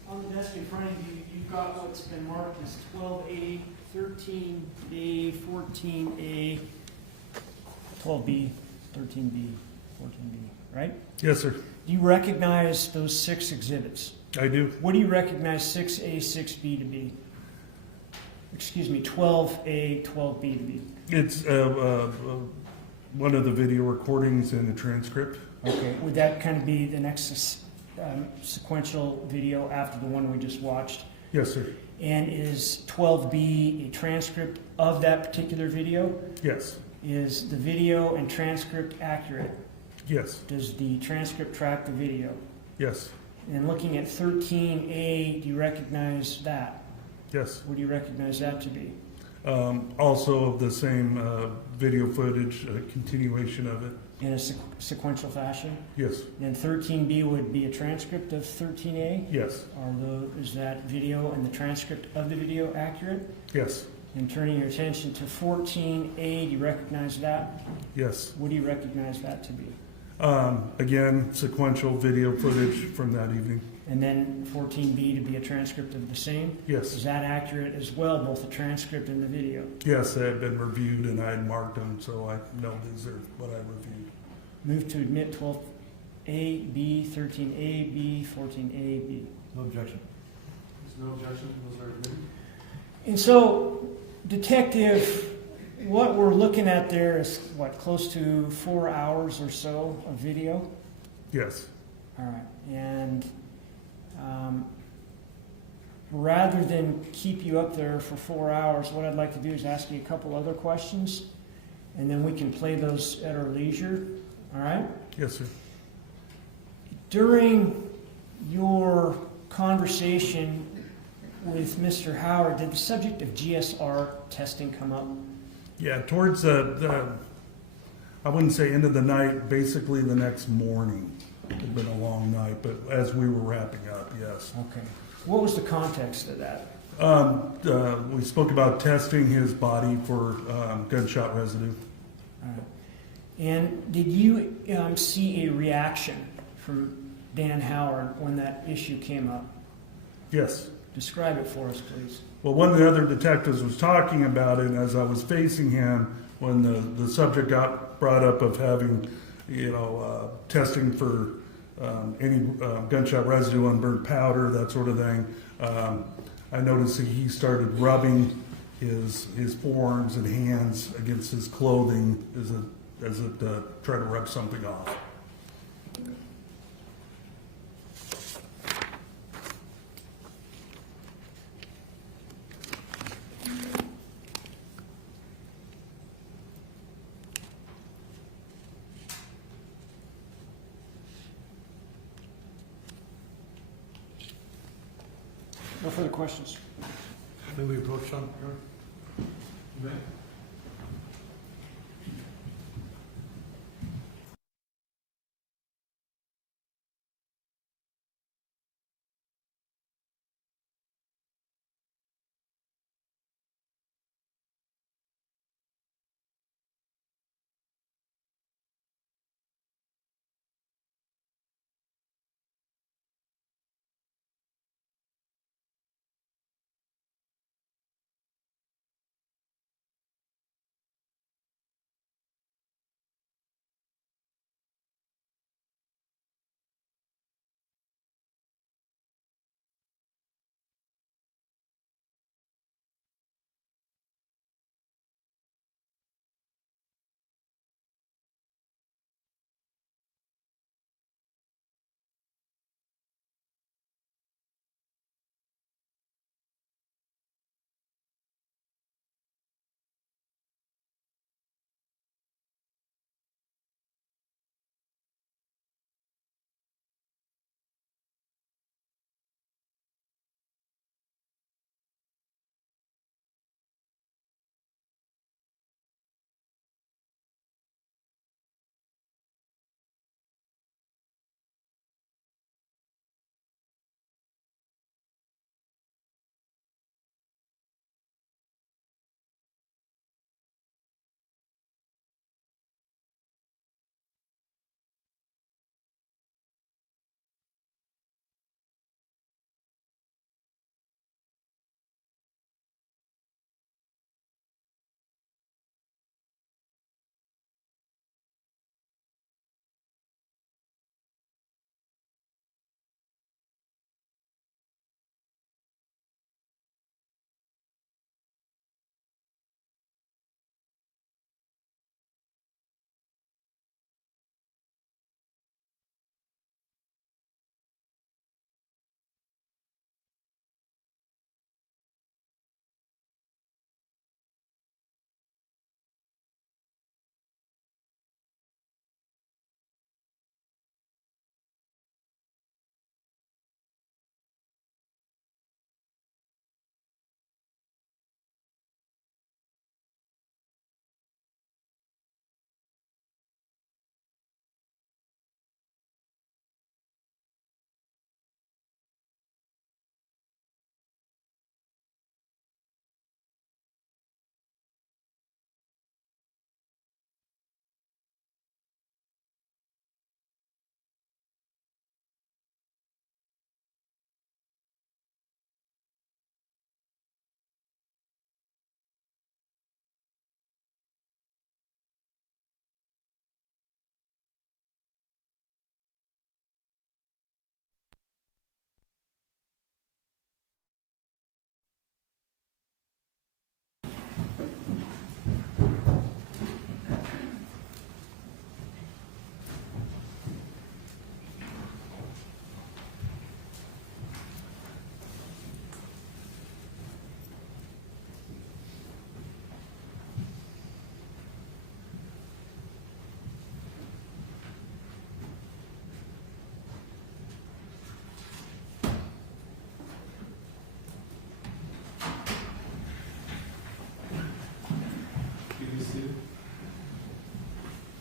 on the desk in front of you, you've got what's been marked as 12A, 13A, 14A, 12B, 13B, 14B, right? Yes, sir. Do you recognize those 6 exhibits? I do. What do you recognize 6A, 6B to be? Excuse me, 12A, 12B to be? It's one of the video recordings and the transcript. Okay, would that kind of be the next sequential video after the one we just watched? Yes, sir. And is 12B a transcript of that particular video? Yes. Is the video and transcript accurate? Yes. Does the transcript track the video? Yes. And looking at 13A, do you recognize that? Yes. What do you recognize that to be? Also of the same video footage, a continuation of it. In a sequential fashion? Yes. And 13B would be a transcript of 13A? Yes. Is that video and the transcript of the video accurate? Yes. And turning your attention to 14A, do you recognize that? Yes. What do you recognize that to be? Again, sequential video footage from that evening. And then 14B to be a transcript of the same? Yes. Is that accurate as well, both the transcript and the video? Yes, they had been reviewed and I had marked them, so I know these are what I reviewed. Move to admit 12A, B, 13A, B, 14A, B. No objection. There's no objection, those are admitted. And so, Detective, what we're looking at there is, what, close to 4 hours or so of video? Yes. All right. And rather than keep you up there for 4 hours, what I'd like to do is ask you a couple other questions, and then we can play those at our leisure. All right? Yes, sir. During your conversation with Mr. Howard, did the subject of GSR testing come up? Yeah, towards the I wouldn't say end of the night, basically the next morning. It had been a long night, but as we were wrapping up, yes. Okay. What was the context of that? We spoke about testing his body for gunshot residue. All right. And did you see a reaction from Dan Howard when that issue came up? Yes. Describe it for us, please. Well, one of the other detectives was talking about it, and as I was facing him, when the subject got brought up of having, testing for any gunshot residue on burnt powder, that sort of thing, I noticed that he started rubbing his forearms and hands against his clothing as it tried to rub something off. No further questions. May we approach Sean? You may.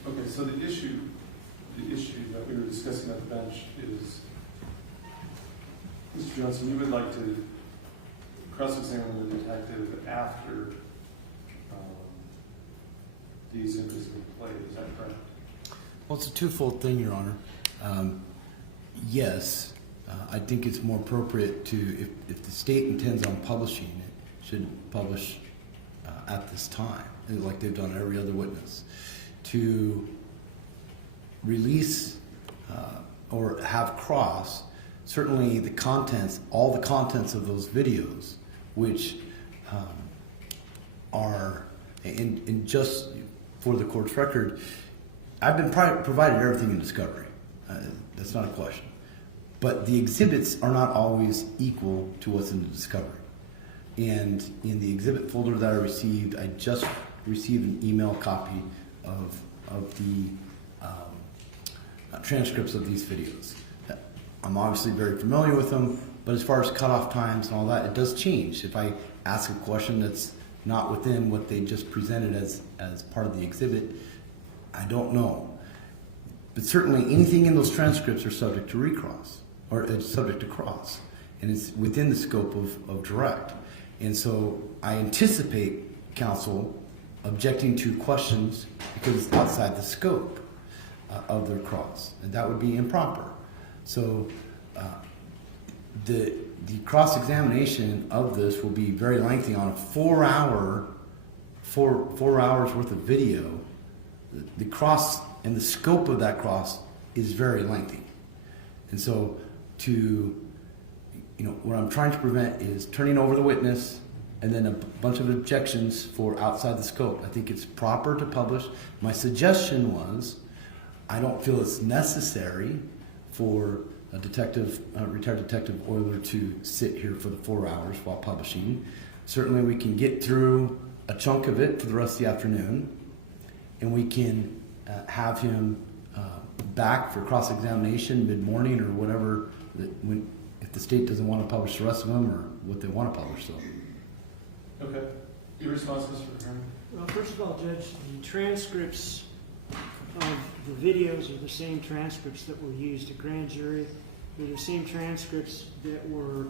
Okay, so the issue that we were discussing at the bench is, Mr. Johnson, you would like to cross-examine the detective after these images have been played, is that correct? Well, it's a twofold thing, Your Honor. Yes, I think it's more appropriate to, if the state intends on publishing it, should publish at this time, like they've done every other witness, to release or have cross certainly the contents, all the contents of those videos, which are, in just for the court's record, I've been provided everything in discovery. That's not a question. But the exhibits are not always equal to what's in the discovery. And in the exhibit folder that I received, I just received an email copy of the transcripts of these videos. I'm obviously very familiar with them, but as far as cutoff times and all that, it does change. If I ask a question that's not within what they just presented as part of the exhibit, I don't know. But certainly anything in those transcripts are subject to recross, or it's subject to cross, and it's within the scope of direct. And so I anticipate counsel objecting to questions because it's outside the scope of their cross, and that would be improper. So the cross-examination of this will be very lengthy on a 4 hours worth of video. The cross and the scope of that cross is very lengthy. And so what I'm trying to prevent is turning over the witness and then a bunch of objections for outside the scope. I think it's proper to publish. My suggestion was, I don't feel it's necessary for a retired detective Euler to sit here for the 4 hours while publishing. Certainly we can get through a chunk of it for the rest of the afternoon, and we can have him back for cross-examination mid-morning or whatever, if the state doesn't want to publish the rest of them or what they want to publish. So. Okay. Your response, Mr. Herman? Well, first of all, Judge, the transcripts of the videos are the same transcripts that were used at grand jury. They're the same transcripts that were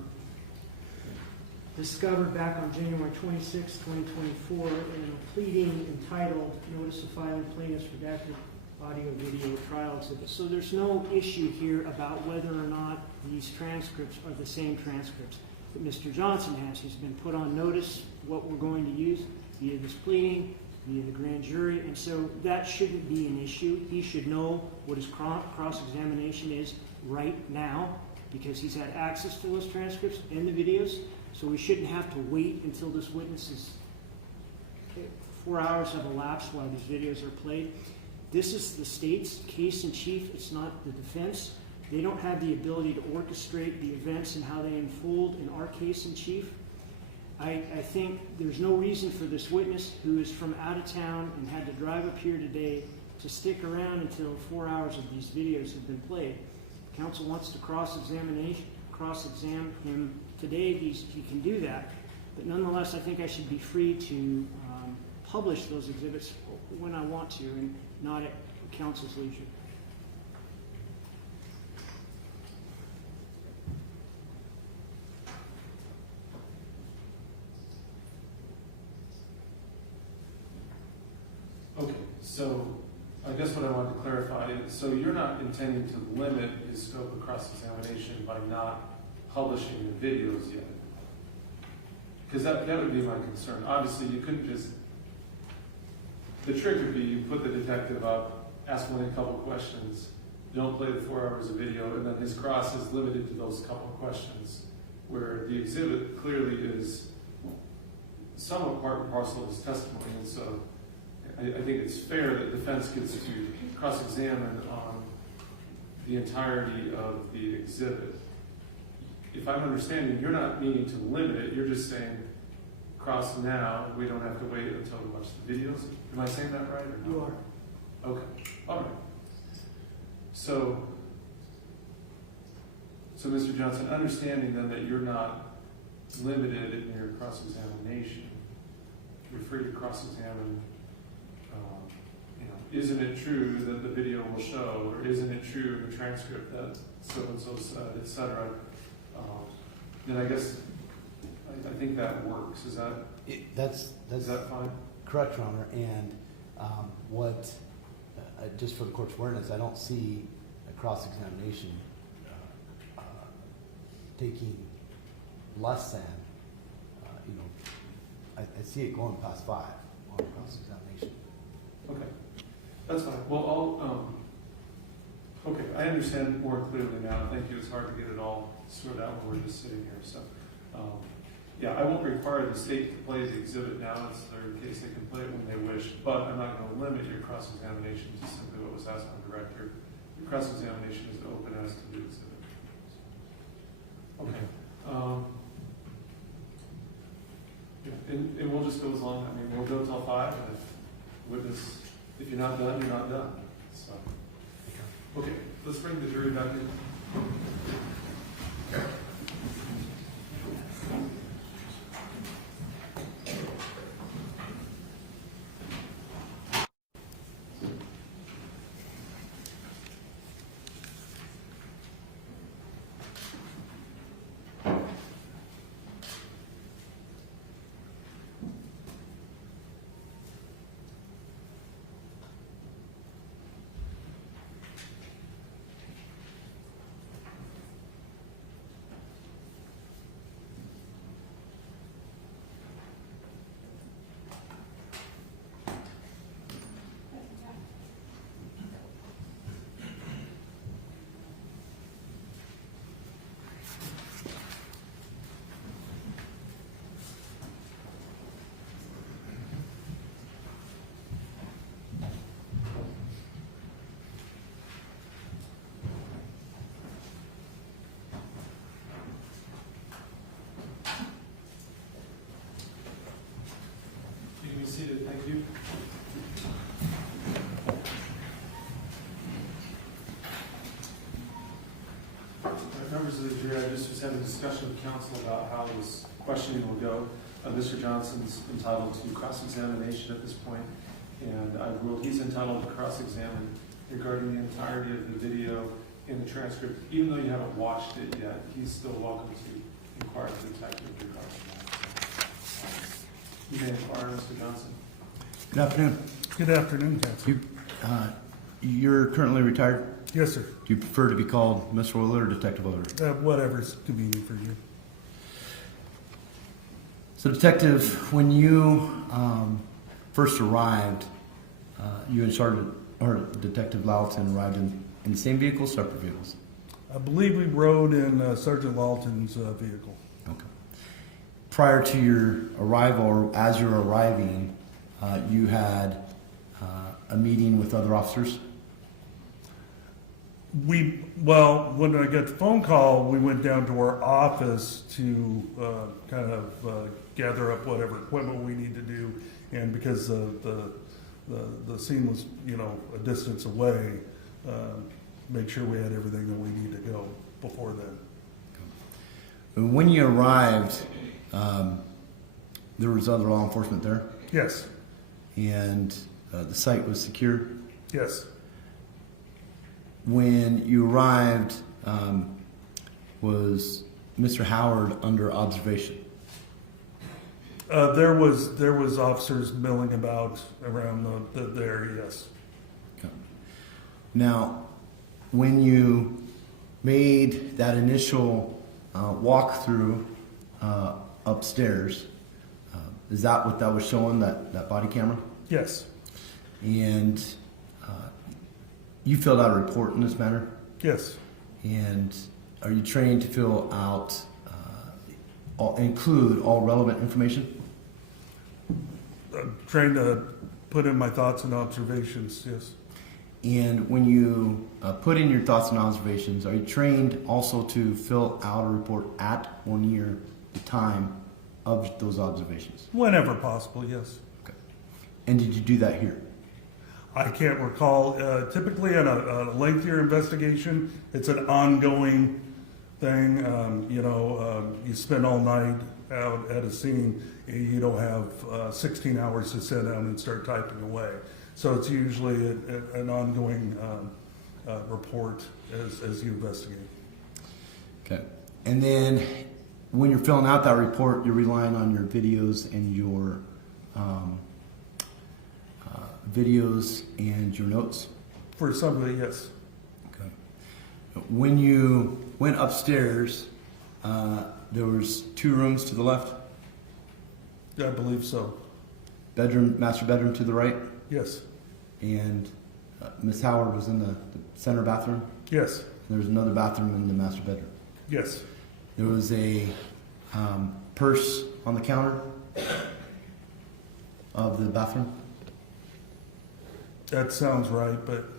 discovered back on January 26, 2024 in a pleading entitled Notice of Filing Plaintiff's Redacted Audio Video Trial Exhibit. So there's no issue here about whether or not these transcripts are the same transcripts that Mr. Johnson has. He's been put on notice what we're going to use via this pleading, via the grand jury, and so that shouldn't be an issue. He should know what his cross-examination is right now because he's had access to those transcripts and the videos, so we shouldn't have to wait until this witness is 4 hours have elapsed while these videos are played. This is the state's case in chief. It's not the defense. They don't have the ability to orchestrate the events and how they unfold in our case in chief. I think there's no reason for this witness who is from out of town and had to drive up here today to stick around until 4 hours of these videos have been played. Counsel wants to cross-examine him today. He can do that. But nonetheless, I think I should be free to publish those exhibits when I want to and not at counsel's leisure. Okay, so I guess what I wanted to clarify is, so you're not intending to limit his scope of cross-examination by not publishing the videos yet? Because that would be my concern. Obviously, you couldn't just, the trick would be you put the detective up, ask him a couple questions, don't play the 4 hours of video, and then his cross is limited to those couple questions, where the exhibit clearly is somewhat part and parcel of his testimony, and so I think it's fair that defense gets to cross-examine on the entirety of the exhibit. If I'm understanding, you're not meaning to limit it, you're just saying cross now, we don't have to wait until we watch the videos. Am I saying that right or not? You are. Okay, all right. So Mr. Johnson, understanding then that you're not limited in your cross-examination, you're free to cross-examine, isn't it true that the video will show, or isn't it true in the transcript that so-and-so said, et cetera, then I guess I think that works. Is that is that fine? Correct, Your Honor. And what, just for the court's awareness, I don't see a cross-examination taking less than, I see it going past 5 on cross-examination. Okay, that's fine. Well, okay, I understand more clearly now. Thank you. It's hard to get it all sorted out when we're just sitting here. So, yeah, I won't require the state to play the exhibit now. It's their case. They can play it when they wish, but I'm not going to limit your cross-examination to simply what was asked on direct here. Your cross-examination is open as to the exhibit. Okay. Yeah, and we'll just go as long. I mean, we'll go till 5, and if you're not done, you're not done. So, okay, let's bring the jury back in. Seated. Thank you. Members of the jury, I just was having a discussion with counsel about how this questioning will go. Mr. Johnson's entitled to cross-examination at this point, and I've ruled he's entitled to cross-examine regarding the entirety of the video in the transcript. Even though you haven't watched it yet, he's still welcome to inquire to the detective regarding that. You may inquire, Mr. Johnson. Good afternoon. Good afternoon, counsel. You're currently retired? Yes, sir. Do you prefer to be called Mr. Willard or Detective Willard? Whatever's convenient for you. So, Detective, when you first arrived, you and Sergeant or Detective Lawton arrived in the same vehicle, separate vehicles? I believe we rode in Sergeant Lawton's vehicle. Okay. Prior to your arrival, or as you're arriving, you had a meeting with other officers? When I got the phone call, we went down to our office to kind of gather up whatever equipment we need to do, and because the scene was, a distance away, make sure we had everything that we need to go before then. When you arrived, there was other law enforcement there? Yes. And the site was secure? Yes. When you arrived, was Mr. Howard under observation? There was officers milling about around the area, yes. Okay. Now, when you made that initial walkthrough upstairs, is that what that was showing, that body camera? Yes. And you filled out a report in this matter? Yes. And are you trained to fill out, include all relevant information? trying to put in my thoughts and observations, yes. And when you put in your thoughts and observations, are you trained also to fill out a report at or near the time of those observations? Whenever possible, yes. Okay. And did you do that here? I can't recall. Typically, in a lengthier investigation, it's an ongoing thing. You spend all night out at a scene. You don't have 16 hours to sit down and start typing away. So it's usually an ongoing report as you investigate. Okay. And then when you're filling out that report, you're relying on your videos and your notes? For some of it, yes. Okay. When you went upstairs, there was 2 rooms to the left? I believe so. Master bedroom to the right? Yes. And Miss Howard was in the center bathroom? Yes. There was another bathroom in the master bedroom? Yes. There was a purse on the counter of the bathroom? That sounds right, but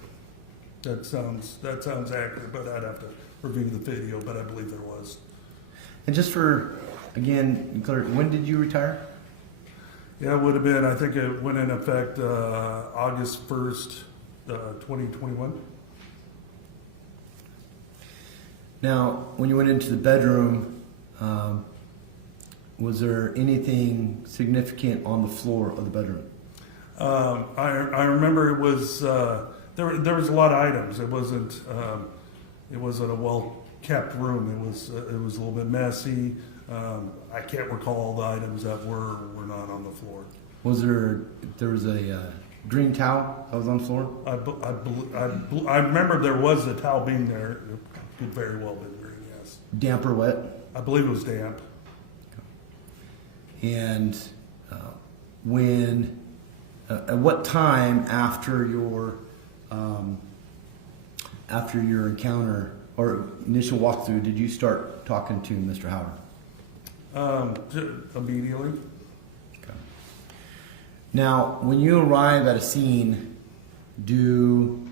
that sounds accurate, but I'd have to review the video, but I believe there was. And just for, again, when did you retire? Yeah, it would have been, I think it went in effect August 1st, 2021. Now, when you went into the bedroom, was there anything significant on the floor of the bedroom? I remember it was there was a lot of items. It wasn't a well kept room. It was a little bit messy. I can't recall all the items that were not on the floor. Was there was a green towel that was on the floor? I remember there was a towel being there. It could very well have been green. Yes. Damp or wet? I believe it was damp. And at what time after your encounter or initial walkthrough did you start talking to Mr. Howard? Immediately. Okay. Now, when you arrive at a scene, do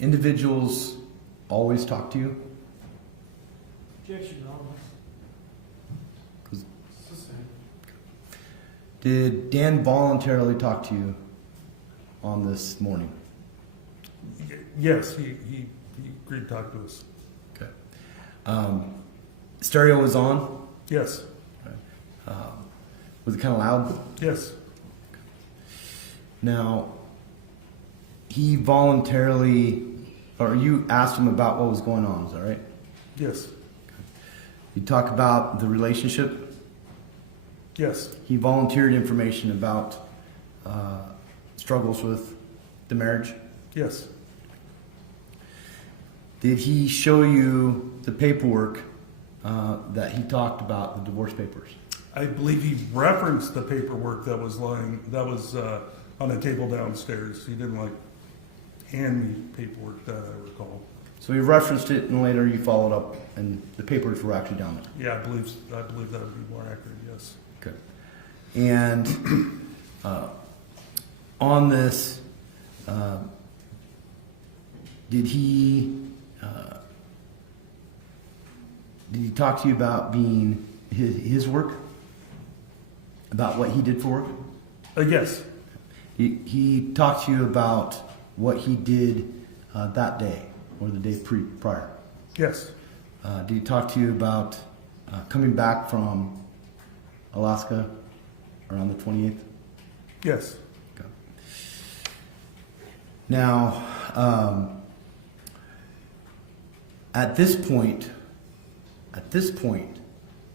individuals always talk to you? Objection, Did Dan voluntarily talk to you on this morning? Yes, he agreed to talk to us. Okay. Stereo was on? Yes. Okay. Was it kind of loud? Yes. Now, he voluntarily, or you asked him about what was going on, is that right? Yes. You talk about the relationship? Yes. He volunteered information about struggles with the marriage? Yes. Did he show you the paperwork that he talked about, the divorce papers? I believe he referenced the paperwork that was on a table downstairs. He didn't hand me paperwork that I recall. So he referenced it, and later you followed up, and the papers were actually down there. Yeah, I believe that would be more accurate. Yes. Okay. And on this, did he talk to you about being his work? About what he did for work? Yes. He talked to you about what he did that day or the day prior? Yes. Did he talk to you about coming back from Alaska around the 28th? Yes. Okay. Now, at this point,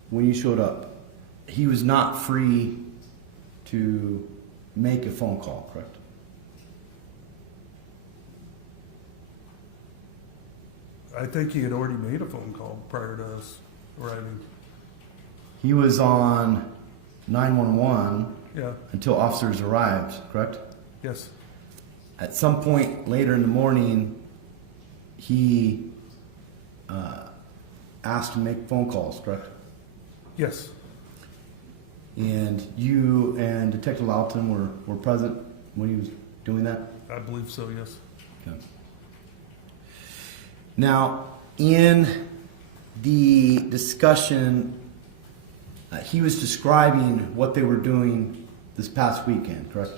when you showed up, he was not free to make a phone call, correct? I think he had already made a phone call prior to us arriving. He was on 911 Yeah. until officers arrived, correct? Yes. At some point later in the morning, he asked to make phone calls, correct? Yes. And you and Detective Loughton were present when he was doing that? I believe so, yes. Okay. Now, in the discussion, he was describing what they were doing this past weekend, correct?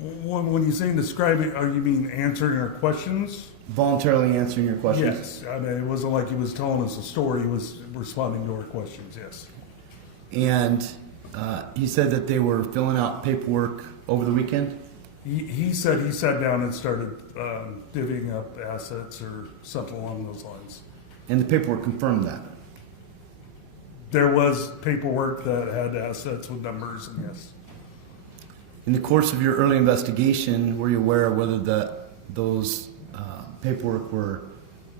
When you say describing, are you mean answering our questions? Voluntarily answering your questions? Yes. I mean, it wasn't like he was telling us a story. He was responding to our questions, yes. And he said that they were filling out paperwork over the weekend? He said he sat down and started divvying up assets or something along those lines. And the paperwork confirmed that? There was paperwork that had assets with numbers, and yes. In the course of your early investigation, were you aware of whether those paperwork were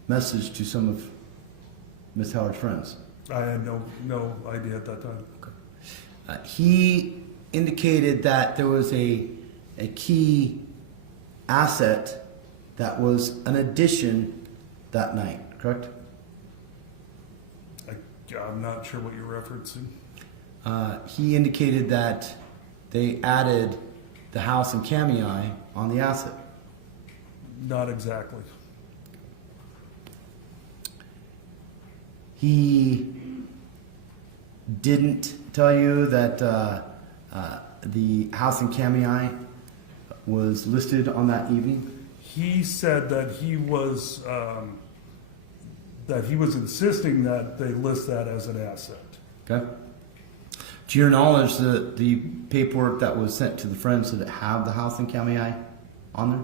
messaged to some of Ms. Howard's friends? I had no idea at that time. He indicated that there was a key asset that was an addition that night, correct? I'm not sure what you're referencing. He indicated that they added the house in Kootenai on the asset. Not exactly. He didn't tell you that the house in Kootenai was listed on that evening? He said that he was insisting that they list that as an asset. Okay. To your knowledge, the paperwork that was sent to the friends, did it have the house in Kootenai on there?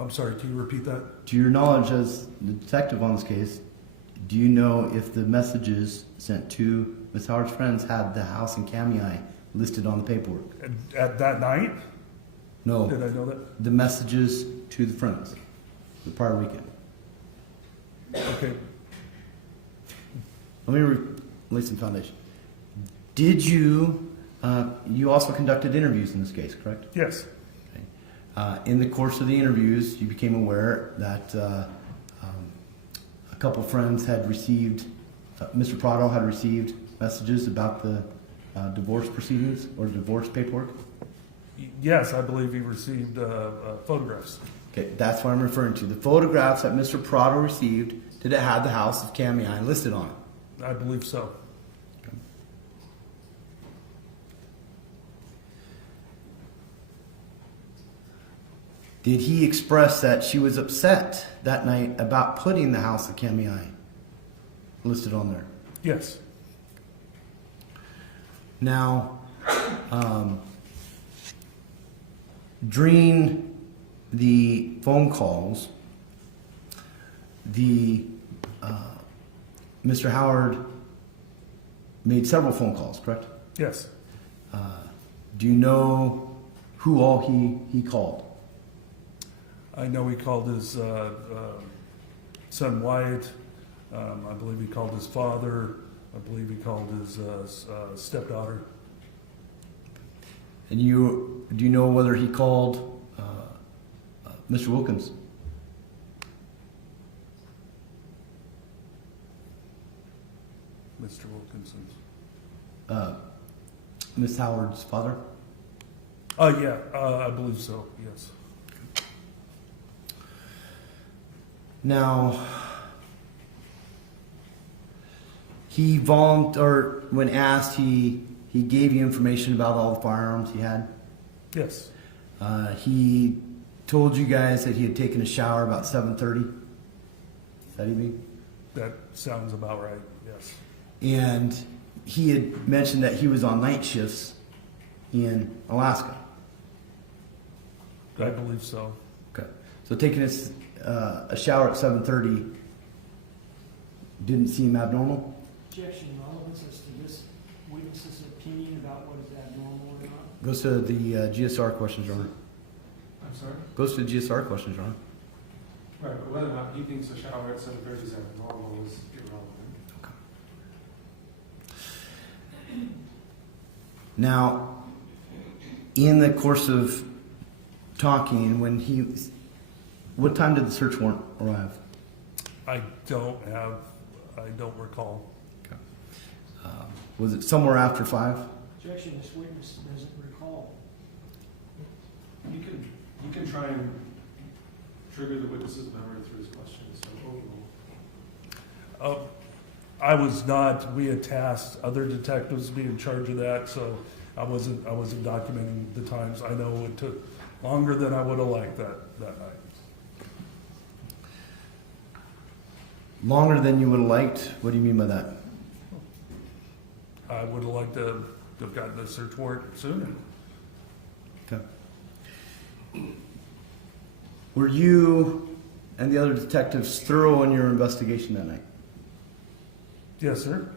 I'm sorry, can you repeat that? To your knowledge, as the detective on this case, do you know if the messages sent to Ms. Howard's friends had the house in Kootenai listed on the paperwork? At that night? No. Did I know that? The messages to the friends the prior weekend. Okay. Let me lay some foundation. Did you, you also conducted interviews in this case, correct? Yes. Okay. In the course of the interviews, you became aware that a couple friends had received, Mr. Prado had received messages about the divorce proceedings or divorce paperwork? Yes, I believe he received photographs. Okay, that's what I'm referring to. The photographs that Mr. Prado received, did it have the house of Kootenai listed on it? I believe so. Okay. Did he express that she was upset that night about putting the house of Kootenai listed on there? Yes. Now, during the phone calls, Mr. Howard made several phone calls, correct? Yes. Do you know who all he called? I know he called his son Wyatt. I believe he called his father. I believe he called his stepdaughter. And do you know whether he called Mr. Wilkins? Mr. Wilkinson. Miss Howard's father? Yeah, I believe so, yes. Now, he or when asked, he gave you information about all the firearms he had? Yes. He told you guys that he had taken a shower about 7:30 that evening? That sounds about right, yes. And he had mentioned that he was on night shifts in Alaska. I believe so. Okay. So taking a shower at 7:30 didn't seem abnormal? Objection, relevance as to this witness's opinion about what is abnormal or not? Goes to the GSR questions, Your Honor. I'm sorry? Goes to the GSR questions, Your Honor. Right, but whether or not he thinks a shower at 7:30 is abnormal is irrelevant. Okay. Now, in the course of talking, what time did the search warrant arrive? I don't recall. Okay. Was it somewhere after 5? Objection, this witness doesn't recall. You can try and trigger the witness's memory through his questions. So, I was not. We had tasked other detectives to be in charge of that, so I wasn't documenting the times. I know it took longer than I would have liked that night. Longer than you would have liked? What do you mean by that? I would have liked to have gotten the search warrant sooner. Okay. Were you and the other detectives thorough in your investigation that night? Yes, sir.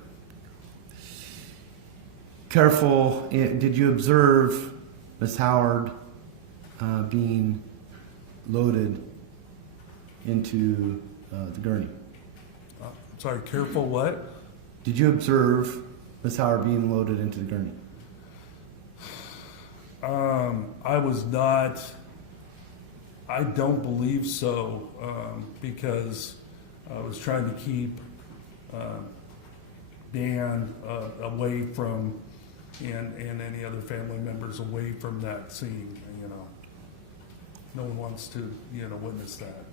Careful. Did you observe Miss Howard being loaded into the gurney? Sorry, careful what? Did you observe Miss Howard being loaded into the gurney? I was not. I don't believe so, because I was trying to keep Dan away from, and any other family members away from that scene. You know, no one wants to, witness that.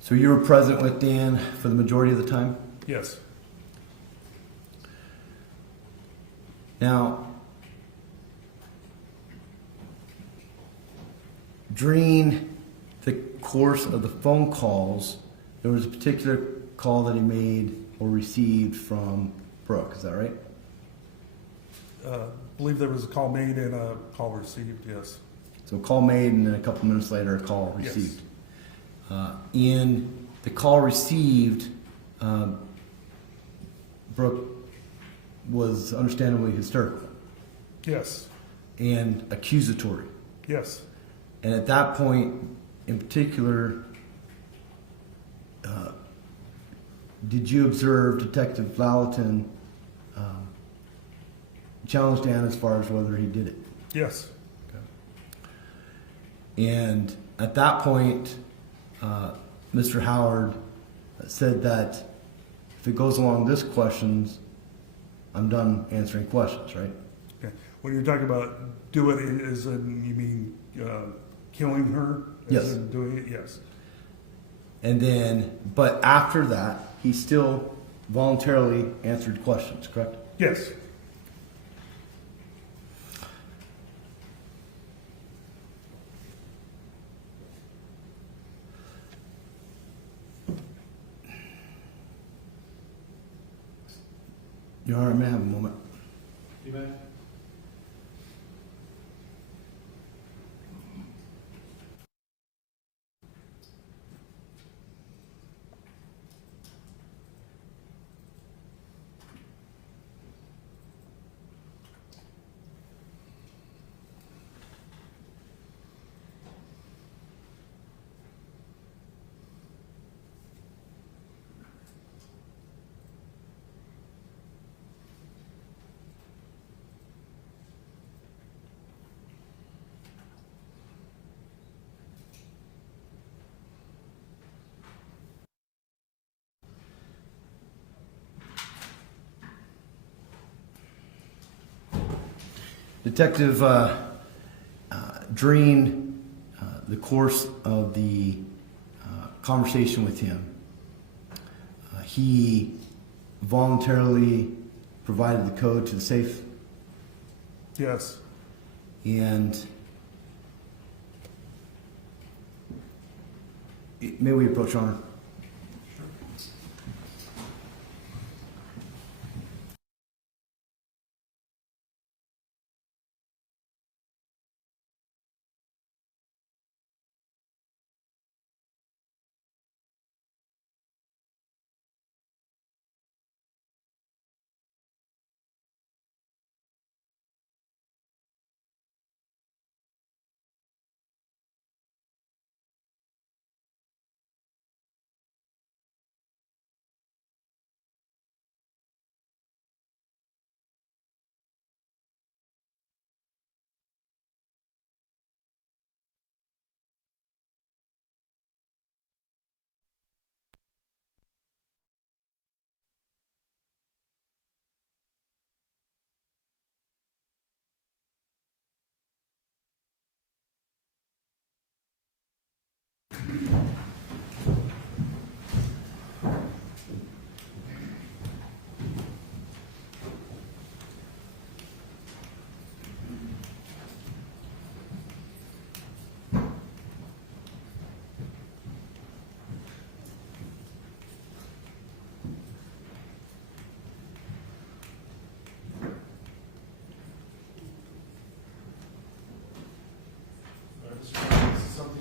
So you were present with Dan for the majority of the time? Yes. Now, during the course of the phone calls, there was a particular call that he made or received from Brooke. Is that right? I believe there was a call made and a call received, yes. So a call made and then a couple minutes later a call received. In the call received, Brooke was understandably hysterical. Yes. And accusatory. Yes. And at that point, in particular, did you observe Detective Valentin challenge Dan as far as whether he did it? Yes. Okay. And at that point, Mr. Howard said that if it goes along this questions, I'm done answering questions, right? Okay. When you're talking about do it, as in you mean killing her? Yes. As in doing it? Yes. And then, but after that, he still voluntarily answered questions, correct? Yes. Your Honor, may I have a moment? You may. Detective, during the course of the conversation with him, he voluntarily provided the code to the safe. Yes. And may we approach, Your Honor?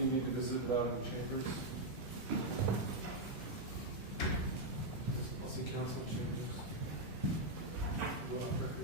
you need to visit about in chambers? I'll see council in chambers. Go on record.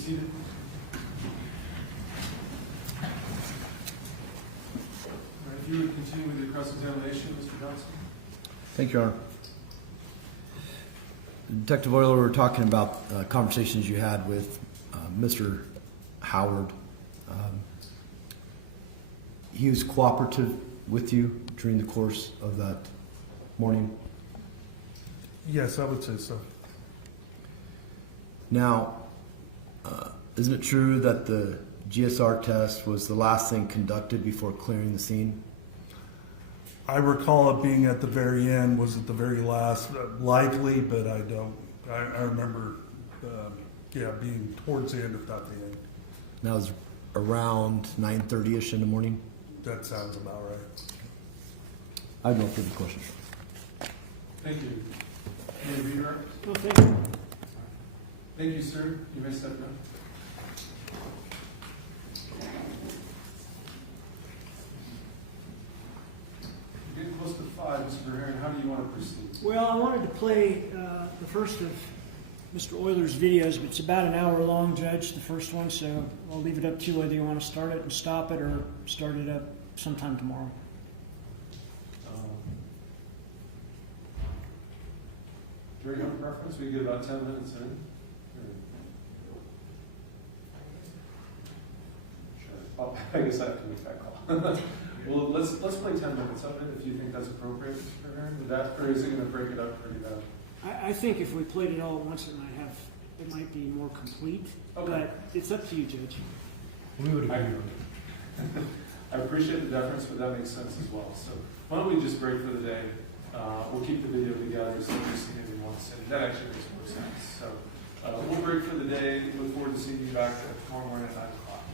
seated. All right, if you would continue with your cross-examination, Mr. Johnson. Thank you, Your Honor. Detective Euler, we were talking about conversations you had with Mr. Howard. He was cooperative with you during the course of that morning? Yes, I would say so. Now, isn't it true that the GSR test was the last thing conducted before clearing the scene? I recall it being at the very end, was at the very last, likely, but I don't. I remember, being towards the end, if not the end. That was around 9:30ish in the morning? That sounds about right. I have no further questions. Thank you. Any remarks? No, thank you. Thank you, sir. You may step down. We're getting close to 5, Mr. Verheeren. How do you want to proceed? Well, I wanted to play the first of Mr. Euler's videos, but it's about an hour long, Judge, the first one, so I'll leave it up to you whether you want to start it and stop it or start it up sometime tomorrow. Do you have a preference? We get about 10 minutes in. Sure. Oh, I guess I have to make that call. Well, let's play 10 minutes of it if you think that's appropriate, Mr. Verheeren. With that, or is it going to break it up pretty bad? I think if we played it all at once, it might be more complete. Okay. But it's up to you, Judge. We would agree on it. I appreciate the deference, but that makes sense as well. So why don't we just break for the day? We'll keep the video together so you see it in once, and that actually makes more sense. So we'll break for the day. Look forward to seeing you back tomorrow morning at 9 o'clock.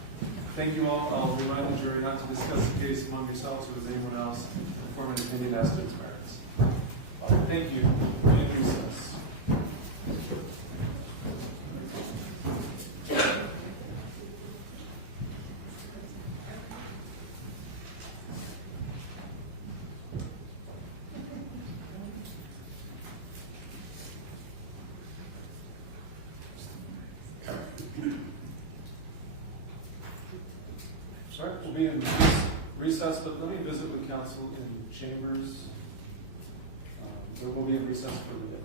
Thank you all. I'll remind the jury not to discuss the case among yourselves or with anyone else and form an opinion as to its merits. Thank you. In recess. Sorry, we'll be in recess, but let me visit with counsel in chambers. We'll be in recess for the day.